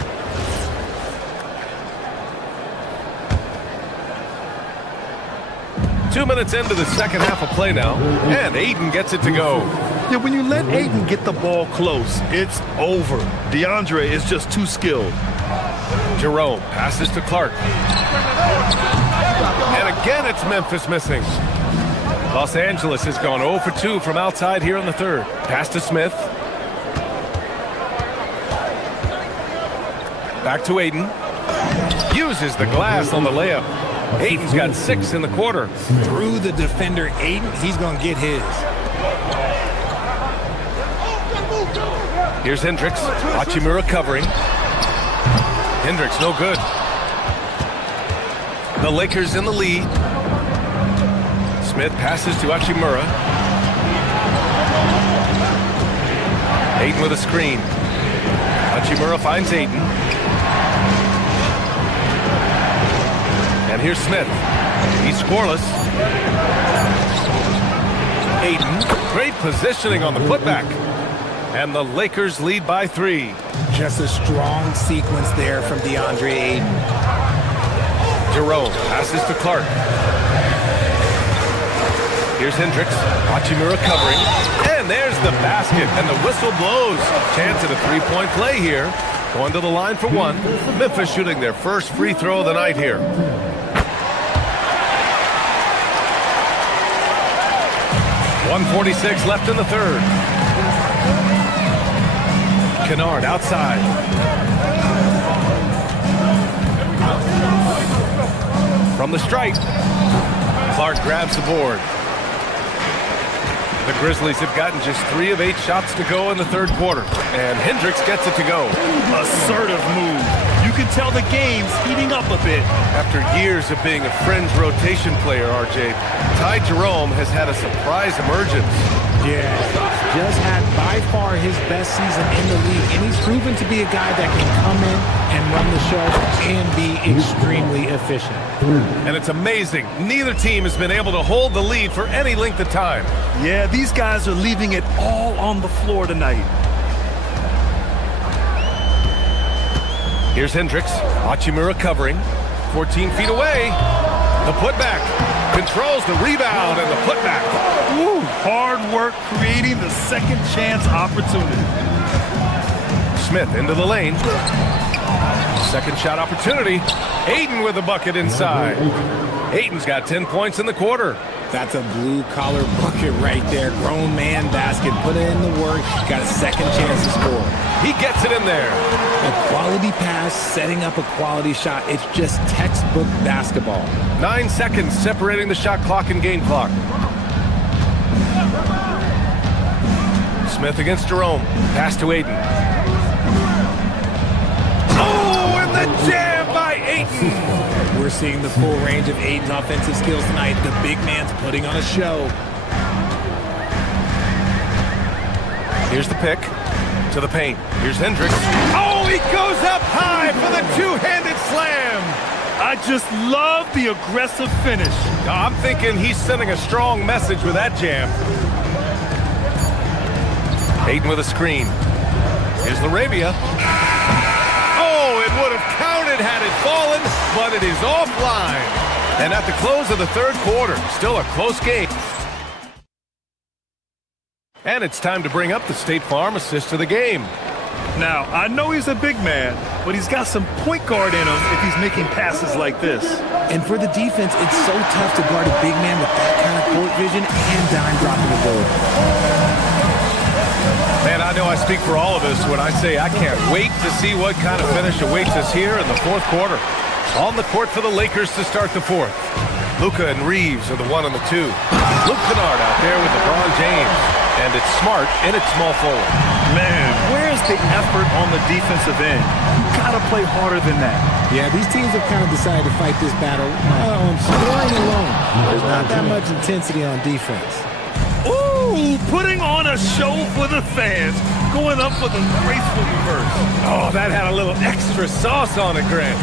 Two minutes into the second half of play now. And Ayton gets it to go. Yeah, when you let Ayton get the ball close, it's over. DeAndre is just too skilled. Jerome passes to Clark. And again, it's Memphis missing. Los Angeles has gone 0 for 2 from outside here in the third. Pass to Smith. Back to Ayton. Uses the glass on the layup. Ayton's got 6 in the quarter. Through the defender, Ayton, he's going to get his. Here's Hendricks. Hachimura covering. Hendricks no good. The Lakers in the lead. Smith passes to Hachimura. Ayton with a screen. Hachimura finds Ayton. And here's Smith. He's scoreless. Ayton, great positioning on the putback. And the Lakers lead by 3. Just a strong sequence there from DeAndre Ayton. Jerome passes to Clark. Here's Hendricks. Hachimura covering. And there's the basket. And the whistle blows. Chance at a three-point play here. Going to the line for 1. Memphis shooting their first free throw of the night here. .146 left in the third. Kennard outside. From the stripe. Clark grabs the board. The Grizzlies have gotten just 3 of 8 shots to go in the third quarter. And Hendricks gets it to go. Assertive move. You can tell the game's heating up a bit. After years of being a fringe rotation player, RJ, Ty Jerome has had a surprise emergence. Yeah, just had by far his best season in the league. And he's proven to be a guy that can come in and run the show and be extremely efficient. And it's amazing. Neither team has been able to hold the lead for any length of time. Yeah, these guys are leaving it all on the floor tonight. Here's Hendricks. Hachimura covering. 14 feet away. The putback. Controls the rebound and the putback. Woo, hard work creating the second chance opportunity. Smith into the lane. Second shot opportunity. Ayton with a bucket inside. Ayton's got 10 points in the quarter. That's a blue-collar bucket right there. Grown man basket. Put in the work. Got a second chance to score. He gets it in there. A quality pass, setting up a quality shot. It's just textbook basketball. 9 seconds separating the shot clock and game clock. Smith against Jerome. Pass to Ayton. Oh, and the jam by Ayton. We're seeing the full range of Ayton's offensive skills tonight. The big man's putting on a show. Here's the pick to the paint. Here's Hendricks. Oh, he goes up high for the two-handed slam. I just love the aggressive finish. I'm thinking he's sending a strong message with that jam. Ayton with a screen. Here's Larabia. Oh, it would have counted had it fallen, but it is offline. And at the close of the third quarter, still a close game. And it's time to bring up the State Farm assist of the game. Now, I know he's a big man, but he's got some point guard in him if he's making passes like this. And for the defense, it's so tough to guard a big man with that kind of court vision and dime dropping the ball. Man, I know I speak for all of us when I say I can't wait to see what kind of finish awaits us here in the fourth quarter. On the court for the Lakers to start the fourth. Luka and Reeves are the 1 and the 2. Luke Kennard out there with LeBron James. And it's Smart in its small forward. Man, where's the effort on the defensive end? You gotta play harder than that. Yeah, these teams have kind of decided to fight this battle on scoring alone. There's not that much intensity on defense. Ooh, putting on a show for the fans, going up for the graceful reverse. Oh, that had a little extra sauce on it, Grant.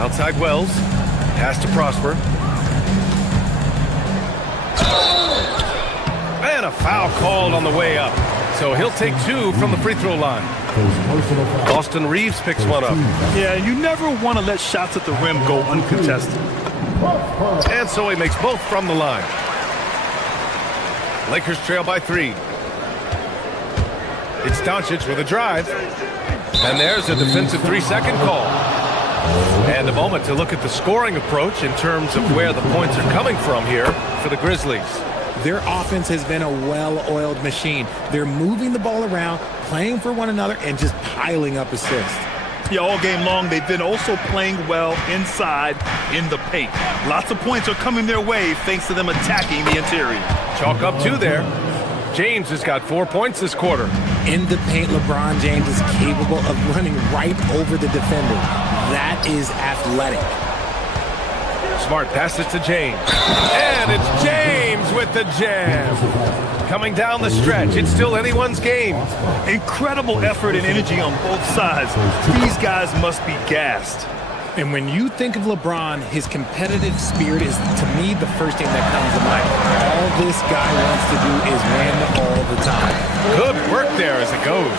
Outside Wells, pass to Prosper. And a foul called on the way up. So he'll take 2 from the free throw line. Austin Reeves picks one up. Yeah, you never want to let shots at the rim go uncontested. And so he makes both from the line. Lakers trail by 3. It's Doncic with a drive. And there's a defensive 3-second call. And a moment to look at the scoring approach in terms of where the points are coming from here for the Grizzlies. Their offense has been a well-oiled machine. They're moving the ball around, playing for one another, and just piling up assists. Yeah, all game long, they've been also playing well inside in the paint. Lots of points are coming their way thanks to them attacking the interior. Chalk up 2 there. James has got 4 points this quarter. In the paint, LeBron James is capable of running right over the defender. That is athletic. Smart passes to James. And it's James with the jam. Coming down the stretch, it's still anyone's game. Incredible effort and energy on both sides. These guys must be gassed. And when you think of LeBron, his competitive spirit is, to me, the first thing that comes to mind. All this guy wants to do is win all the time. Good work there as it goes.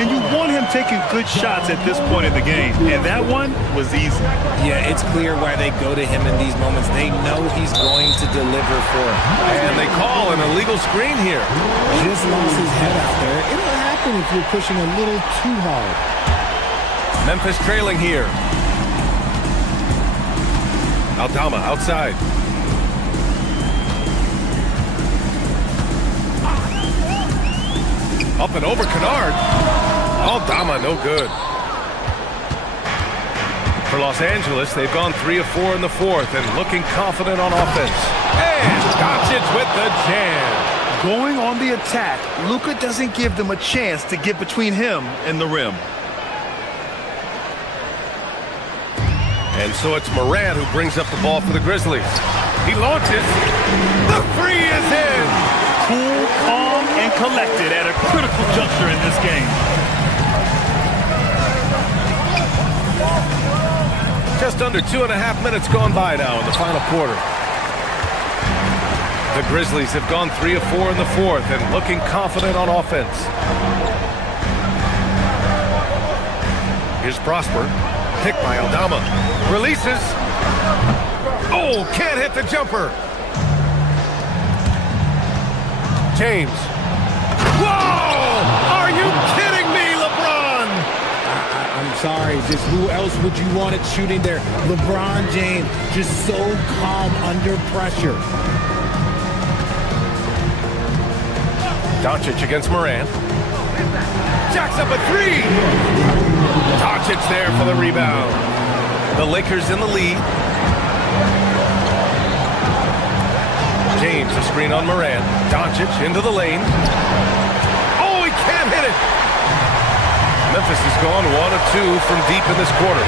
And you want him taking good shots at this point in the game. And that one was easy. Yeah, it's clear why they go to him in these moments. They know he's going to deliver for them. And they call an illegal screen here. Just lost his head out there. It'll happen if you're pushing a little too hard. Memphis trailing here. Aldama outside. Up and over Kennard. Aldama no good. For Los Angeles, they've gone 3 of 4 in the fourth and looking confident on offense. And Doncic with the jam. Going on the attack, Luka doesn't give them a chance to get between him and the rim. And so it's Morant who brings up the ball for the Grizzlies. He launches. The 3 is in. Cool, calm, and collected at a critical juncture in this game. Just under 2.5 minutes gone by now in the final quarter. The Grizzlies have gone 3 of 4 in the fourth and looking confident on offense. Here's Prosper. Picked by Aldama. Releases. Oh, can't hit the jumper. James. Whoa! Are you kidding me, LeBron? I'm sorry. Just who else would you want it shooting there? LeBron James, just so calm under pressure. Doncic against Morant. Jacks up a 3. Doncic there for the rebound. The Lakers in the lead. James, a screen on Morant. Doncic into the lane. Oh, he can't hit it. Memphis has gone 1 of 2 from deep in this quarter.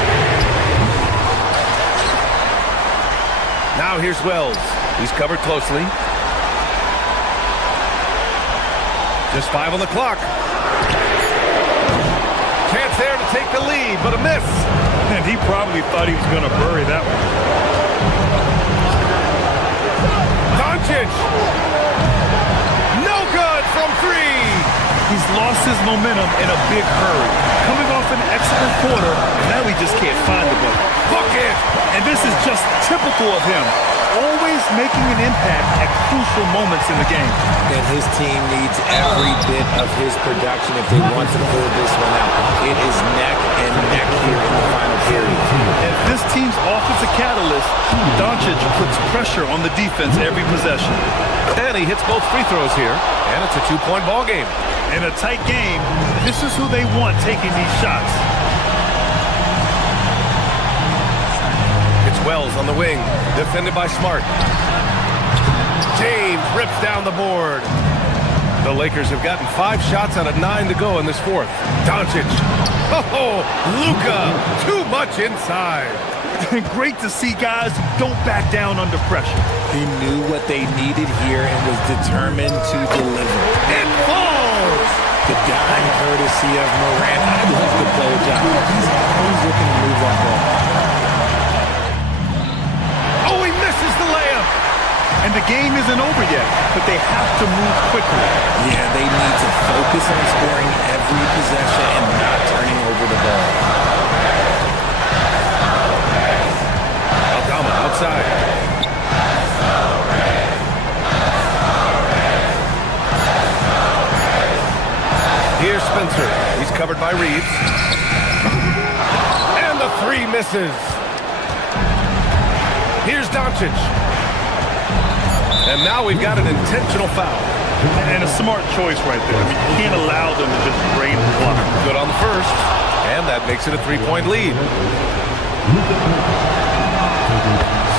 Now here's Wells. He's covered closely. Just 5 on the clock. Chance there to take the lead, but a miss. And he probably thought he was going to bury that one. Doncic. No good from 3. He's lost his momentum in a big hurry. Coming off an excellent quarter, now he just can't find the ball. Bucket! And this is just typical of him. Always making an impact at crucial moments in the game. And his team needs every bit of his production if they want to pull this one out. It is neck and neck here in the final period. And this team's offensive catalyst, Doncic puts pressure on the defense every possession. And he hits both free throws here, and it's a 2-point ball game. In a tight game, this is who they want taking these shots. It's Wells on the wing, defended by Smart. James rips down the board. The Lakers have gotten 5 shots out of 9 to go in this fourth. Doncic. Oh, Luka. Too much inside. Great to see guys don't back down under pressure. He knew what they needed here and was determined to deliver. It falls! The dime courtesy of Morant. I'd love to play with John. He's always looking to move that ball. Oh, he misses the layup! And the game isn't over yet, but they have to move quickly. Yeah, they need to focus on scoring every possession and not turning over the ball. Aldama outside. Here's Spencer. He's covered by Reeves. And the 3 misses. Here's Doncic. And now we've got an intentional foul. And a smart choice right there. I mean, you can't allow them to just drain the clock. Good on the first. And that makes it a 3-point lead.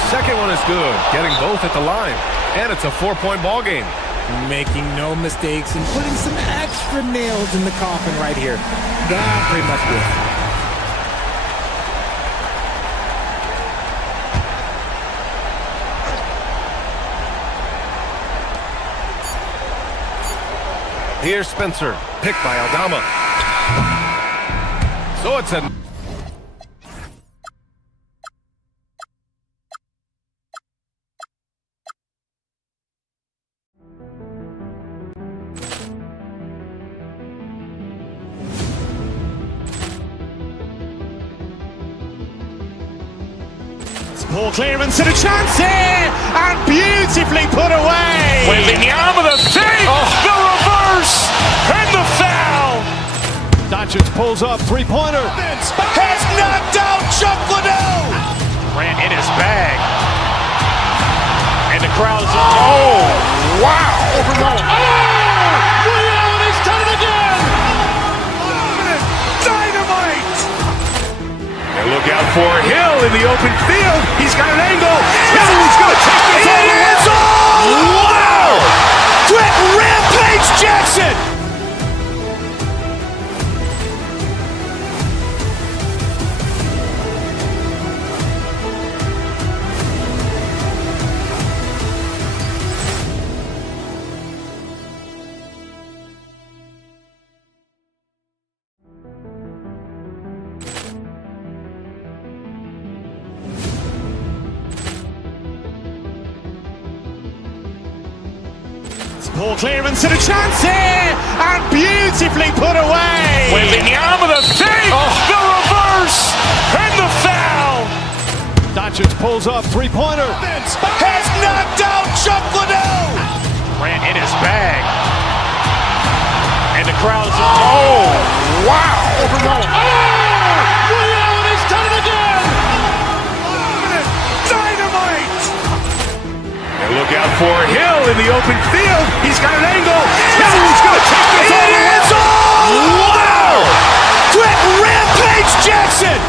Second one is good. Getting both at the line. And it's a 4-point ball game. Making no mistakes and putting some extra nails in the coffin right here. That pretty much will. Here's Spencer. Picked by Aldama. So it's a... Ball clearance and a chance here, and beautifully put away. Wembanyama the save, the reverse, and the foul. Doncic pulls up, three-pointer. Has knocked out Chuck Liddell. Grant in his bag. And the crowd is, oh, wow. Leon has done it again. Dynamite. And look out for Hill in the open field. He's got an angle. He's going to take this all the way. Wow. Quick Rampage Jackson. Ball clearance and a chance here, and beautifully put away. Wembanyama the save, the reverse, and the foul. Doncic pulls up, three-pointer. Has knocked out Chuck Liddell. Grant in his bag. And the crowd is, oh, wow. Leon has done it again. Dynamite. And look out for Hill in the open field. He's got an angle. He's going to take this all the way. Wow! Quick Rampage Jackson.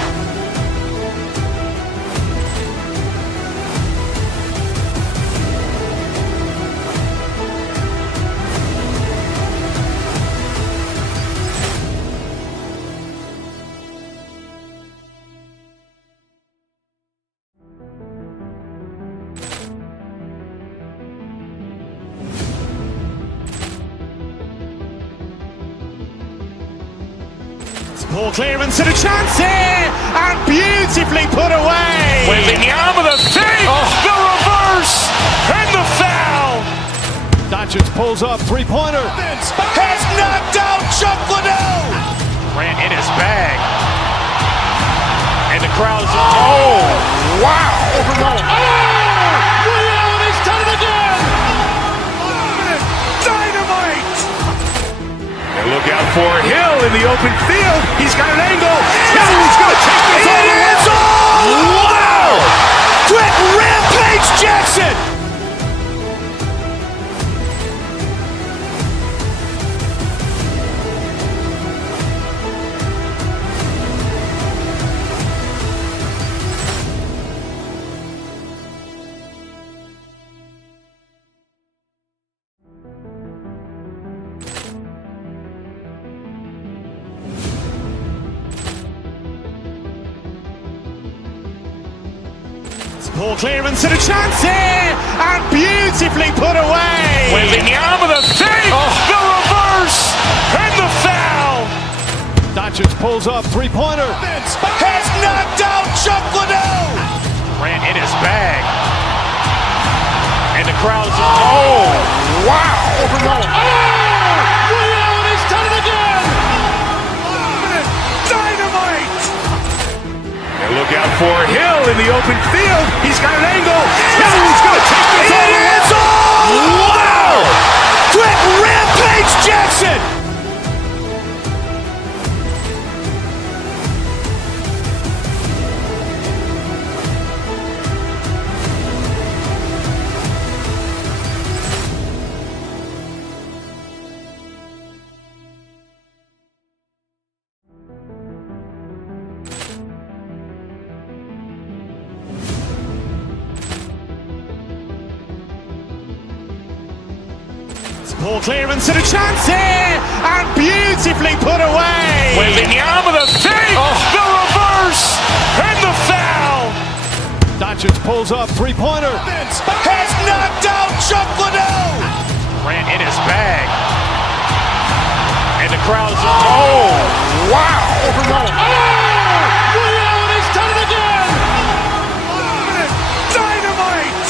Ball clearance and a chance here, and beautifully put away. Wembanyama the save, the reverse, and the foul. Doncic pulls up, three-pointer. Has knocked out Chuck Liddell. Grant in his bag. And the crowd is, oh, wow. Leon has done it again. Dynamite. And look out for Hill in the open field. He's got an angle. He's going to take this all the way. Wow! Quick Rampage Jackson. Ball clearance and a chance here, and beautifully put away. Wembanyama the save, the reverse, and the foul. Doncic pulls up, three-pointer. Has knocked out Chuck Liddell. Ran in his bag. And the crowd's wow! Liddell has done it again! Dynamite! And look out for Hill in the open field. He's got an angle. Hill's going to take this all the way. Wow! Quick Rampage Jackson! Ball clearance and a chance here, and beautifully put away. Wembanyama the save, the reverse, and the foul. Doncic pulls up, three-pointer. Has knocked out Chuck Liddell. Ran in his bag. And the crowd's wow! Liddell has done it again. Dynamite!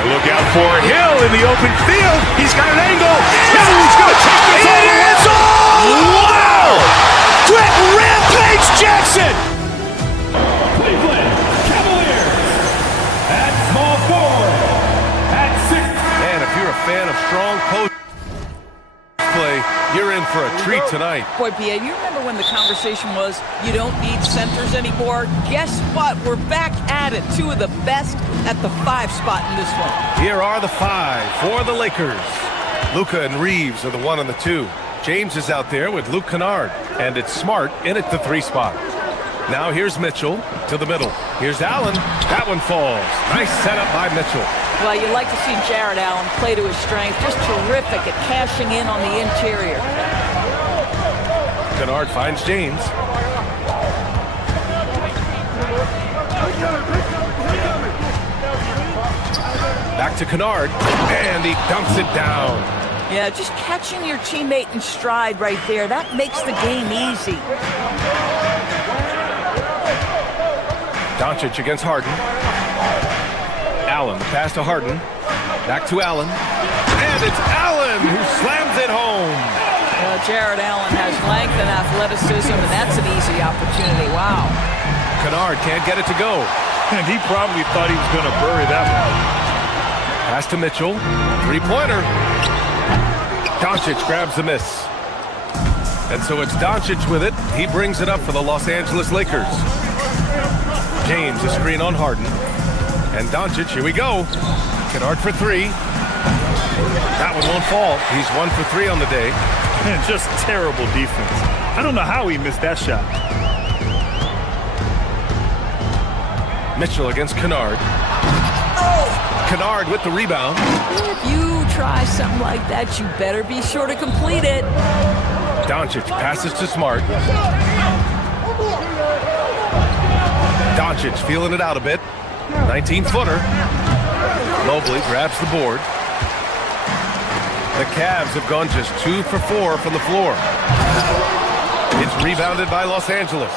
And look out for Hill in the open field. He's got an angle. Hill's going to take this all the way. Wow! Quick Rampage Jackson! Cleveland Cavaliers at small forward at 6. Man, if you're a fan of strong post play, you're in for a treat tonight. Boy, BA, you remember when the conversation was, you don't need centers anymore? Guess what? We're back at it. Two of the best at the 5 spot in this one. Here are the 5 for the Lakers. Luka and Reeves are the 1 and the 2. James is out there with Luke Kennard, and it's Smart in at the 3 spot. Now here's Mitchell to the middle. Here's Allen. That one falls. Nice setup by Mitchell. Well, you like to see Jared Allen play to his strength. Just terrific at cashing in on the interior. Kennard finds James. Back to Kennard, and he dumps it down. Yeah, just catching your teammate in stride right there. That makes the game easy. Doncic against Harden. Allen, pass to Harden. Back to Allen. And it's Allen who slams it home. Jared Allen has length and athleticism, and that's an easy opportunity. Wow. Kennard can't get it to go. And he probably thought he was going to bury that one. Pass to Mitchell. Three-pointer. Doncic grabs the miss. And so it's Doncic with it. He brings it up for the Los Angeles Lakers. James, a screen on Harden. And Doncic, here we go. Kennard for 3. That one won't fall. He's 1 for 3 on the day. Man, just terrible defense. I don't know how he missed that shot. Mitchell against Kennard. Kennard with the rebound. If you try something like that, you better be sure to complete it. Doncic passes to Smart. Doncic feeling it out a bit. 19-footer. Mobley grabs the board. The Cavs have gone just 2 for 4 from the floor. It's rebounded by Los Angeles.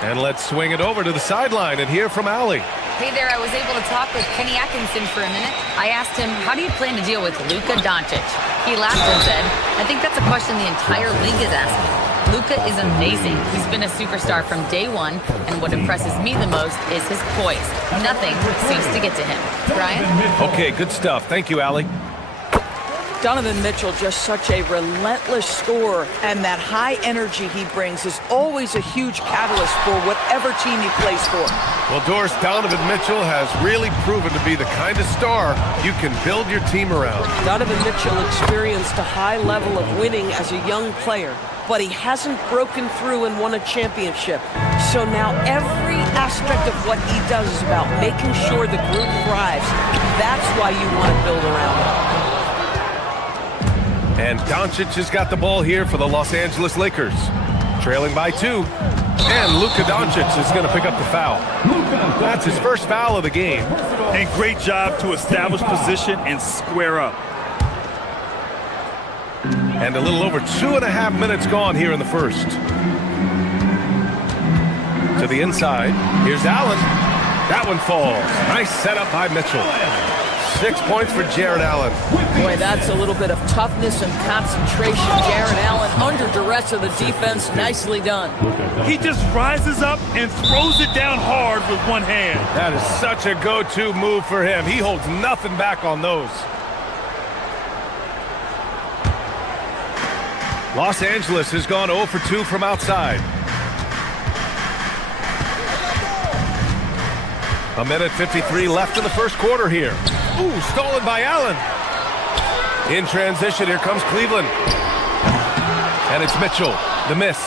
And let's swing it over to the sideline and hear from Allie. Hey there, I was able to talk with Kenny Atkinson for a minute. I asked him, how do you plan to deal with Luka Doncic? He laughed and said, I think that's a question the entire league is asking. Luka is amazing. He's been a superstar from day one, and what impresses me the most is his poise. Nothing seems to get to him. Brian? Okay, good stuff. Thank you, Allie. Donovan Mitchell, just such a relentless scorer, and that high energy he brings is always a huge catalyst for whatever team he plays for. Well, Doris, Donovan Mitchell has really proven to be the kind of star you can build your team around. Donovan Mitchell experienced a high level of winning as a young player, but he hasn't broken through and won a championship. So now every aspect of what he does is about making sure the group thrives. That's why you want to build around him. And Doncic has got the ball here for the Los Angeles Lakers. Trailing by 2. And Luka Doncic is going to pick up the foul. That's his first foul of the game. And great job to establish position and square up. And a little over 2.5 minutes gone here in the first. To the inside. Here's Allen. That one falls. Nice setup by Mitchell. 6 points for Jared Allen. Boy, that's a little bit of toughness and concentration. Jared Allen under duress of the defense. Nicely done. He just rises up and throws it down hard with one hand. That is such a go-to move for him. He holds nothing back on those. Los Angeles has gone 0 for 2 from outside. A minute 53 left in the first quarter here. Ooh, stolen by Allen. In transition, here comes Cleveland. And it's Mitchell, the miss.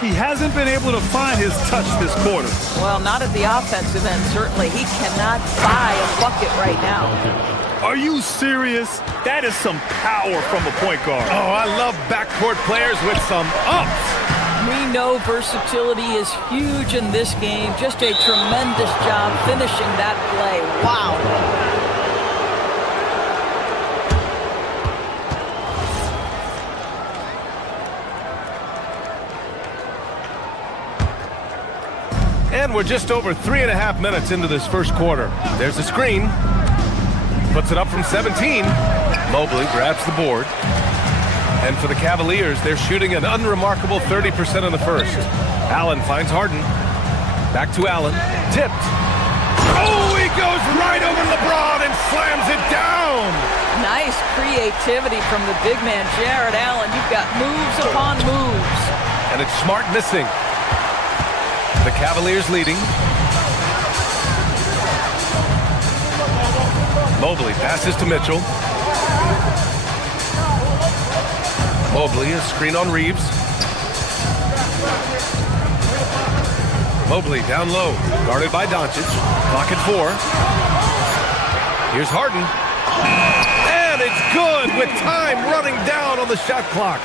He hasn't been able to find his touch this quarter. Well, not at the offensive end, certainly. He cannot buy a bucket right now. Are you serious? That is some power from a point guard. Oh, I love backcourt players with some ups. We know versatility is huge in this game. Just a tremendous job finishing that play. Wow. And we're just over 3.5 minutes into this first quarter. There's a screen. Puts it up from 17. Mobley grabs the board. And for the Cavaliers, they're shooting an unremarkable 30% in the first. Allen finds Harden. Back to Allen. Tipped. Oh, he goes right over LeBron and slams it down. Nice creativity from the big man, Jared Allen. You've got moves upon moves. And it's Smart missing. The Cavaliers leading. Mobley passes to Mitchell. Mobley, a screen on Reeves. Mobley down low, guarded by Doncic. Clock at 4. Here's Harden. And it's good with time running down on the shot clock.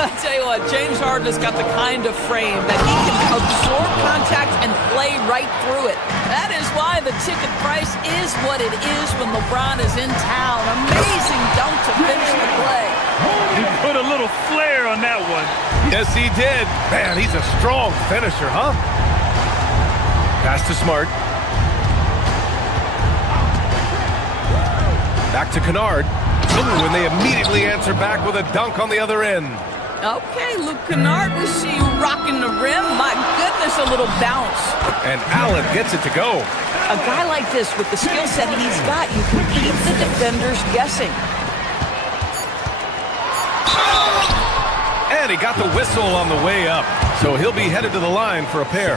I'll tell you what, James Harden has got the kind of frame that he can absorb contact and play right through it. That is why the ticket price is what it is when LeBron is in town. Amazing dunk to finish the play. He put a little flair on that one. Yes, he did. Man, he's a strong finisher, huh? Pass to Smart. Back to Kennard. Ooh, and they immediately answer back with a dunk on the other end. Okay, Luke Kennard, we see you rocking the rim. My goodness, a little bounce. And Allen gets it to go. A guy like this, with the skill set he's got, you can keep the defenders guessing. And he got the whistle on the way up. So he'll be headed to the line for a pair.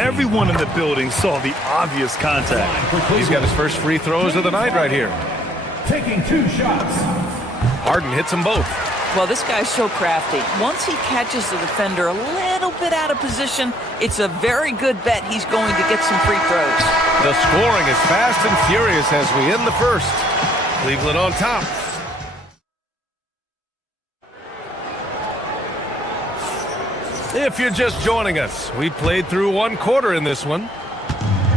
Everyone in the building saw the obvious contact. He's got his first free throws of the night right here. Taking 2 shots. Harden hits them both. Well, this guy's so crafty. Once he catches the defender a little bit out of position, it's a very good bet he's going to get some free throws. The scoring is fast and furious as we end the first. Cleveland on top. If you're just joining us, we played through 1 quarter in this one.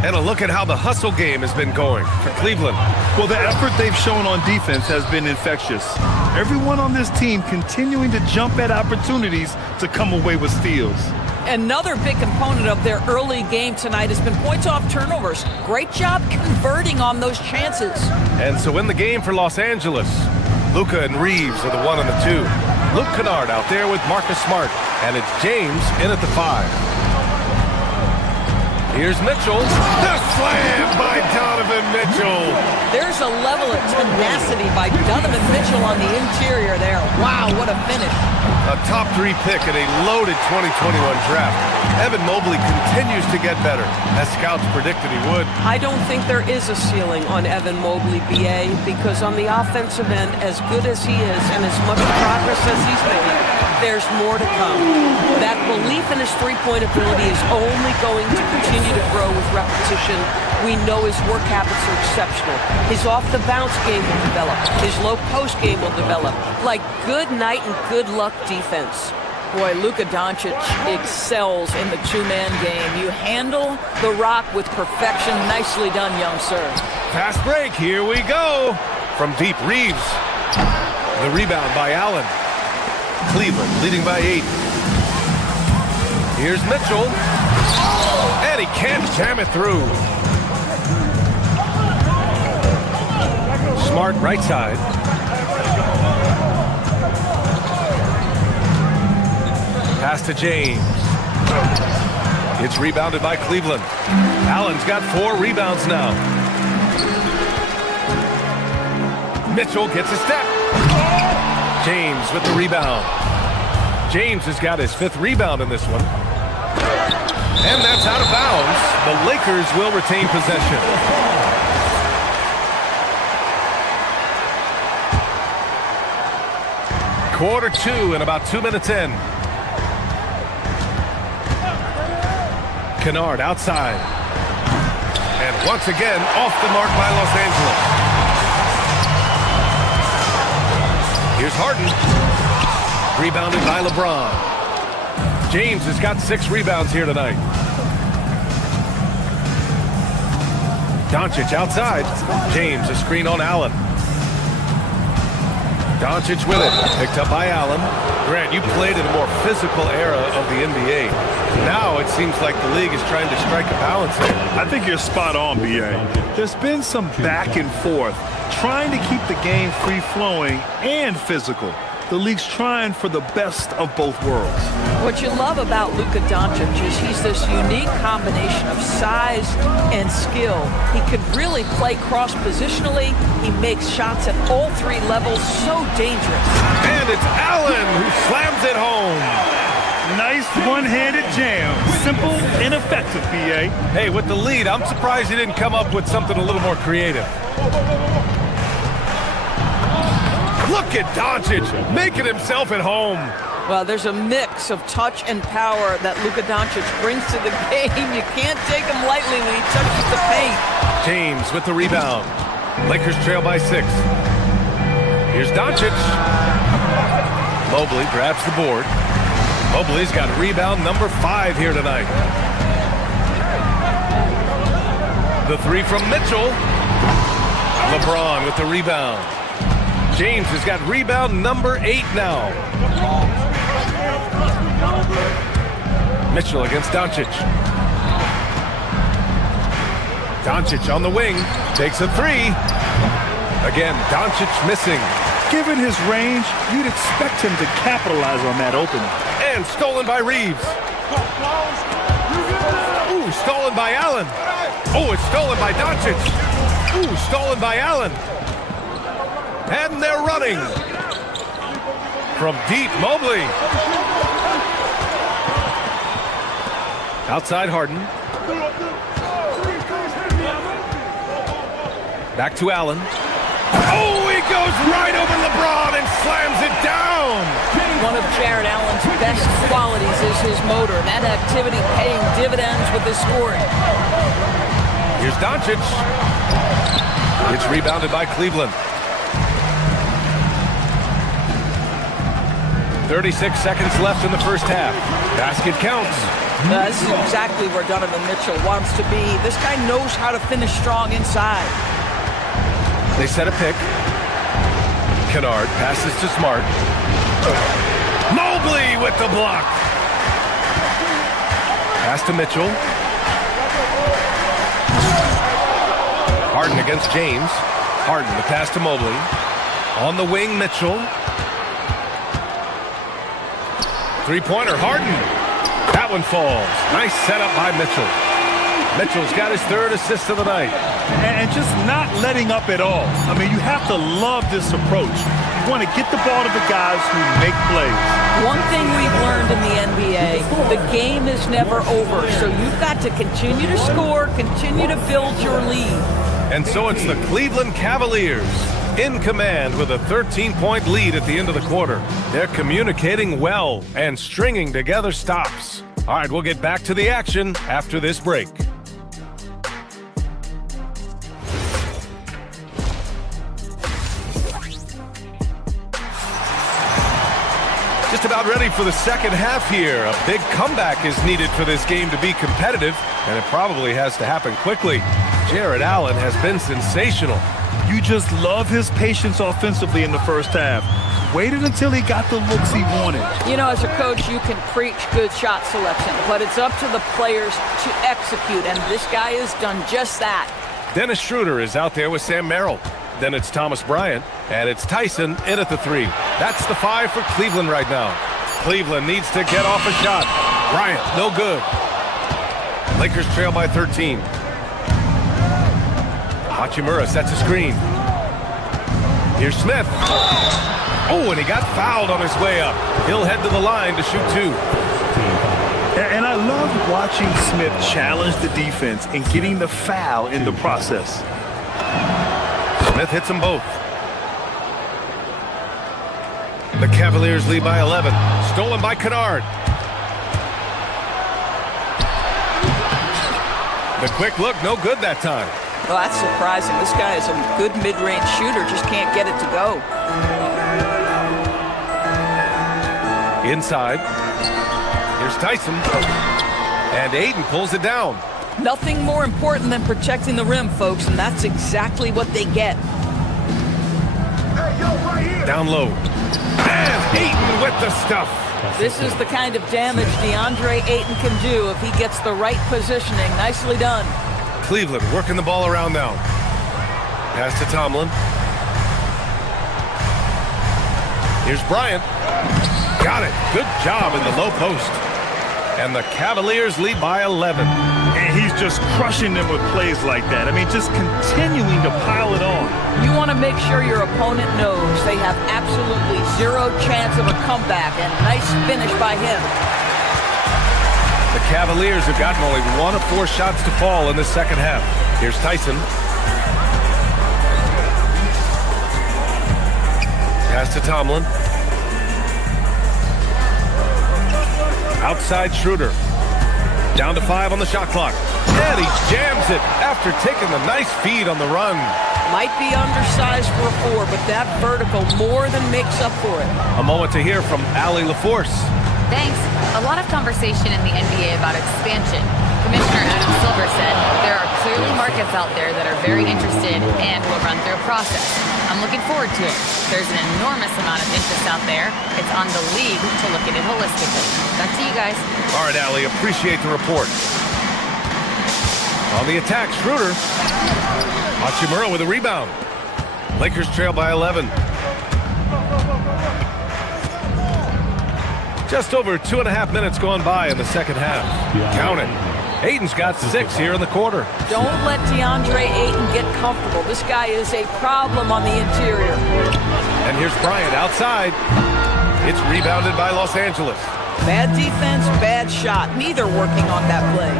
And a look at how the hustle game has been going for Cleveland. Well, the effort they've shown on defense has been infectious. Everyone on this team continuing to jump at opportunities to come away with steals. Another big component of their early game tonight has been points off turnovers. Great job converting on those chances. And so in the game for Los Angeles, Luka and Reeves are the 1 and the 2. Luke Kennard out there with Marcus Smart. And it's James in at the 5. Here's Mitchell. The slam by Donovan Mitchell. There's a level of tenacity by Donovan Mitchell on the interior there. Wow, what a finish. A top 3 pick in a loaded 2021 draft. Evan Mobley continues to get better, as scouts predicted he would. I don't think there is a ceiling on Evan Mobley, BA, because on the offensive end, as good as he is and as much progress as he's made, there's more to come. That belief in his three-point ability is only going to continue to grow with repetition. We know his work habits are exceptional. His off-the-bounce game will develop. His low-post game will develop. Like good night and good luck defense. Boy, Luka Doncic excels in the two-man game. You handle the rock with perfection. Nicely done, young sir. Fast break. Here we go. From deep, Reeves. The rebound by Allen. Cleveland leading by 8. Here's Mitchell. And he can't jam it through. Smart right side. Pass to James. It's rebounded by Cleveland. Allen's got 4 rebounds now. Mitchell gets a step. James with the rebound. James has got his 5th rebound in this one. And that's out of bounds. The Lakers will retain possession. Quarter 2 and about 2 minutes in. Kennard outside. And once again, off the mark by Los Angeles. Here's Harden. Rebounded by LeBron. James has got 6 rebounds here tonight. Doncic outside. James, a screen on Allen. Doncic with it. Picked up by Allen. Grant, you played in a more physical era of the NBA. Now it seems like the league is trying to strike a balance here. I think you're spot on, B.A. There's been some back and forth, trying to keep the game free-flowing and physical. The league's trying for the best of both worlds. What you love about Luka Doncic is he's this unique combination of size and skill. He could really play cross-positionally. He makes shots at all 3 levels, so dangerous. And it's Allen who slams it home. Nice one-handed jam. Simple and effective, B.A. Hey, with the lead, I'm surprised he didn't come up with something a little more creative. Look at Doncic making himself at home. Well, there's a mix of touch and power that Luka Doncic brings to the game. You can't take him lightly when he touches the paint. James with the rebound. Lakers trail by 6. Here's Doncic. Mobley grabs the board. Mobley's got rebound number 5 here tonight. The 3 from Mitchell. LeBron with the rebound. James has got rebound number 8 now. Mitchell against Doncic. Doncic on the wing. Takes a 3. Again, Doncic missing. Given his range, you'd expect him to capitalize on that opening. And stolen by Reeves. Ooh, stolen by Allen. Oh, it's stolen by Doncic. Ooh, stolen by Allen. And they're running. From deep, Mobley. Outside Harden. Back to Allen. Oh, he goes right over LeBron and slams it down. One of Jared Allen's best qualities is his motor. That activity paying dividends with his scoring. Here's Doncic. It's rebounded by Cleveland. 36 seconds left in the first half. Basket counts. This is exactly where Donovan Mitchell wants to be. This guy knows how to finish strong inside. They set a pick. Kennard passes to Smart. Mobley with the block. Pass to Mitchell. Harden against James. Harden, the pass to Mobley. On the wing, Mitchell. 3-pointer, Harden. That one falls. Nice setup by Mitchell. Mitchell's got his 3rd assist of the night. And just not letting up at all. I mean, you have to love this approach. You want to get the ball to the guys who make plays. One thing we've learned in the NBA, the game is never over. So you've got to continue to score, continue to build your lead. And so it's the Cleveland Cavaliers in command with a 13-point lead at the end of the quarter. They're communicating well and stringing together stops. All right, we'll get back to the action after this break. just about ready for the second half here. A big comeback is needed for this game to be competitive, and it probably has to happen quickly. Jared Allen has been sensational. You just love his patience offensively in the first half. Waited until he got the looks he wanted. You know, as a coach, you can preach good shot selection, but it's up to the players to execute, and this guy has done just that. Dennis Schroeder is out there with Sam Merrill. Then it's Thomas Bryant, and it's Tyson in at the 3. That's the 5 for Cleveland right now. Cleveland needs to get off a shot. Bryant, no good. Lakers trail by 13. Hachimura sets a screen. Here's Smith. Oh, and he got fouled on his way up. He'll head to the line to shoot 2. And I love watching Smith challenge the defense and getting the foul in the process. Smith hits them both. The Cavaliers lead by 11. Stolen by Kennard. The quick look, no good that time. Well, that's surprising. This guy is a good mid-range shooter, just can't get it to go. Inside. Here's Tyson. And Aiden pulls it down. Nothing more important than protecting the rim, folks, and that's exactly what they get. Down low. And Ayton with the stuff. This is the kind of damage DeAndre Ayton can do if he gets the right positioning. Nicely done. Cleveland working the ball around now. Pass to Tomlin. Here's Bryant. Got it. Good job in the low post. And the Cavaliers lead by 11. And he's just crushing them with plays like that. I mean, just continuing to pile it on. You want to make sure your opponent knows they have absolutely zero chance of a comeback, and nice finish by him. The Cavaliers have gotten only 1 of 4 shots to fall in the second half. Here's Tyson. Pass to Tomlin. Outside Schroeder. Down to 5 on the shot clock. And he jams it after taking the nice feed on the run. Might be undersized for a 4, but that vertical more than makes up for it. A moment to hear from Allie LaForce. Thanks. A lot of conversation in the NBA about expansion. Commissioner Adam Silver said there are clearly markets out there that are very interested and will run through a process. I'm looking forward to it. There's an enormous amount of interest out there. It's on the league to look at it holistically. Back to you guys. All right, Allie, appreciate the report. On the attack, Schroeder. Hachimura with a rebound. Lakers trail by 11. Just over 2.5 minutes gone by in the second half. Count it. Ayton's got 6 here in the quarter. Don't let DeAndre Ayton get comfortable. This guy is a problem on the interior. And here's Bryant outside. It's rebounded by Los Angeles. Bad defense, bad shot. Neither working on that play.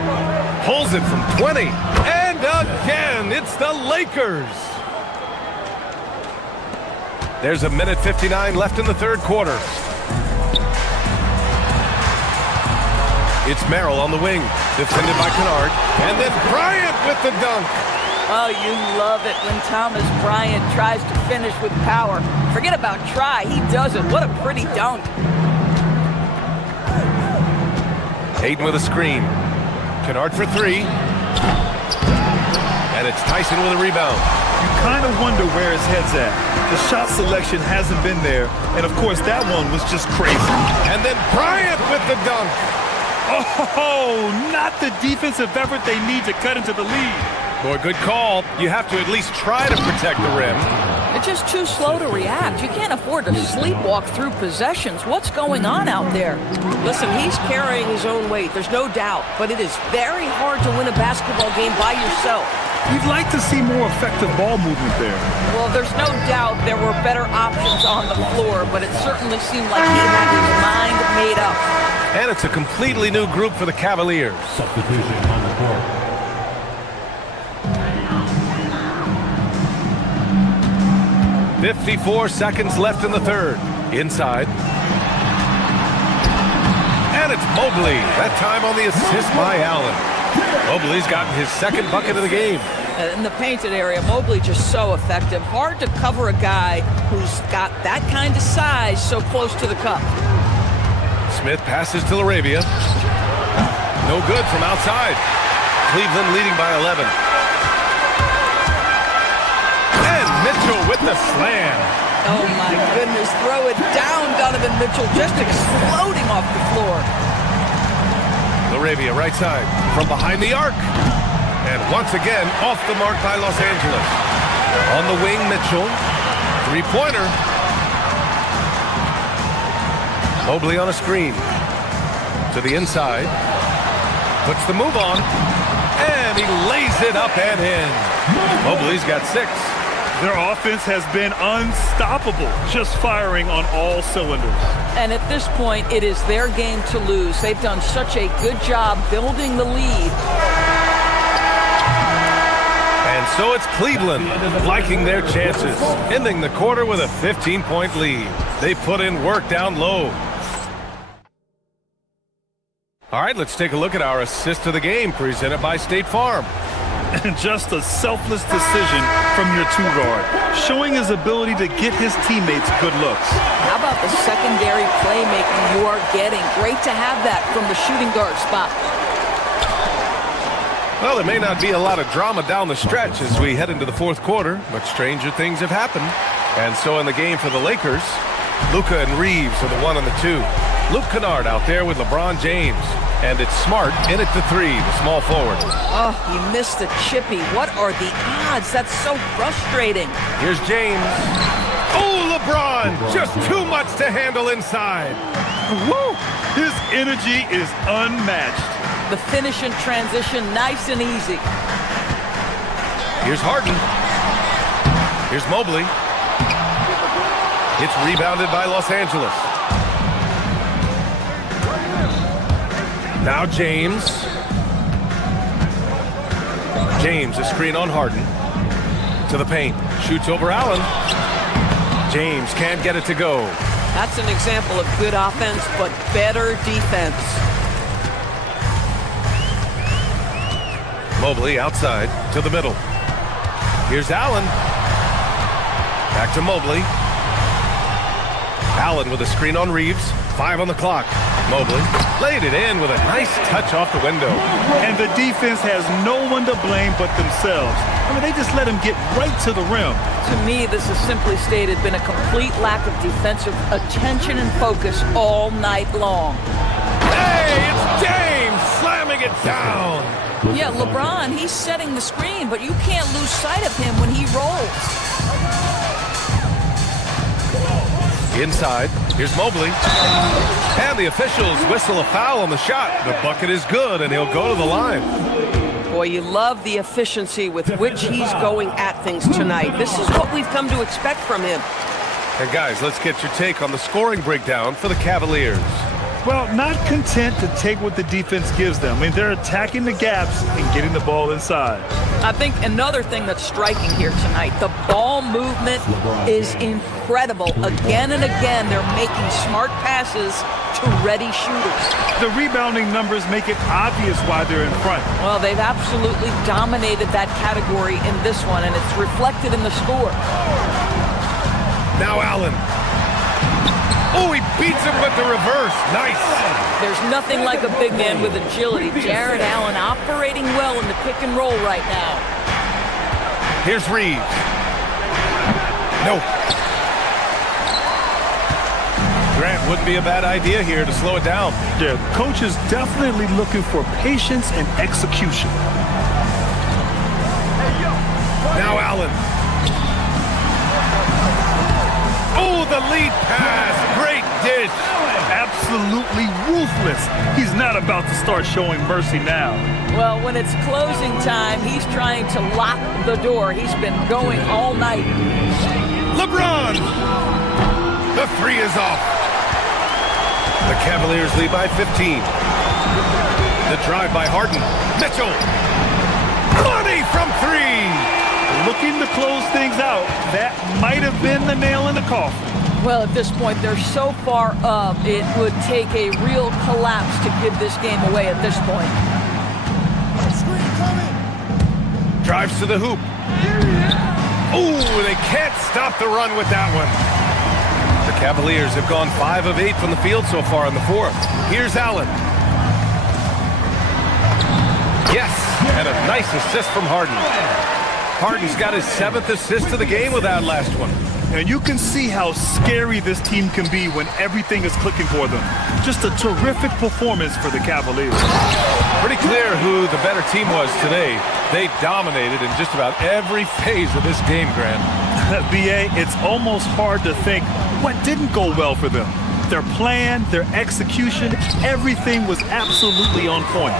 Pulls it from 20. And again, it's the Lakers. There's 1:59 left in the third quarter. It's Merrill on the wing, defended by Kennard. And then Bryant with the dunk. Oh, you love it when Thomas Bryant tries to finish with power. Forget about try, he does it. What a pretty dunk. Ayton with a screen. Kennard for 3. And it's Tyson with a rebound. You kind of wonder where his head's at. The shot selection hasn't been there. And, of course, that one was just crazy. And then Bryant with the dunk. Oh, not the defensive effort they need to cut into the lead. Boy, good call. You have to at least try to protect the rim. They're just too slow to react. You can't afford to sleepwalk through possessions. What's going on out there? Listen, he's carrying his own weight. There's no doubt. But it is very hard to win a basketball game by yourself. You'd like to see more effective ball movement there. Well, there's no doubt there were better options on the floor, but it certainly seemed like he had his mind made up. And it's a completely new group for the Cavaliers. Substitution on the court. 54 seconds left in the third. Inside. And it's Mobley. That time on the assist by Allen. Mobley's gotten his second bucket of the game. In the painted area, Mobley just so effective. Hard to cover a guy who's got that kind of size so close to the cup. Smith passes to Laravia. No good from outside. Cleveland leading by 11. And Mitchell with the slam. Oh, my goodness. Throw it down, Donovan Mitchell, just exploding off the floor. Laravia, right side, from behind the arc. And once again, off the mark by Los Angeles. On the wing, Mitchell. Three-pointer. Mobley on a screen. To the inside. Puts the move on. And he lays it up and in. Mobley's got 6. Their offense has been unstoppable, just firing on all cylinders. And at this point, it is their game to lose. They've done such a good job building the lead. And so it's Cleveland liking their chances, ending the quarter with a 15-point lead. They put in work down low. All right, let's take a look at our assist of the game presented by State Farm. And just a selfless decision from your 2-guard, showing his ability to get his teammates good looks. How about the secondary playmaking you are getting? Great to have that from the shooting guard spot. Well, there may not be a lot of drama down the stretch as we head into the fourth quarter, but stranger things have happened. And so in the game for the Lakers, Luka and Reeves are the 1 and the 2. Luke Kennard out there with LeBron James. And it's Smart in at the 3, the small forward. Oh, he missed the chippy. What are the odds? That's so frustrating. Here's James. Oh, LeBron! Just too much to handle inside. Woo! His energy is unmatched. The finish in transition, nice and easy. Here's Harden. Here's Mobley. It's rebounded by Los Angeles. Now James. James, a screen on Harden. To the paint. Shoots over Allen. James can't get it to go. That's an example of good offense, but better defense. Mobley outside to the middle. Here's Allen. Back to Mobley. Allen with a screen on Reeves. 5 on the clock. Mobley laid it in with a nice touch off the window. And the defense has no one to blame but themselves. I mean, they just let him get right to the rim. To me, this has simply stated been a complete lack of defensive attention and focus all night long. Hey, it's James slamming it down. Yeah, LeBron, he's setting the screen, but you can't lose sight of him when he rolls. Inside, here's Mobley. And the officials whistle a foul on the shot. The bucket is good, and he'll go to the line. Boy, you love the efficiency with which he's going at things tonight. This is what we've come to expect from him. And guys, let's get your take on the scoring breakdown for the Cavaliers. Well, not content to take what the defense gives them. I mean, they're attacking the gaps and getting the ball inside. I think another thing that's striking here tonight, the ball movement is incredible. Again and again, they're making smart passes to ready shooters. The rebounding numbers make it obvious why they're in front. Well, they've absolutely dominated that category in this one, and it's reflected in the score. Now Allen. Oh, he beats him with the reverse. Nice. There's nothing like a big man with agility. Jared Allen operating well in the pick and roll right now. Here's Reeves. Nope. Grant wouldn't be a bad idea here to slow it down. Yeah, coach is definitely looking for patience and execution. Now Allen. Oh, the lead pass. Great dish. Absolutely ruthless. He's not about to start showing mercy now. Well, when it's closing time, he's trying to lock the door. He's been going all night. LeBron! The 3 is off. The Cavaliers lead by 15. The drive by Harden. Mitchell. Money from 3. Looking to close things out. That might have been the nail in the coffin. Well, at this point, they're so far up, it would take a real collapse to give this game away at this point. Drives to the hoop. Oh, they can't stop the run with that one. The Cavaliers have gone 5 of 8 from the field so far in the fourth. Here's Allen. Yes, and a nice assist from Harden. Harden's got his 7th assist of the game with that last one. And you can see how scary this team can be when everything is clicking for them. Just a terrific performance for the Cavaliers. Pretty clear who the better team was today. They dominated in just about every phase of this game, Grant. BA, it's almost hard to think what didn't go well for them. Their plan, their execution, everything was absolutely on point.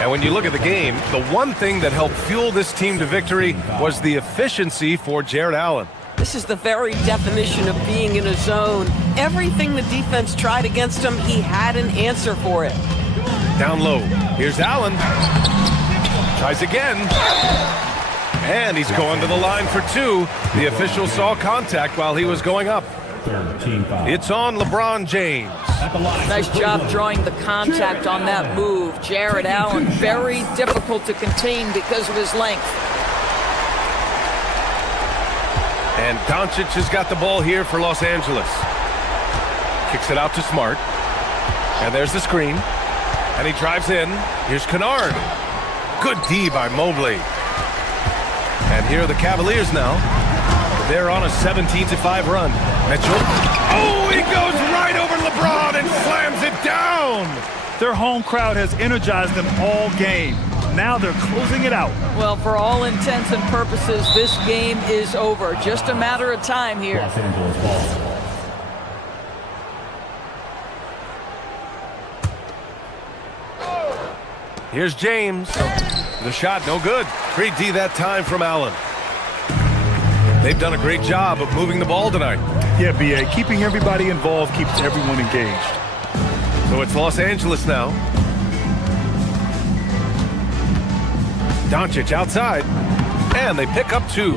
And when you look at the game, the one thing that helped fuel this team to victory was the efficiency for Jared Allen. This is the very definition of being in a zone. Everything the defense tried against him, he had an answer for it. Down low. Here's Allen. Tries again. And he's going to the line for 2. The official saw contact while he was going up. It's on LeBron James. Nice job drawing the contact on that move. Jared Allen, very difficult to contain because of his length. And Doncic has got the ball here for Los Angeles. Kicks it out to Smart. And there's the screen. And he drives in. Here's Kennard. Good D by Mobley. And here are the Cavaliers now. They're on a 17-5 run. Mitchell. Oh, he goes right over LeBron and slams it down. Their home crowd has energized them all game. Now they're closing it out. Well, for all intents and purposes, this game is over. Just a matter of time here. Los Angeles ball. Here's James. The shot, no good. Great D that time from Allen. They've done a great job of moving the ball tonight. Yeah, BA, keeping everybody involved keeps everyone engaged. So it's Los Angeles now. Doncic outside. And they pick up 2.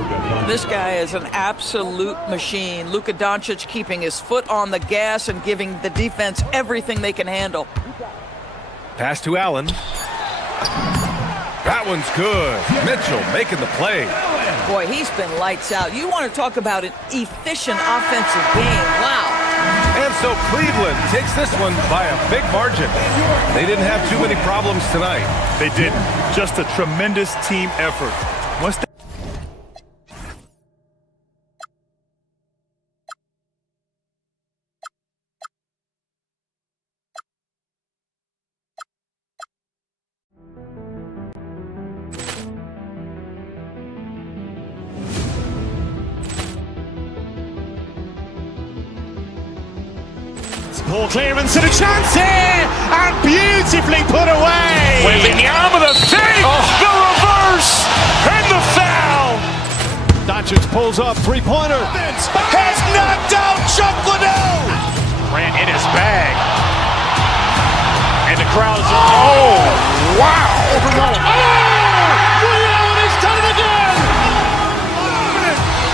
This guy is an absolute machine. Luka Doncic keeping his foot on the gas and giving the defense everything they can handle. Pass to Allen. That one's good. Mitchell making the play. Boy, he's been lights out. You want to talk about an efficient offensive game. Wow. And so Cleveland takes this one by a big margin. They didn't have too many problems tonight. They didn't. Just a tremendous team effort. Once Ball clearance and a chance here, and beautifully put away. Wembanyama the fake, the reverse, and the foul. Doncic pulls up, three-pointer. Has knocked out Chuck Liddell. Ran in his bag. And the crowd is, oh, wow. Ray Allen has done it again.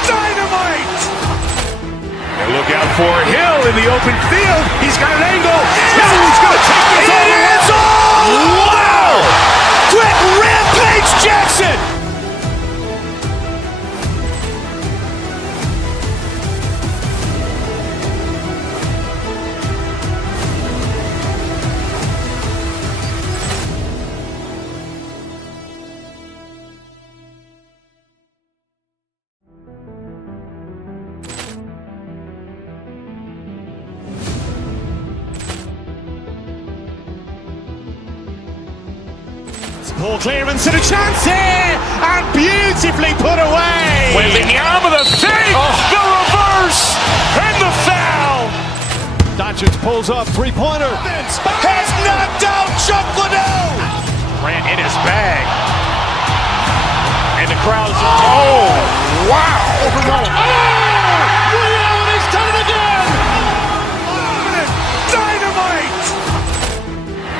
Dynamite. And look out for Hill in the open field. He's got an angle. Now he's going to take this all the way. Wow! Quick Rampage Jackson. Ball clearance and a chance here, and beautifully put away. Wembanyama the fake, the reverse, and the foul. Doncic pulls up, three-pointer. Has knocked out Chuck Liddell. Ran in his bag. And the crowd is, oh, wow. Ray Allen has done it again. Dynamite.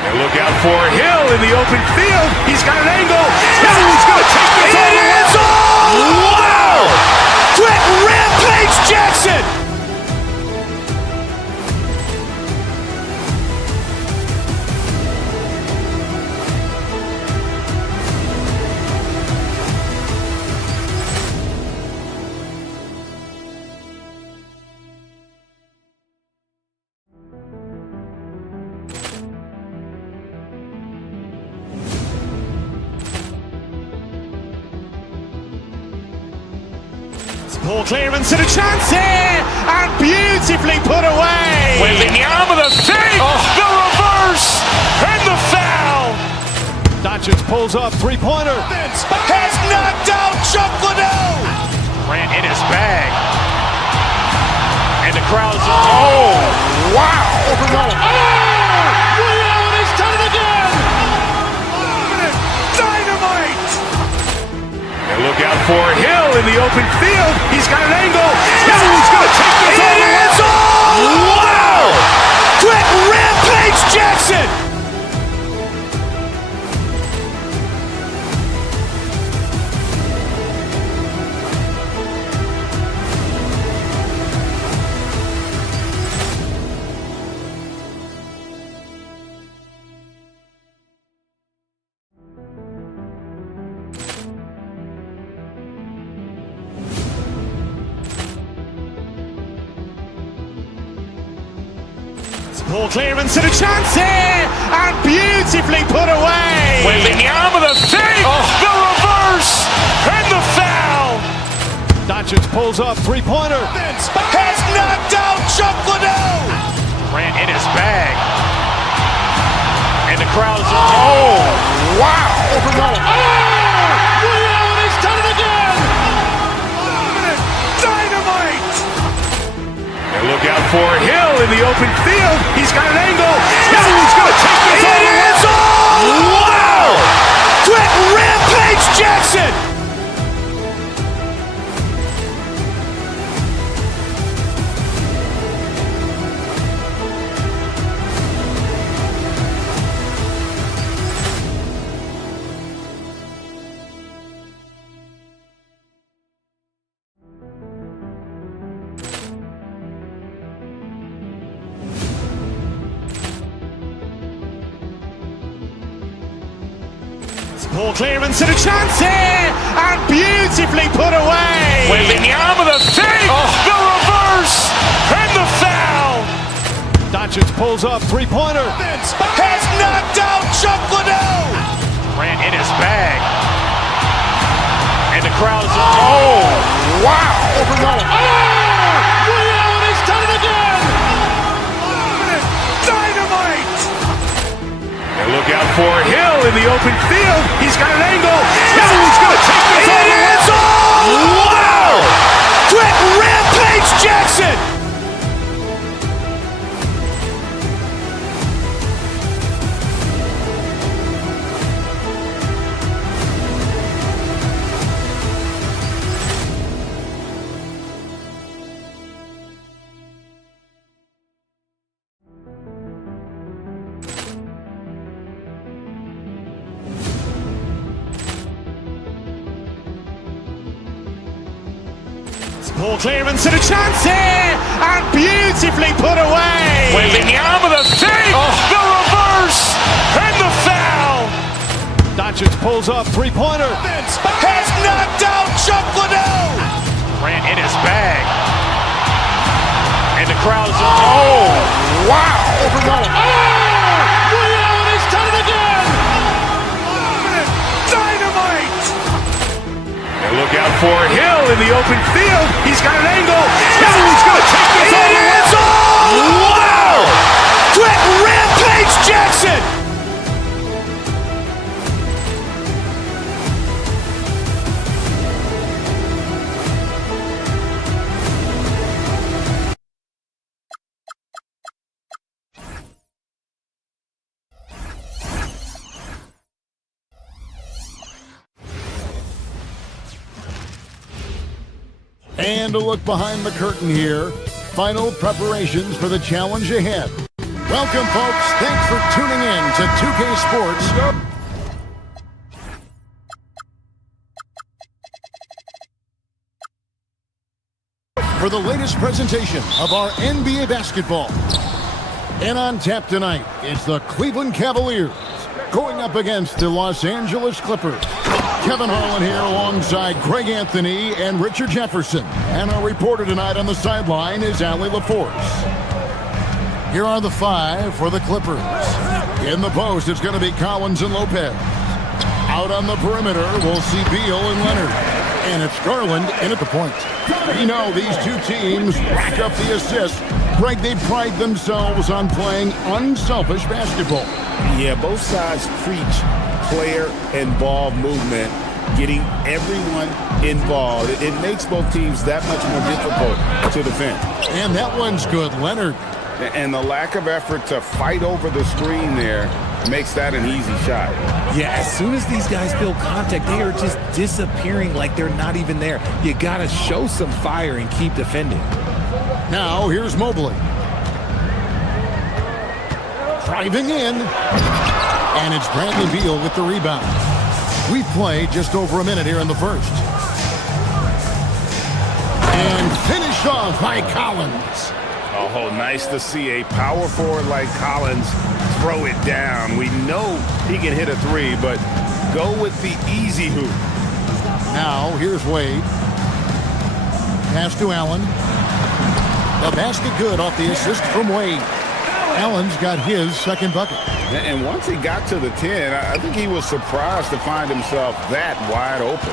And look out for Hill in the open field. He's got an angle. Now he's going to take this all the way. Wow! Quick Rampage Jackson. Ball clearance and a chance here, and beautifully put away. Wembanyama the fake, the reverse, and the foul. Doncic pulls up, three-pointer. Has knocked out Chuck Liddell. Ran in his bag. And the crowd is, oh, wow. Liddell has done it again. Dynamite. And look out for Hill in the open field. He's got an angle. Hill's going to take this all the way. Wow! Quick Rampage Jackson. Ball clearance and a chance here, and beautifully put away. Wembanyama the fake, the reverse, and the foul. Doncic pulls up, three-pointer. Has knocked out Chuck Liddell. Ran in his bag. And the crowd is, oh, wow. Liddell has done it again. Dynamite. And look out for Hill in the open field. He's got an angle. Hill's going to take this all the way. Wow! Quick Rampage Jackson. Ball clearance and a chance here, and beautifully put away. Wembanyama the fake, the reverse, and the foul. Doncic pulls up, three-pointer. Has knocked out Chuck Liddell. Ran in his bag. And the crowd is, oh, wow. Liddell has done it again. Dynamite. And look out for Hill in the open field. He's got an angle. Hill's going to take this all the way. Wow! Quick Rampage Jackson. Ball clearance and a chance here, and beautifully put away. Wembanyama the fake, the reverse, and the foul. Doncic pulls up, three-pointer. Has knocked out Chuck Liddell. Ran in his bag. And the crowd is, oh, wow. Liddell has done it again. Dynamite. And look out for Hill in the open field. He's got an angle. Hill's going to take this all the way. Wow! Quick Rampage Jackson. And a look behind the curtain here. Final preparations for the challenge ahead. Welcome, folks. Thanks for tuning in to 2K Sports. For the latest presentation of our NBA basketball. And on tap tonight, it's the Cleveland Cavaliers going up against the Los Angeles Clippers. Kevin Harlan here alongside Greg Anthony and Richard Jefferson. And our reporter tonight on the sideline is Allie LaForce. Here are the five for the Clippers. In the post, it's going to be Collins and Lopez. Out on the perimeter, we'll see Beal and Leonard. And it's Garland in at the point. You know, these two teams rack up the assists. Greg, they pride themselves on playing unselfish basketball. Yeah, both sides preach player and ball movement, getting everyone involved. It makes both teams that much more difficult to defend. And that one's good, Leonard. And the lack of effort to fight over the screen there makes that an easy shot. Yeah, as soon as these guys feel contact, they are just disappearing like they're not even there. You got to show some fire and keep defending. Now, here's Mobley. Driving in. And it's Bradley Beal with the rebound. We've played just over a minute here in the first. And finished off by Collins. Oh, nice to see a power forward like Collins throw it down. We know he can hit a three, but go with the easy hoop. Now, here's Wade. Pass to Allen. The basket good off the assist from Wade. Allen's got his second bucket. And once he got to the 10, I think he was surprised to find himself that wide open.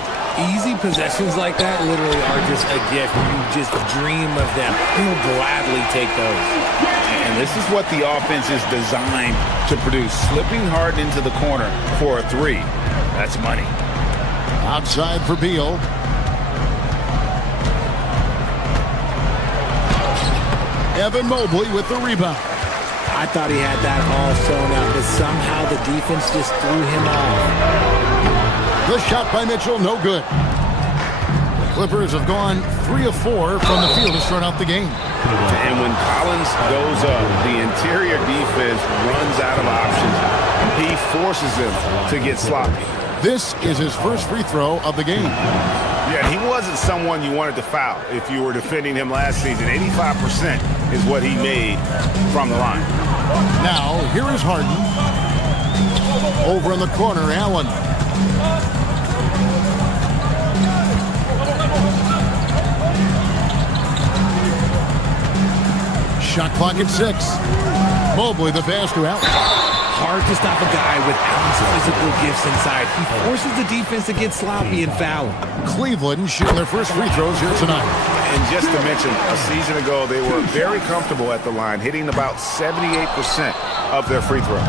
Easy possessions like that literally are just a gift. You just dream of them. You'll gladly take those. And this is what the offense is designed to produce. Slipping hard into the corner for a three. That's money. Outside for Beal. Evan Mobley with the rebound. I thought he had that all sewn up, but somehow the defense just threw him off. The shot by Mitchell, no good. The Clippers have gone 3 of 4 from the field to start out the game. And when Collins goes up, the interior defense runs out of options. He forces them to get sloppy. This is his first free throw of the game. Yeah, he wasn't someone you wanted to foul if you were defending him last season. 85% is what he made from the line. Now, here is Harden. Over in the corner, Allen. Shot clock at 6. Mobley the pass to Allen. Hard to stop a guy with Allen's physical gifts inside. He forces the defense to get sloppy and foul. Cleveland shooting their first free throws here tonight. And just to mention, a season ago, they were very comfortable at the line, hitting about 78% of their free throws.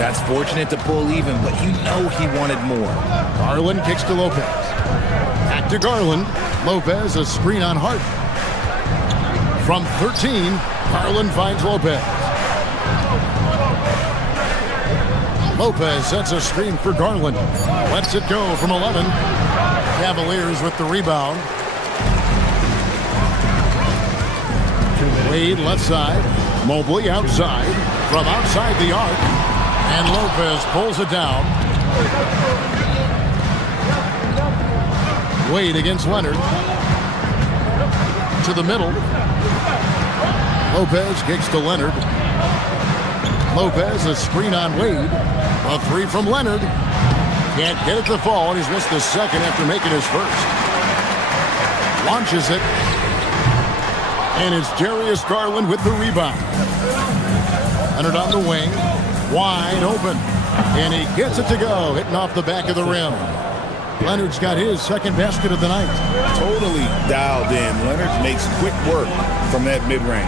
That's fortunate to pull even, but you know he wanted more. Garland kicks to Lopez. Back to Garland. Lopez, a screen on Hart. From 13, Garland finds Lopez. Lopez sets a screen for Garland. Lets it go from 11. Cavaliers with the rebound. Wade left side. Mobley outside. From outside the arc. And Lopez pulls it down. Wade against Leonard. To the middle. Lopez kicks to Leonard. Lopez, a screen on Wade. A three from Leonard. Can't get it to fall, and he's missed the second after making his first. Launches it. And it's Darius Garland with the rebound. Leonard on the wing. Wide open. And he gets it to go, hitting off the back of the rim. Leonard's got his second basket of the night. Totally dialed in. Leonard makes quick work from that mid-range.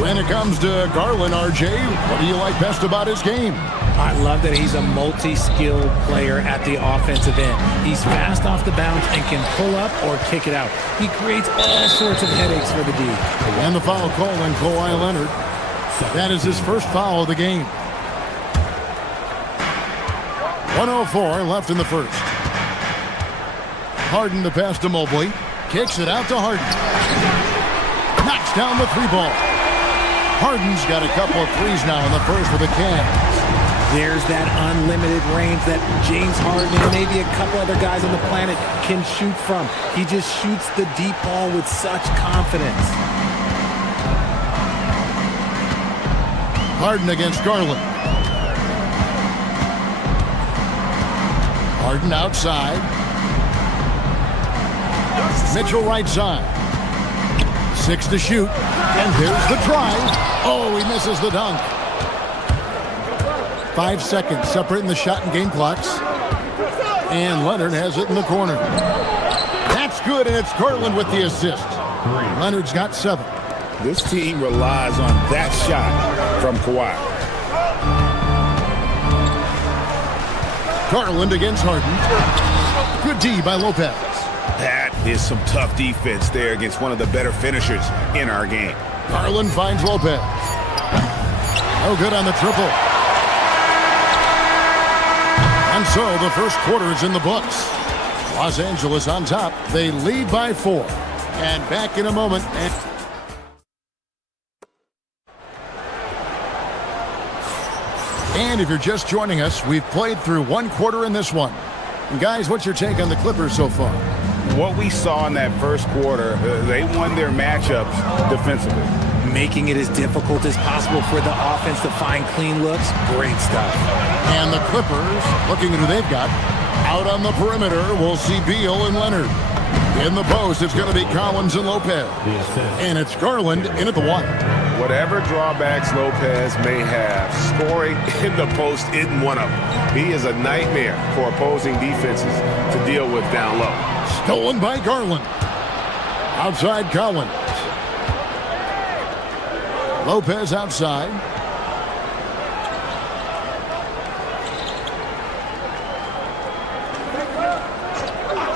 When it comes to Garland, RJ, what do you like best about his game? I love that he's a multi-skilled player at the offensive end. He's fast off the bounce and can pull up or kick it out. He creates all sorts of headaches for the D. And the foul call on Kawhi Leonard. That is his first foul of the game. 1:04 left in the first. Harden to pass to Mobley. Kicks it out to Harden. Knocks down the three ball. Harden's got a couple of threes now in the first for the Cavs. There's that unlimited range that James Harden and maybe a couple other guys on the planet can shoot from. He just shoots the deep ball with such confidence. Harden against Garland. Harden outside. Mitchell right side. 6 to shoot. And here's the drive. Oh, he misses the dunk. 5 seconds separating the shot and game clocks. And Leonard has it in the corner. That's good, and it's Garland with the assist. Leonard's got 7. This team relies on that shot from Kawhi. Garland against Harden. Good D by Lopez. That is some tough defense there against one of the better finishers in our game. Garland finds Lopez. No good on the triple. And so the first quarter is in the books. Los Angeles on top. They lead by 4. And back in a moment. And if you're just joining us, we've played through one quarter in this one. And guys, what's your take on the Clippers so far? What we saw in that first quarter, they won their matchups defensively. Making it as difficult as possible for the offense to find clean looks. Great stuff. And the Clippers, looking at who they've got, out on the perimeter, we'll see Beal and Leonard. In the post, it's going to be Collins and Lopez. And it's Garland in at the 1. Whatever drawbacks Lopez may have, scoring in the post isn't one of them. He is a nightmare for opposing defenses to deal with down low. Stolen by Garland. Outside Collins. Lopez outside.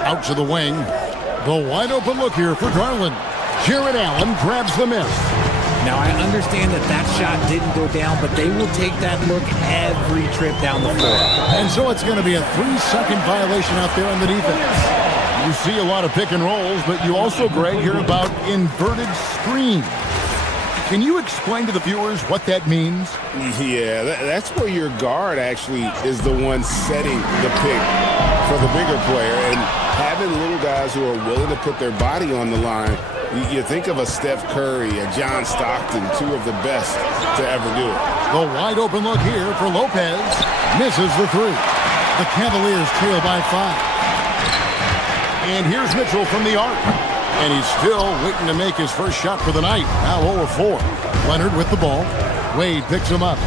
Out to the wing. The wide open look here for Garland. Jared Allen grabs the miss. Now, I understand that shot didn't go down, but they will take that look every trip down the floor. And so it's going to be a 3-second violation out there on the defense. You see a lot of pick and rolls, but you also, Greg, hear about inverted screens. Can you explain to the viewers what that means? Yeah, that's where your guard actually is the one setting the pick for the bigger player. And having little guys who are willing to put their body on the line, you think of a Steph Curry, a John Stockton, 2 of the best to ever do it. The wide open look here for Lopez. Misses the 3. The Cavaliers trail by 5. And here's Mitchell from the arc. And he's still waiting to make his first shot for the night. Now 0-4. Leonard with the ball. Wade picks him up.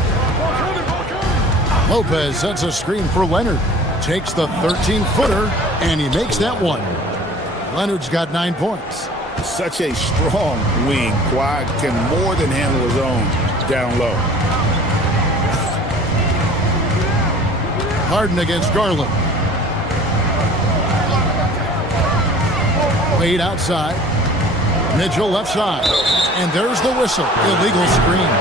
Lopez sets a screen for Leonard. Takes the 13-footer, and he makes that one. Leonard's got 9 points. Such a strong wing. Kawhi can more than handle his own down low. Harden against Garland. Wade outside. Mitchell left side. And there's the whistle. Illegal screen.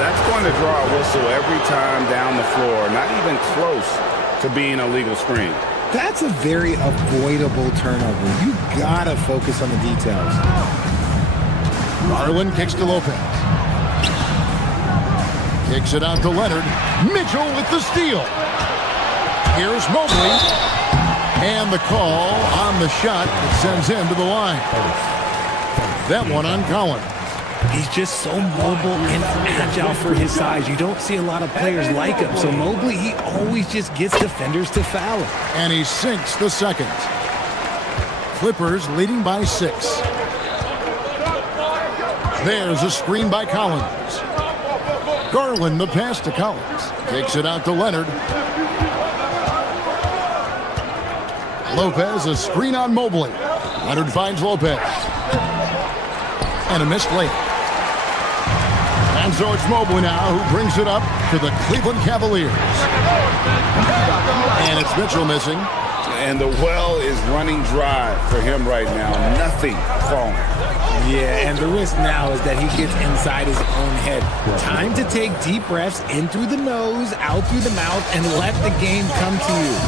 That's going to draw a whistle every time down the floor. Not even close to being a legal screen. That's a very avoidable turnover. You gotta focus on the details. Garland kicks to Lopez. Kicks it out to Leonard. Mitchell with the steal. Here's Mobley. And the call on the shot that sends him to the line. That one on Collins. He's just so mobile and agile for his size. You don't see a lot of players like him. So Mobley, he always just gets defenders to foul him. And he sinks the second. Clippers leading by 6. There's a screen by Collins. Garland the pass to Collins. Takes it out to Leonard. Lopez a screen on Mobley. Leonard finds Lopez. And a missed layup. And so it's Mobley now who brings it up to the Cleveland Cavaliers. And it's Mitchell missing. And the well is running dry for him right now. Nothing falling. Yeah, and the risk now is that he gets inside his own head. Time to take deep breaths in through the nose, out through the mouth, and let the game come to you.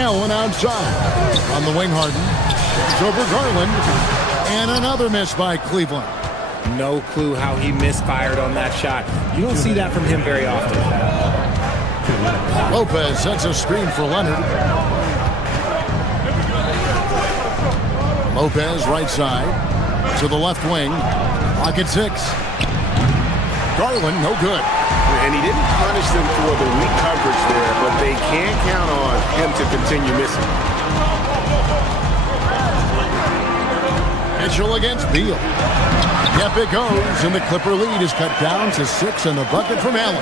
Allen outside. On the wing, Harden. It's over Garland. And another miss by Cleveland. No clue how he misfired on that shot. You don't see that from him very often. Lopez sets a screen for Leonard. Lopez right side to the left wing. Clock at 6. Garland no good. And he didn't punish them for the weak coverage there, but they can't count on him to continue missing. Mitchell against Beal. Yep, it goes, and the Clipper lead is cut down to 6 and the bucket from Allen.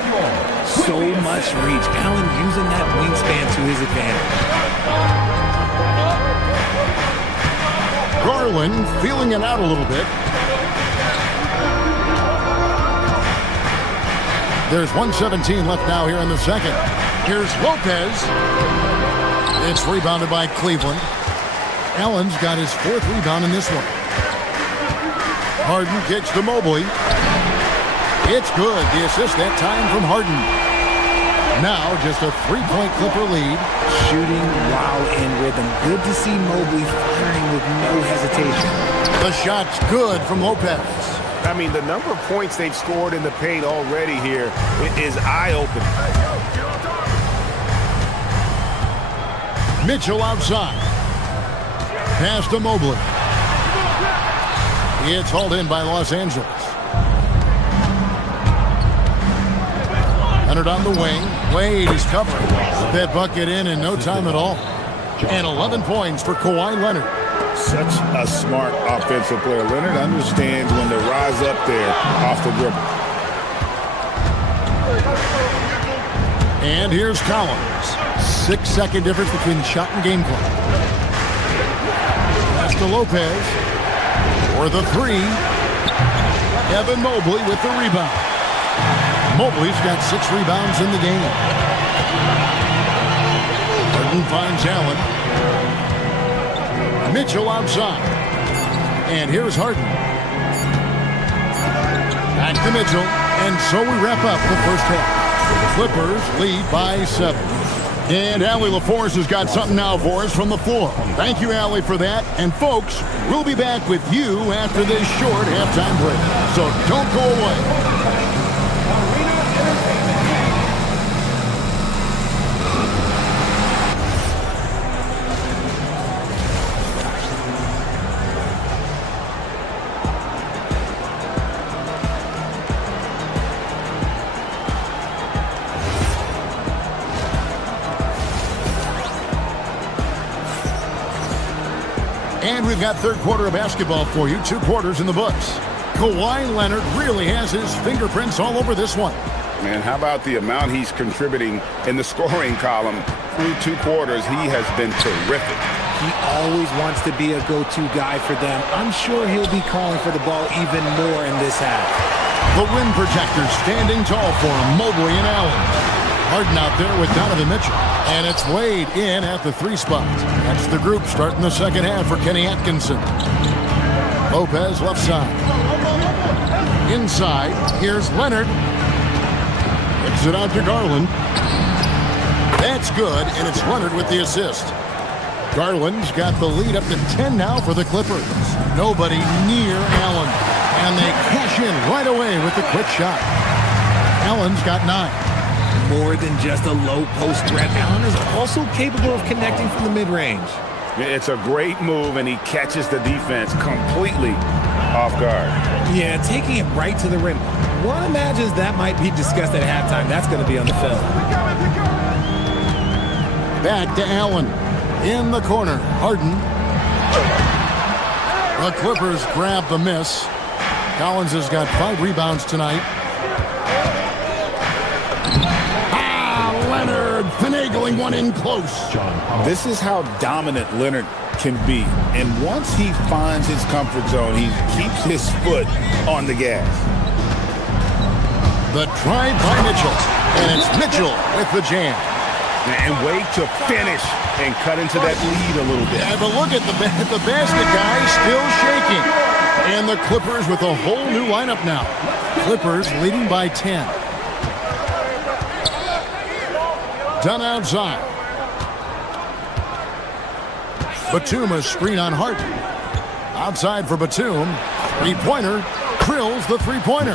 So much reach. Allen using that wingspan to his advantage. Garland feeling it out a little bit. There's 1:17 left now here in the second. Here's Lopez. It's rebounded by Cleveland. Allen's got his 4th rebound in this one. Harden kicks to Mobley. It's good. The assist that time from Harden. Now just a 3-point Clipper lead. Shooting while in rhythm. Good to see Mobley firing with no hesitation. The shot's good from Lopez. I mean, the number of points they've scored in the paint already here, it is eye-opening. Mitchell outside. Pass to Mobley. It's hauled in by Los Angeles. Leonard on the wing. Wade is covering. That bucket in no time at all. And 11 points for Kawhi Leonard. Such a smart offensive player. Leonard understands when to rise up there off the dribble. And here's Collins. 6-second difference between shot and game clock. That's to Lopez. For the 3. Evan Mobley with the rebound. Mobley's got 6 rebounds in the game. Harden finds Allen. Mitchell outside. And here's Harden. Back to Mitchell. And so we wrap up the first half. The Clippers lead by 7. And Allie LaForce has got something now for us from the floor. Thank you, Allie, for that. And folks, we'll be back with you after this short halftime break. So don't go away. And we've got third quarter of basketball for you. 2 quarters in the books. Kawhi Leonard really has his fingerprints all over this one. Man, how about the amount he's contributing in the scoring column through 2 quarters? He has been terrific. He always wants to be a go-to guy for them. I'm sure he'll be calling for the ball even more in this half. The rim protectors standing tall for him, Mobley and Allen. Harden out there with Donovan Mitchell. And it's Wade in at the 3 spot. That's the group starting the second half for Kenny Atkinson. Lopez left side. Inside, here's Leonard. Kicks it out to Garland. That's good, and it's Leonard with the assist. Garland's got the lead up to 10 now for the Clippers. Nobody near Allen. And they cash in right away with the quick shot. Allen's got 9. More than just a low post threat, Allen is also capable of connecting from the mid-range. It's a great move, and he catches the defense completely off guard. Yeah, taking it right to the rim. One imagines that might be discussed at halftime. That's going to be on the film. Back to Allen. In the corner, Harden. The Clippers grab the miss. Collins has got 5 rebounds tonight. Leonard finagling one in close. This is how dominant Leonard can be. And once he finds his comfort zone, he keeps his foot on the gas. The drive by Mitchell. And it's Mitchell with the jam. And wait to finish and cut into that lead a little bit. Yeah, but look at the basket guy still shaking. And the Clippers with a whole new lineup now. Clippers leading by 10. Done outside. Batum a screen on Harden. Outside for Batum. 3-pointer. Drills the 3-pointer.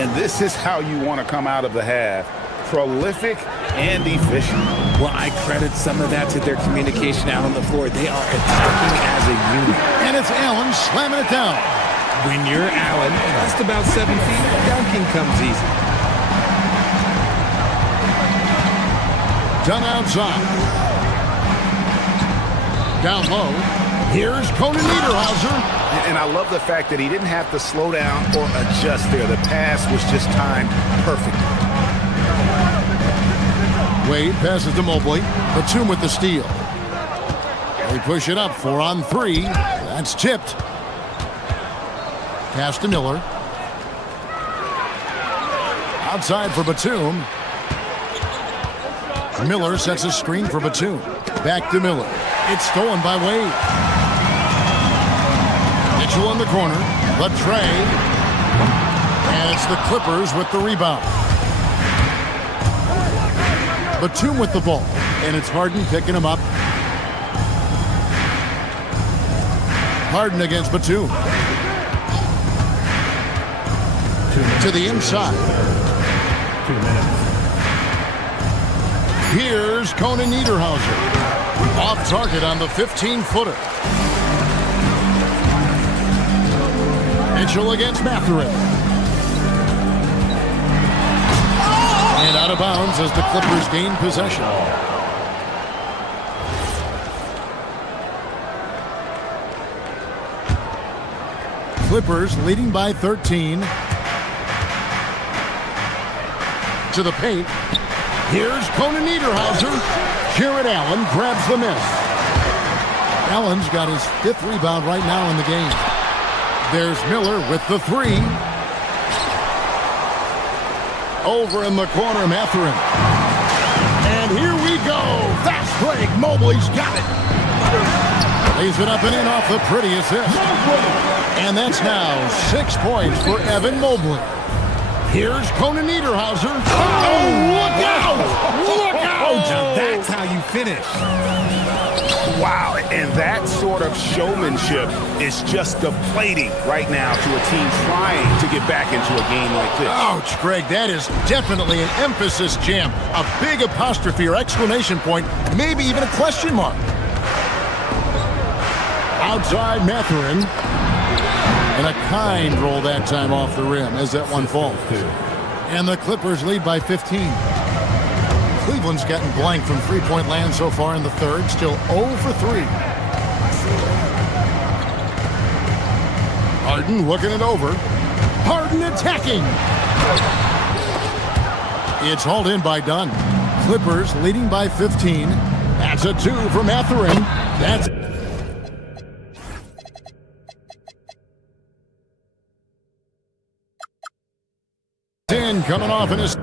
And this is how you want to come out of the half. Prolific and efficient. Well, I credit some of that to their communication out on the floor. They are attacking as a unit. And it's Allen slamming it down. When you're Allen, just about 7 feet, dunking comes easy. Done outside. Down low. Here's Conan Niederhauser. And I love the fact that he didn't have to slow down or adjust there. The pass was just timed perfectly. Wade passes to Mobley. Batum with the steal. They push it up 4 on 3. That's tipped. Pass to Miller. Outside for Batum. Miller sets a screen for Batum. Back to Miller. It's stolen by Wade. Mitchell in the corner. Latrey. And it's the Clippers with the rebound. Batum with the ball. And it's Harden picking him up. Harden against Batum. To the inside. 2 minutes. Here's Conan Niederhauser. Off target on the 15-footer. Mitchell against Mathurin. And out of bounds as the Clippers gain possession. Clippers leading by 13. To the paint. Here's Conan Niederhauser. Jarrett Allen grabs the miss. Allen's got his 5th rebound right now in the game. There's Miller with the 3. Over in the corner, Mathurin. And here we go. Fast break. Mobley's got it. Lays it up and in off the pretty assist. And that's now 6 points for Evan Mobley. Here's Conan Niederhauser. Oh, look out! Look out! Now that's how you finish. Wow, and that sort of showmanship is just deflating right now to a team trying to get back into a game like this. Ouch, Greg, that is definitely an emphasis jam. A big apostrophe or exclamation point, maybe even a question mark. Outside Mathurin. And a kind roll that time off the rim as that one falls. And the Clippers lead by 15. Cleveland's gotten blank from three-point land so far in the third. Still 0 for 3. Harden looking it over. Harden attacking. It's hauled in by Dunn. Clippers leading by 15. That's a 2 for Mathurin. That's coming off in his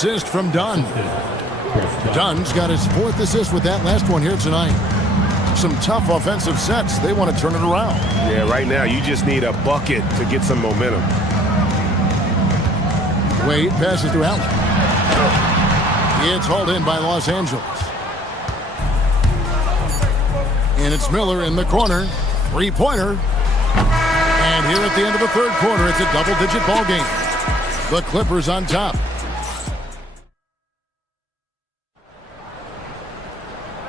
assist from Dunn. Dunn's got his 4th assist with that last one here tonight. Some tough offensive sets. They want to turn it around. Yeah, right now you just need a bucket to get some momentum. Wade passes to Allen. It's hauled in by Los Angeles. And it's Miller in the corner. 3-pointer. And here at the end of the third quarter, it's a double-digit ball game. The Clippers on top.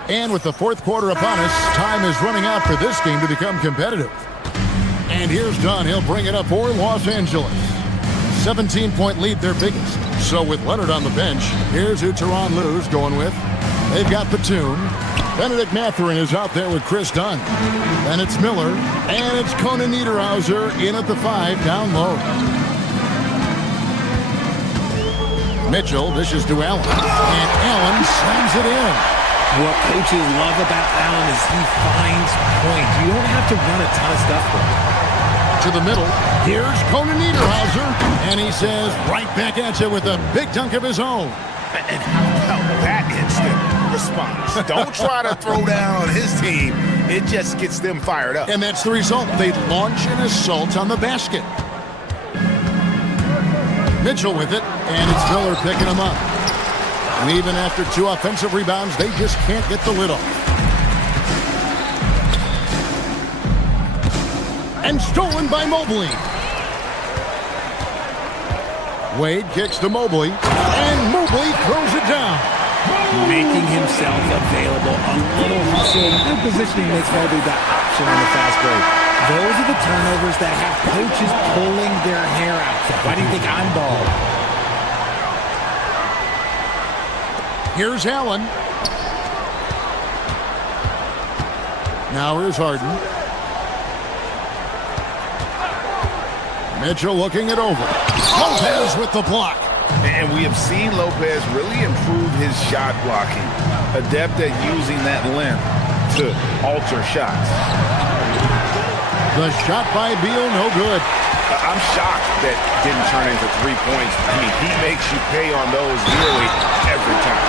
And with the fourth quarter upon us, time is running out for this game to become competitive. And here's Dunn. He'll bring it up for Los Angeles. 17-point lead, their biggest. So with Leonard on the bench, here's who Tyronn Lue's going with. They've got Batum. Benedict Mathurin is out there with Chris Dunn. Then it's Miller. And it's Conan Niederhauser in at the 5, down low. Mitchell dishes to Allen. And Allen slams it in. What coaches love about Allen is he finds points. You don't have to run a ton of stuff for him. To the middle. Here's Conan Niederhauser. And he says, right back at you with a big dunk of his own. And how about that instant response? Don't try to throw down on his team. It just gets them fired up. And that's the result. They launch an assault on the basket. Mitchell with it. And it's Miller picking him up. And even after 2 offensive rebounds, they just can't get the lid off. And stolen by Mobley. Wade kicks to Mobley, and Mobley throws it down. Making himself available. A little hustle. Good positioning makes Mobley the option on the fast break. Those are the turnovers that have coaches pulling their hair out. Why do you think I'm bald? Here's Allen. Now here's Harden. Mitchell looking it over. Lopez with the block. And we have seen Lopez really improve his shot blocking. Adept at using that length to alter shots. The shot by Beal, no good. I'm shocked that didn't turn into 3 points. I mean, he makes you pay on those nearly every time.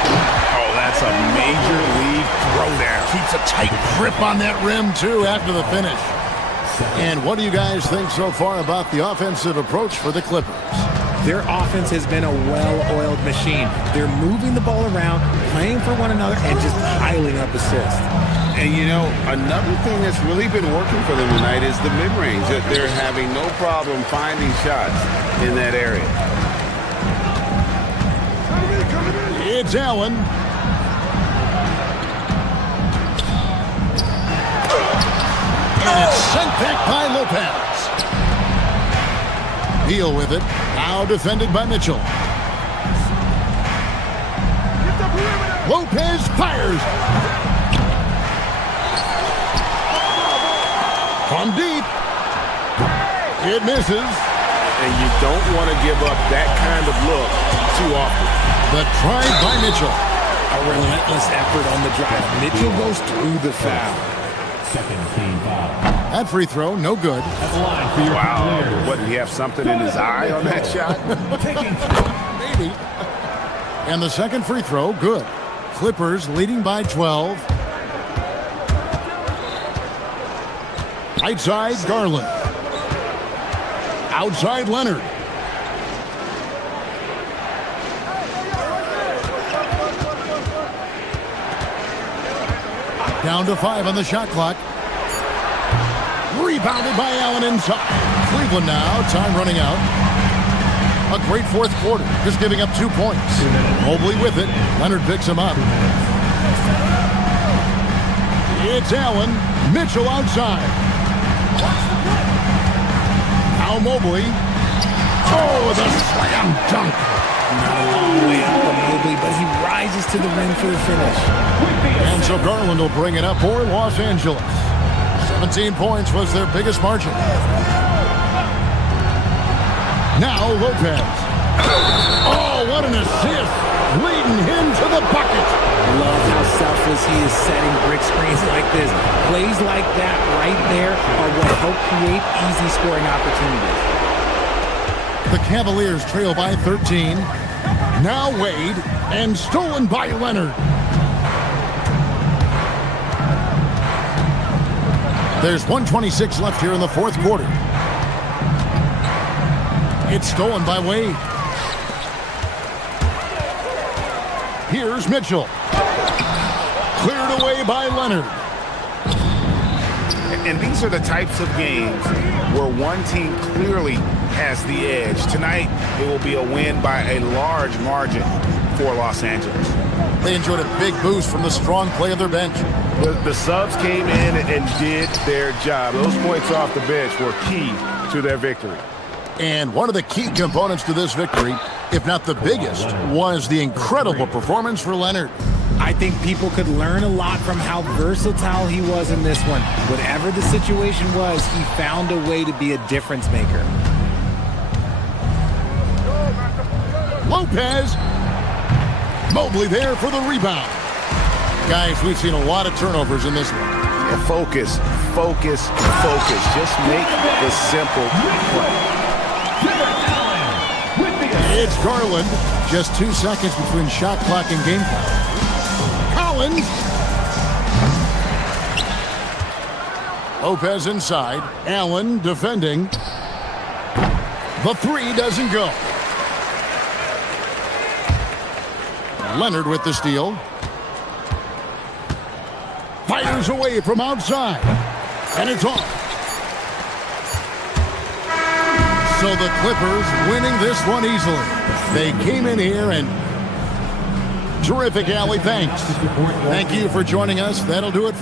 Oh, that's a major league throwdown. Keeps a tight grip on that rim, too, after the finish. And what do you guys think so far about the offensive approach for the Clippers? Their offense has been a well-oiled machine. They're moving the ball around, playing for one another, and just piling up assists. And, you know, another thing that's really been working for them tonight is the mid-range. That they're having no problem finding shots in that area. It's Allen. And it's sent back by Lopez. Beal with it. Now defended by Mitchell. Lopez fires. From deep. It misses. And you don't want to give up that kind of look too often. The try by Mitchell. A relentless effort on the drive. Mitchell goes through the foul. Second team foul. That free throw, no good. Wow. What, did he have something in his eye on that shot? Maybe. And the second free throw, good. Clippers leading by 12. Right side, Garland. Outside, Leonard. Down to 5 on the shot clock. Rebounded by Allen inside. Cleveland now, time running out. A great fourth quarter, just giving up 2 points. Mobley with it. Leonard picks him up. It's Allen. Mitchell outside. Now Mobley. Oh, the slam dunk. Not a long way out for Mobley, but he rises to the rim for the finish. And so Garland will bring it up for Los Angeles. 17 points was their biggest margin. Now Lopez. Oh, what an assist. Leading him to the bucket. Love how selfless he is setting brick screens like this. Plays like that right there are what help create easy scoring opportunities. The Cavaliers trail by 13. Now Wade, and stolen by Leonard. There's 1:26 left here in the fourth quarter. It's stolen by Wade. Here's Mitchell. Cleared away by Leonard. And these are the types of games where one team clearly has the edge. Tonight, it will be a win by a large margin for Los Angeles. They enjoyed a big boost from the strong play of their bench. The subs came in and did their job. Those points off the bench were key to their victory. And one of the key components to this victory, if not the biggest, was the incredible performance for Leonard. I think people could learn a lot from how versatile he was in this one. Whatever the situation was, he found a way to be a difference maker. Lopez. Mobley there for the rebound. Guys, we've seen a lot of turnovers in this one. Yeah, focus, focus, focus. Just make the simple play. It's Garland. Just 2 seconds between shot clock and game clock. Collins. Lopez inside. Allen defending. The three doesn't go. Leonard with the steal. Fires away from outside. And it's off. So the Clippers winning this one easily. They came in here and terrific, Allie. Thanks. Thank you for joining us. That'll do it.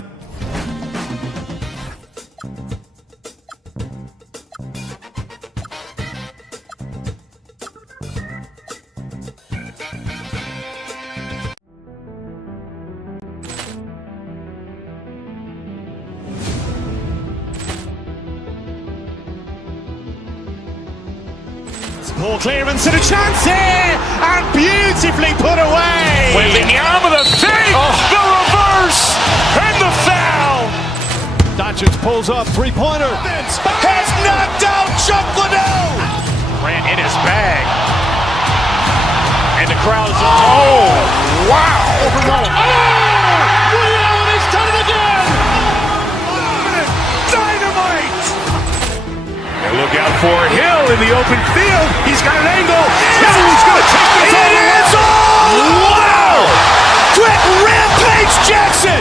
Ball clearance and a chance here, and beautifully put away. Wembanyama the save, the reverse, and the foul. Doncic pulls up, three-pointer. Has knocked out Chuck Liddell. Ran in his bag. And the crowd is, wow. Allen has done it again. Dynamite. And look out for Hill in the open field. He's got an angle. He's going to take this all the way. Wow. Quick Rampage Jackson.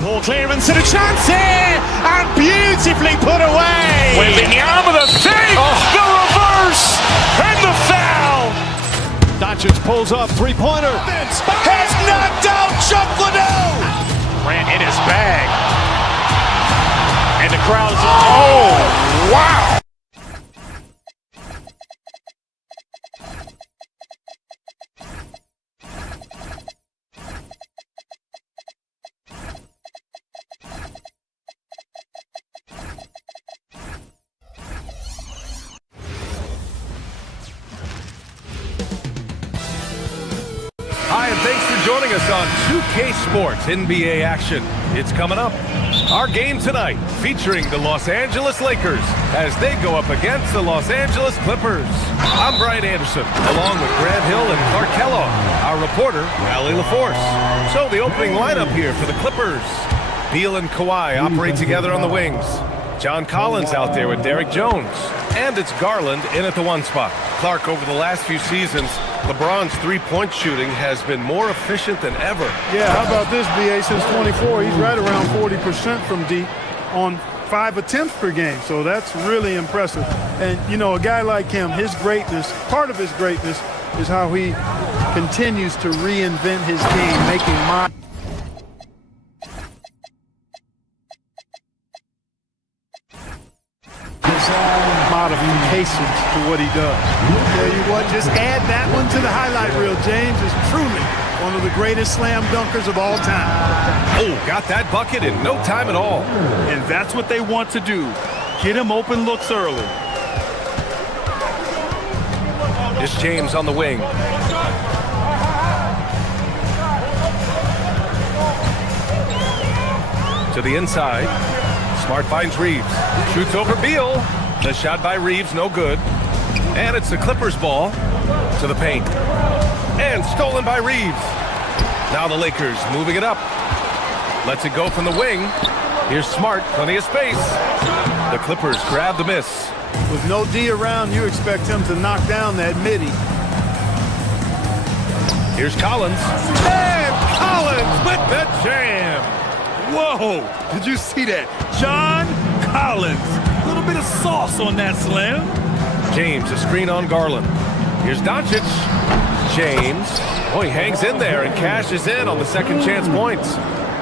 Ball clearance and a chance here, and beautifully put away. Wembanyama the save, the reverse, and the foul. Doncic pulls up, three-pointer. Has knocked out Chuck Liddell. Ran in his bag. And the crowd is, wow. Hi, and thanks for joining us on 2K Sports NBA action. It's coming up. Our game tonight featuring the Los Angeles Lakers as they go up against the Los Angeles Clippers. I'm Brian Anderson, along with Grant Hill and Clark Kellogg, our reporter, Allie LaForce. So the opening lineup here for the Clippers. Beal and Kawhi operate together on the wings. John Collins out there with Derek Jones. And it's Garland in at the one spot. Clark, over the last few seasons, LeBron's three-point shooting has been more efficient than ever. Yeah, how about this, BA? Since 24, he's right around 40% from deep on 5 attempts per game. So that's really impressive. And, you know, a guy like him, his greatness, part of his greatness is how he continues to reinvent his game, making modifications to what he does. Tell you what, just add that one to the highlight reel. James is truly one of the greatest slam dunkers of all time. Oh, got that bucket in no time at all. And that's what they want to do. Get him open looks early. It's James on the wing. To the inside. Smart finds Reeves. Shoots over Beal. The shot by Reeves, no good. And it's the Clippers' ball to the paint. And stolen by Reeves. Now the Lakers moving it up. Lets it go from the wing. Here's Smart, plenty of space. The Clippers grab the miss. With no D around, you expect him to knock down that midi. Here's Collins. And Collins with the jam. Whoa, did you see that? John Collins. A little bit of sauce on that slam. James, a screen on Garland. Here's Doncic. James. Oh, he hangs in there and cashes in on the second chance points.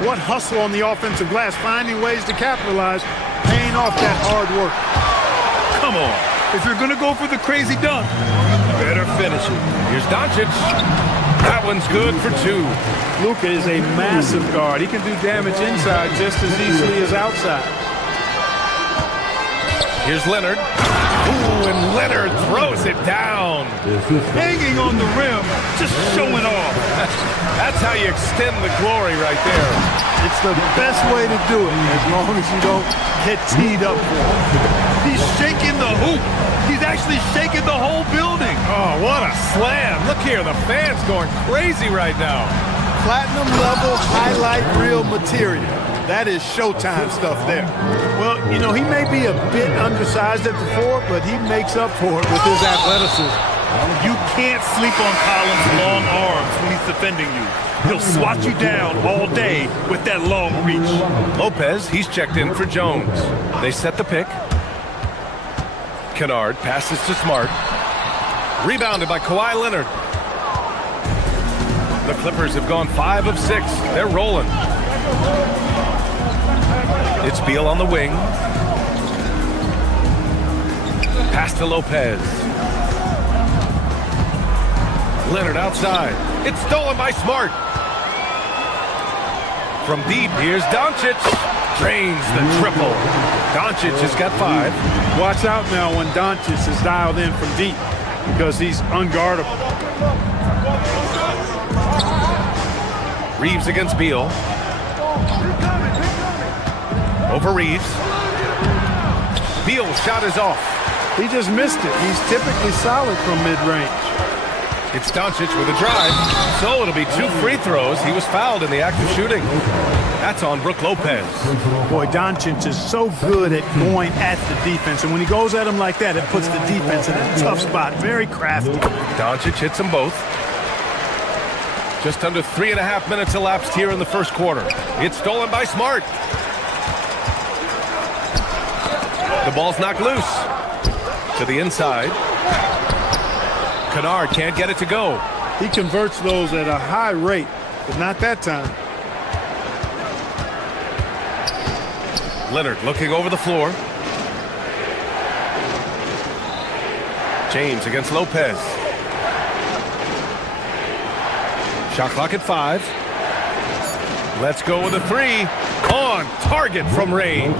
What hustle on the offensive glass, finding ways to capitalize, paying off that hard work. Come on. If you're going to go for the crazy dunk, better finish it. Here's Doncic. That one's good for two. Luka is a massive guard. He can do damage inside just as easily as outside. Here's Leonard. Ooh, and Leonard throws it down. Hanging on the rim, just showing off. That's how you extend the glory right there. It's the best way to do it, as long as you don't get teed up for it. He's shaking the hoop. He's actually shaking the whole building. Oh, what a slam. Look here, the fans going crazy right now. Platinum level highlight reel material. That is Showtime stuff there. Well, you know, he may be a bit undersized at the four, but he makes up for it with his athleticism. You can't sleep on Collins' long arms when he's defending you. He'll swat you down all day with that long reach. Lopez, he's checked in for Jones. They set the pick. Kennard passes to Smart. Rebounded by Kawhi Leonard. The Clippers have gone 5 of 6. They're rolling. It's Beal on the wing. Pass to Lopez. Leonard outside. It's stolen by Smart. From deep, here's Doncic. Drains the triple. Doncic has got 5. Watch out now when Doncic is dialed in from deep because he's unguardable. Reeves against Beal. Over Reeves. Beal's shot is off. He just missed it. He's typically solid from mid-range. It's Doncic with a drive. So it'll be 2 free throws. He was fouled in the act of shooting. That's on Brook Lopez. Boy, Doncic is so good at going at the defense. And when he goes at him like that, it puts the defense in a tough spot. Very crafty. Doncic hits them both. Just under 3.5 minutes elapsed here in the first quarter. It's stolen by Smart. The ball's knocked loose. To the inside. Kennard can't get it to go. He converts those at a high rate, but not that time. Leonard looking over the floor. James against Lopez. Shot clock at 5. Let's go with a 3. On target from range.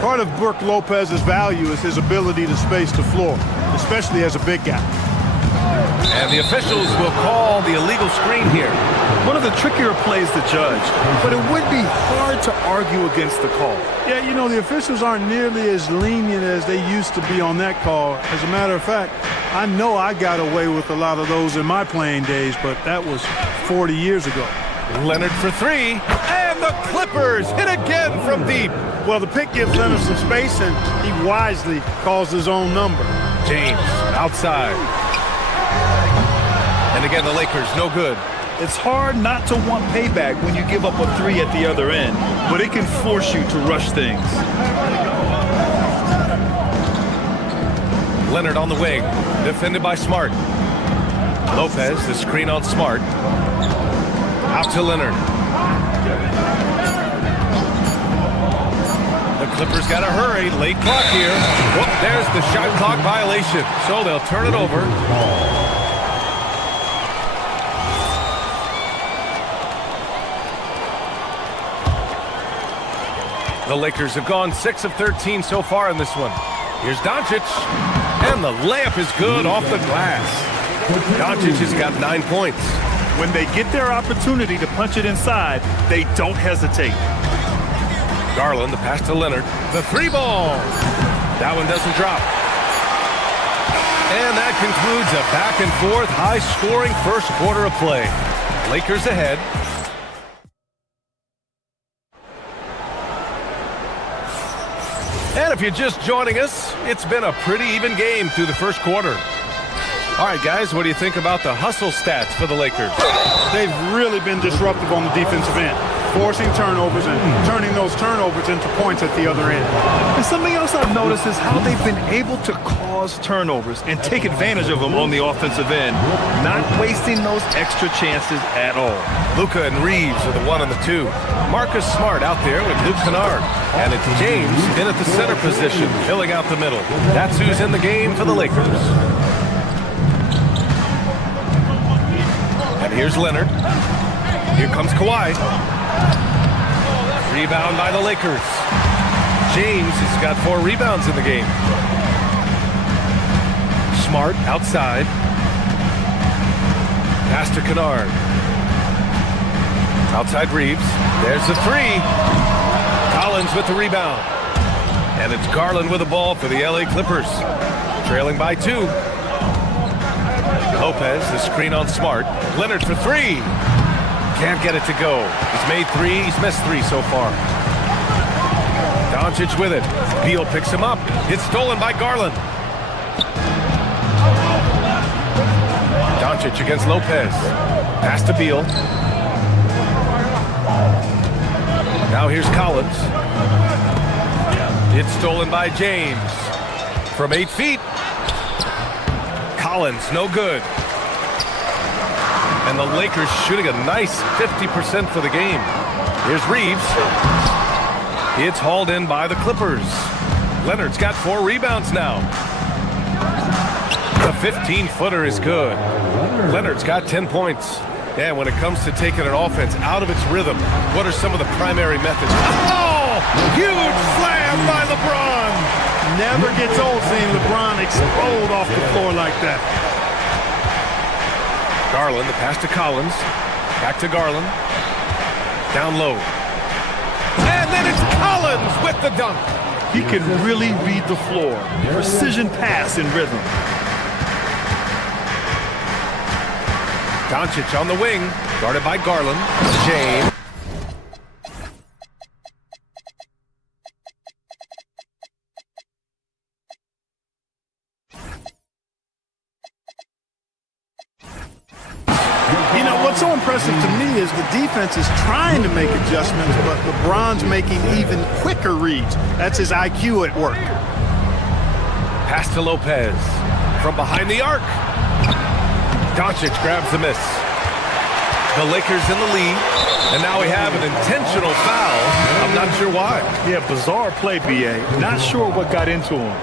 Part of Brook Lopez's value is his ability to space the floor, especially as a big guy. And the officials will call the illegal screen here. One of the trickier plays to judge, but it would be hard to argue against the call. Yeah, you know, the officials aren't nearly as lenient as they used to be on that call. As a matter of fact, I know I got away with a lot of those in my playing days, but that was 40 years ago. Leonard for 3, and the Clippers hit again from deep. Well, the pick gives Leonard some space, and he wisely calls his own number. James outside. And again, the Lakers, no good. It's hard not to want payback when you give up a 3 at the other end, but it can force you to rush things. Leonard on the wing, defended by Smart. Lopez, the screen on Smart. Out to Leonard. The Clippers got to hurry. Late clock here. Whoop, there's the shot clock violation. So they'll turn it over. The Lakers have gone 6 of 13 so far in this one. Here's Doncic. And the layup is good off the glass. Doncic has got 9 points. When they get their opportunity to punch it inside, they don't hesitate. Garland, the pass to Leonard. The 3-ball. That one doesn't drop. And that concludes a back-and-forth, high-scoring first quarter of play. Lakers ahead. And if you're just joining us, it's been a pretty even game through the first quarter. All right, guys, what do you think about the hustle stats for the Lakers? They've really been disruptive on the defensive end, forcing turnovers and turning those turnovers into points at the other end. And something else I've noticed is how they've been able to cause turnovers and take advantage of them on the offensive end, not wasting those extra chances at all. Luka and Reeves are the 1 and the 2. Marcus Smart out there with Luke Kennard. And it's James in at the center position, filling out the middle. That's who's in the game for the Lakers. And here's Leonard. Here comes Kawhi. Rebound by the Lakers. James has got 4 rebounds in the game. Smart outside. Pass to Kennard. Outside Reeves. There's the 3. Collins with the rebound. And it's Garland with the ball for the LA Clippers. Trailing by 2. Lopez, the screen on Smart. Leonard for 3. Can't get it to go. He's made 3. He's missed 3 so far. Doncic with it. Beal picks him up. It's stolen by Garland. Doncic against Lopez. Pass to Beal. Now here's Collins. It's stolen by James. From 8 feet. Collins, no good. And the Lakers shooting a nice 50% for the game. Here's Reeves. It's hauled in by the Clippers. Leonard's got 4 rebounds now. The 15-footer is good. Leonard's got 10 points. And when it comes to taking an offense out of its rhythm, what are some of the primary methods? Oh! Huge slam by LeBron! Never gets old seeing LeBron explode off the floor like that. Garland, the pass to Collins. Back to Garland. Down low. And then it's Collins with the dunk. He can really read the floor. Precision pass in rhythm. Doncic on the wing, guarded by Garland. James. You know, what's so impressive to me is the defense is trying to make adjustments, but LeBron's making even quicker reads. That's his IQ at work. Pass to Lopez. From behind the arc. Doncic grabs the miss. The Lakers in the lead. And now we have an intentional foul. I'm not sure why. Yeah, bizarre play, B.A. Not sure what got into him.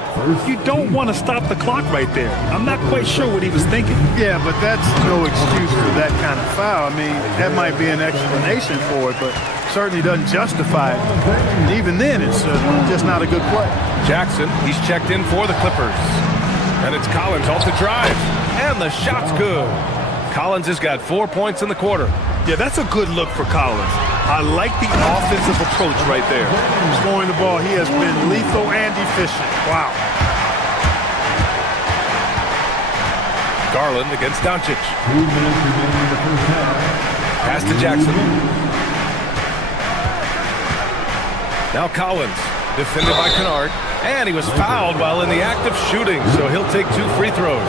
You don't want to stop the clock right there. I'm not quite sure what he was thinking. Yeah, but that's no excuse for that kind of foul. I mean, that might be an explanation for it, but certainly doesn't justify it. And even then, it's just not a good play. Jackson, he's checked in for the Clippers. And it's Collins off the drive. And the shot's good. Collins has got 4 points in the quarter. Yeah, that's a good look for Collins. I like the offensive approach right there. Scoring the ball, he has been lethal and efficient. Wow. Garland against Doncic. Pass to Jackson. Now Collins, defended by Kennard. And he was fouled while in the act of shooting, so he'll take 2 free throws.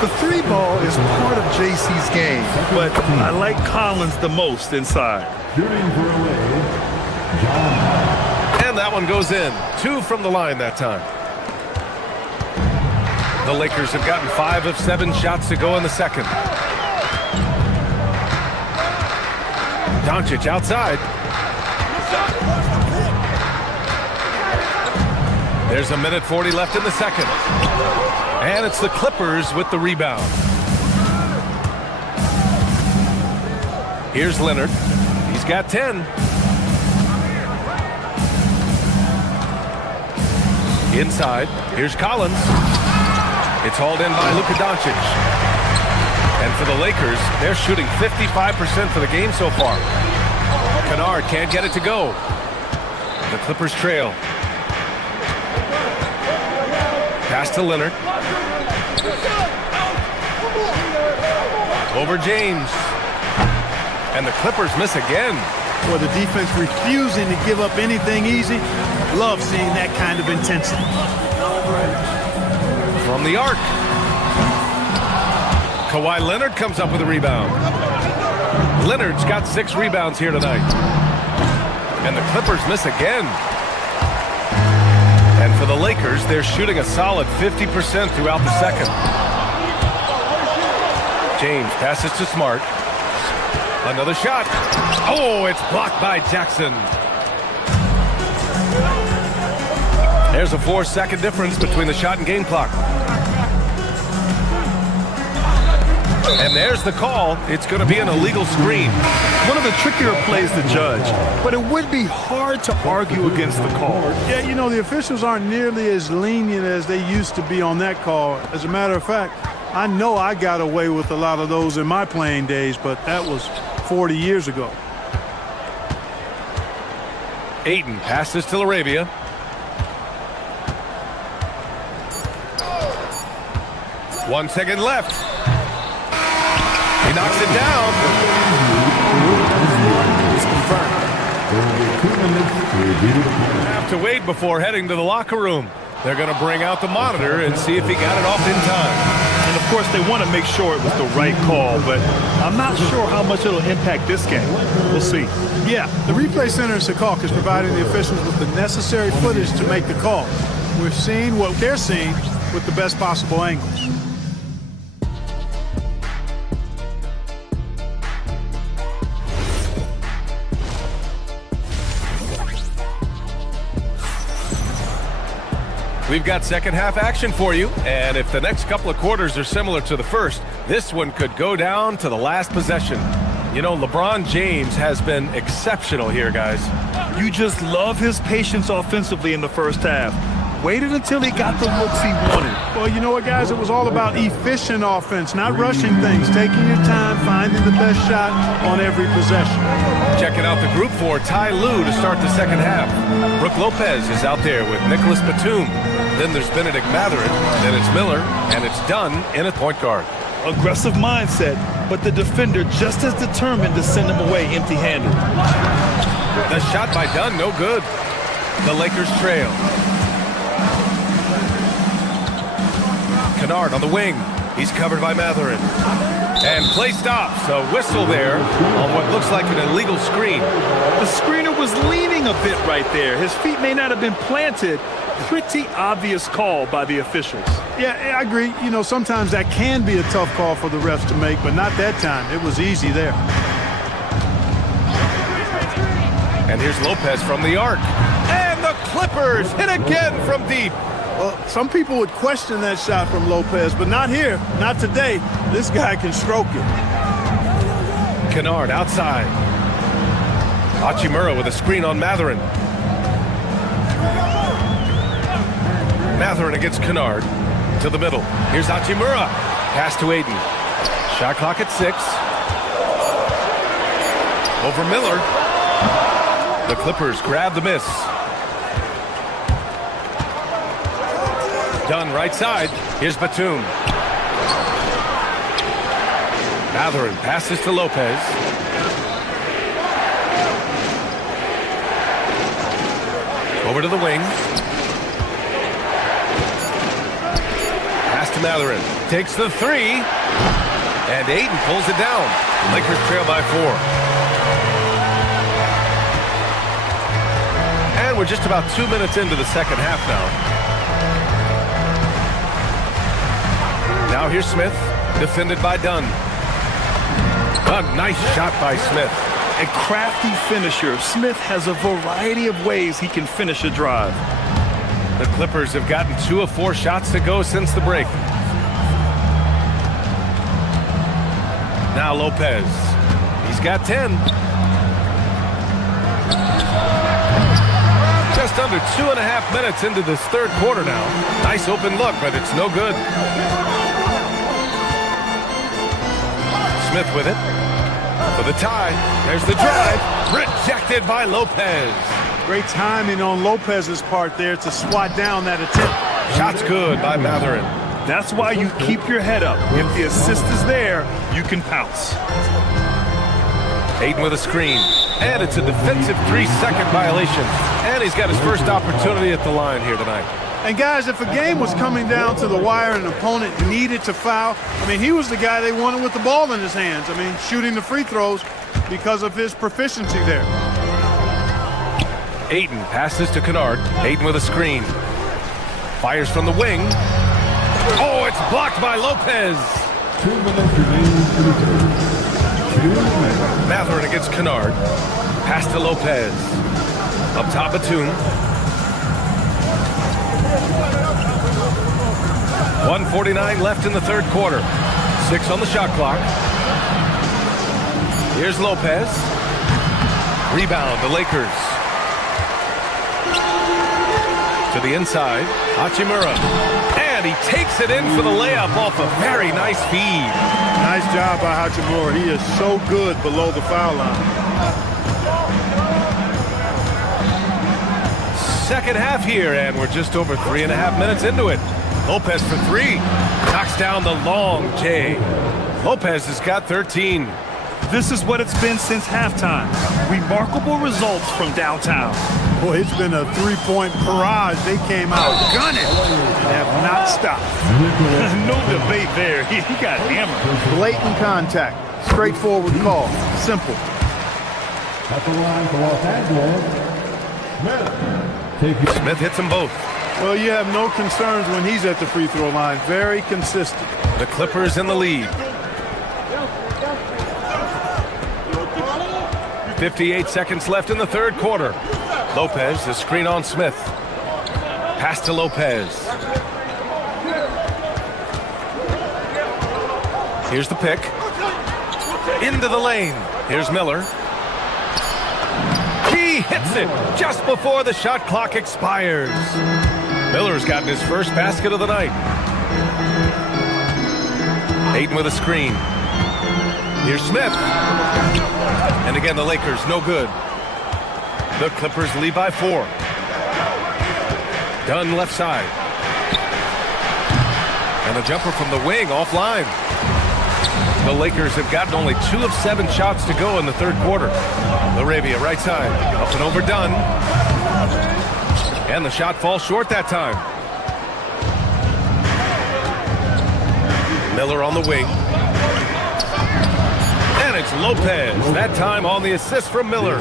The 3-ball is part of JC's game, but I like Collins the most inside. And that one goes in. 2 from the line that time. The Lakers have gotten 5 of 7 shots to go in the second. Doncic outside. There's a minute 40 left in the second. And it's the Clippers with the rebound. Here's Leonard. He's got 10. Inside. Here's Collins. It's hauled in by Luka Doncic. And for the Lakers, they're shooting 55% for the game so far. Kennard can't get it to go. The Clippers trail. Pass to Leonard. Over James. And the Clippers miss again. For the defense refusing to give up anything easy. Love seeing that kind of intensity. From the arc. Kawhi Leonard comes up with a rebound. Leonard's got 6 rebounds here tonight. And the Clippers miss again. And for the Lakers, they're shooting a solid 50% throughout the second. James passes to Smart. Another shot. Oh, it's blocked by Jackson. There's a 4-second difference between the shot and game clock. And there's the call. It's going to be an illegal screen. One of the trickier plays to judge, but it would be hard to argue against the call. Yeah, you know, the officials aren't nearly as lenient as they used to be on that call. As a matter of fact, I know I got away with a lot of those in my playing days, but that was 40 years ago. Ayton passes to Arabia. One second left. He knocks it down. It's confirmed. Have to wait before heading to the locker room. They're going to bring out the monitor and see if he got it off in time. And, of course, they want to make sure it was the right call, but I'm not sure how much it'll impact this game. We'll see. Yeah, the replay center in Secaucus is providing the officials with the necessary footage to make the call. We're seeing what they're seeing with the best possible angles. We've got second half action for you, and if the next couple of quarters are similar to the first, this one could go down to the last possession. You know, LeBron James has been exceptional here, guys. You just love his patience offensively in the first half. Waited until he got the looks he wanted. Well, you know what, guys? It was all about efficient offense, not rushing things, taking your time, finding the best shot on every possession. Checking out the group for Ty Lue to start the second half. Brook Lopez is out there with Nicholas Batum. Then there's Benedict Mathurin, then it's Miller, and it's Dunn in at point guard. Aggressive mindset, but the defender just as determined to send him away empty-handed. The shot by Dunn, no good. The Lakers trail. Kennard on the wing. He's covered by Mathurin. And play stops. A whistle there on what looks like an illegal screen. The screener was leaning a bit right there. His feet may not have been planted. Pretty obvious call by the officials. Yeah, I agree. You know, sometimes that can be a tough call for the refs to make, but not that time. It was easy there. And here's Lopez from the arc. And the Clippers hit again from deep. Well, some people would question that shot from Lopez, but not here. Not today. This guy can stroke it. Kennard outside. Hachimura with a screen on Mathurin. Mathurin against Kennard. To the middle. Here's Hachimura. Pass to Aiden. Shot clock at 6. Over Miller. The Clippers grab the miss. Dunn right side. Here's Batum. Mathurin passes to Lopez. Over to the wing. Pass to Mathurin. Takes the 3. And Aiden pulls it down. Lakers trail by 4. And we're just about 2 minutes into the second half now. Now here's Smith, defended by Dunn. A nice shot by Smith. A crafty finisher. Smith has a variety of ways he can finish a drive. The Clippers have gotten 2 of 4 shots to go since the break. Now Lopez. He's got 10. Just under 2.5 minutes into this third quarter now. Nice open look, but it's no good. Smith with it. For the tie. There's the drive. Rejected by Lopez. Great timing on Lopez's part there to swat down that attempt. Shot's good by Mathurin. That's why you keep your head up. If the assist is there, you can pounce. Aiden with a screen. And it's a defensive 3-second violation. And he's got his first opportunity at the line here tonight. And guys, if a game was coming down to the wire and an opponent needed to foul, I mean, he was the guy they wanted with the ball in his hands. I mean, shooting the free throws because of his proficiency there. Aiden passes to Kennard. Aiden with a screen. Fires from the wing. Oh, it's blocked by Lopez. 2 minutes remaining in the third. 2 minutes. Mathurin against Kennard. Pass to Lopez. Up top, Batum. 1:49 left in the third quarter. 6 on the shot clock. Here's Lopez. Rebound, the Lakers. To the inside, Hachimura. And he takes it in for the layup off a very nice feed. Nice job by Hachimura. He is so good below the foul line. Second half here, and we're just over 3.5 minutes into it. Lopez for 3. Knocks down the long J. Lopez has got 13. This is what it's been since halftime. Remarkable results from downtown. Boy, it's been a 3-point barrage. They came out gunning and have not stopped. No debate there. He got hammered. Blatant contact. Straightforward call. Simple. At the line for Los Angeles, Smith hits them both. Well, you have no concerns when he's at the free throw line. Very consistent. The Clippers in the lead. 58 seconds left in the third quarter. Lopez, the screen on Smith. Pass to Lopez. Here's the pick. Into the lane. Here's Miller. He hits it just before the shot clock expires. Miller's gotten his first basket of the night. Ayton with a screen. Here's Smith. And again, the Lakers, no good. The Clippers lead by 4. Dunn left side. And a jumper from the wing offline. The Lakers have gotten only 2 of 7 shots to go in the third quarter. Laravia right side. Up and over Dunn. And the shot falls short that time. Miller on the wing. And it's Lopez. That time on the assist from Miller.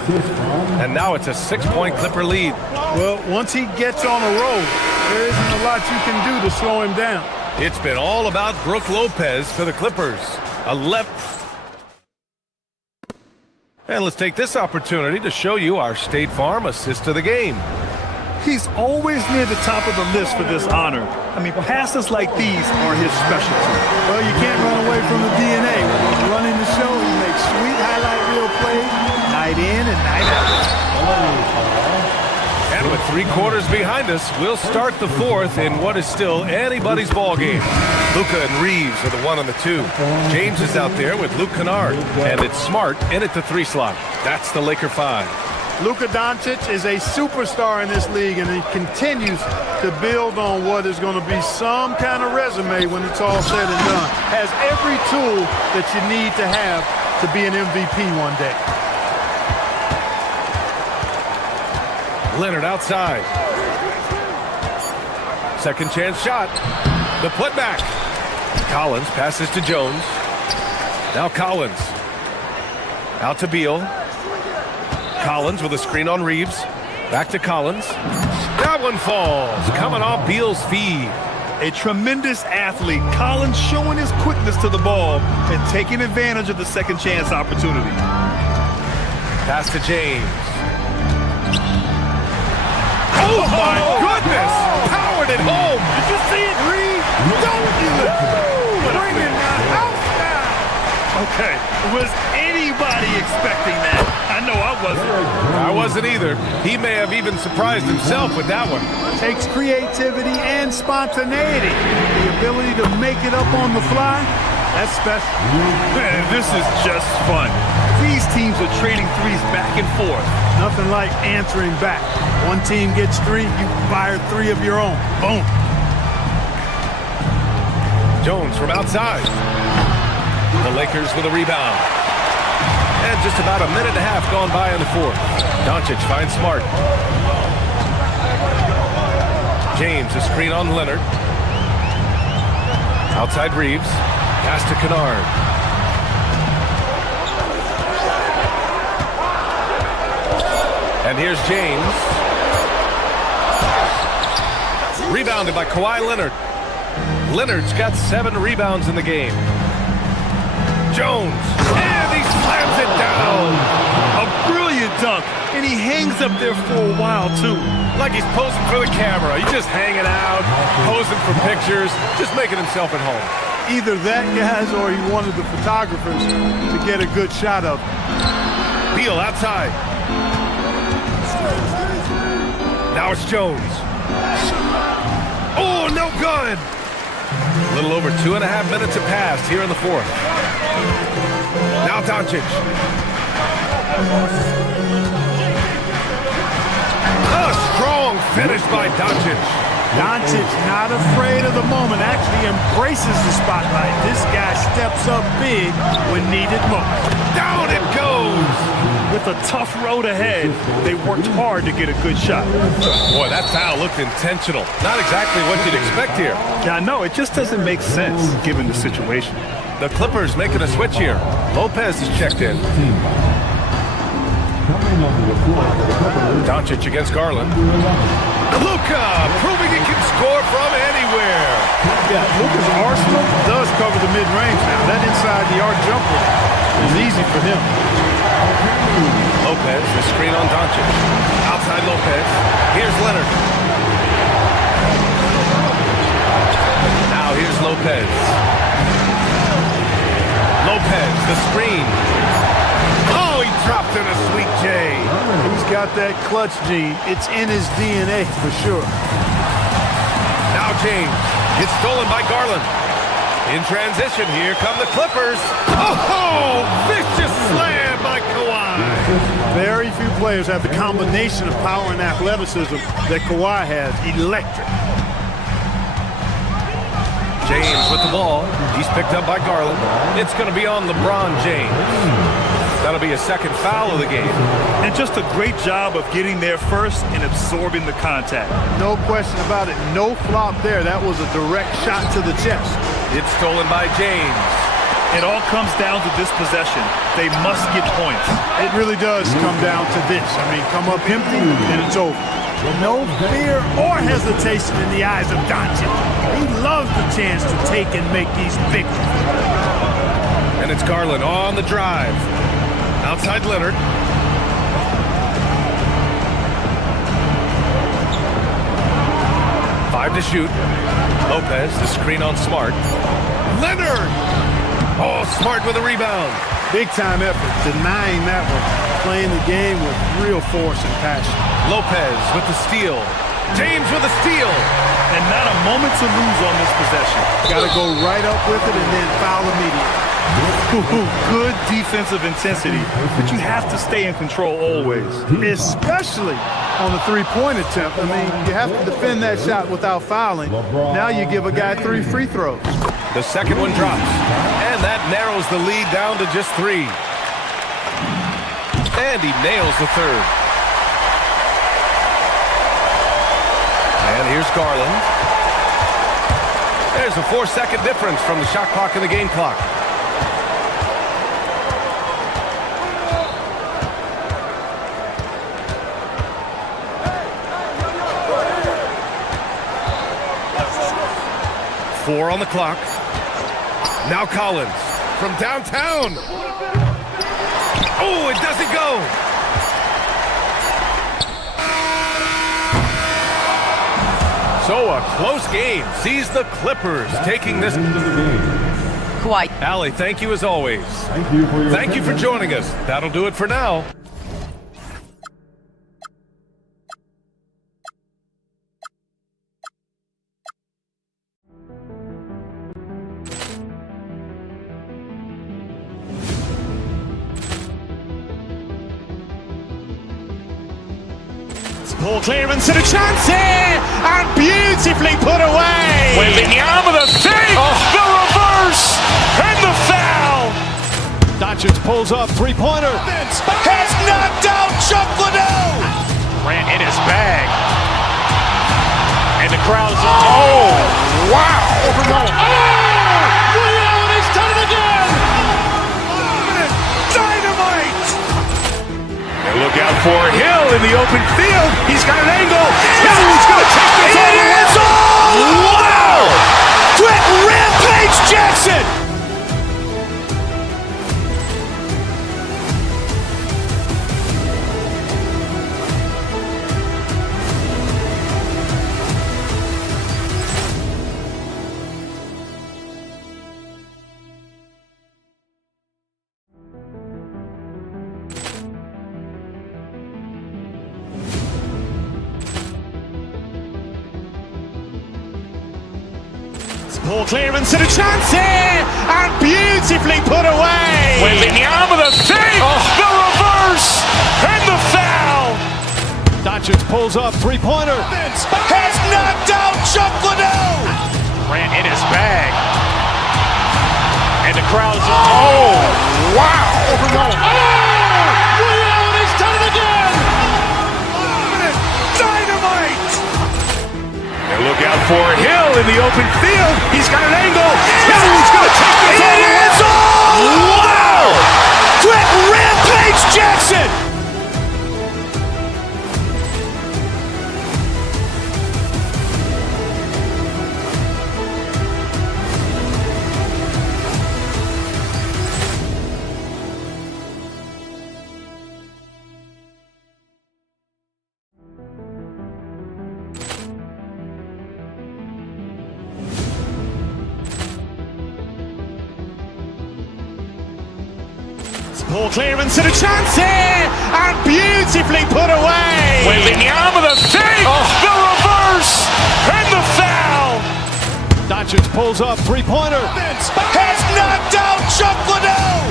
And now it's a 6-point Clipper lead. Well, once he gets on a roll, there isn't a lot you can do to slow him down. It's been all about Brook Lopez for the Clippers. 11. And let's take this opportunity to show you our State Farm assist of the game. He's always near the top of the list for this honor. I mean, passes like these are his specialty. Well, you can't run away from the DNA. When he's running the show, he makes sweet highlight reel plays night in and night out. And with 3 quarters behind us, we'll start the fourth in what is still anybody's ball game. Luka and Reeves are the 1 and the 2. James is out there with Luke Kennard, and it's Smart in at the 3 slot. That's the Laker 5. Luka Doncic is a superstar in this league, and he continues to build on what is going to be some kind of resume when it's all said and done. Has every tool that you need to have to be an MVP one day. Leonard outside. Second chance shot. The putback. Collins passes to Jones. Now Collins. Out to Beal. Collins with a screen on Reeves. Back to Collins. That one falls. Coming off Beal's feed. A tremendous athlete. Collins showing his quickness to the ball and taking advantage of the second chance opportunity. Pass to James. Oh my goodness! Powered it home! Did you see it, Reeves? Don't do it! Bringing the house down! Okay, was anybody expecting that? I know I wasn't. I wasn't either. He may have even surprised himself with that one. Takes creativity and spontaneity. The ability to make it up on the fly, that's special. Man, this is just fun. These teams are trading threes back and forth. Nothing like answering back. One team gets 3, you fire 3 of your own. Boom. Jones from outside. The Lakers with a rebound. And just about a minute and a half gone by in the fourth. Doncic finds Smart. James, a screen on Leonard. Outside Reeves. Pass to Kennard. And here's James. Rebounded by Kawhi Leonard. Leonard's got 7 rebounds in the game. Jones. And he slams it down. A brilliant dunk. And he hangs up there for a while, too. Like he's posing for the camera. He's just hanging out, posing for pictures, just making himself at home. Either that, guys, or he wanted the photographers to get a good shot of him. Beal outside. Now it's Jones. Oh, no good. A little over 2.5 minutes have passed here in the fourth. Now Doncic. A strong finish by Doncic. Doncic not afraid of the moment, actually embraces the spotlight. This guy steps up big when needed most. Down it goes. With a tough road ahead, they worked hard to get a good shot. Boy, that foul looked intentional. Not exactly what you'd expect here. Yeah, I know. It just doesn't make sense given the situation. The Clippers making a switch here. Lopez is checked in. Doncic against Garland. Luka proving he can score from anywhere. Yeah, Luka's arsenal does cover the mid-range now. That inside the arc jumper is easy for him. Lopez, the screen on Doncic. Outside Lopez. Here's Leonard. Lopez. Lopez, the screen. Oh, he dropped in a sweet J. He's got that clutch gene. It's in his DNA for sure. Now James. It's stolen by Garland. In transition, here come the Clippers. Oh, vicious slam by Kawhi. Very few players have the combination of power and athleticism that Kawhi has. Electric. James with the ball. He's picked up by Garland. It's going to be on LeBron James. That'll be a second foul of the game. And just a great job of getting there first and absorbing the contact. No question about it. No flop there. That was a direct shot to the chest. It's stolen by James. It all comes down to this possession. They must get points. It really does come down to this. I mean, come up empty and it's over. No fear or hesitation in the eyes of Doncic. He loves the chance to take and make these big ones. And it's Garland on the drive. Outside Leonard. Five to shoot. Lopez, the screen on Smart. Leonard! Oh, Smart with a rebound. Big time effort, denying that one. Playing the game with real force and passion. Lopez with the steal. James with a steal. And not a moment to lose on this possession. Got to go right up with it and then foul immediately. Good defensive intensity, but you have to stay in control always. Especially on the three-point attempt. I mean, you have to defend that shot without fouling. Now you give a guy 3 free throws. The second one drops, and that narrows the lead down to just 3. And he nails the third. And here's Garland. There's a 4-second difference from the shot clock and the game clock. Four on the clock. Now Collins from downtown. Oh, it doesn't go. So a close game sees the Clippers taking this. Kawhi. Allie, thank you as always. Thank you for joining us. That'll do it for now. Ball clearance and a chance here, and beautifully put away. Wembanyama the save, the reverse, and the foul. Doncic pulls up, three-pointer. Has knocked out Chuck Liddell. Ran in his bag. And the crowd's oh, wow. Liddell, and he's done it again. Dynamite. And look out for Hill in the open field. He's got an angle. Hill's going to take this all the way. Wow! Brett Rampage Jackson. Ball clearance and a chance here, and beautifully put away. Wembanyama the save, the reverse, and the foul. Doncic pulls up, three-pointer. Has knocked out Chuck Liddell. Ran in his bag. And the crowd's oh, wow. Liddell, and he's done it again. Dynamite. And look out for Hill in the open field. He's got an angle. Hill's going to take this all the way. Wow! Brett Rampage Jackson. Poor clearance and a chance here, and beautifully put away. Wembanyama the save, the reverse, and the foul. Doncic pulls up, three-pointer. Has knocked out Chuck Liddell.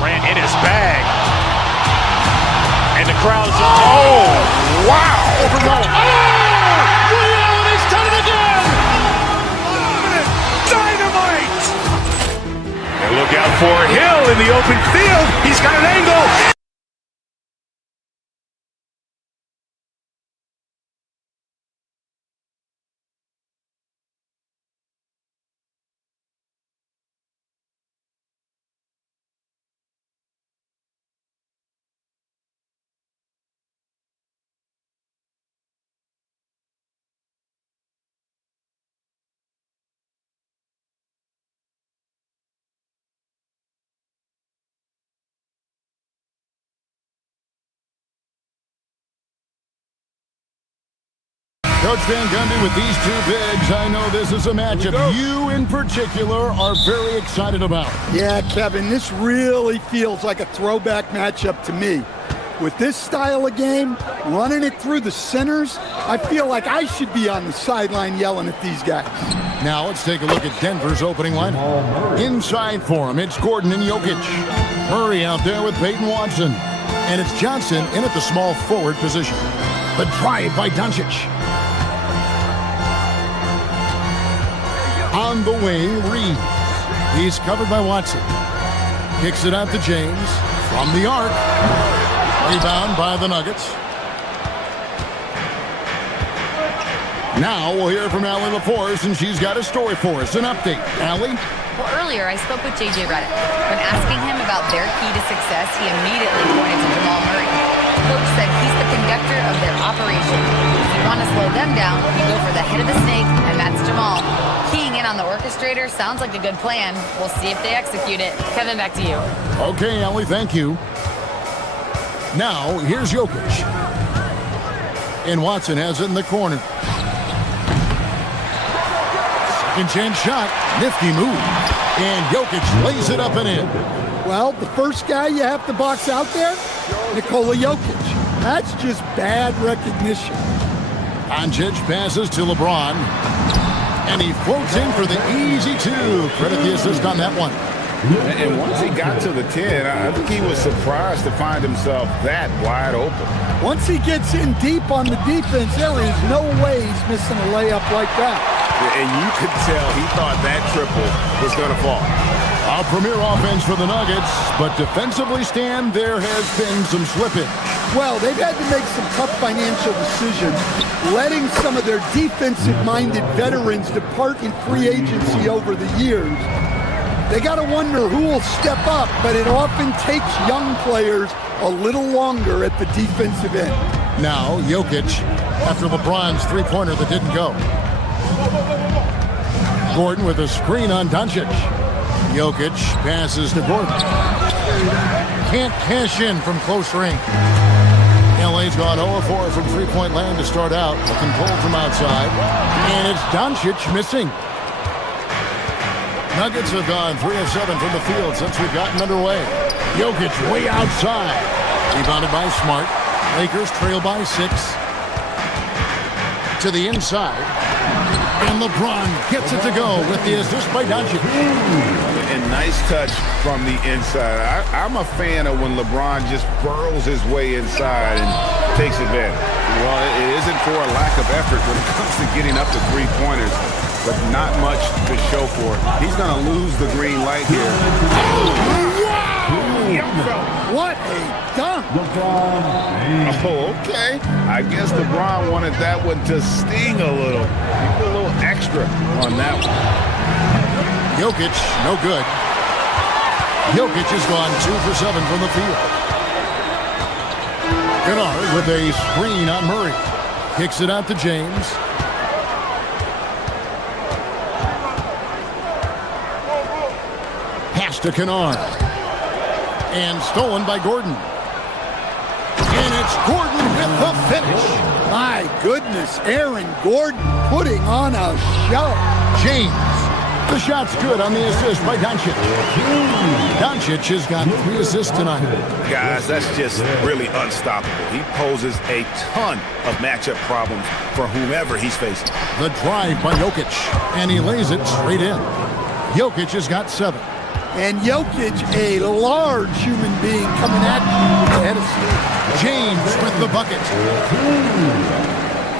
Ran in his bag. And the crowd is, oh, wow. He's done it again. Dynamite. And look out for Hill in the open field. He's got an angle. Coach Van Gundy with these two bigs. I know this is a matchup you in particular are very excited about. Yeah, Kevin, this really feels like a throwback matchup to me. With this style of game, running it through the centers, I feel like I should be on the sideline yelling at these guys. Now let's take a look at Denver's opening lineup. Inside for him, it's Gordon and Jokic. Murray out there with Peyton Watson. And it's Johnson in at the small forward position. The drive by Doncic. On the wing, Reeves. He's covered by Watson. Kicks it out to James from the arc. Rebound by the Nuggets. Now we'll hear from Allie LaForce, and she's got a story for us. An update. Allie? Well, earlier I spoke with J.J. Redick. When asking him about their key to success, he immediately pointed to Jamal Murray. Coach said he's the conductor of their operation. If you want to slow them down, you go for the head of the snake, and that's Jamal. Keying in on the orchestrator sounds like a good plan. We'll see if they execute it. Kevin, back to you. Okay, Allie, thank you. Now, here's Jokic. And Watson has it in the corner. Second chance shot. Nifty move. And Jokic lays it up and in. Well, the first guy you have to box out there, Nikola Jokic. That's just bad recognition. Doncic passes to LeBron. And he floats in for the easy two. Credit the assist on that one. And once he got to the 10, I think he was surprised to find himself that wide open. Once he gets in deep on the defense, there is no way he's missing a layup like that. And you could tell he thought that triple was going to fall. A premier offense for the Nuggets, but defensively, Stan, there has been some slippage. Well, they've had to make some tough financial decisions, letting some of their defensive-minded veterans depart in free agency over the years. They got to wonder who will step up, but it often takes young players a little longer at the defensive end. Now, Jokic, after LeBron's three-pointer that didn't go. Gordon with a screen on Doncic. Jokic passes to Gordon. Can't cash in from close range. LA's gone 0-4 from three-point land to start out. Looking pulled from outside. And it's Doncic missing. Nuggets have gone 3 of 7 from the field since we've gotten underway. Jokic way outside. Rebounded by Smart. Lakers trail by 6. To the inside. And LeBron gets it to go with the assist by Doncic. And nice touch from the inside. I'm a fan of when LeBron just burrows his way inside and takes advantage. Well, it isn't for a lack of effort when it comes to getting up to three-pointers, but not much to show for it. He's going to lose the green light here. What a dunk! Oh, okay. I guess LeBron wanted that one to sting a little. He put a little extra on that one. Jokic, no good. Jokic has gone 2 for 7 from the field. Kennard with a screen on Murray. Kicks it out to James. Pass to Kennard. And stolen by Gordon. And it's Gordon with the finish. My goodness, Aaron Gordon putting on a show. James The shot's good on the assist by Doncic. Doncic has got 3 assists tonight. Guys, that's just really unstoppable. He poses a ton of matchup problems for whomever he's facing. The drive by Jokic, and he lays it straight in. Jokic has got 7. And Jokic, a large human being coming at you with the head of steam. James with the bucket.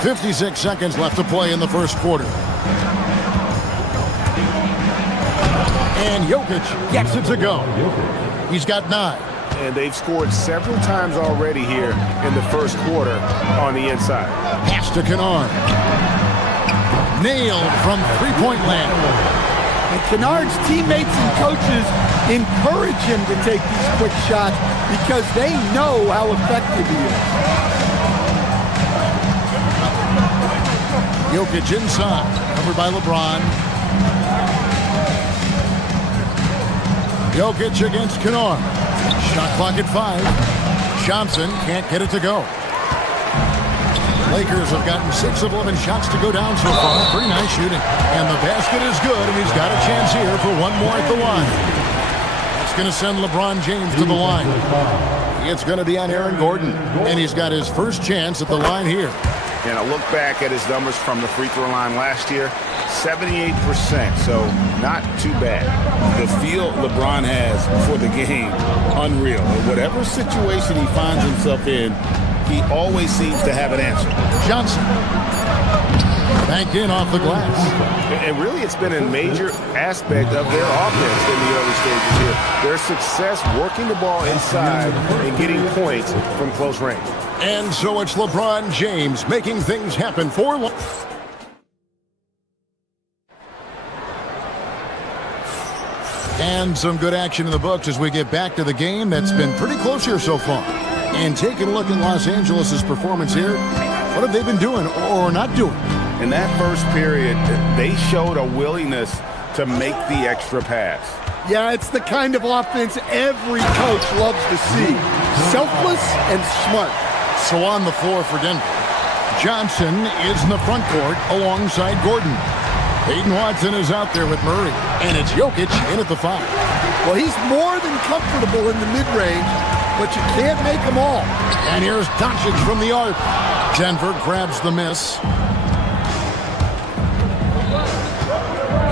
56 seconds left to play in the first quarter. And Jokic gets it to go. He's got 9. And they've scored several times already here in the first quarter on the inside. Pass to Kennard. Nailed from three-point land. And Kennard's teammates and coaches encourage him to take these quick shots because they know how effective he is. Jokic inside, covered by LeBron. Jokic against Kennard. Shot clock at 5. Johnson can't get it to go. Lakers have gotten 6 of 11 shots to go down so far. Pretty nice shooting. And the basket is good, and he's got a chance here for one more at the line. That's going to send LeBron James to the line. It's going to be on Aaron Gordon, and he's got his first chance at the line here. And I look back at his numbers from the free throw line last year, 78%, so not too bad. The feel LeBron has for the game, unreal. Whatever situation he finds himself in, he always seems to have an answer. Johnson. Banked in off the glass. And really, it's been a major aspect of their offense in the early stages here. Their success working the ball inside and getting points from close range. And so it's LeBron James making things happen for And some good action in the books as we get back to the game that's been pretty close here so far. And taking a look at Los Angeles' performance here, what have they been doing or not doing? In that first period, they showed a willingness to make the extra pass. Yeah, it's the kind of offense every coach loves to see. Selfless and smart. So on the floor for Denver, Johnson is in the front court alongside Gordon. Peyton Watson is out there with Murray, and it's Jokic in at the 5. Well, he's more than comfortable in the mid-range, but you can't make them all. And here's Doncic from the arc. Denver grabs the miss.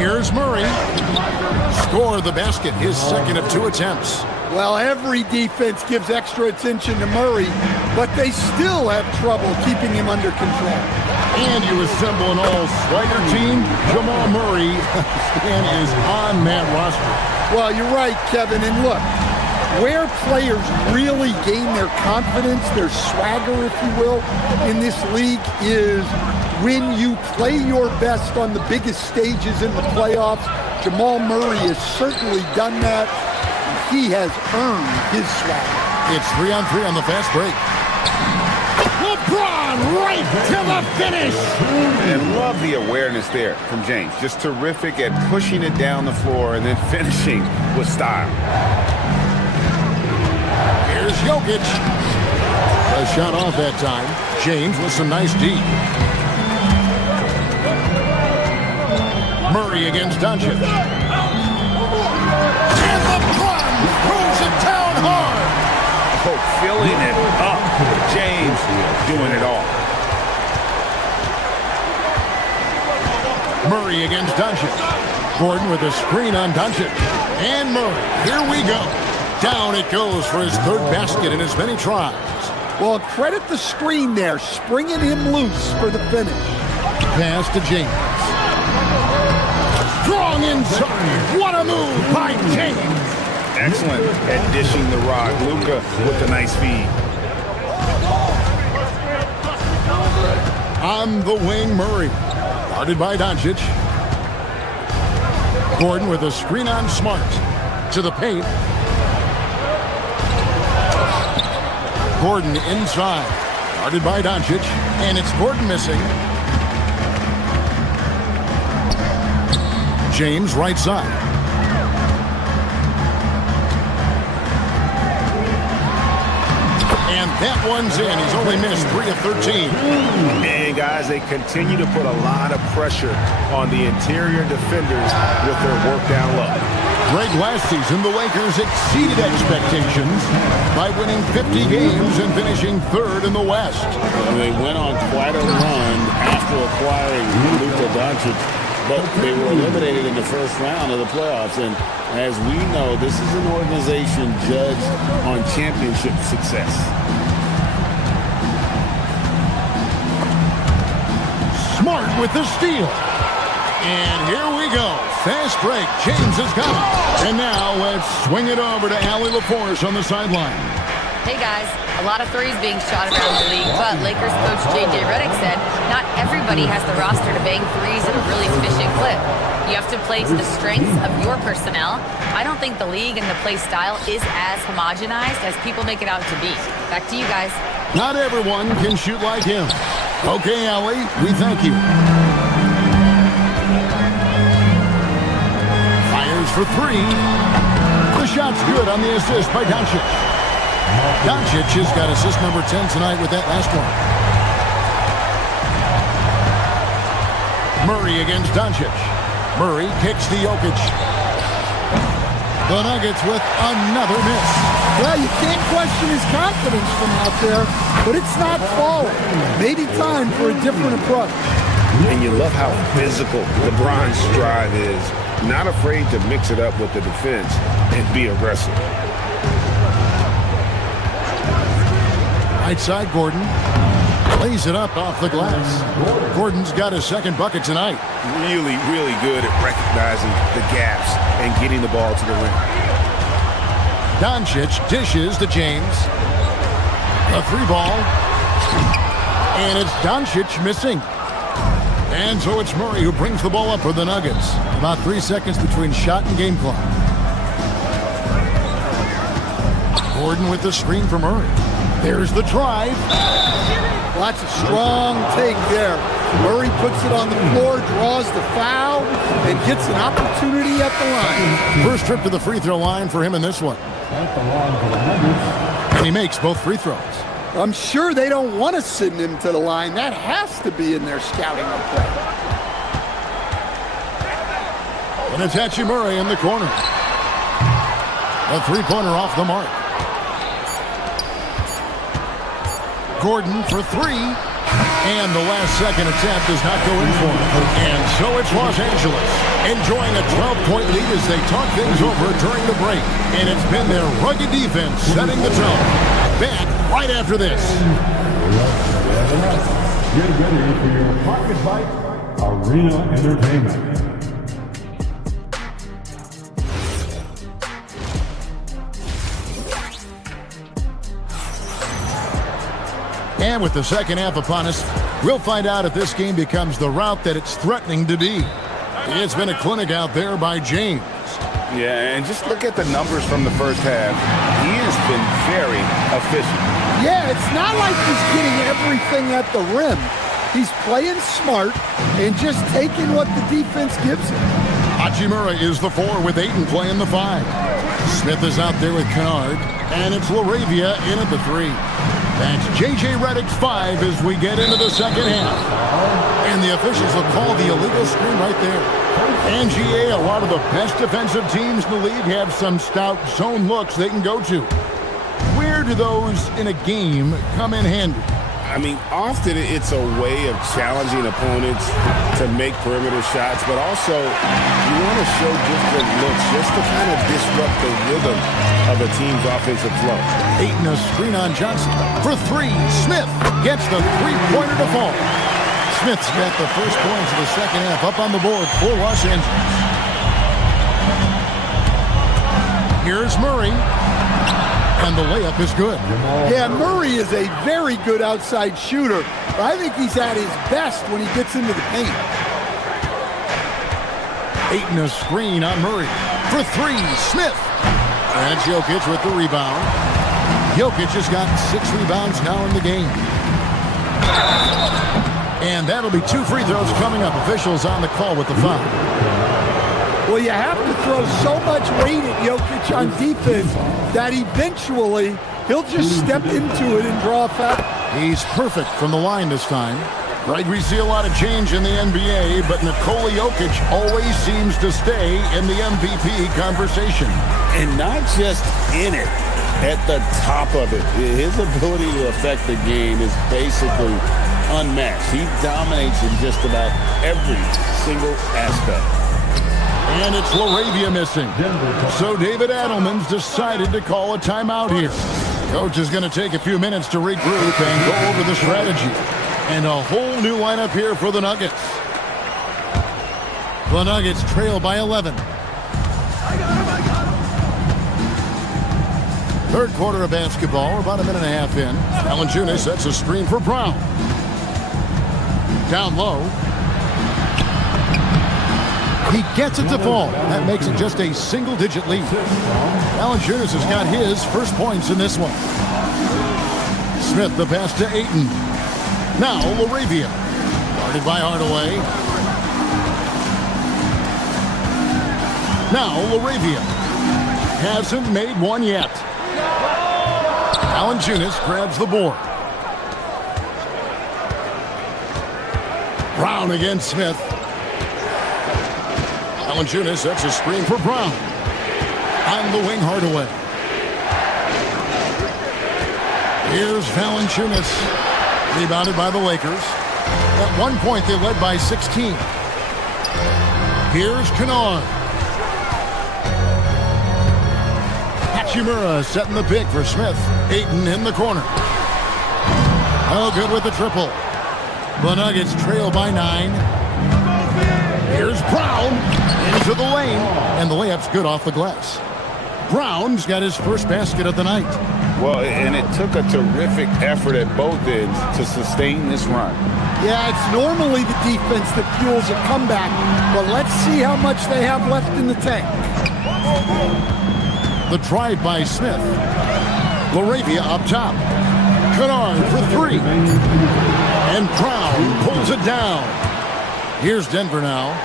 Here's Murray. Score the basket, his second of 2 attempts. Well, every defense gives extra attention to Murray, but they still have trouble keeping him under control. And you assemble an all-swagger team. Jamal Murray is on that roster. Well, you're right, Kevin. And look, where players really gain their confidence, their swagger, if you will, in this league is when you play your best on the biggest stages in the playoffs. Jamal Murray has certainly done that. He has earned his swagger. It's 3-on-3 on the fast break. LeBron right to the finish. And love the awareness there from James. Just terrific at pushing it down the floor and then finishing with style. Here's Jokic. A shot off that time. James with some nice D. Murray against Doncic. And LeBron throws it down hard. Oh, filling it up. James doing it all. Murray against Doncic. Gordon with a screen on Doncic. And Murray. Here we go. Down it goes for his 3rd basket in as many tries. Well, credit the screen there, springing him loose for the finish. Pass to James. Strong inside. What a move by James. Excellent at dishing the rock. Luka with a nice feed. On the wing, Murray. Guarded by Doncic. Gordon with a screen on Smart. To the paint. Gordon inside. Guarded by Doncic. And it's Gordon missing. James right side. And That one's in. He's only missed 3 of 13. And guys, they continue to put a lot of pressure on the interior defenders with their work down low. Greg, last season, the Lakers exceeded expectations by winning 50 games and finishing 3rd in the West. They went on quite a run after acquiring Luka Doncic, but they were eliminated in the first round of the playoffs. And as we know, this is an organization judged on championship success. Smart with the steal. And here we go. Fast break. James has got it. And now let's swing it over to Allie LaForce on the sideline. Hey guys, a lot of threes being shot around the league, but Lakers coach J.J. Redick said not everybody has the roster to bang threes at a really efficient clip. You have to play to the strengths of your personnel. I don't think the league and the play style is as homogenized as people make it out to be. Back to you guys. Not everyone can shoot like him. Okay, Allie, we thank you. Fires for 3. The shot's good on the assist by Doncic. Doncic has got assist number 10 tonight with that last one. Murray against Doncic. Murray kicks to Jokic. The Nuggets with another miss. Well, you can't question his confidence from out there, but it's not falling. Maybe time for a different approach. And you love how physical LeBron's drive is. Not afraid to mix it up with the defense and be aggressive. Right side, Gordon lays it up off the glass. Gordon's got his second bucket tonight. Really, really good at recognizing the gaps and getting the ball to the rim. Doncic dishes to James. A 3 ball. And it's Doncic missing. And so it's Murray who brings the ball up for the Nuggets. About 3 seconds between shot and game clock. Gordon with the screen for Murray. There's the drive. That's a strong take there. Murray puts it on the floor, draws the foul, and gets an opportunity at the line. First trip to the free throw line for him in this one. And he makes both free throws. I'm sure they don't want to send him to the line. That has to be in their scouting report. And it's Hachi Murray in the corner. A 3-pointer off the mark. Gordon for 3. And the last second attempt does not go in for him. And so it's Los Angeles enjoying a 12-point lead as they talk things over during the break. And it's been their rugged defense setting the tone. Back right after this. Get ready for your Pocket Bite Arena Entertainment. And with the second half upon us, we'll find out if this game becomes the route that it's threatening to be. It's been a clinic out there by James. Yeah, and just look at the numbers from the first half. He has been very efficient. Yeah, it's not like he's getting everything at the rim. He's playing smart and just taking what the defense gives him. Hachi Murray is the 4 with Ayton playing the 5. Smith is out there with Kennard, and it's LaRavia in at the 3. That's J.J. Redick's 5 as we get into the second half. And the officials will call the illegal screen right there. And GA, a lot of the best defensive teams in the league have some stout zone looks they can go to. Where do those in a game come in handy? I mean, often it's a way of challenging opponents to make perimeter shots, but also you want to show different looks just to kind of disrupt the rhythm of a team's offensive flow. Ayton a screen on Johnson. For 3, Smith gets the 3-pointer to fall. Smith's got the first points of the second half up on the board for Los Angeles. Here's Murray. And the layup is good. Yeah, Murray is a very good outside shooter. But I think he's at his best when he gets into the paint. Ayton a screen on Murray. For 3, Smith. And Jokic with the rebound. Jokic has got 6 rebounds now in the game. And that'll be 2 free throws coming up. Officials on the call with the foul. Well, you have to throw so much weight at Jokic on defense that eventually He'll just step into it and draw a foul. He's perfect from the line this time. Right, we see a lot of change in the NBA, but Nikola Jokic always seems to stay in the MVP conversation. And not just in it, at the top of it. His ability to affect the game is basically unmatched. He dominates in just about every single aspect. And it's LaRavia missing. So David Adelman's decided to call a timeout here. Coach is going to take a few minutes to regroup and go over the strategy. And a whole new lineup here for the Nuggets. The Nuggets trail by 11. Third quarter of basketball. We're about a minute and a half in. Valanciunas sets a screen for Brown. Down low. He gets it to fall. That makes it just a single-digit lead. Valanciunas has got his first points in this one. Smith the pass to Ayton. Now LaRavia. Guarded by Hardaway. Now LaRavia. Hasn't made one yet. Valanciunas grabs the board. Brown against Smith. Valanciunas sets a screen for Brown. On the wing, Hardaway. Here's Valanciunas. Rebounded by the Lakers. At one point, they led by 16. Here's Kennard. Hachimura setting the pick for Smith. Ayton in the corner. Oh, good with the triple. The Nuggets trail by 9. Here's Brown into the lane. And the layup's good off the glass. Brown's got his first basket of the night. Well, and it took a terrific effort at both ends to sustain this run. Yeah, it's normally the defense that fuels a comeback, but let's see how much they have left in the tank. The drive by Smith. LaRavia up top. Kennard for 3. And Brown pulls it down. Here's Denver now.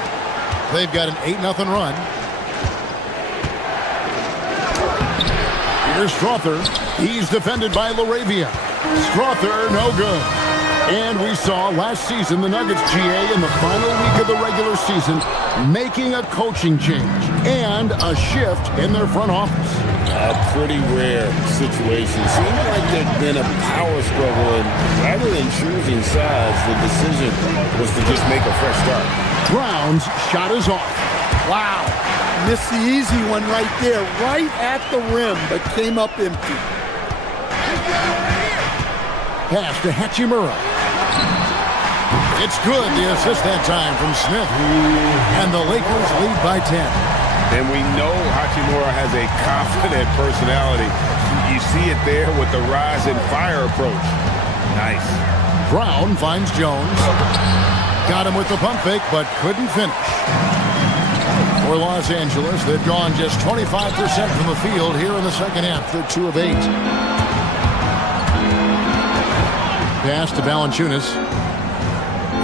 They've got an 8-0 run. Here's Strother. He's defended by LaRavia. Strother, no good. And we saw last season the Nuggets GA in the final week of the regular season making a coaching change and a shift in their front office. A pretty rare situation. Seems like there's been a power struggle, and rather than choosing sides, the decision was to just make a fresh start. Brown's shot is off. Wow. Missed the easy one right there, right at the rim, but came up empty. Pass to Hachimura. It's good, the assist that time from Smith. And the Lakers lead by 10. And we know Hachimura has a confident personality. You see it there with the rise and fire approach. Nice. Brown finds Jones. Got him with the pump fake, but couldn't finish. For Los Angeles, they've gone just 25% from the field here in the second half. They're 2 of 8. Pass to Valanciunas.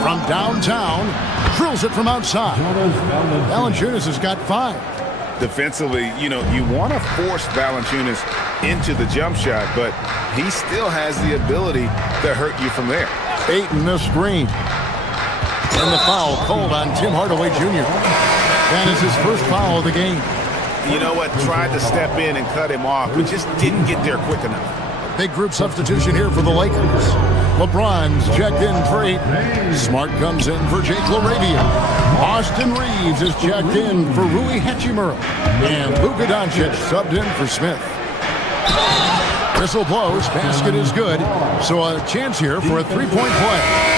From downtown, drills it from outside. Valanciunas has got 5. Defensively, you want to force Valanciunas into the jump shot, but he still has the ability to hurt you from there. Ayton the screen. And the foul called on Tim Hardaway Jr. That is his first foul of the game. You know what? Tried to step in and cut him off, but just didn't get there quick enough. Big group substitution here for the Lakers. LeBron's checked in for Ayton. Smart comes in for Jake LaRavia. Austin Reeves is checked in for Rui Hachimura. And Luka Doncic subbed in for Smith. Whistle blows. Basket is good. So a chance here for a three-point play.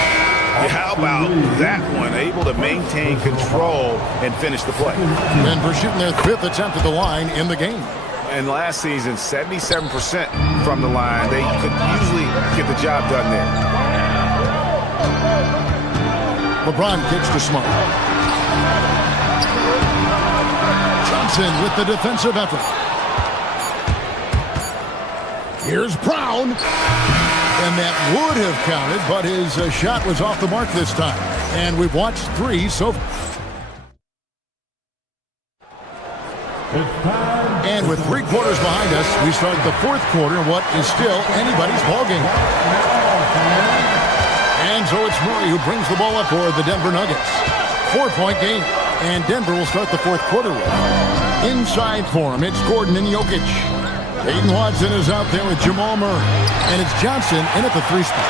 How about that one? Able to maintain control and finish the play. Denver shooting their 5th attempt at the line in the game. And last season, 77% from the line. They could usually get the job done there. LeBron kicks to Smart. Johnson with the defensive effort. Here's Brown. And that would have counted, but his shot was off the mark this time. And we've watched 3 so far. And with 3 quarters behind us, we start the 4th quarter in what is still anybody's ballgame. And so it's Murray who brings the ball up for the Denver Nuggets. 4-point game. And Denver will start the 4th quarter with. Inside for him, it's Gordon and Jokic. Aiden Watson is out there with Jamal Murray. And it's Johnson in at the 3 spot.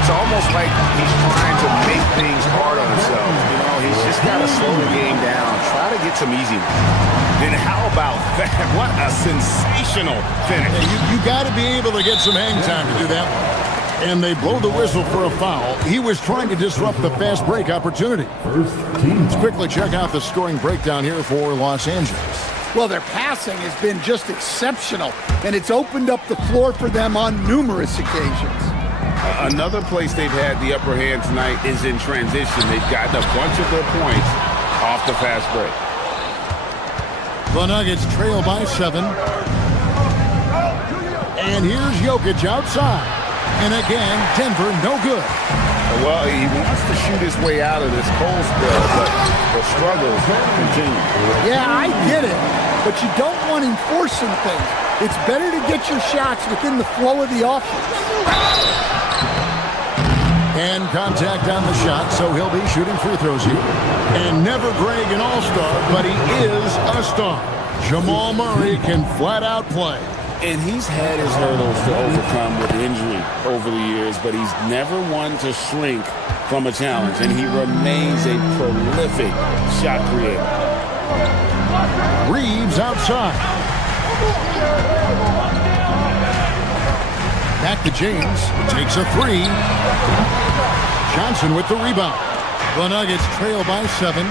It's almost like he's trying to make things hard on himself. You know, he's just got to slow the game down, try to get some easy ones. And how about that? What a sensational finish. You got to be able to get some hang time to do that one. And they blow the whistle for a foul. He was trying to disrupt the fast break opportunity. Let's quickly check out the scoring breakdown here for Los Angeles. Well, their passing has been just exceptional, and it's opened up the floor for them on numerous occasions. Another place they've had the upper hand tonight is in transition. They've gotten a bunch of their points off the fast break. The Nuggets trail by 7. And here's Jokic outside. And again, Denver no good. Well, he wants to shoot his way out of this cold spell, but the struggles continue. Yeah, I get it, but you don't want him forcing things. It's better to get your shots within the flow of the offense. And contact on the shot, so he'll be shooting free throws here. And never Greg an all-star, but he is a star. Jamal Murray can flat out play. And he's had his hurdles to overcome with injury over the years, but he's never one to shrink from a challenge, and he remains a prolific shot creator. Reeves outside. Back to James. Takes a 3. Johnson with the rebound. The Nuggets trail by 7.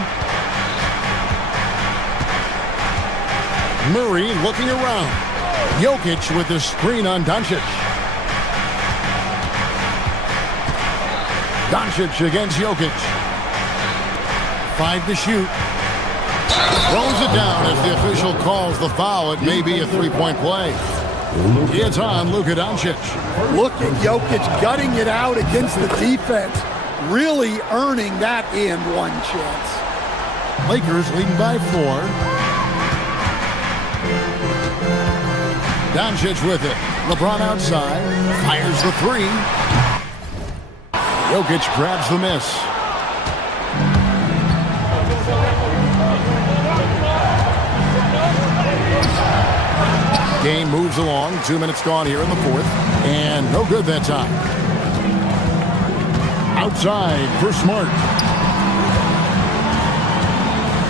Murray looking around. Jokic with the screen on Doncic. Doncic against Jokic. 5 to shoot. Throws it down as the official calls the foul. It may be a 3-point play. It's on Luka Doncic. Look at Jokic gutting it out against the defense. Really earning that and one chance. Lakers leading by 4. Doncic with it. LeBron outside. Fires the 3. Jokic grabs the miss. Game moves along. 2 minutes gone here in the 4th. And no good that time. Outside for Smart.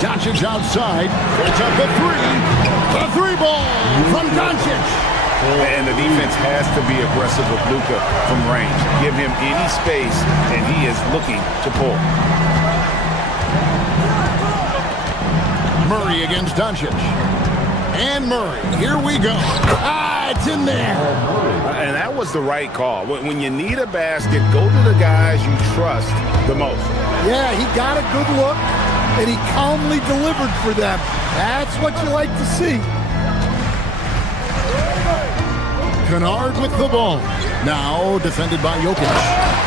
Doncic outside. Puts up the 3. The 3 ball from Doncic. And the defense has to be aggressive with Luka from range. Give him any space, and he is looking to pull. Murray against Doncic. And Murray. Here we go. It's in there. And that was the right call. When you need a basket, go to the guys you trust the most. Yeah, he got a good look, and he calmly delivered for them. That's what you like to see. Kennard with the ball. Now defended by Jokic.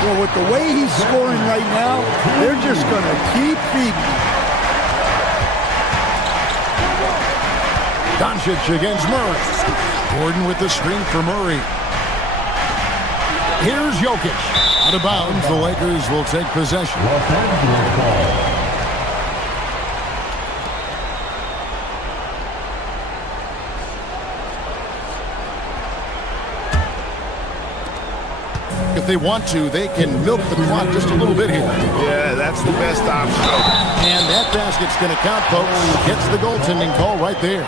Well, with the way he's scoring right now, they're just going to keep feeding. Doncic against Murray. Gordon with the screen for Murray. Here's Jokic. Out of bounds, the Lakers will take possession. If they want to, they can milk the clock just a little bit here. Yeah, that's the best option. And that basket's going to count, folks. Gets the goaltending call right there.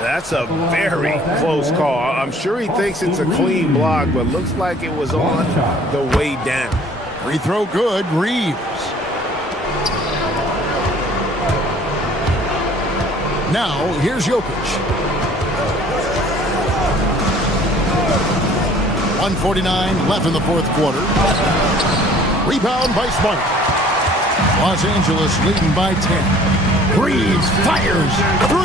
That's a very close call. I'm sure he thinks it's a clean block, but looks like it was on the way down. Free throw good, Reeves. Now, here's Jokic. 1:49 left in the 4th quarter. Rebound by Smart. Los Angeles leading by 10. Reeves fires. 3.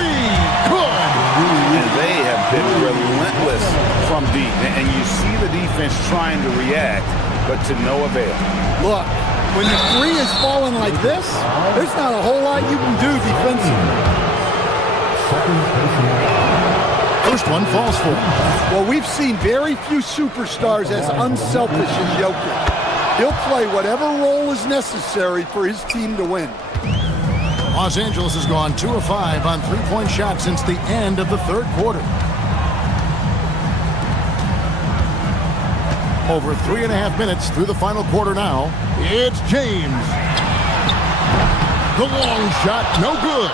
Good. And they have been relentless from deep. And you see the defense trying to react, but to no avail. Look, when the 3 is falling like this, there's not a whole lot you can do defensively. First one falls for him. Well, we've seen very few superstars as unselfish as Jokic. He'll play whatever role is necessary for his team to win. Los Angeles has gone 2 of 5 on three-point shots since the end of the third quarter. Over 3.5 minutes through the final quarter now. It's James. The long shot, no good.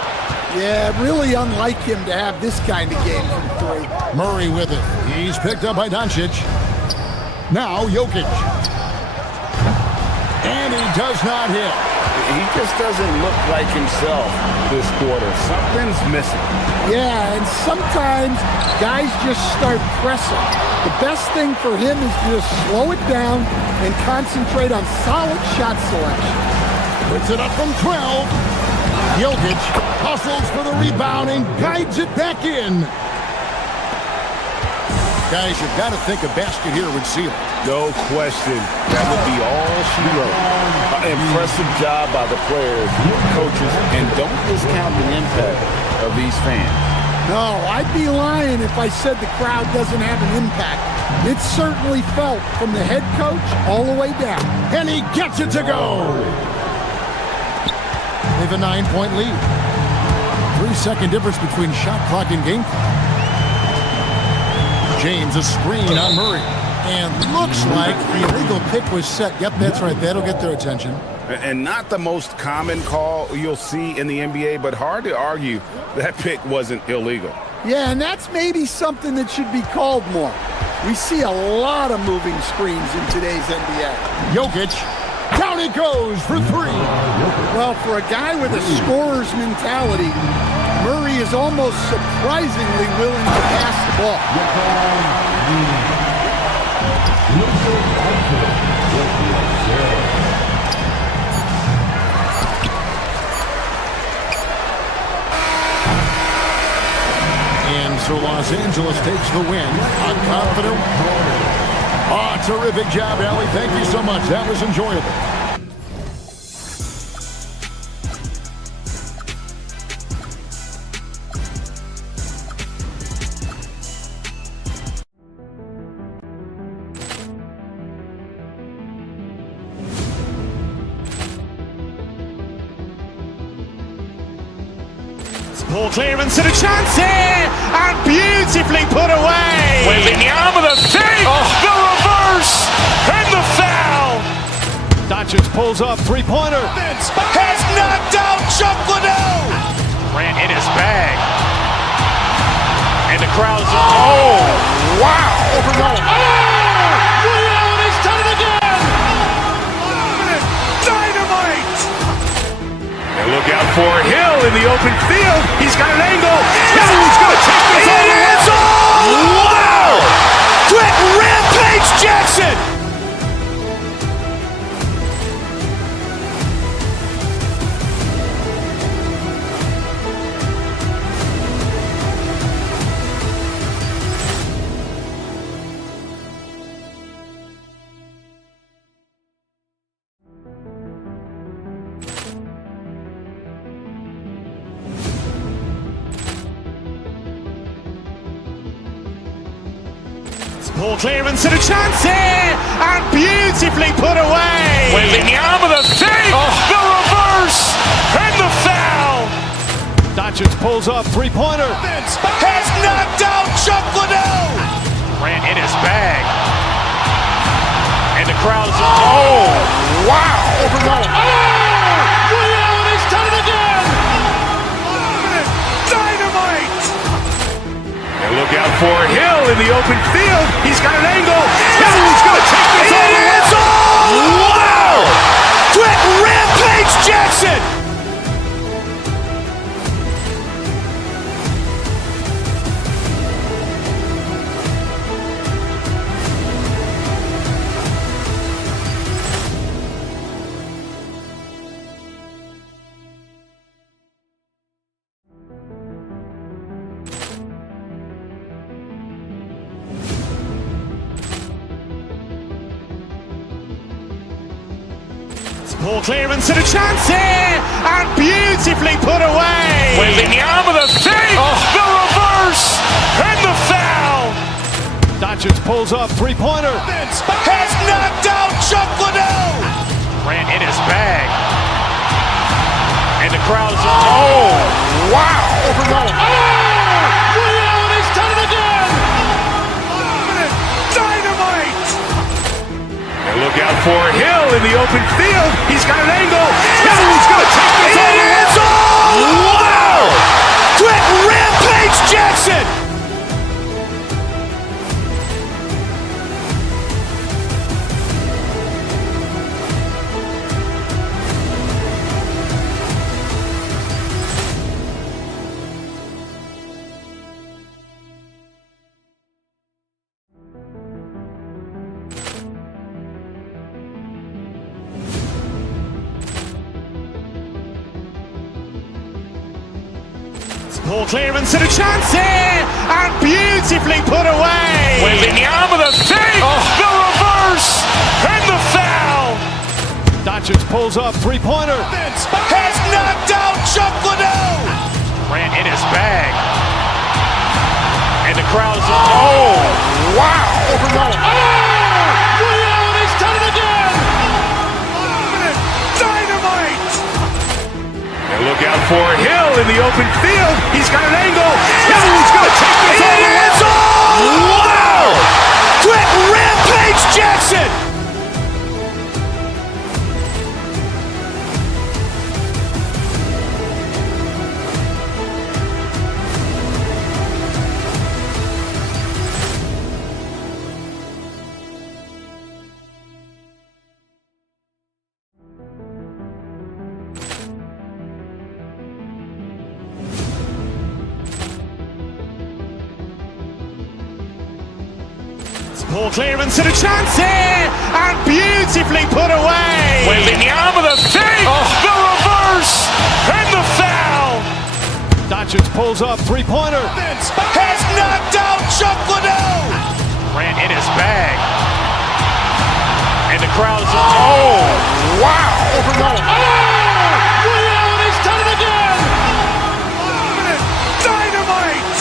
Yeah, really unlike him to have this kind of game from three. Murray with it. He's picked up by Doncic. Now Jokic. And he does not hit. He just doesn't look like himself this quarter. Something's missing. Yeah, and sometimes guys just start pressing. The best thing for him is to just slow it down and concentrate on solid shot selection. Puts it up from 12. Jokic hustles for the rebound and guides it back in. Guys, you've got to think a basket here would seal it. No question. That would be all she wrote. Impressive job by the players, coaches, and don't discount the impact of these fans. No, I'd be lying if I said the crowd doesn't have an impact. It's certainly felt from the head coach all the way down. And he gets it to go. They have a 9-point lead. 3-second difference between shot clock and game clock. James, a screen on Murray. And looks like the illegal pick was set. Yep, that's right. That'll get their attention. And not the most common call you'll see in the NBA, but hard to argue that pick wasn't illegal. Yeah, and that's maybe something that should be called more. We see a lot of moving screens in today's NBA. Jokic, down he goes for three. Well, for a guy with a scorer's mentality, Murray is almost surprisingly willing to pass the ball. And so Los Angeles takes the win. A confident. Oh, terrific job, Allie. Thank you so much. That was enjoyable. Ball clearance and a chance here, and beautifully put away. Wembanyama the fake, the reverse, and the foul. Doncic pulls up, three-pointer. Has knocked out Chuck Liddell. Ran in his bag. And the crowd's, oh, wow. Liddell, and he's done it again. Dynamite. And look out for Hill in the open field. He's got an angle. Hill's going to take this all the way. Wow! Quick Rampage Jackson. Ball clearance and a chance here, and beautifully put away. Wembanyama the fake, the reverse, and the foul. Doncic pulls up, three-pointer. Has knocked out Chuck Liddell. Ran in his bag. And the crowd's, oh, wow. Liddell, and he's done it again. Dynamite. And look out for Hill in the open field. He's got an angle. Hill's going to take this all the way. Wow! Quick Rampage Jackson. Ball clearance and a chance here, and beautifully put away. Wembanyama the save, the reverse, and the foul. Doncic pulls up, three-pointer. Has knocked out Chuck Liddell. Grant in his bag. And the crowd is... Oh, wow. Liddell has done it again. Dynamite. And look out for Hill in the open field. He's got an angle. He's going to take this all the way. Wow. Quick Rampage Jackson. Ball clearance and a chance here, and beautifully put away. Wembanyama the save, the reverse, and the foul. Doncic pulls up, three-pointer. Has knocked out Chuck Liddell. Grant in his bag. And the crowd is... Oh, wow. Liddell has done it again. Dynamite. And look out for Hill in the open field. He's got an angle. He's going to take this all the way. Wow! Quick Rampage Jackson. Ball clearance and a chance here, and beautifully put away. Wembanyama the save, the reverse, and the foul. Doncic pulls up, three-pointer. Has knocked out Chuck Liddell. Grant in his bag. And the crowd is... Oh, wow. Liddell has done it again. Dynamite.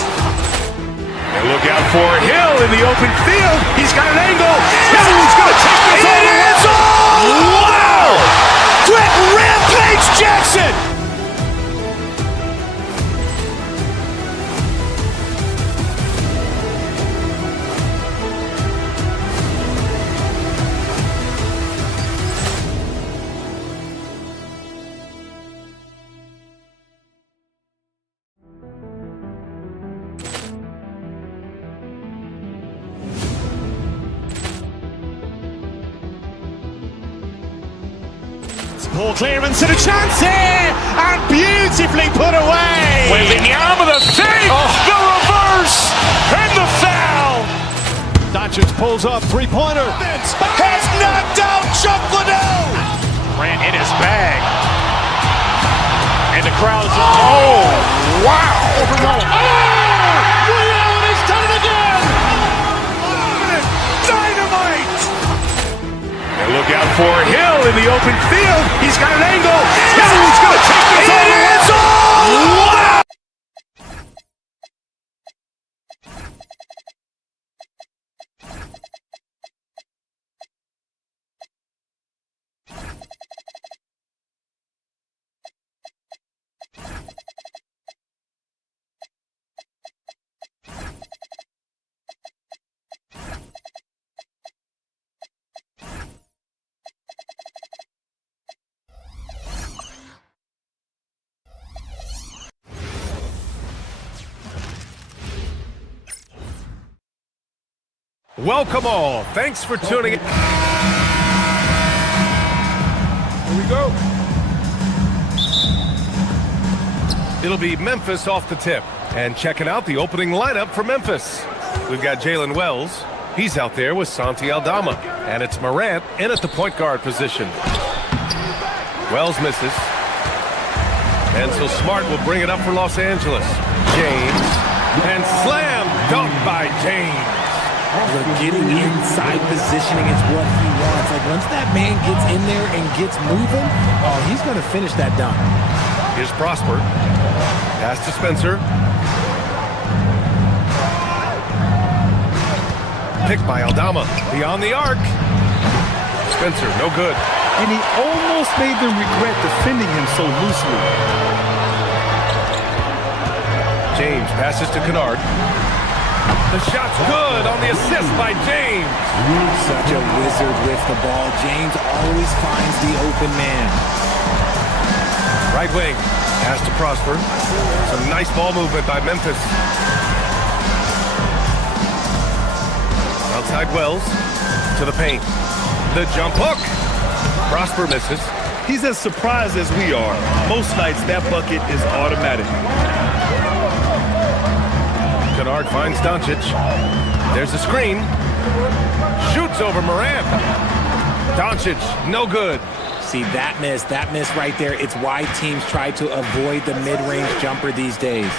And look out for Hill in the open field. He's got an angle. He's going to take this all the way. Wow! Quick Rampage Jackson. Ball clearance and a chance here, and beautifully put away. Wembanyama the save, the reverse, and the foul. Doncic pulls up, three-pointer. Has knocked out Chuck Liddell. Grant in his bag. And the crowd is... Oh, wow. Liddell has done it again. Dynamite. And look out for Hill in the open field. He's got an angle. He's going to take this all the way. Wow! Welcome all. Thanks for tuning in. Here we go. It'll be Memphis off the tip. And checking out the opening lineup for Memphis. We've got Jalen Wells. He's out there with Santi Aldama. And it's Morant in at the point guard position. Wells misses. And so Smart will bring it up for Los Angeles. James. And slam dunk by James. Look, getting inside positioning is what he wants. Like, once that man gets in there and gets moving, oh, he's going to finish that dunk. Here's Prosper. Pass to Spencer. Picked by Aldama. Beyond the arc. Spencer, no good. And he almost made them regret defending him so loosely. James passes to Kennard. The shot's good on the assist by James. Such a wizard with the ball. James always finds the open man. Right wing. Pass to Prosper. Some nice ball movement by Memphis. Outside Wells. To the paint. The jump hook. Prosper misses. He's as surprised as we are. Most nights, that bucket is automatic. Kennard finds Doncic. There's the screen. Shoots over Morant. Doncic, no good. See, that miss right there. It's why teams try to avoid the mid-range jumper these days.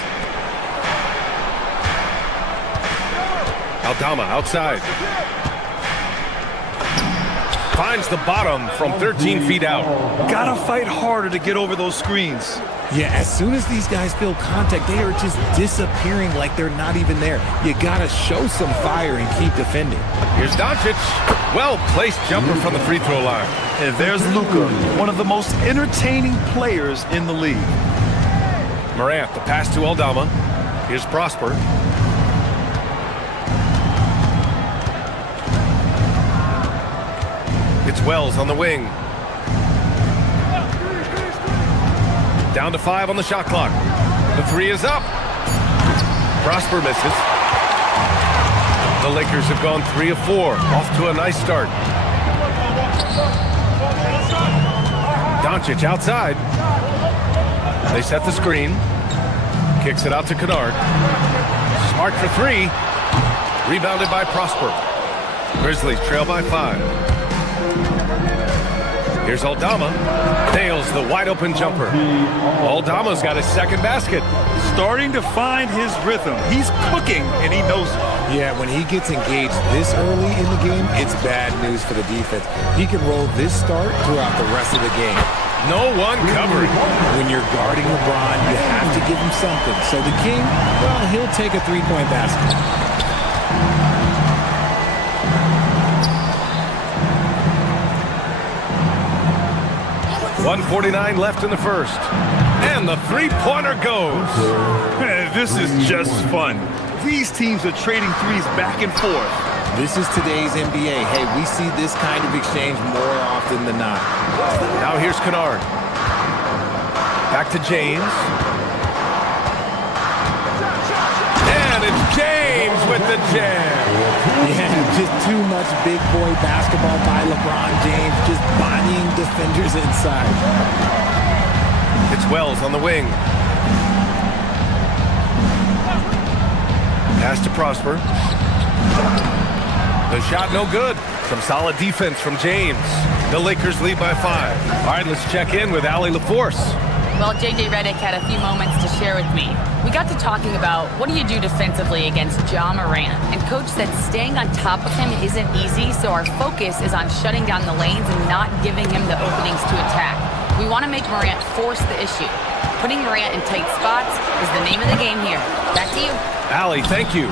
Aldama outside. Finds the bottom from 13 feet out. Gotta fight harder to get over those screens. Yeah, as soon as these guys feel contact, they are just disappearing like they're not even there. You gotta show some fire and keep defending. Here's Doncic. Well-placed jumper from the free throw line. And there's Luka, one of the most entertaining players in the league. Morant, the pass to Aldama. Here's Prosper. It's Wells on the wing. Down to 5 on the shot clock. The 3 is up. Prosper misses. The Lakers have gone 3 of 4. Off to a nice start. Doncic outside. They set the screen. Kicks it out to Kennard. Smart for 3. Rebounded by Prosper. Grizzlies trail by 5. Here's Aldama. Nails the wide-open jumper. Aldama's got his second basket. Starting to find his rhythm. He's cooking, and he knows it. Yeah, when he gets engaged this early in the game, it's bad news for the defense. He can roll this start throughout the rest of the game. No one covering. When you're guarding LeBron, you have to give him something. So the King, well, he'll take a three-point basket. 1:49 left in the first. And the three-pointer goes. This is just fun. These teams are trading threes back and forth. This is today's NBA. Hey, we see this kind of exchange more often than not. Now here's Kennard. Back to James. And it's James with the jam. Yeah, just too much big boy basketball by LeBron James, just bodying defenders inside. It's Wells on the wing. Pass to Prosper. The shot no good. Some solid defense from James. The Lakers lead by 5. All right, let's check in with Allie LaForce. Well, J.J. Redick had a few moments to share with me. We got to talking about what do you do defensively against Ja Morant, and Coach said staying on top of him isn't easy, so our focus is on shutting down the lanes and not giving him the openings to attack. We want to make Morant force the issue. Putting Morant in tight spots is the name of the game here. Back to you. Allie, thank you.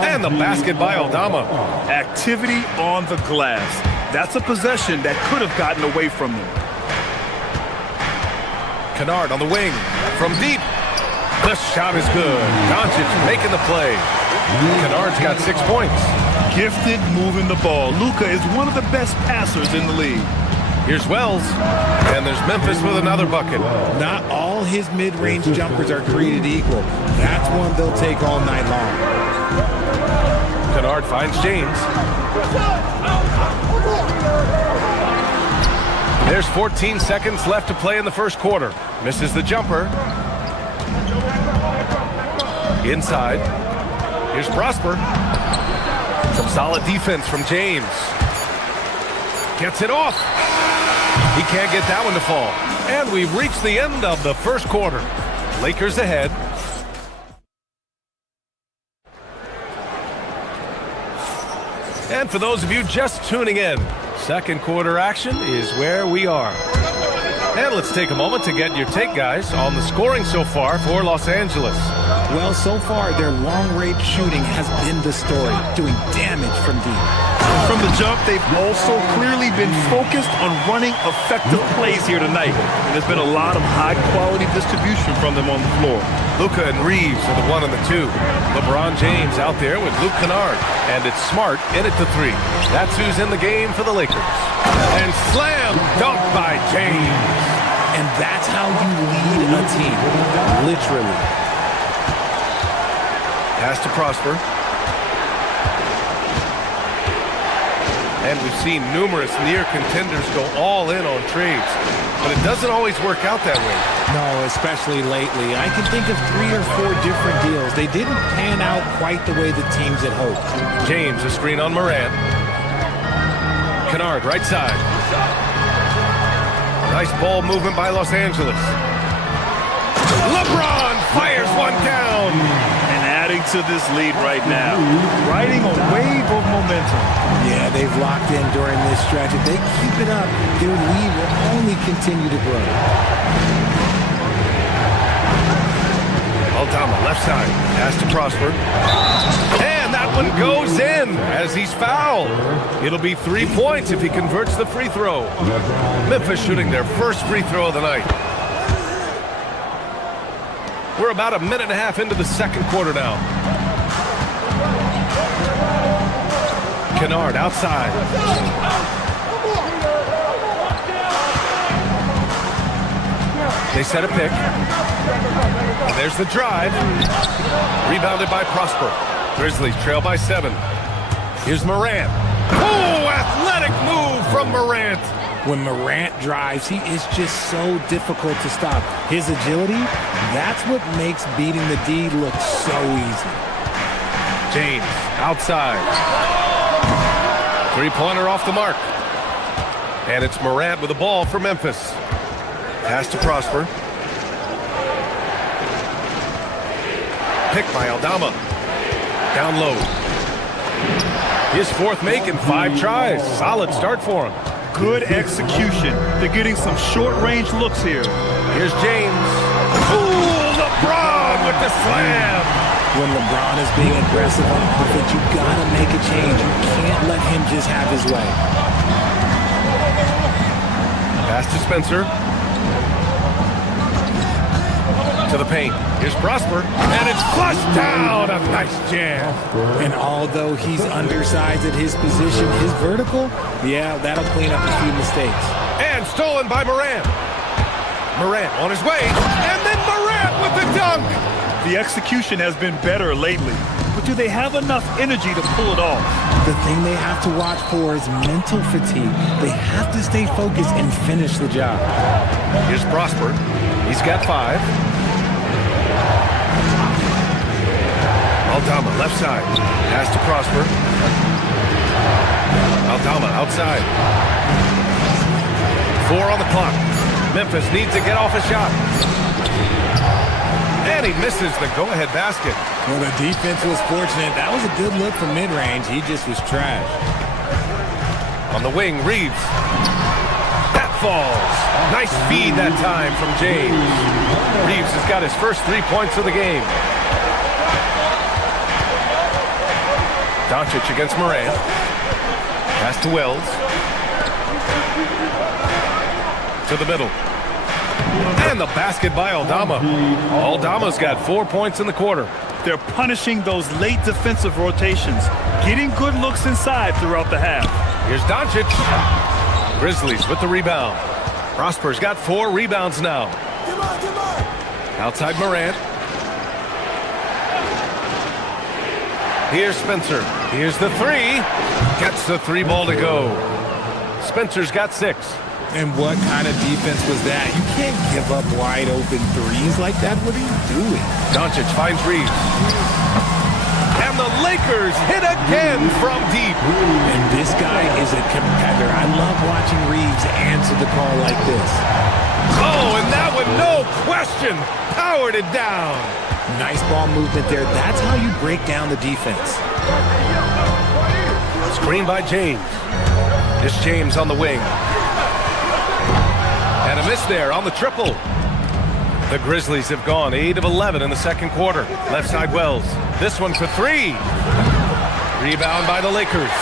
And the basket by Aldama. Activity on the glass. That's a possession that could have gotten away from them. Kennard on the wing. From deep. The shot is good. Doncic making the play. Kennard's got 6 points. Gifted moving the ball. Luka is one of the best passers in the league. Here's Wells. And there's Memphis with another bucket. Not all his mid-range jumpers are created equal. That's one they'll take all night long. Kennard finds James. There's 14 seconds left to play in the first quarter. Misses the jumper. Inside. Here's Prosper. Some solid defense from James. Gets it off. He can't get that one to fall. And we've reached the end of the first quarter. Lakers ahead. And for those of you just tuning in, second quarter action is where we are. And let's take a moment to get your take, guys, on the scoring so far for Los Angeles. Well, so far, their long-range shooting has been the story, doing damage from deep. From the jump, they've also clearly been focused on running effective plays here tonight. And there's been a lot of high-quality distribution from them on the floor. Luka and Reeves are the 1 and the 2. LeBron James out there with Luke Kennard. And it's Smart in at the 3. That's who's in the game for the Lakers. And slam dunk by James. And that's how you lead a team, literally. Pass to Prosper. And we've seen numerous near contenders go all in on trades. But it doesn't always work out that way. No, especially lately. I can think of 3 or 4 different deals. They didn't pan out quite the way the teams had hoped. James, a screen on Morant. Kennard, right side. Nice ball movement by Los Angeles. LeBron fires one down. And adding to this lead right now. Riding a wave of momentum. Yeah, they've locked in during this stretch. If they keep it up, their lead will only continue to grow. Aldama, left side. Pass to Prosper. And that one goes in as he's fouled. It'll be 3 points if he converts the free throw. Memphis shooting their first free throw of the night. We're about a minute and a half into the second quarter now. Kennard outside. They set a pick. And there's the drive. Rebounded by Prosper. Grizzlies trail by 7. Here's Morant. Oh, athletic move from Morant. When Morant drives, he is just so difficult to stop. His agility, that's what makes beating the D look so easy. James outside. Three-pointer off the mark. And it's Morant with the ball for Memphis. Pass to Prosper. Pick by Aldama. Down low. His fourth make in 5 tries. Solid start for him. Good execution. They're getting some short-range looks here. Here's James. Ooh, LeBron with the slam. When LeBron is being aggressive on offense, you gotta make a change. You can't let him just have his way. Pass to Spencer. To the paint. Here's Prosper. And it's flushed down. A nice jam. And although he's undersized at his position, his vertical, yeah, that'll clean up a few mistakes. And stolen by Morant. Morant on his way. And then Morant with the dunk. The execution has been better lately. But do they have enough energy to pull it off? The thing they have to watch for is mental fatigue. They have to stay focused and finish the job. Here's Prosper. He's got 5. Aldama, left side. Pass to Prosper. Aldama, outside. 4 on the clock. Memphis needs to get off a shot. And he misses the go-ahead basket. Well, the defense was fortunate. That was a good look from mid-range. He just was trash. On the wing, Reeves. That falls. Nice feed that time from James. Reeves has got his first 3 points of the game. Doncic against Morant. Pass to Wells. To the middle. And the basket by Aldama. Aldama's got 4 points in the quarter. They're punishing those late defensive rotations, getting good looks inside throughout the half. Here's Doncic. Grizzlies with the rebound. Prosper's got 4 rebounds now. Outside Morant. Here's Spencer. Here's the 3. Gets the 3 ball to go. Spencer's got 6. And what kind of defense was that? You can't give up wide open threes like that. What are you doing? Doncic finds Reeves. And the Lakers hit again from deep. And this guy is a competitor. I love watching Reeves answer the call like this. Oh, and that one, no question, powered it down. Nice ball movement there. That's how you break down the defense. Screen by James. It's James on the wing. And a miss there on the triple. The Grizzlies have gone 8 of 11 in the second quarter. Left side Wells. This one for 3. Rebound by the Lakers.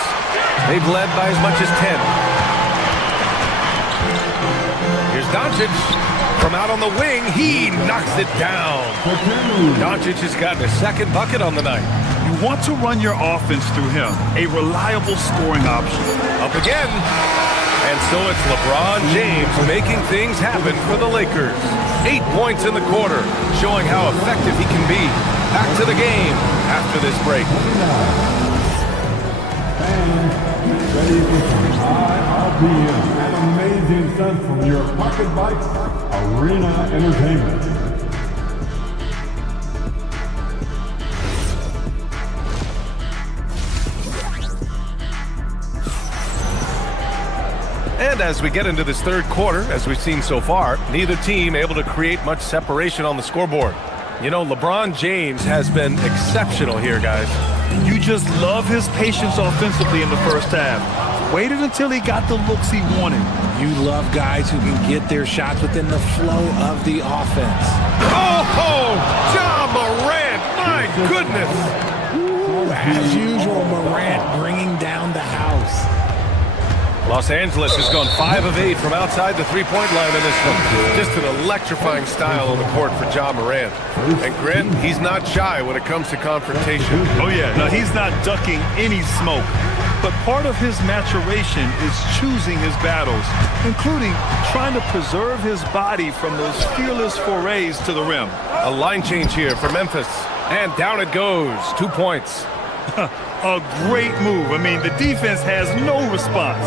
They've led by as much as 10. Here's Doncic. From out on the wing, he knocks it down. Doncic has gotten his second bucket on the night. You want to run your offense through him. A reliable scoring option. Up again. And so it's LeBron James making things happen for the Lakers. 8 points in the quarter, showing how effective he can be. Back to the game after this break. Ready for some high RPM and amazing stuff from your Pocket Bikes Arena Entertainment. And as we get into this third quarter, as we've seen so far, neither team able to create much separation on the scoreboard. You know, LeBron James has been exceptional here, guys. You just love his patience offensively in the first half. Waited until he got the looks he wanted. You love guys who can get their shots within the flow of the offense. Oh, Ja Morant, my goodness. As usual, Morant bringing down the house. Los Angeles has gone 5 of 8 from outside the three-point line in this one. Just an electrifying style on the court for Ja Morant. And Grant, he's not shy when it comes to confrontation. Oh yeah, no, he's not ducking any smoke. But part of his maturation is choosing his battles, including trying to preserve his body from those fearless forays to the rim. A line change here for Memphis. And down it goes. 2 points. A great move. I mean, the defense has no response.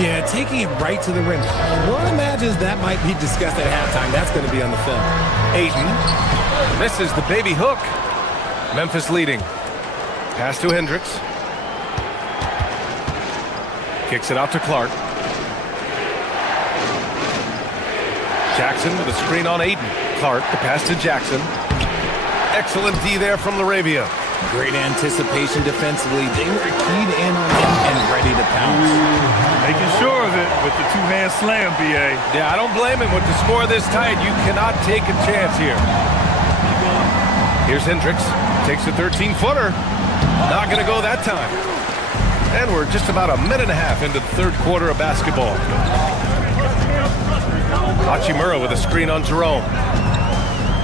Yeah, taking it right to the rim. One imagines that might be discussed at halftime. That's going to be on the film. Ayton misses the baby hook. Memphis leading. Pass to Hendricks. Kicks it out to Clark. Jackson with a screen on Ayton. Clark, the pass to Jackson. Excellent D there from Laravia. Great anticipation defensively. They were keyed in on him and ready to pounce. Making sure of it with the two-hand slam, B.A. Yeah, I don't blame him with the score this tight. You cannot take a chance here. Here's Hendricks. Takes a 13-footer. Not going to go that time. And we're just about a minute and a half into the third quarter of basketball. Hachimura with a screen on Jerome.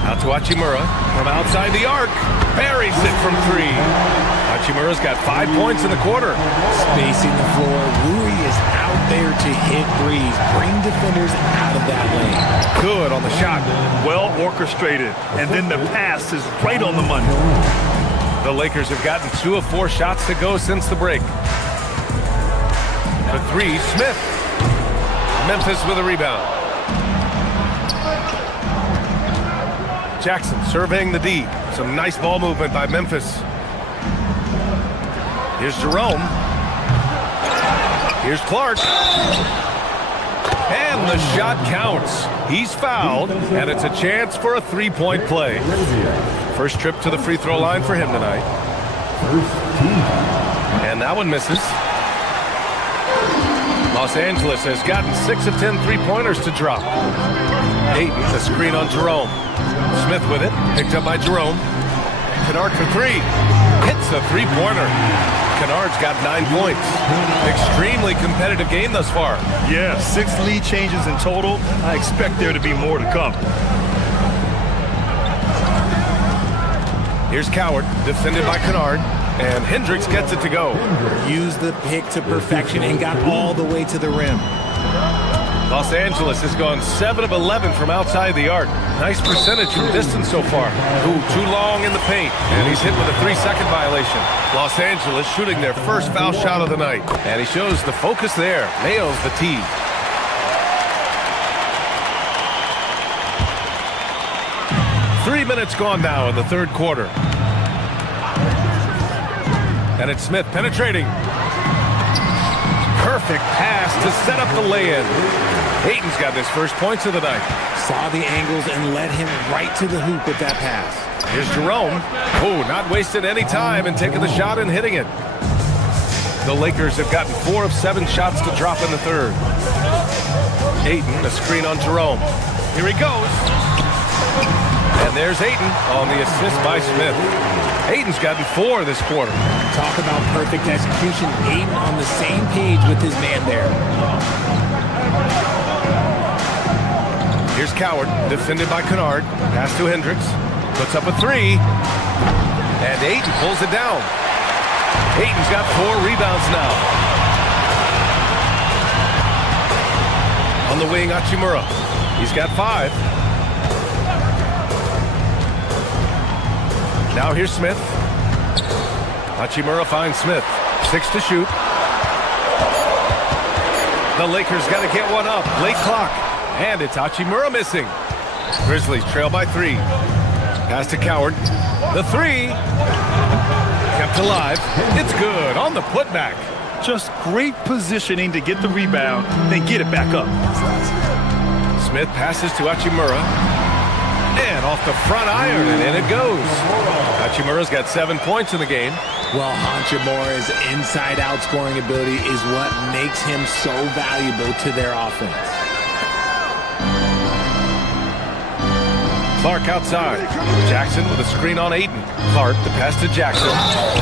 Out to Hachimura from outside the arc. Buries it from 3. Hachimura's got 5 points in the quarter. Spacing the floor. Rui is out there to hit threes. Bring defenders out of that lane. Good on the shot. Well orchestrated. And then the pass is right on the money. The Lakers have gotten 2 of 4 shots to go since the break. For 3, Smith. Memphis with a rebound. Jackson surveying the D. Some nice ball movement by Memphis. Here's Jerome. Here's Clark. And the shot counts. He's fouled, and it's a chance for a 3-point play. First trip to the free throw line for him tonight. And that one misses. Los Angeles has gotten 6 of 10 three-pointers to drop. Ayton, the screen on Jerome. Smith with it, picked up by Jerome. Kennard for 3. Hits a three-pointer. Kennard's got 9 points. Extremely competitive game thus far. Yeah, 6 lead changes in total. I expect there to be more to come. Here's Coward, defended by Kennard. And Hendricks gets it to go. Used the pick to perfection and got all the way to the rim. Los Angeles has gone 7 of 11 from outside the arc. Nice percentage from distance so far. Ooh, too long in the paint. And he's hit with a 3-second violation. Los Angeles shooting their first foul shot of the night. And he shows the focus there. Nails the tee. Three minutes gone now in the third quarter. And it's Smith penetrating. Perfect pass to set up the lay-in. Ayton's got his first points of the night. Saw the angles and led him right to the hoop with that pass. Here's Jerome. Oh, not wasting any time and taking the shot and hitting it. The Lakers have gotten 4 of 7 shots to drop in the third. Ayton, a screen on Jerome. Here he goes. And there's Ayton on the assist by Smith. Ayton's gotten 4 this quarter. Talk about perfect execution. Ayton on the same page with his man there. Here's Coward, defended by Kennard. Pass to Hendricks. Puts up a 3. And Ayton pulls it down. Ayton's got 4 rebounds now. On the wing, Hachimura. He's got 5. Now here's Smith. Hachimura finds Smith. 6 to shoot. The Lakers got to get one up. Late clock. And it's Hachimura missing. Grizzlies trail by 3. Pass to Coward. The 3. Kept alive. It's good on the putback. Just great positioning to get the rebound, then get it back up. Smith passes to Hachimura. And off the front iron, and in it goes. Hachimura's got 7 points in the game. Well, Hachimura's inside-out scoring ability is what makes him so valuable to their offense. Clark outside. Jackson with a screen on Ayton. Clark, the pass to Jackson.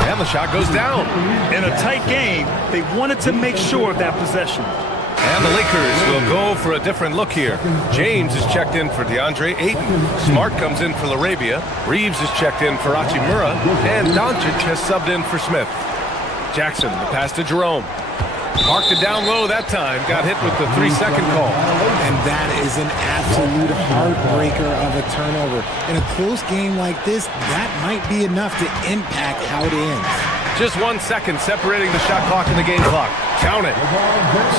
And the shot goes down. In a tight game, they wanted to make sure of that possession. And the Lakers will go for a different look here. James is checked in for DeAndre Ayton. Smart comes in for Laravia. Reeves is checked in for Hachimura. And Doncic has subbed in for Smith. Jackson, the pass to Jerome. Marked it down low that time. Got hit with the 3-second call. And that is an absolute heartbreaker of a turnover. In a close game like this, that might be enough to impact how it ends. Just 1 second separating the shot clock and the game clock. Count it.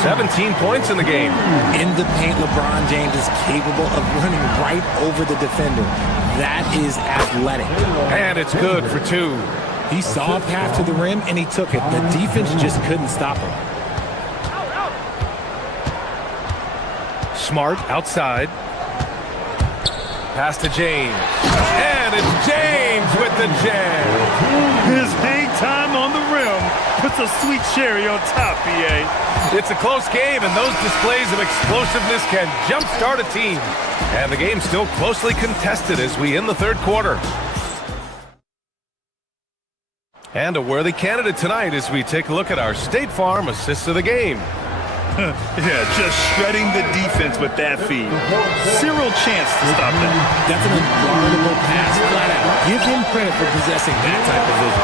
17 points in the game. In the paint, LeBron James is capable of running right over the defender. That is athletic. And it's good for 2. He saw a path to the rim, and he took it. The defense just couldn't stop him. Smart outside. Pass to James. And it's James with the jam. His hang time on the rim puts a sweet cherry on top, BA. It's a close game, and those displays of explosiveness can jumpstart a team. And the game's still closely contested as we end the third quarter. And a worthy candidate tonight as we take a look at our State Farm assists of the game. Yeah, just shredding the defense with that feed. Zero chance to stop that. That's an unguardable pass, flat out. Give him credit for possessing that type of vision.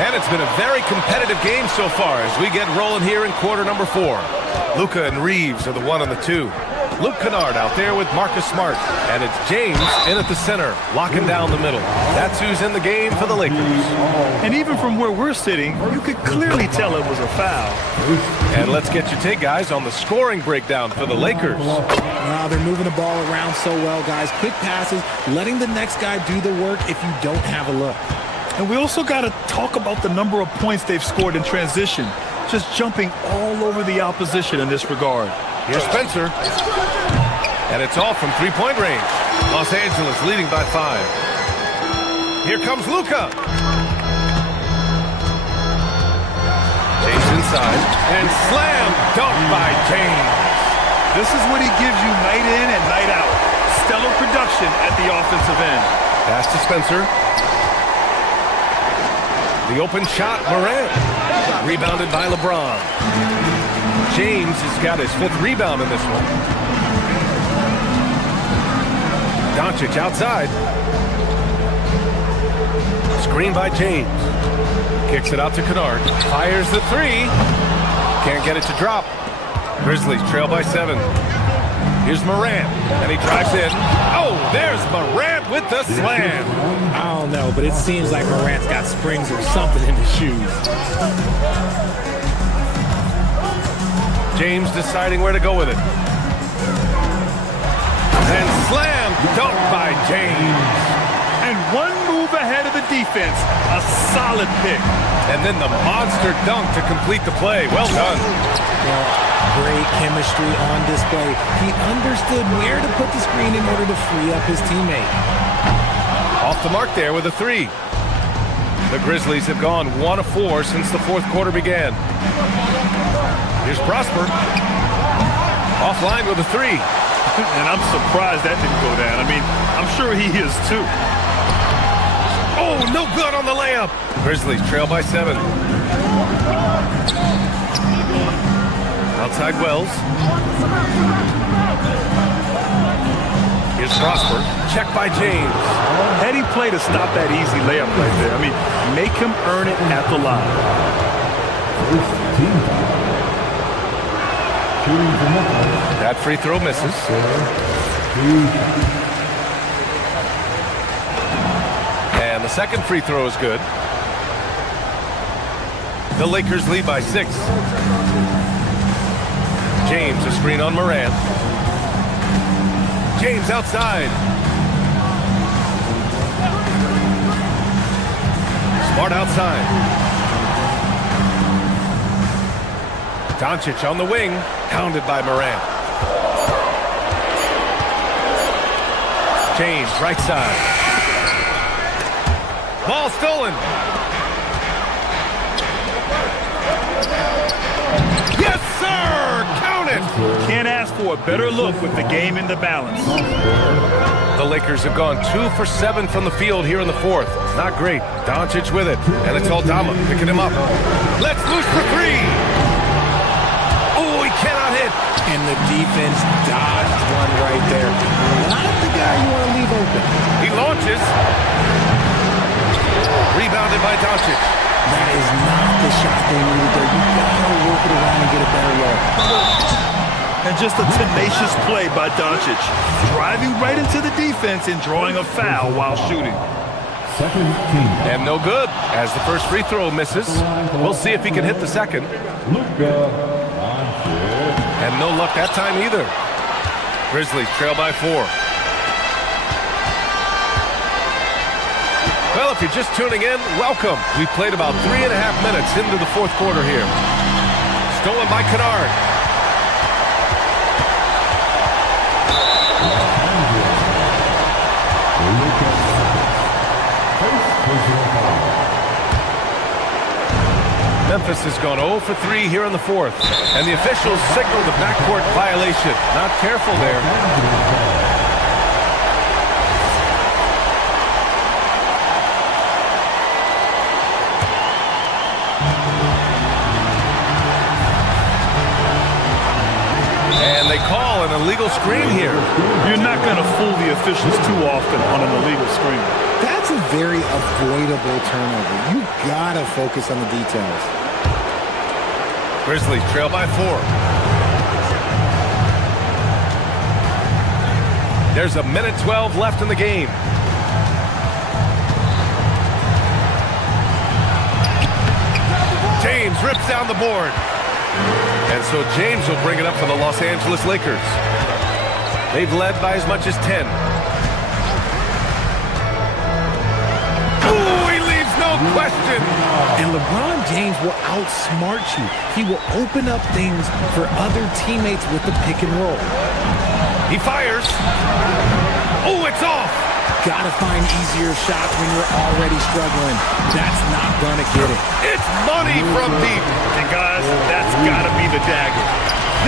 And it's been a very competitive game so far as we get rolling here in quarter number 4. Luka and Reeves are the 1 and the 2. Luke Kennard out there with Marcus Smart. And it's James in at the center, locking down the middle. That's who's in the game for the Lakers. And even from where we're sitting, you could clearly tell it was a foul. And let's get your take, guys, on the scoring breakdown for the Lakers. Wow, they're moving the ball around so well, guys. Quick passes, letting the next guy do the work if you don't have a look. And we also got to talk about the number of points they've scored in transition. Just jumping all over the opposition in this regard. Here's Spencer. And it's off from 3-point range. Los Angeles leading by 5. Here comes Luka. James inside. And slam dunk by James. This is what he gives you night in and night out. Stellar production at the offensive end. Pass to Spencer. The open shot, Morant. Rebounded by LeBron. James has got his 5th rebound in this one. Doncic outside. Screen by James. Kicks it out to Kennard. Fires the 3. Can't get it to drop. Grizzlies trail by 7. Here's Morant. And he drives in. Oh, there's Morant with the slam. I don't know, but it seems like Morant's got springs or something in his shoes. James deciding where to go with it. And slam dunk by James. And one move ahead of the defense. A solid pick. And then the monster dunk to complete the play. Well done. Well, great chemistry on display. He understood where to put the screen in order to free up his teammate. Off the mark there with a 3. The Grizzlies have gone 1 of 4 since the fourth quarter began. Here's Prosper. Offline with a 3. And I'm surprised that didn't go down. I mean, I'm sure he is too. Oh, no good on the layup. Grizzlies trail by 7. Outside Wells. Here's Prosper. Check by James. Heady play to stop that easy layup right there. I mean, make him earn it at the line. That free throw misses. And the second free throw is good. The Lakers lead by 6. James, a screen on Moran. James outside. Smart outside. Doncic on the wing, pounded by Moran. James, right side. Ball stolen. Yes, sir! Count it! Can't ask for a better look with the game in the balance. The Lakers have gone 2 for 7 from the field here in the fourth. Not great. Doncic with it, and it's Aldama picking him up. Let's loose for 3. Oh, he cannot hit. And the defense dodged one right there. Not the guy you want to leave open. He launches. Rebounded by Doncic. That is not the shot they needed there. You gotta work it around and get a better look. And just a tenacious play by Doncic, driving right into the defense and drawing a foul while shooting. And no good, as the first free throw misses. We'll see if he can hit the second. And no luck that time either. Grizzlies trail by 4. Well, if you're just tuning in, welcome. We've played about 3.5 minutes into the fourth quarter here. Stolen by Kennard. Memphis has gone 0 for 3 here in the fourth. And the officials signal the backcourt violation. Not careful there. And they call an illegal screen here. You're not going to fool the officials too often on an illegal screen. That's a very avoidable turnover. You gotta focus on the details. Grizzlies trail by 4. There's a minute 12 left in the game. James rips down the board. And so James will bring it up for the Los Angeles Lakers. They've led by as much as 10. Ooh, he leaves no question. And LeBron James will outsmart you. He will open up things for other teammates with the pick and roll. He fires. Oh, it's off. Gotta find easier shots when you're already struggling. That's not gonna get it. It's money from deep. And guys, that's gotta be the dagger.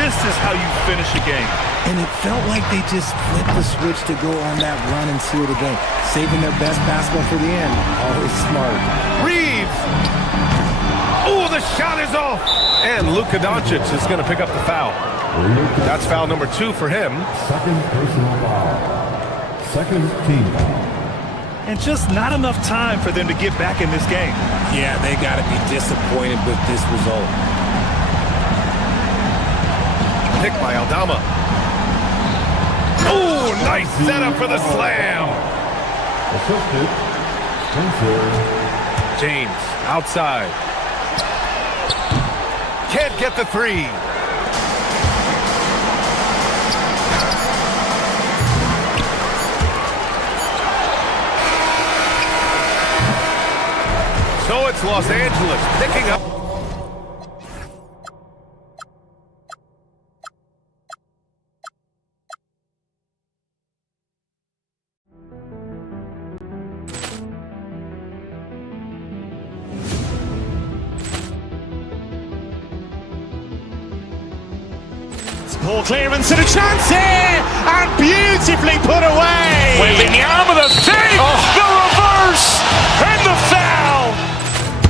This is how you finish a game. And it felt like they just flipped the switch to go on that run and seal the game. Saving their best basketball for the end. Always smart. Reeves. Oh, the shot is off. And Luka Doncic is going to pick up the foul. That's foul number 2 for him. Second personal foul. Second team foul. And just not enough time for them to get back in this game. Yeah, they got to be disappointed with this result. Pick by Aldama. Oh, nice setup for the slam. Assisted. Spencer. James outside. Can't get the 3. So it's Los Angeles picking up. Ball clearance and a chance here, and beautifully put away. Wembanyama the fake, the reverse, and the foul.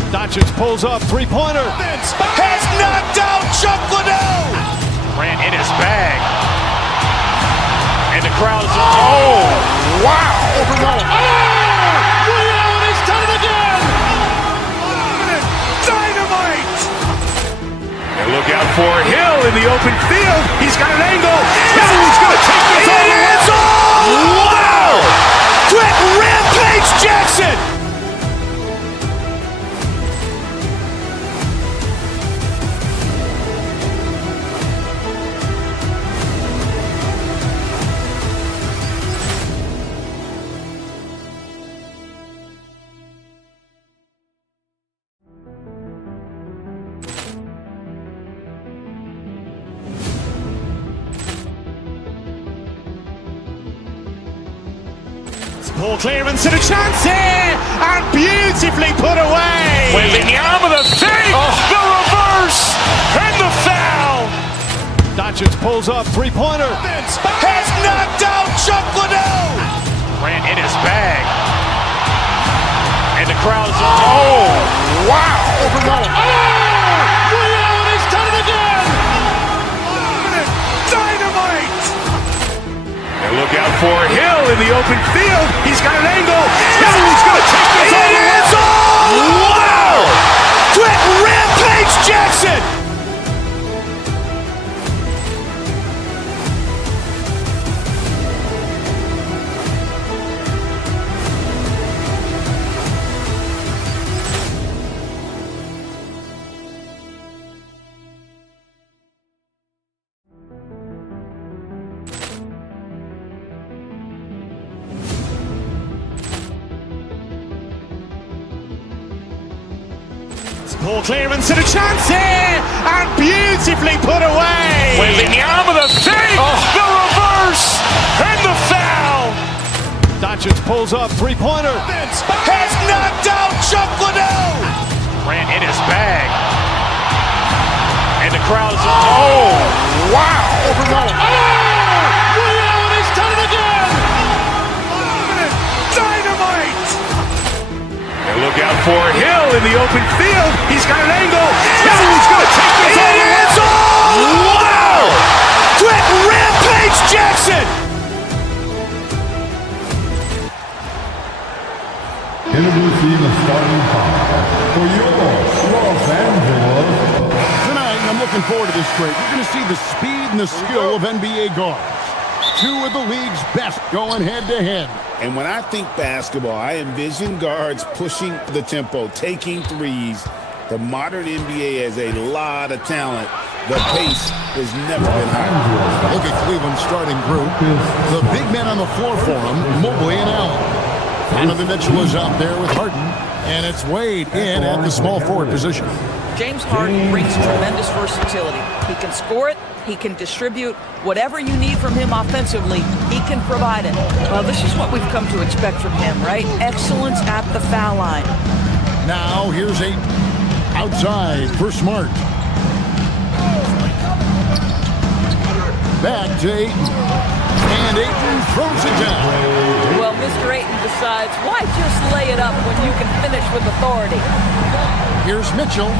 Doncic pulls up, three-pointer. Has knocked out Chuck Liddell. Ran in his bag. And the crowd is, wow. Overruled. Liddell has done it again. Dynamite. And look out for Hill in the open field. He's got an angle. He's going to take this all the way. Wow. Quick Rampage Jackson. Ball clearance and a chance here, and beautifully put away. Wembanyama the fake, the reverse, and the foul. Doncic pulls up, three-pointer. Has knocked out Chuck Liddell. Ran in his bag. And the crowd is, wow. Overruled. Liddell has done it again. Dynamite. And look out for Hill in the open field. He's got an angle. He's going to take this all the way. Wow! Quick Rampage Jackson. Ball clearance and a chance here, and beautifully put away. Wembanyama the fake, the reverse, and the foul. Doncic pulls up, three-pointer. Has knocked out Chuck Liddell. Ran in his bag. And the crowd is, wow. Overruled. Liddell has done it again. Dynamite. And look out for Hill in the open field. He's got an angle. He's going to take this all the way. Wow! Quick Rampage Jackson. Introducing the starting five for your Los Angeles. Tonight, I'm looking forward to this trade. You're going to see the speed and the skill of NBA guards. Two of the league's best going head-to-head. And when I think basketball, I envision guards pushing the tempo, taking threes. The modern NBA has a lot of talent. The pace has never been higher. Look at Cleveland's starting group. The big men on the floor for them, Mobley and Allen. Donovan Mitchell is out there with Harden, and it's Wade in at the small forward position. James Harden brings tremendous versatility. He can score it, he can distribute. Whatever you need from him offensively, he can provide it. Well, this is what we've come to expect from him, right? Excellence at the foul line. Now, here's Ayton. Outside for Smart. Back to Ayton. And Ayton throws it down. Well, Mr. Ayton decides, why just lay it up when you can finish with authority? Here's Mitchell.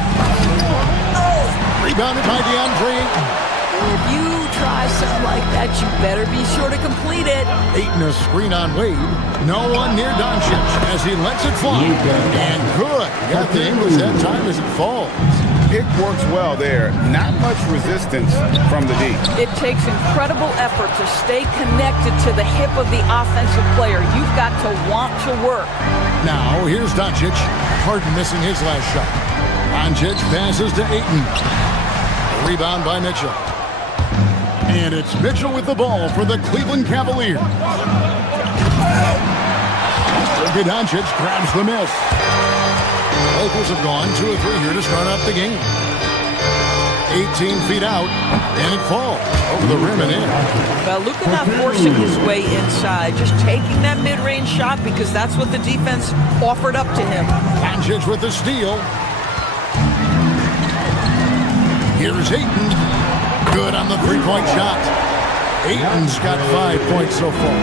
Rebounded by DeAndre Ayton. If you try something like that, you better be sure to complete it. Ayton a screen on Wade. No one near Doncic as he lets it fly. And good. Got the English that time as it falls. Pick works well there. Not much resistance from the D. It takes incredible effort to stay connected to the hip of the offensive player. You've got to want to work. Now, here's Doncic. Harden missing his last shot. Doncic passes to Ayton. A rebound by Mitchell. And it's Mitchell with the ball for the Cleveland Cavaliers. Doncic grabs the miss. Lakers have gone 2 of 3 here to start out the game. 18 feet out, and it falls over the rim and in. Well, Luka not forcing his way inside, just taking that mid-range shot because that's what the defense offered up to him. Doncic with the steal. Here's Ayton. Good on the three-point shot. Ayton's got 5 points so far.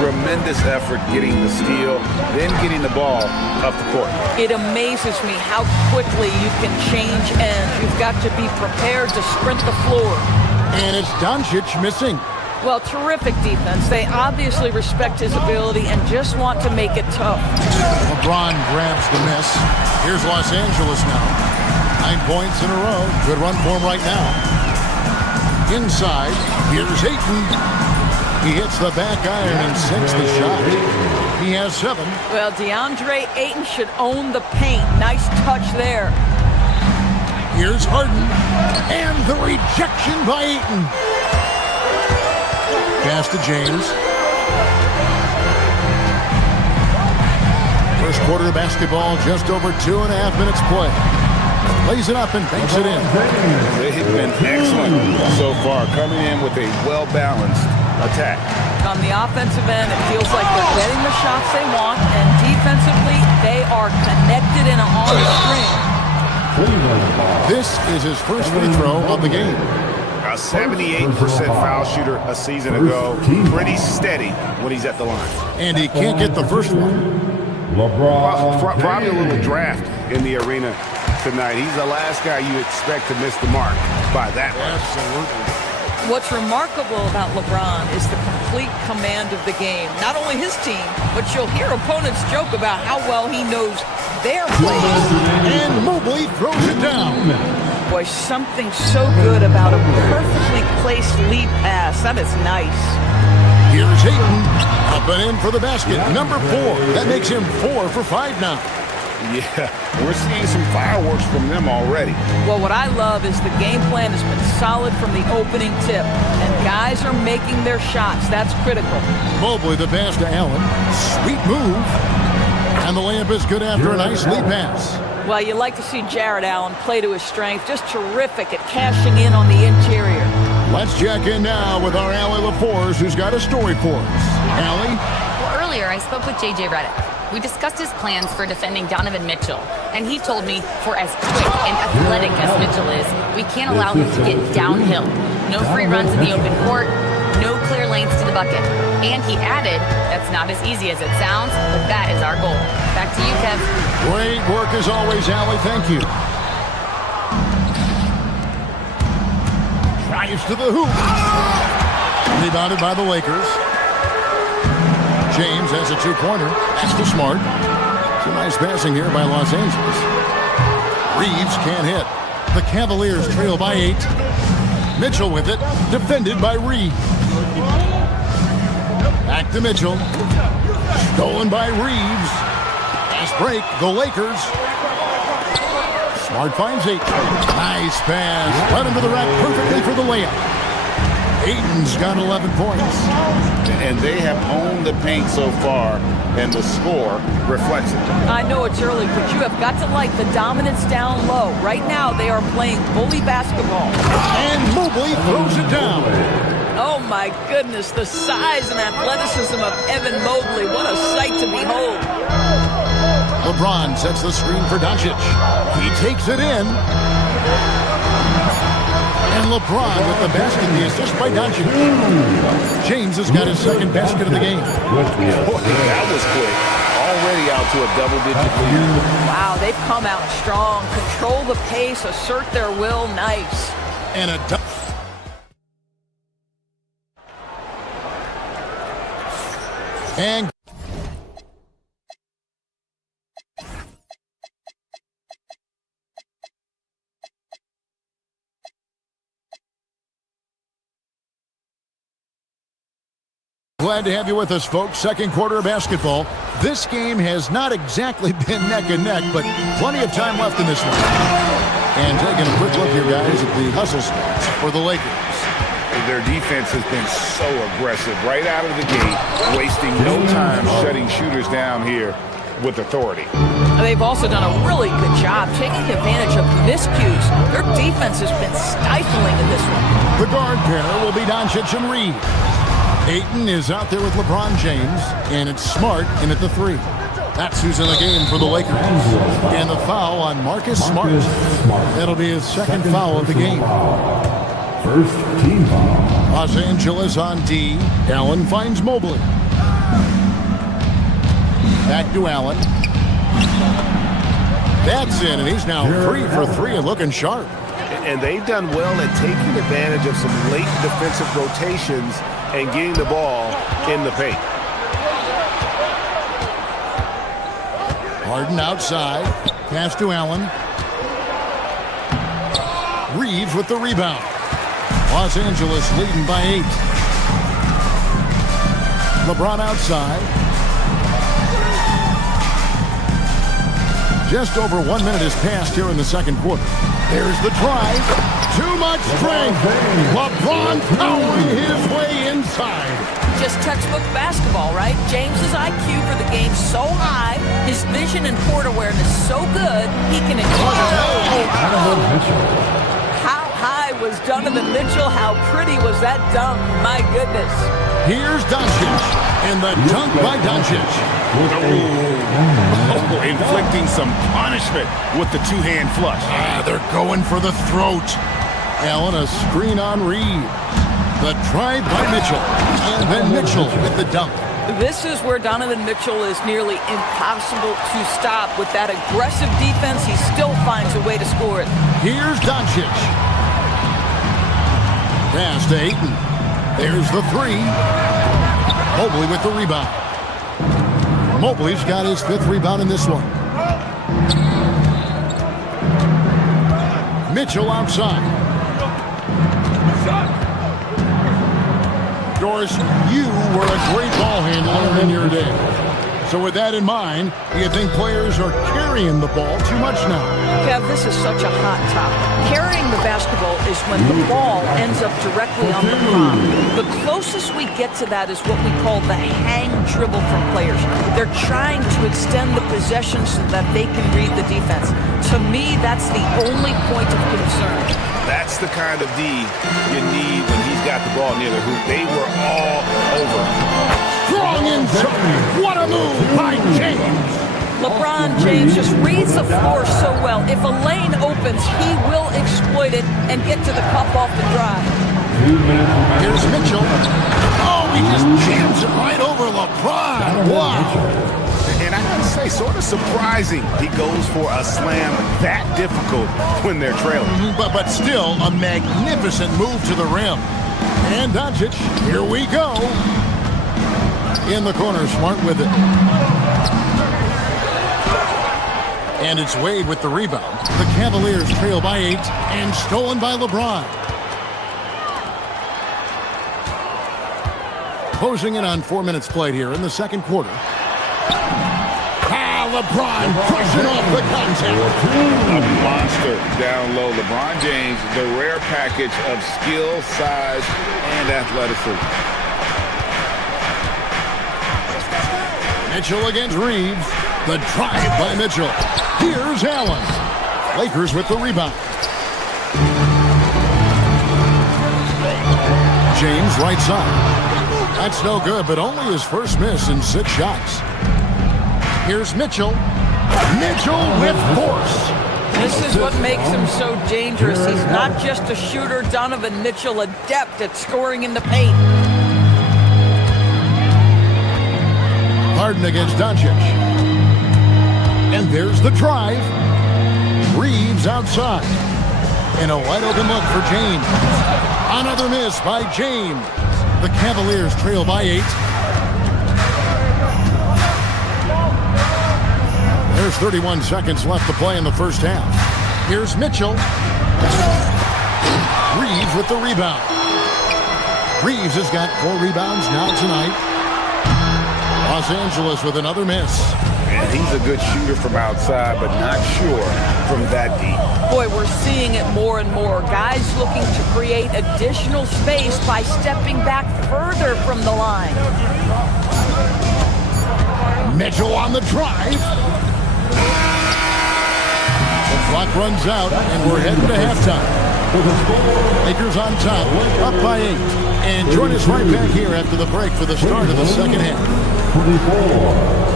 Tremendous effort getting the steal, then getting the ball up the court. It amazes me how quickly you can change ends. You've got to be prepared to sprint the floor. And it's Doncic missing. Well, terrific defense. They obviously respect his ability and just want to make it tough. LeBron grabs the miss. Here's Los Angeles now. 9 points in a row. Good run for him right now. Inside, here's Ayton. He hits the back iron and sinks the shot. He has 7. Well, DeAndre Ayton should own the paint. Nice touch there. Here's Harden. And the rejection by Ayton. Pass to James. First quarter of basketball, just over 2.5 minutes play. Lays it up and banks it in. They've been excellent so far, coming in with a well-balanced attack. On the offensive end, it feels like they're getting the shots they want, and defensively, they are connected in on a string. This is his first free throw of the game. A 78% foul shooter a season ago. Pretty steady when he's at the line. And he can't get the first one. Probably a little draft in the arena tonight. He's the last guy you expect to miss the mark by that much. Absolutely. What's remarkable about LeBron is the complete command of the game. Not only his team, but you'll hear opponents joke about how well he knows their plays. And Mobley throws it down. Boy, something so good about a perfectly placed lead pass. That is nice. Here's Ayton. Up and in for the basket. Number 4. That makes him 4 for 5 now. Yeah, we're seeing some fireworks from them already. Well, what I love is the game plan has been solid from the opening tip, and guys are making their shots. That's critical. Mobley the pass to Allen. Sweet move. And the layup is good after a nice lead pass. Well, you like to see Jared Allen play to his strength. Just terrific at cashing in on the interior. Let's check in now with our Allie LaForce, who's got a story for us. Allie? Well, earlier I spoke with J.J. Redick. We discussed his plans for defending Donovan Mitchell, and he told me for as quick and athletic as Mitchell is, we can't allow him to get downhill. No free runs in the open court, no clear lanes to the bucket. And he added, that's not as easy as it sounds, but that is our goal. Back to you, Kev. Great work as always, Allie. Thank you. Drives to the hoop. Rebounded by the Lakers. James has a 2-pointer. That's to Smart. Some nice passing here by Los Angeles. Reeves can't hit. The Cavaliers trail by 8. Mitchell with it. Defended by Reeves. Back to Mitchell. Stolen by Reeves. Fast break. The Lakers. Smart finds 8. Nice pass. Right into the rack perfectly for the layup. Ayton's got 11 points. And they have owned the paint so far, and the score reflects it. I know it's early, but you have got to like the dominance down low. Right now, they are playing bully basketball. And Mobley throws it down. Oh, my goodness, the size and athleticism of Evan Mobley. What a sight to behold. LeBron sets the screen for Doncic. He takes it in. And LeBron with the basket, the assist by Doncic. James has got his second basket of the game. That was quick. Already out to a double-digit lead. Wow, they've come out strong. Control the pace, assert their will. Nice. And a and glad to have you with us, folks. Second quarter of basketball. This game has not exactly been neck and neck, but plenty of time left in this one. And taking a quick look here, guys, at the hustle stats for the Lakers. Their defense has been so aggressive right out of the gate, wasting no time shutting shooters down here with authority. They've also done a really good job taking advantage of miscues. Their defense has been stifling in this one. The guard pair will be Doncic and Reed. Ayton is out there with LeBron James, and it's Smart in at the 3. That's who's in the game for the Lakers. And the foul on Marcus Smart. That'll be his second foul of the game. First team foul. Los Angeles on D. Allen finds Mobley. Back to Allen. That's in, and he's now 3 for 3 and looking sharp. And they've done well at taking advantage of some late defensive rotations and getting the ball in the paint. Harden outside. Pass to Allen. Reeves with the rebound. Los Angeles leading by 8. LeBron outside. Just over 1 minute has passed here in the second quarter. There's the drive. Too much strength. LeBron powering his way inside. Just textbook basketball, right? James's IQ for the game so high, his vision and court awareness so good, he can How high was Donovan Mitchell? How pretty was that dunk? My goodness. Here's Doncic, and the dunk by Doncic. Inflicting some punishment with the two-hand flush. They're going for the throat. Allen, a screen on Reed. The drive by Mitchell, and then Mitchell with the dunk. This is where Donovan Mitchell is nearly impossible to stop. With that aggressive defense, he still finds a way to score it. Here's Doncic. Pass to Ayton. There's the 3. Mobley with the rebound. Mobley's got his 5th rebound in this one. Mitchell outside. Doris, you were a great ball handler in your day. So with that in mind, do you think players are carrying the ball too much now? Kev, this is such a hot topic. Carrying the basketball is when the ball ends up directly on the prom. The closest we get to that is what we call the hang dribble from players. They're trying to extend the possession so that they can read the defense. To me, that's the only point of concern. That's the kind of D you need when he's got the ball near the hoop. They were all over. Strong inside. What a move by James. LeBron James just reads the floor so well. If a lane opens, he will exploit it and get to the cup off the drive. Here's Mitchell. Oh, he just jams it right over LeBron. Wow. And I gotta say, sort of surprising he goes for a slam that difficult when they're trailing. But still, a magnificent move to the rim. And Doncic, here we go. In the corner, Smart with it. And it's Wade with the rebound. The Cavaliers trail by 8 and stolen by LeBron. Closing in on 4 minutes played here in the second quarter. LeBron pushing off the contact. A monster down low. LeBron James, the rare package of skill, size, and athleticism. Mitchell against Reeves. The drive by Mitchell. Here's Allen. Lakers with the rebound. James right side. That's no good, but only his first miss in 6 shots. Here's Mitchell. Mitchell with force. This is what makes him so dangerous. He's not just a shooter. Donovan Mitchell, adept at scoring in the paint. Harden against Doncic. And there's the drive. Reeves outside. And a wide open look for James. Another miss by James. The Cavaliers trail by 8. There's 31 seconds left to play in the first half. Here's Mitchell. Reeves with the rebound. Reeves has got 4 rebounds now tonight. Los Angeles with another miss. And he's a good shooter from outside, but not sure from that deep. Boy, we're seeing it more and more. Guys looking to create additional space by stepping back further from the line. Mitchell on the drive. The clock runs out, and we're heading to halftime. Lakers on top, up by 8. And join us right back here after the break for the start of the second half. 24.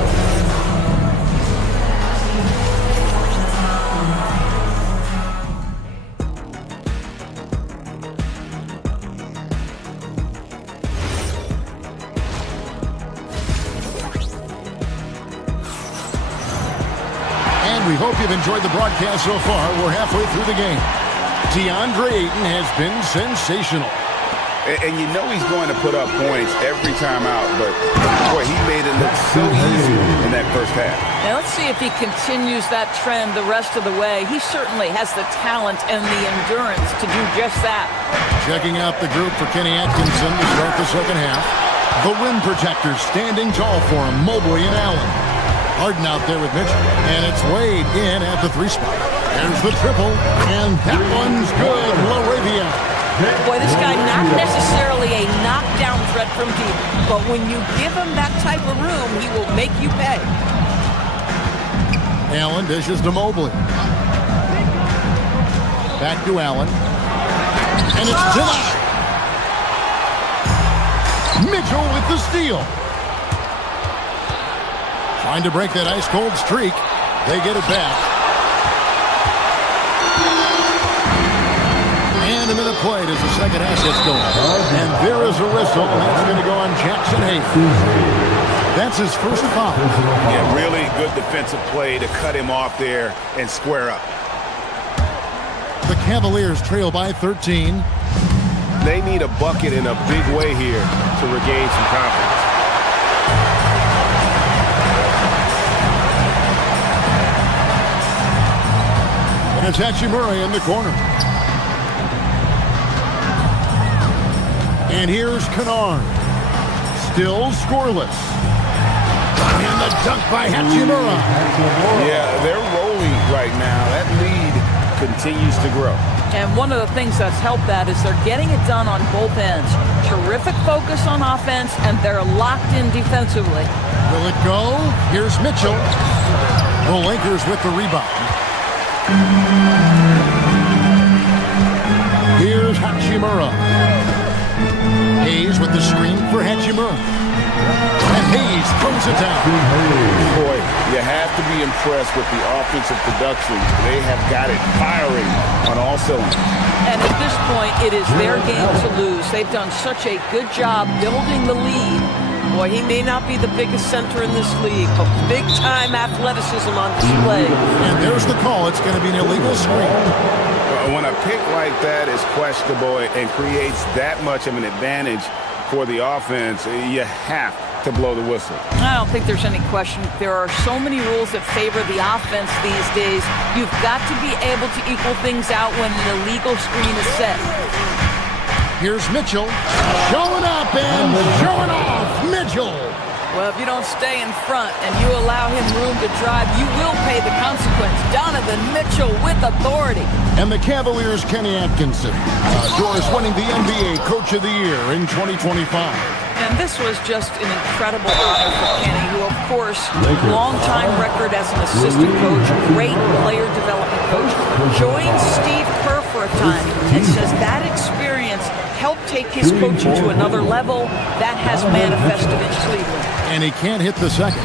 We hope you've enjoyed the broadcast so far. We're halfway through the game. DeAndre Ayton has been sensational. And you know he's going to put up points every time out, but boy, he made it look so easy in that first half. Now let's see if he continues that trend the rest of the way. He certainly has the talent and the endurance to do just that. Checking out the group for Kenny Atkinson to start the second half. The rim protectors standing tall for him, Mobley and Allen. Harden out there with Mitchell, and it's Wade in at the 3 spot. There's the triple, and that one's good. LaRavia. Boy, this guy not necessarily a knockdown threat from deep, but when you give him that type of room, he will make you pay. Allen dishes to Mobley. Back to Allen. And it's denied. Mitchell with the steal. Trying to break that ice-cold streak. They get it back. And a minute played as the second half gets going. And there is a whistle, and that's going to go on Jackson Hayes. That's his first foul. Yeah, really good defensive play to cut him off there and square up. The Cavaliers trail by 13. They need a bucket in a big way here to regain some confidence. And it's Hachimura in the corner. And here's Kennard. Still scoreless. And the dunk by Hachimura. Yeah, they're rolling right now. That lead continues to grow. And one of the things that's helped that is they're getting it done on both ends. Terrific focus on offense, and they're locked in defensively. Will it go? Here's Mitchell. The Lakers with the rebound. Here's Hachimura. Hayes with the screen for Hachimura. And Hayes throws it down. Boy, you have to be impressed with the offensive production. They have got it firing on all cylinders. And at this point, it is their game to lose. They've done such a good job building the lead. Boy, he may not be the biggest center in this league, but big-time athleticism on display. And there's the call. It's going to be an illegal screen. When a pick like that is questionable and creates that much of an advantage for the offense, you have to blow the whistle. I don't think there's any question. There are so many rules that favor the offense these days. You've got to be able to equal things out when an illegal screen is set. Here's Mitchell showing up and showing off. Mitchell. Well, if you don't stay in front and you allow him room to drive, you will pay the consequence. Donovan Mitchell with authority. And the Cavaliers' Kenny Atkinson. Doris winning the NBA Coach of the Year in 2025. And this was just an incredible honor for Kenny, who, of course, long-time record as an assistant coach, great player development coach, joined Steve Kerr for a time and says that experience helped take his coaching to another level. That has manifested in Cleveland. And he can't hit the second.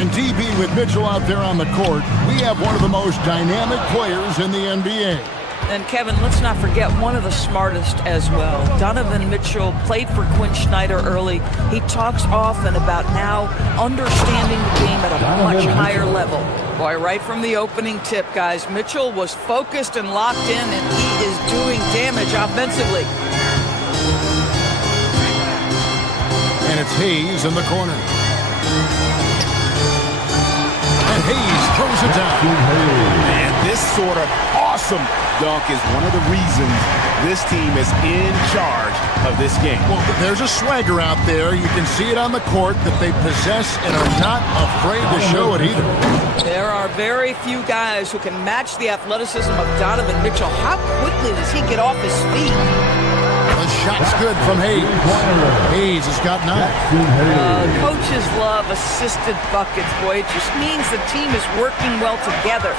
And DB with Mitchell out there on the court, we have one of the most dynamic players in the NBA. And Kevin, let's not forget one of the smartest as well. Donovan Mitchell played for Quinn Snyder early. He talks often about now understanding the game at a much higher level. Boy, right from the opening tip, guys, Mitchell was focused and locked in, and he is doing damage offensively. And it's Hayes in the corner. And Hayes throws it down. And this sort of awesome dunk is one of the reasons this team is in charge of this game. Well, there's a swagger out there. You can see it on the court that they possess and are not afraid to show it either. There are very few guys who can match the athleticism of Donovan Mitchell. How quickly does he get off his feet? The shot's good from Hayes. Hayes has got 9. Coaches love assisted buckets, boy. It just means the team is working well together.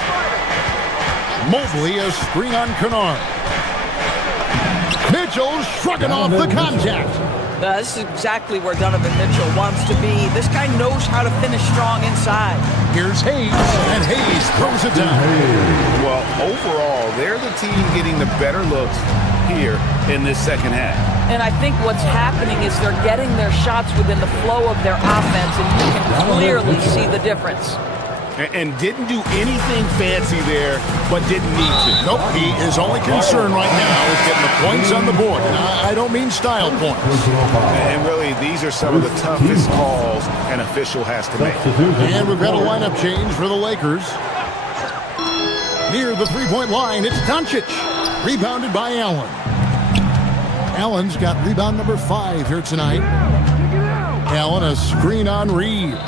Mobley a screen on Kennard. Mitchell shrugging off the contact. This is exactly where Donovan Mitchell wants to be. This guy knows how to finish strong inside. Here's Hayes, and Hayes throws it down. Well, overall, they're the team getting the better looks here in this second half. And I think what's happening is they're getting their shots within the flow of their offense, and you can clearly see the difference. And didn't do anything fancy there, but didn't need to. Nope, he is only concerned right now with getting the points on the board. And I don't mean style points. And really, these are some of the toughest calls an official has to make. And we've got a lineup change for the Lakers. Near the three-point line, it's Doncic. Rebounded by Allen. Allen's got rebound number 5 here tonight. Allen, a screen on Reeves.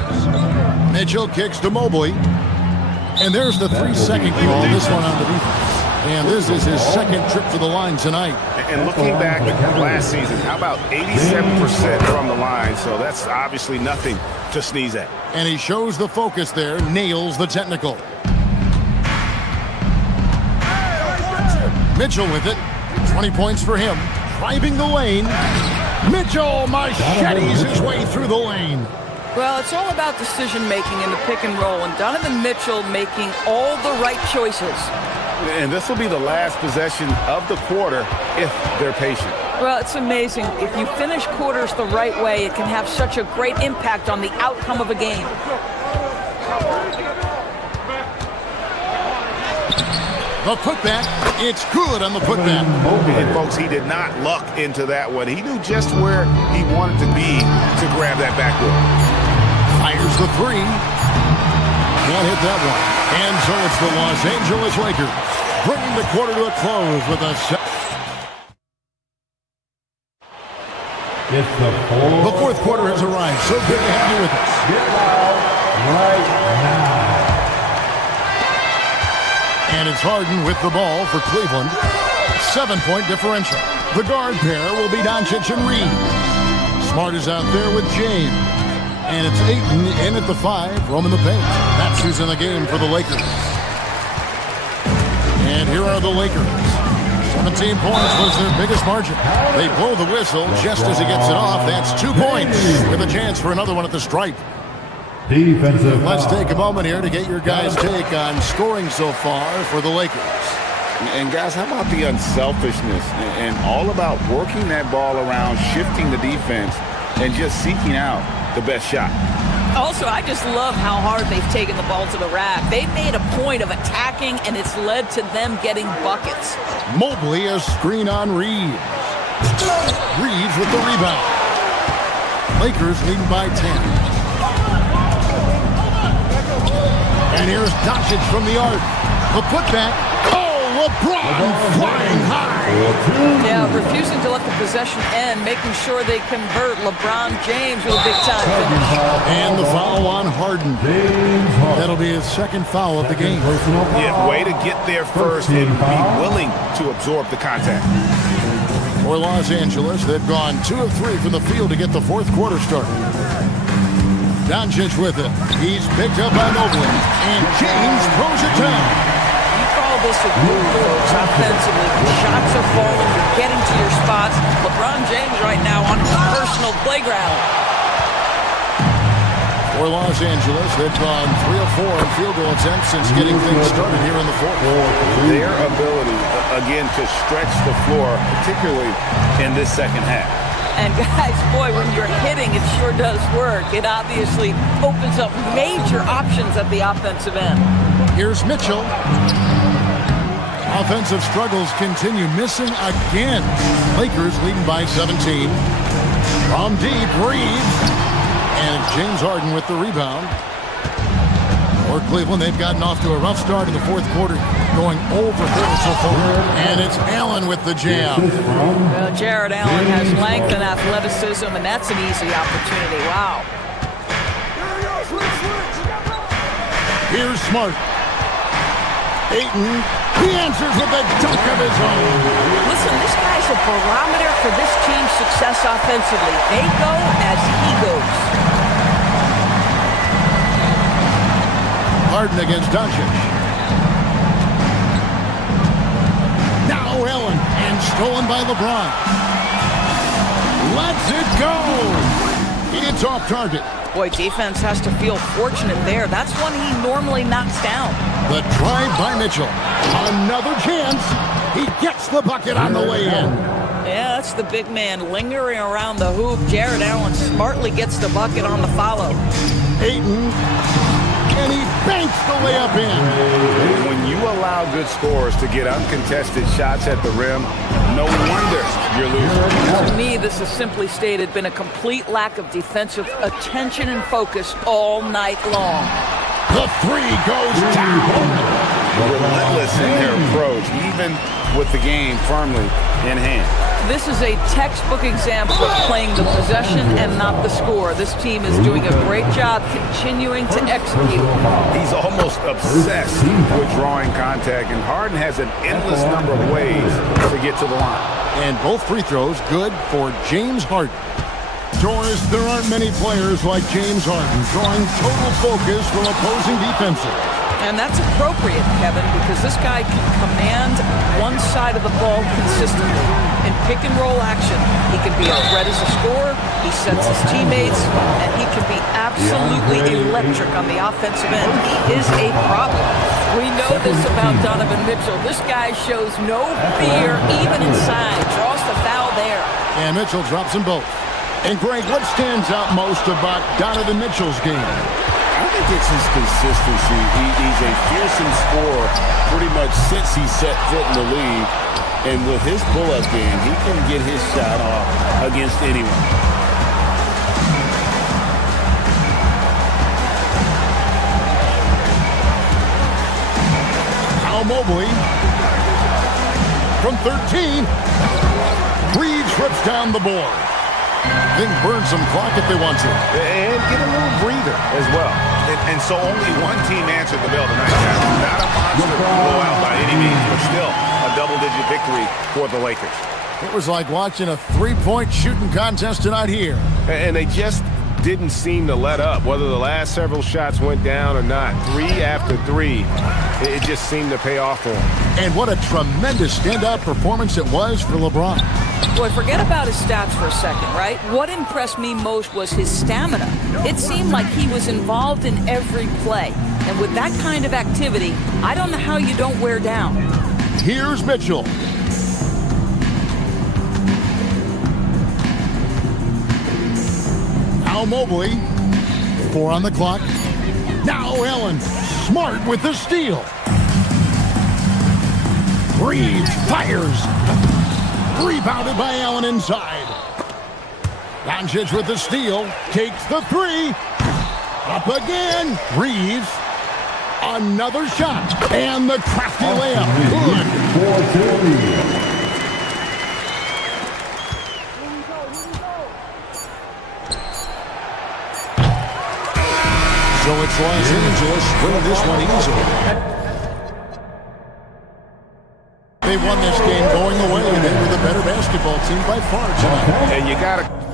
Mitchell kicks to Mobley. And there's the 3-second call, this one on the defense. And this is his second trip to the line tonight. And looking back last season, how about 87% from the line? So that's obviously nothing to sneeze at. And he shows the focus there, nails the technical. Mitchell with it. 20 points for him. Driving the lane. Mitchell machetes his way through the lane. Well, it's all about decision-making in the pick and roll, and Donovan Mitchell making all the right choices. And this will be the last possession of the quarter if they're patient. Well, it's amazing. If you finish quarters the right way, it can have such a great impact on the outcome of a game. The putback, it's good on the putback. And folks, he did not luck into that one. He knew just where he wanted to be to grab that backboard. Fires the 3. Can't hit that one. And so it's the Los Angeles Lakers bringing the quarter to a close with a The fourth quarter has arrived. So good to have you with us. Get out right now. And it's Harden with the ball for Cleveland. 7-point differential. The guard pair will be Doncic and Reeves. Smart is out there with James. And it's Ayton in at the 5, roaming the paint. That's who's in the game for the Lakers. And here are the Lakers. 17 points was their biggest margin. They blow the whistle just as he gets it off. That's 2 points with a chance for another one at the stripe. Defensive. Let's take a moment here to get your guys' take on scoring so far for the Lakers. And guys, how about the unselfishness and all about working that ball around, shifting the defense, and just seeking out the best shot. Also, I just love how hard they've taken the ball to the rack. They've made a point of attacking, and it's led to them getting buckets. Mobley, a screen on Reeves. Reeves with the rebound. Lakers leading by 10. And here's Doncic from the arc. The putback. Oh, LeBron flying high. Yeah, refusing to let the possession end, making sure they convert. LeBron James with a big-time finish. And the foul on Harden. That'll be his second foul of the game. Yeah, way to get there first and be willing to absorb the contact. For Los Angeles, they've gone 2 of 3 from the field to get the fourth quarter started. Doncic with it. He's picked up by Mobley. And James throws it down. You call this a good moves offensively. The shots are falling. You're getting to your spots. LeBron James right now on his personal playground. For Los Angeles, they've gone 3 of 4 in field goal attempts since getting things started here in the fourth. Their ability, again, to stretch the floor, particularly in this second half. And guys, boy, when you're hitting, it sure does work. It obviously opens up major options at the offensive end. Here's Mitchell. Offensive struggles continue, missing again. Lakers leading by 17. From deep, Reeves. And it's James Harden with the rebound. For Cleveland, they've gotten off to a rough start in the fourth quarter, going over 30 so far. And it's Allen with the jam. Well, Jared Allen has length and athleticism, and that's an easy opportunity. Wow. Here's Smart. Ayton, he answers with a dunk of his own. Listen, this guy's a barometer for this team's success offensively. They go as he goes. Harden against Doncic. Now Allen, and stolen by LeBron. Lets it go. It's off target. Boy, defense has to feel fortunate there. That's one he normally knocks down. The drive by Mitchell. Another chance. He gets the bucket on the way in. Yeah, that's the big man lingering around the hoop. Jared Allen smartly gets the bucket on the follow. Ayton. And he banks the layup in. When you allow good scorers to get uncontested shots at the rim, no wonder you're losing. To me, this has simply stated been a complete lack of defensive attention and focus all night long. The three goes down. Relentless in their approach, even with the game firmly in hand. This is a textbook example of playing the possession and not the score. This team is doing a great job continuing to execute. He's almost obsessed with drawing contact, and Harden has an endless number of ways to get to the line. And both free throws good for James Harden. Doris, there aren't many players like James Harden drawing total focus from opposing defenses. And that's appropriate, Kevin, because this guy can command one side of the ball consistently. In pick-and-roll action, he can be a threat as a scorer, he sets his teammates, and he can be absolutely electric on the offensive end. He is a problem. We know this about Donovan Mitchell. This guy shows no fear, even inside. Draws the foul there. And Mitchell drops them both. And Greg, what stands out most about Donovan Mitchell's game? I think it's his consistency. He's a fearsome scorer pretty much since he set foot in the league. And with his pull-up game, he can get his shot off against anyone. Al Mobley from 13. Reeves rips down the board. Then burn some clock if they want to. And get a little breather as well. And so only one team answered the bell tonight. Not a monster blowout by any means, but still a double-digit victory for the Lakers. It was like watching a three-point shooting contest tonight here. And they just didn't seem to let up, whether the last several shots went down or not. 3 after 3, it just seemed to pay off for them. And what a tremendous standout performance it was for LeBron. Boy, forget about his stats for a second, right? What impressed me most was his stamina. It seemed like he was involved in every play. And with that kind of activity, I don't know how you don't wear down. Here's Mitchell. Al Mobley. 4 on the clock. Now Allen. Smart with the steal. Reeves fires. Rebounded by Allen inside. Doncic with the steal. Takes the 3. Up again. Reeves. Another shot. And the crafty layup. Good. So it's Los Angeles win this one easily. They won this game going away. They were the better basketball team by far tonight. And you got to...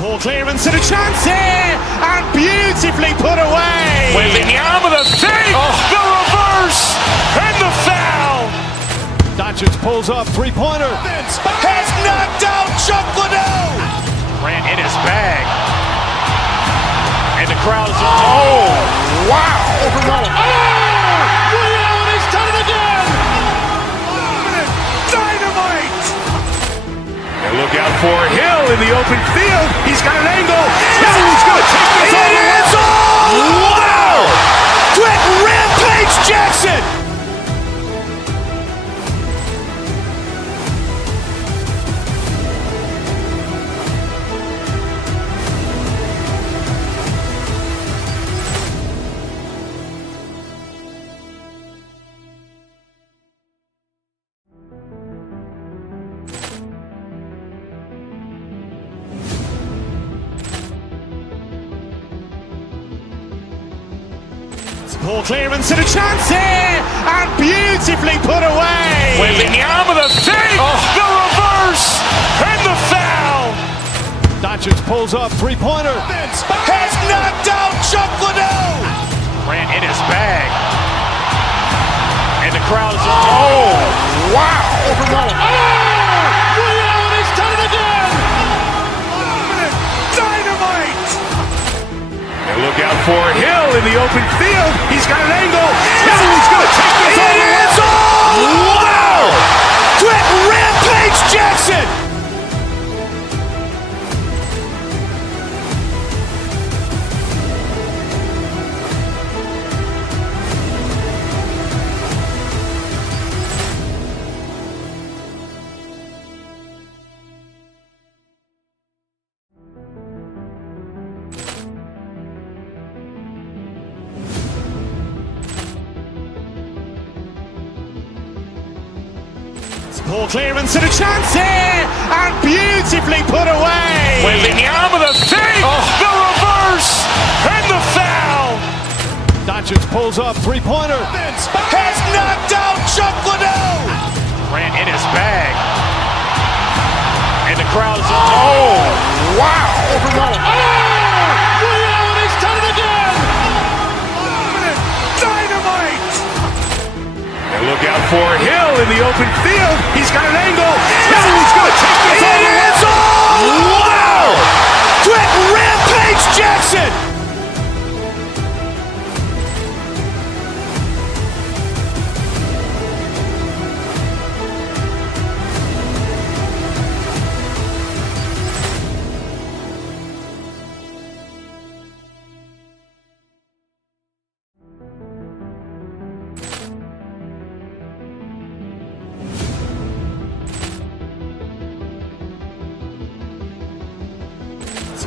Ball clearance and a chance here, and beautifully put away. Wembanyama the save, the reverse, and the foul. Doncic pulls up, three-pointer. Has knocked out Chuck Liddell. Ran in his bag. And the crowd is, oh, wow. Ray Allen has done it again. Dynamite. And look out for Hill in the open field. He's got an angle. He's going to take this all the way. Wow. Quick Rampage Jackson. Ball clearance and a chance here, and beautifully put away. Wembanyama the save, the reverse, and the foul. Doncic pulls up, three-pointer. Has knocked out Chuck Liddell. Ran in his bag. And the crowd is, oh, wow. Ray Allen has done it again. Ball clearance and a chance here, and beautifully put away. Wembanyama the fake, the reverse, and the foul. Doncic pulls up, three-pointer. Has knocked out Chuck Liddell. Grant in his bag. And the crowd is... Oh, wow. Ray Allen has done it again. Dynamite. And look out for Hill in the open field. He's got an angle. He's going to take this all the way. Wow. Quick Rampage Jackson.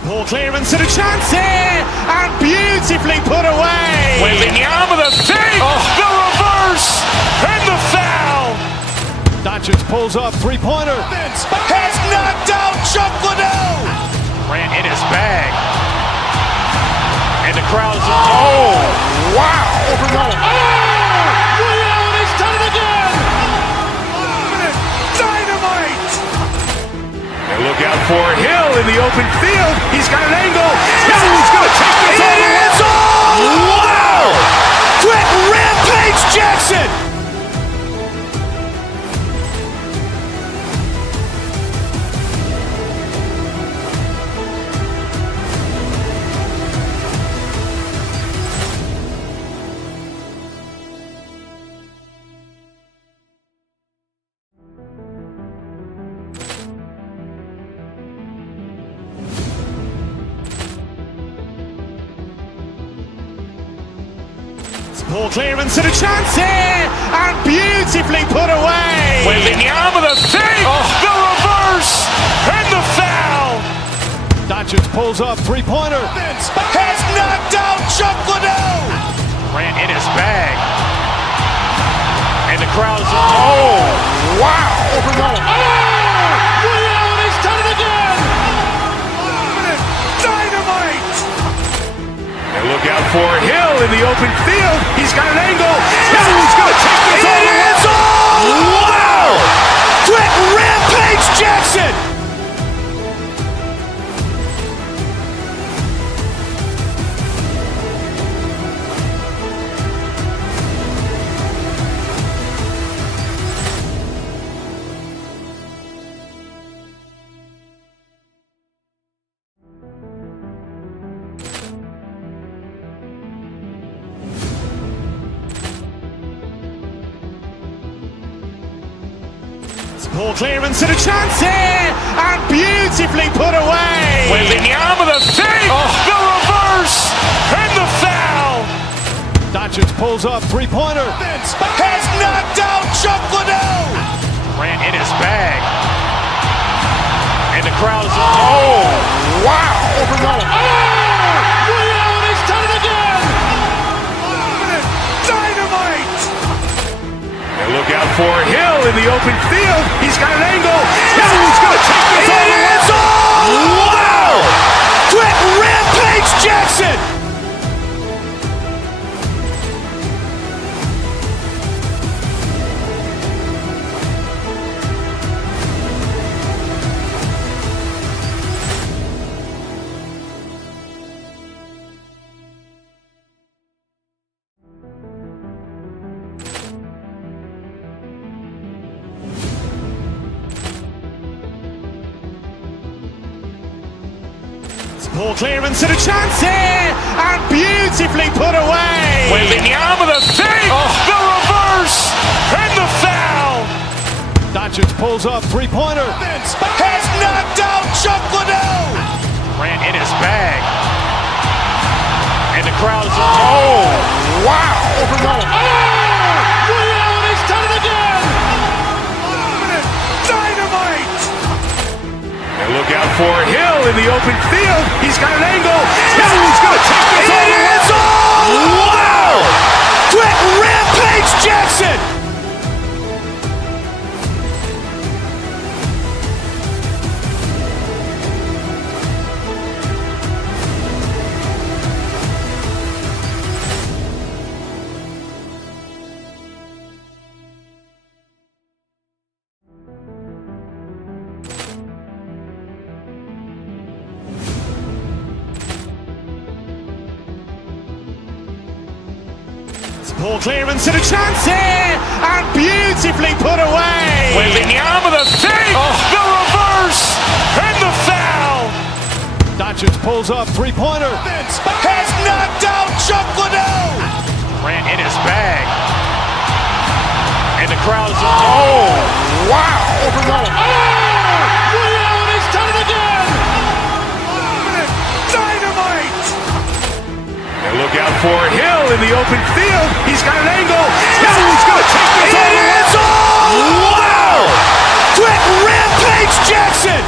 Ball clearance and a chance here, and beautifully put away. Wembanyama the fake, the reverse, and the foul. Doncic pulls up, three-pointer. Has knocked out Chuck Liddell. Grant in his bag. And the crowd is... Oh, wow. Ray Allen has done it again. Dynamite. And look out for Hill in the open field. He's got an angle. He's going to take this all the way. Wow! Quick Rampage Jackson. Ball clearance and a chance here, and beautifully put away. Wembanyama the fake, the reverse, and the foul. Doncic pulls up, three-pointer. Has knocked out Chuck Liddell. Grant in his bag. And the crowd is... Oh, wow. Ray Allen has done it again. Dynamite. And look out for Hill in the open field. He's got an angle. He's going to take this all the way. Wow! Quick Rampage Jackson. Ball clearance and a chance here, and beautifully put away. Wembanyama the fake, the reverse, and the foul. Doncic pulls up, three-pointer. Has knocked out Chuck Liddell. Grant in his bag. And the crowd is... Oh, wow. Ray Allen has done it again. Dynamite. And look out for Hill in the open field. He's got an angle. He's going to take this all the way. Wow! Quick Rampage Jackson. Ball clearance and a chance here, and beautifully put away. Wembanyama the fake, the reverse, and the foul. Doncic pulls up, three-pointer. Has knocked out Chuck Liddell. Grant in his bag. And the crowd is... Oh, wow. Ray Allen has done it again. Dynamite. And look out for Hill in the open field. He's got an angle. He's going to take this all the way. Wow! Quick Rampage Jackson. Ball clearance and a chance here, and beautifully put away. Wembanyama the save, the reverse, and the foul. Doncic pulls up, three-pointer. Has knocked out Chuck Liddell. Ran in his bag. And the crowd is... Oh, wow. Overall. Oh, Liddell has done it again. Dynamite. And look out for Hill in the open field. He's got an angle. He's going to take this all the way. It is all! Wow! Quick Rampage Jackson.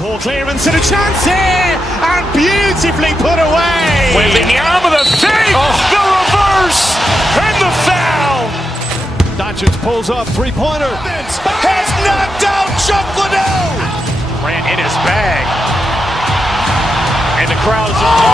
Ball clearance and a chance here, and beautifully put away. Wembanyama the save, the reverse, and the foul. Doncic pulls up, three-pointer. Has knocked out Chuck Liddell. Ran in his bag. And the crowd is...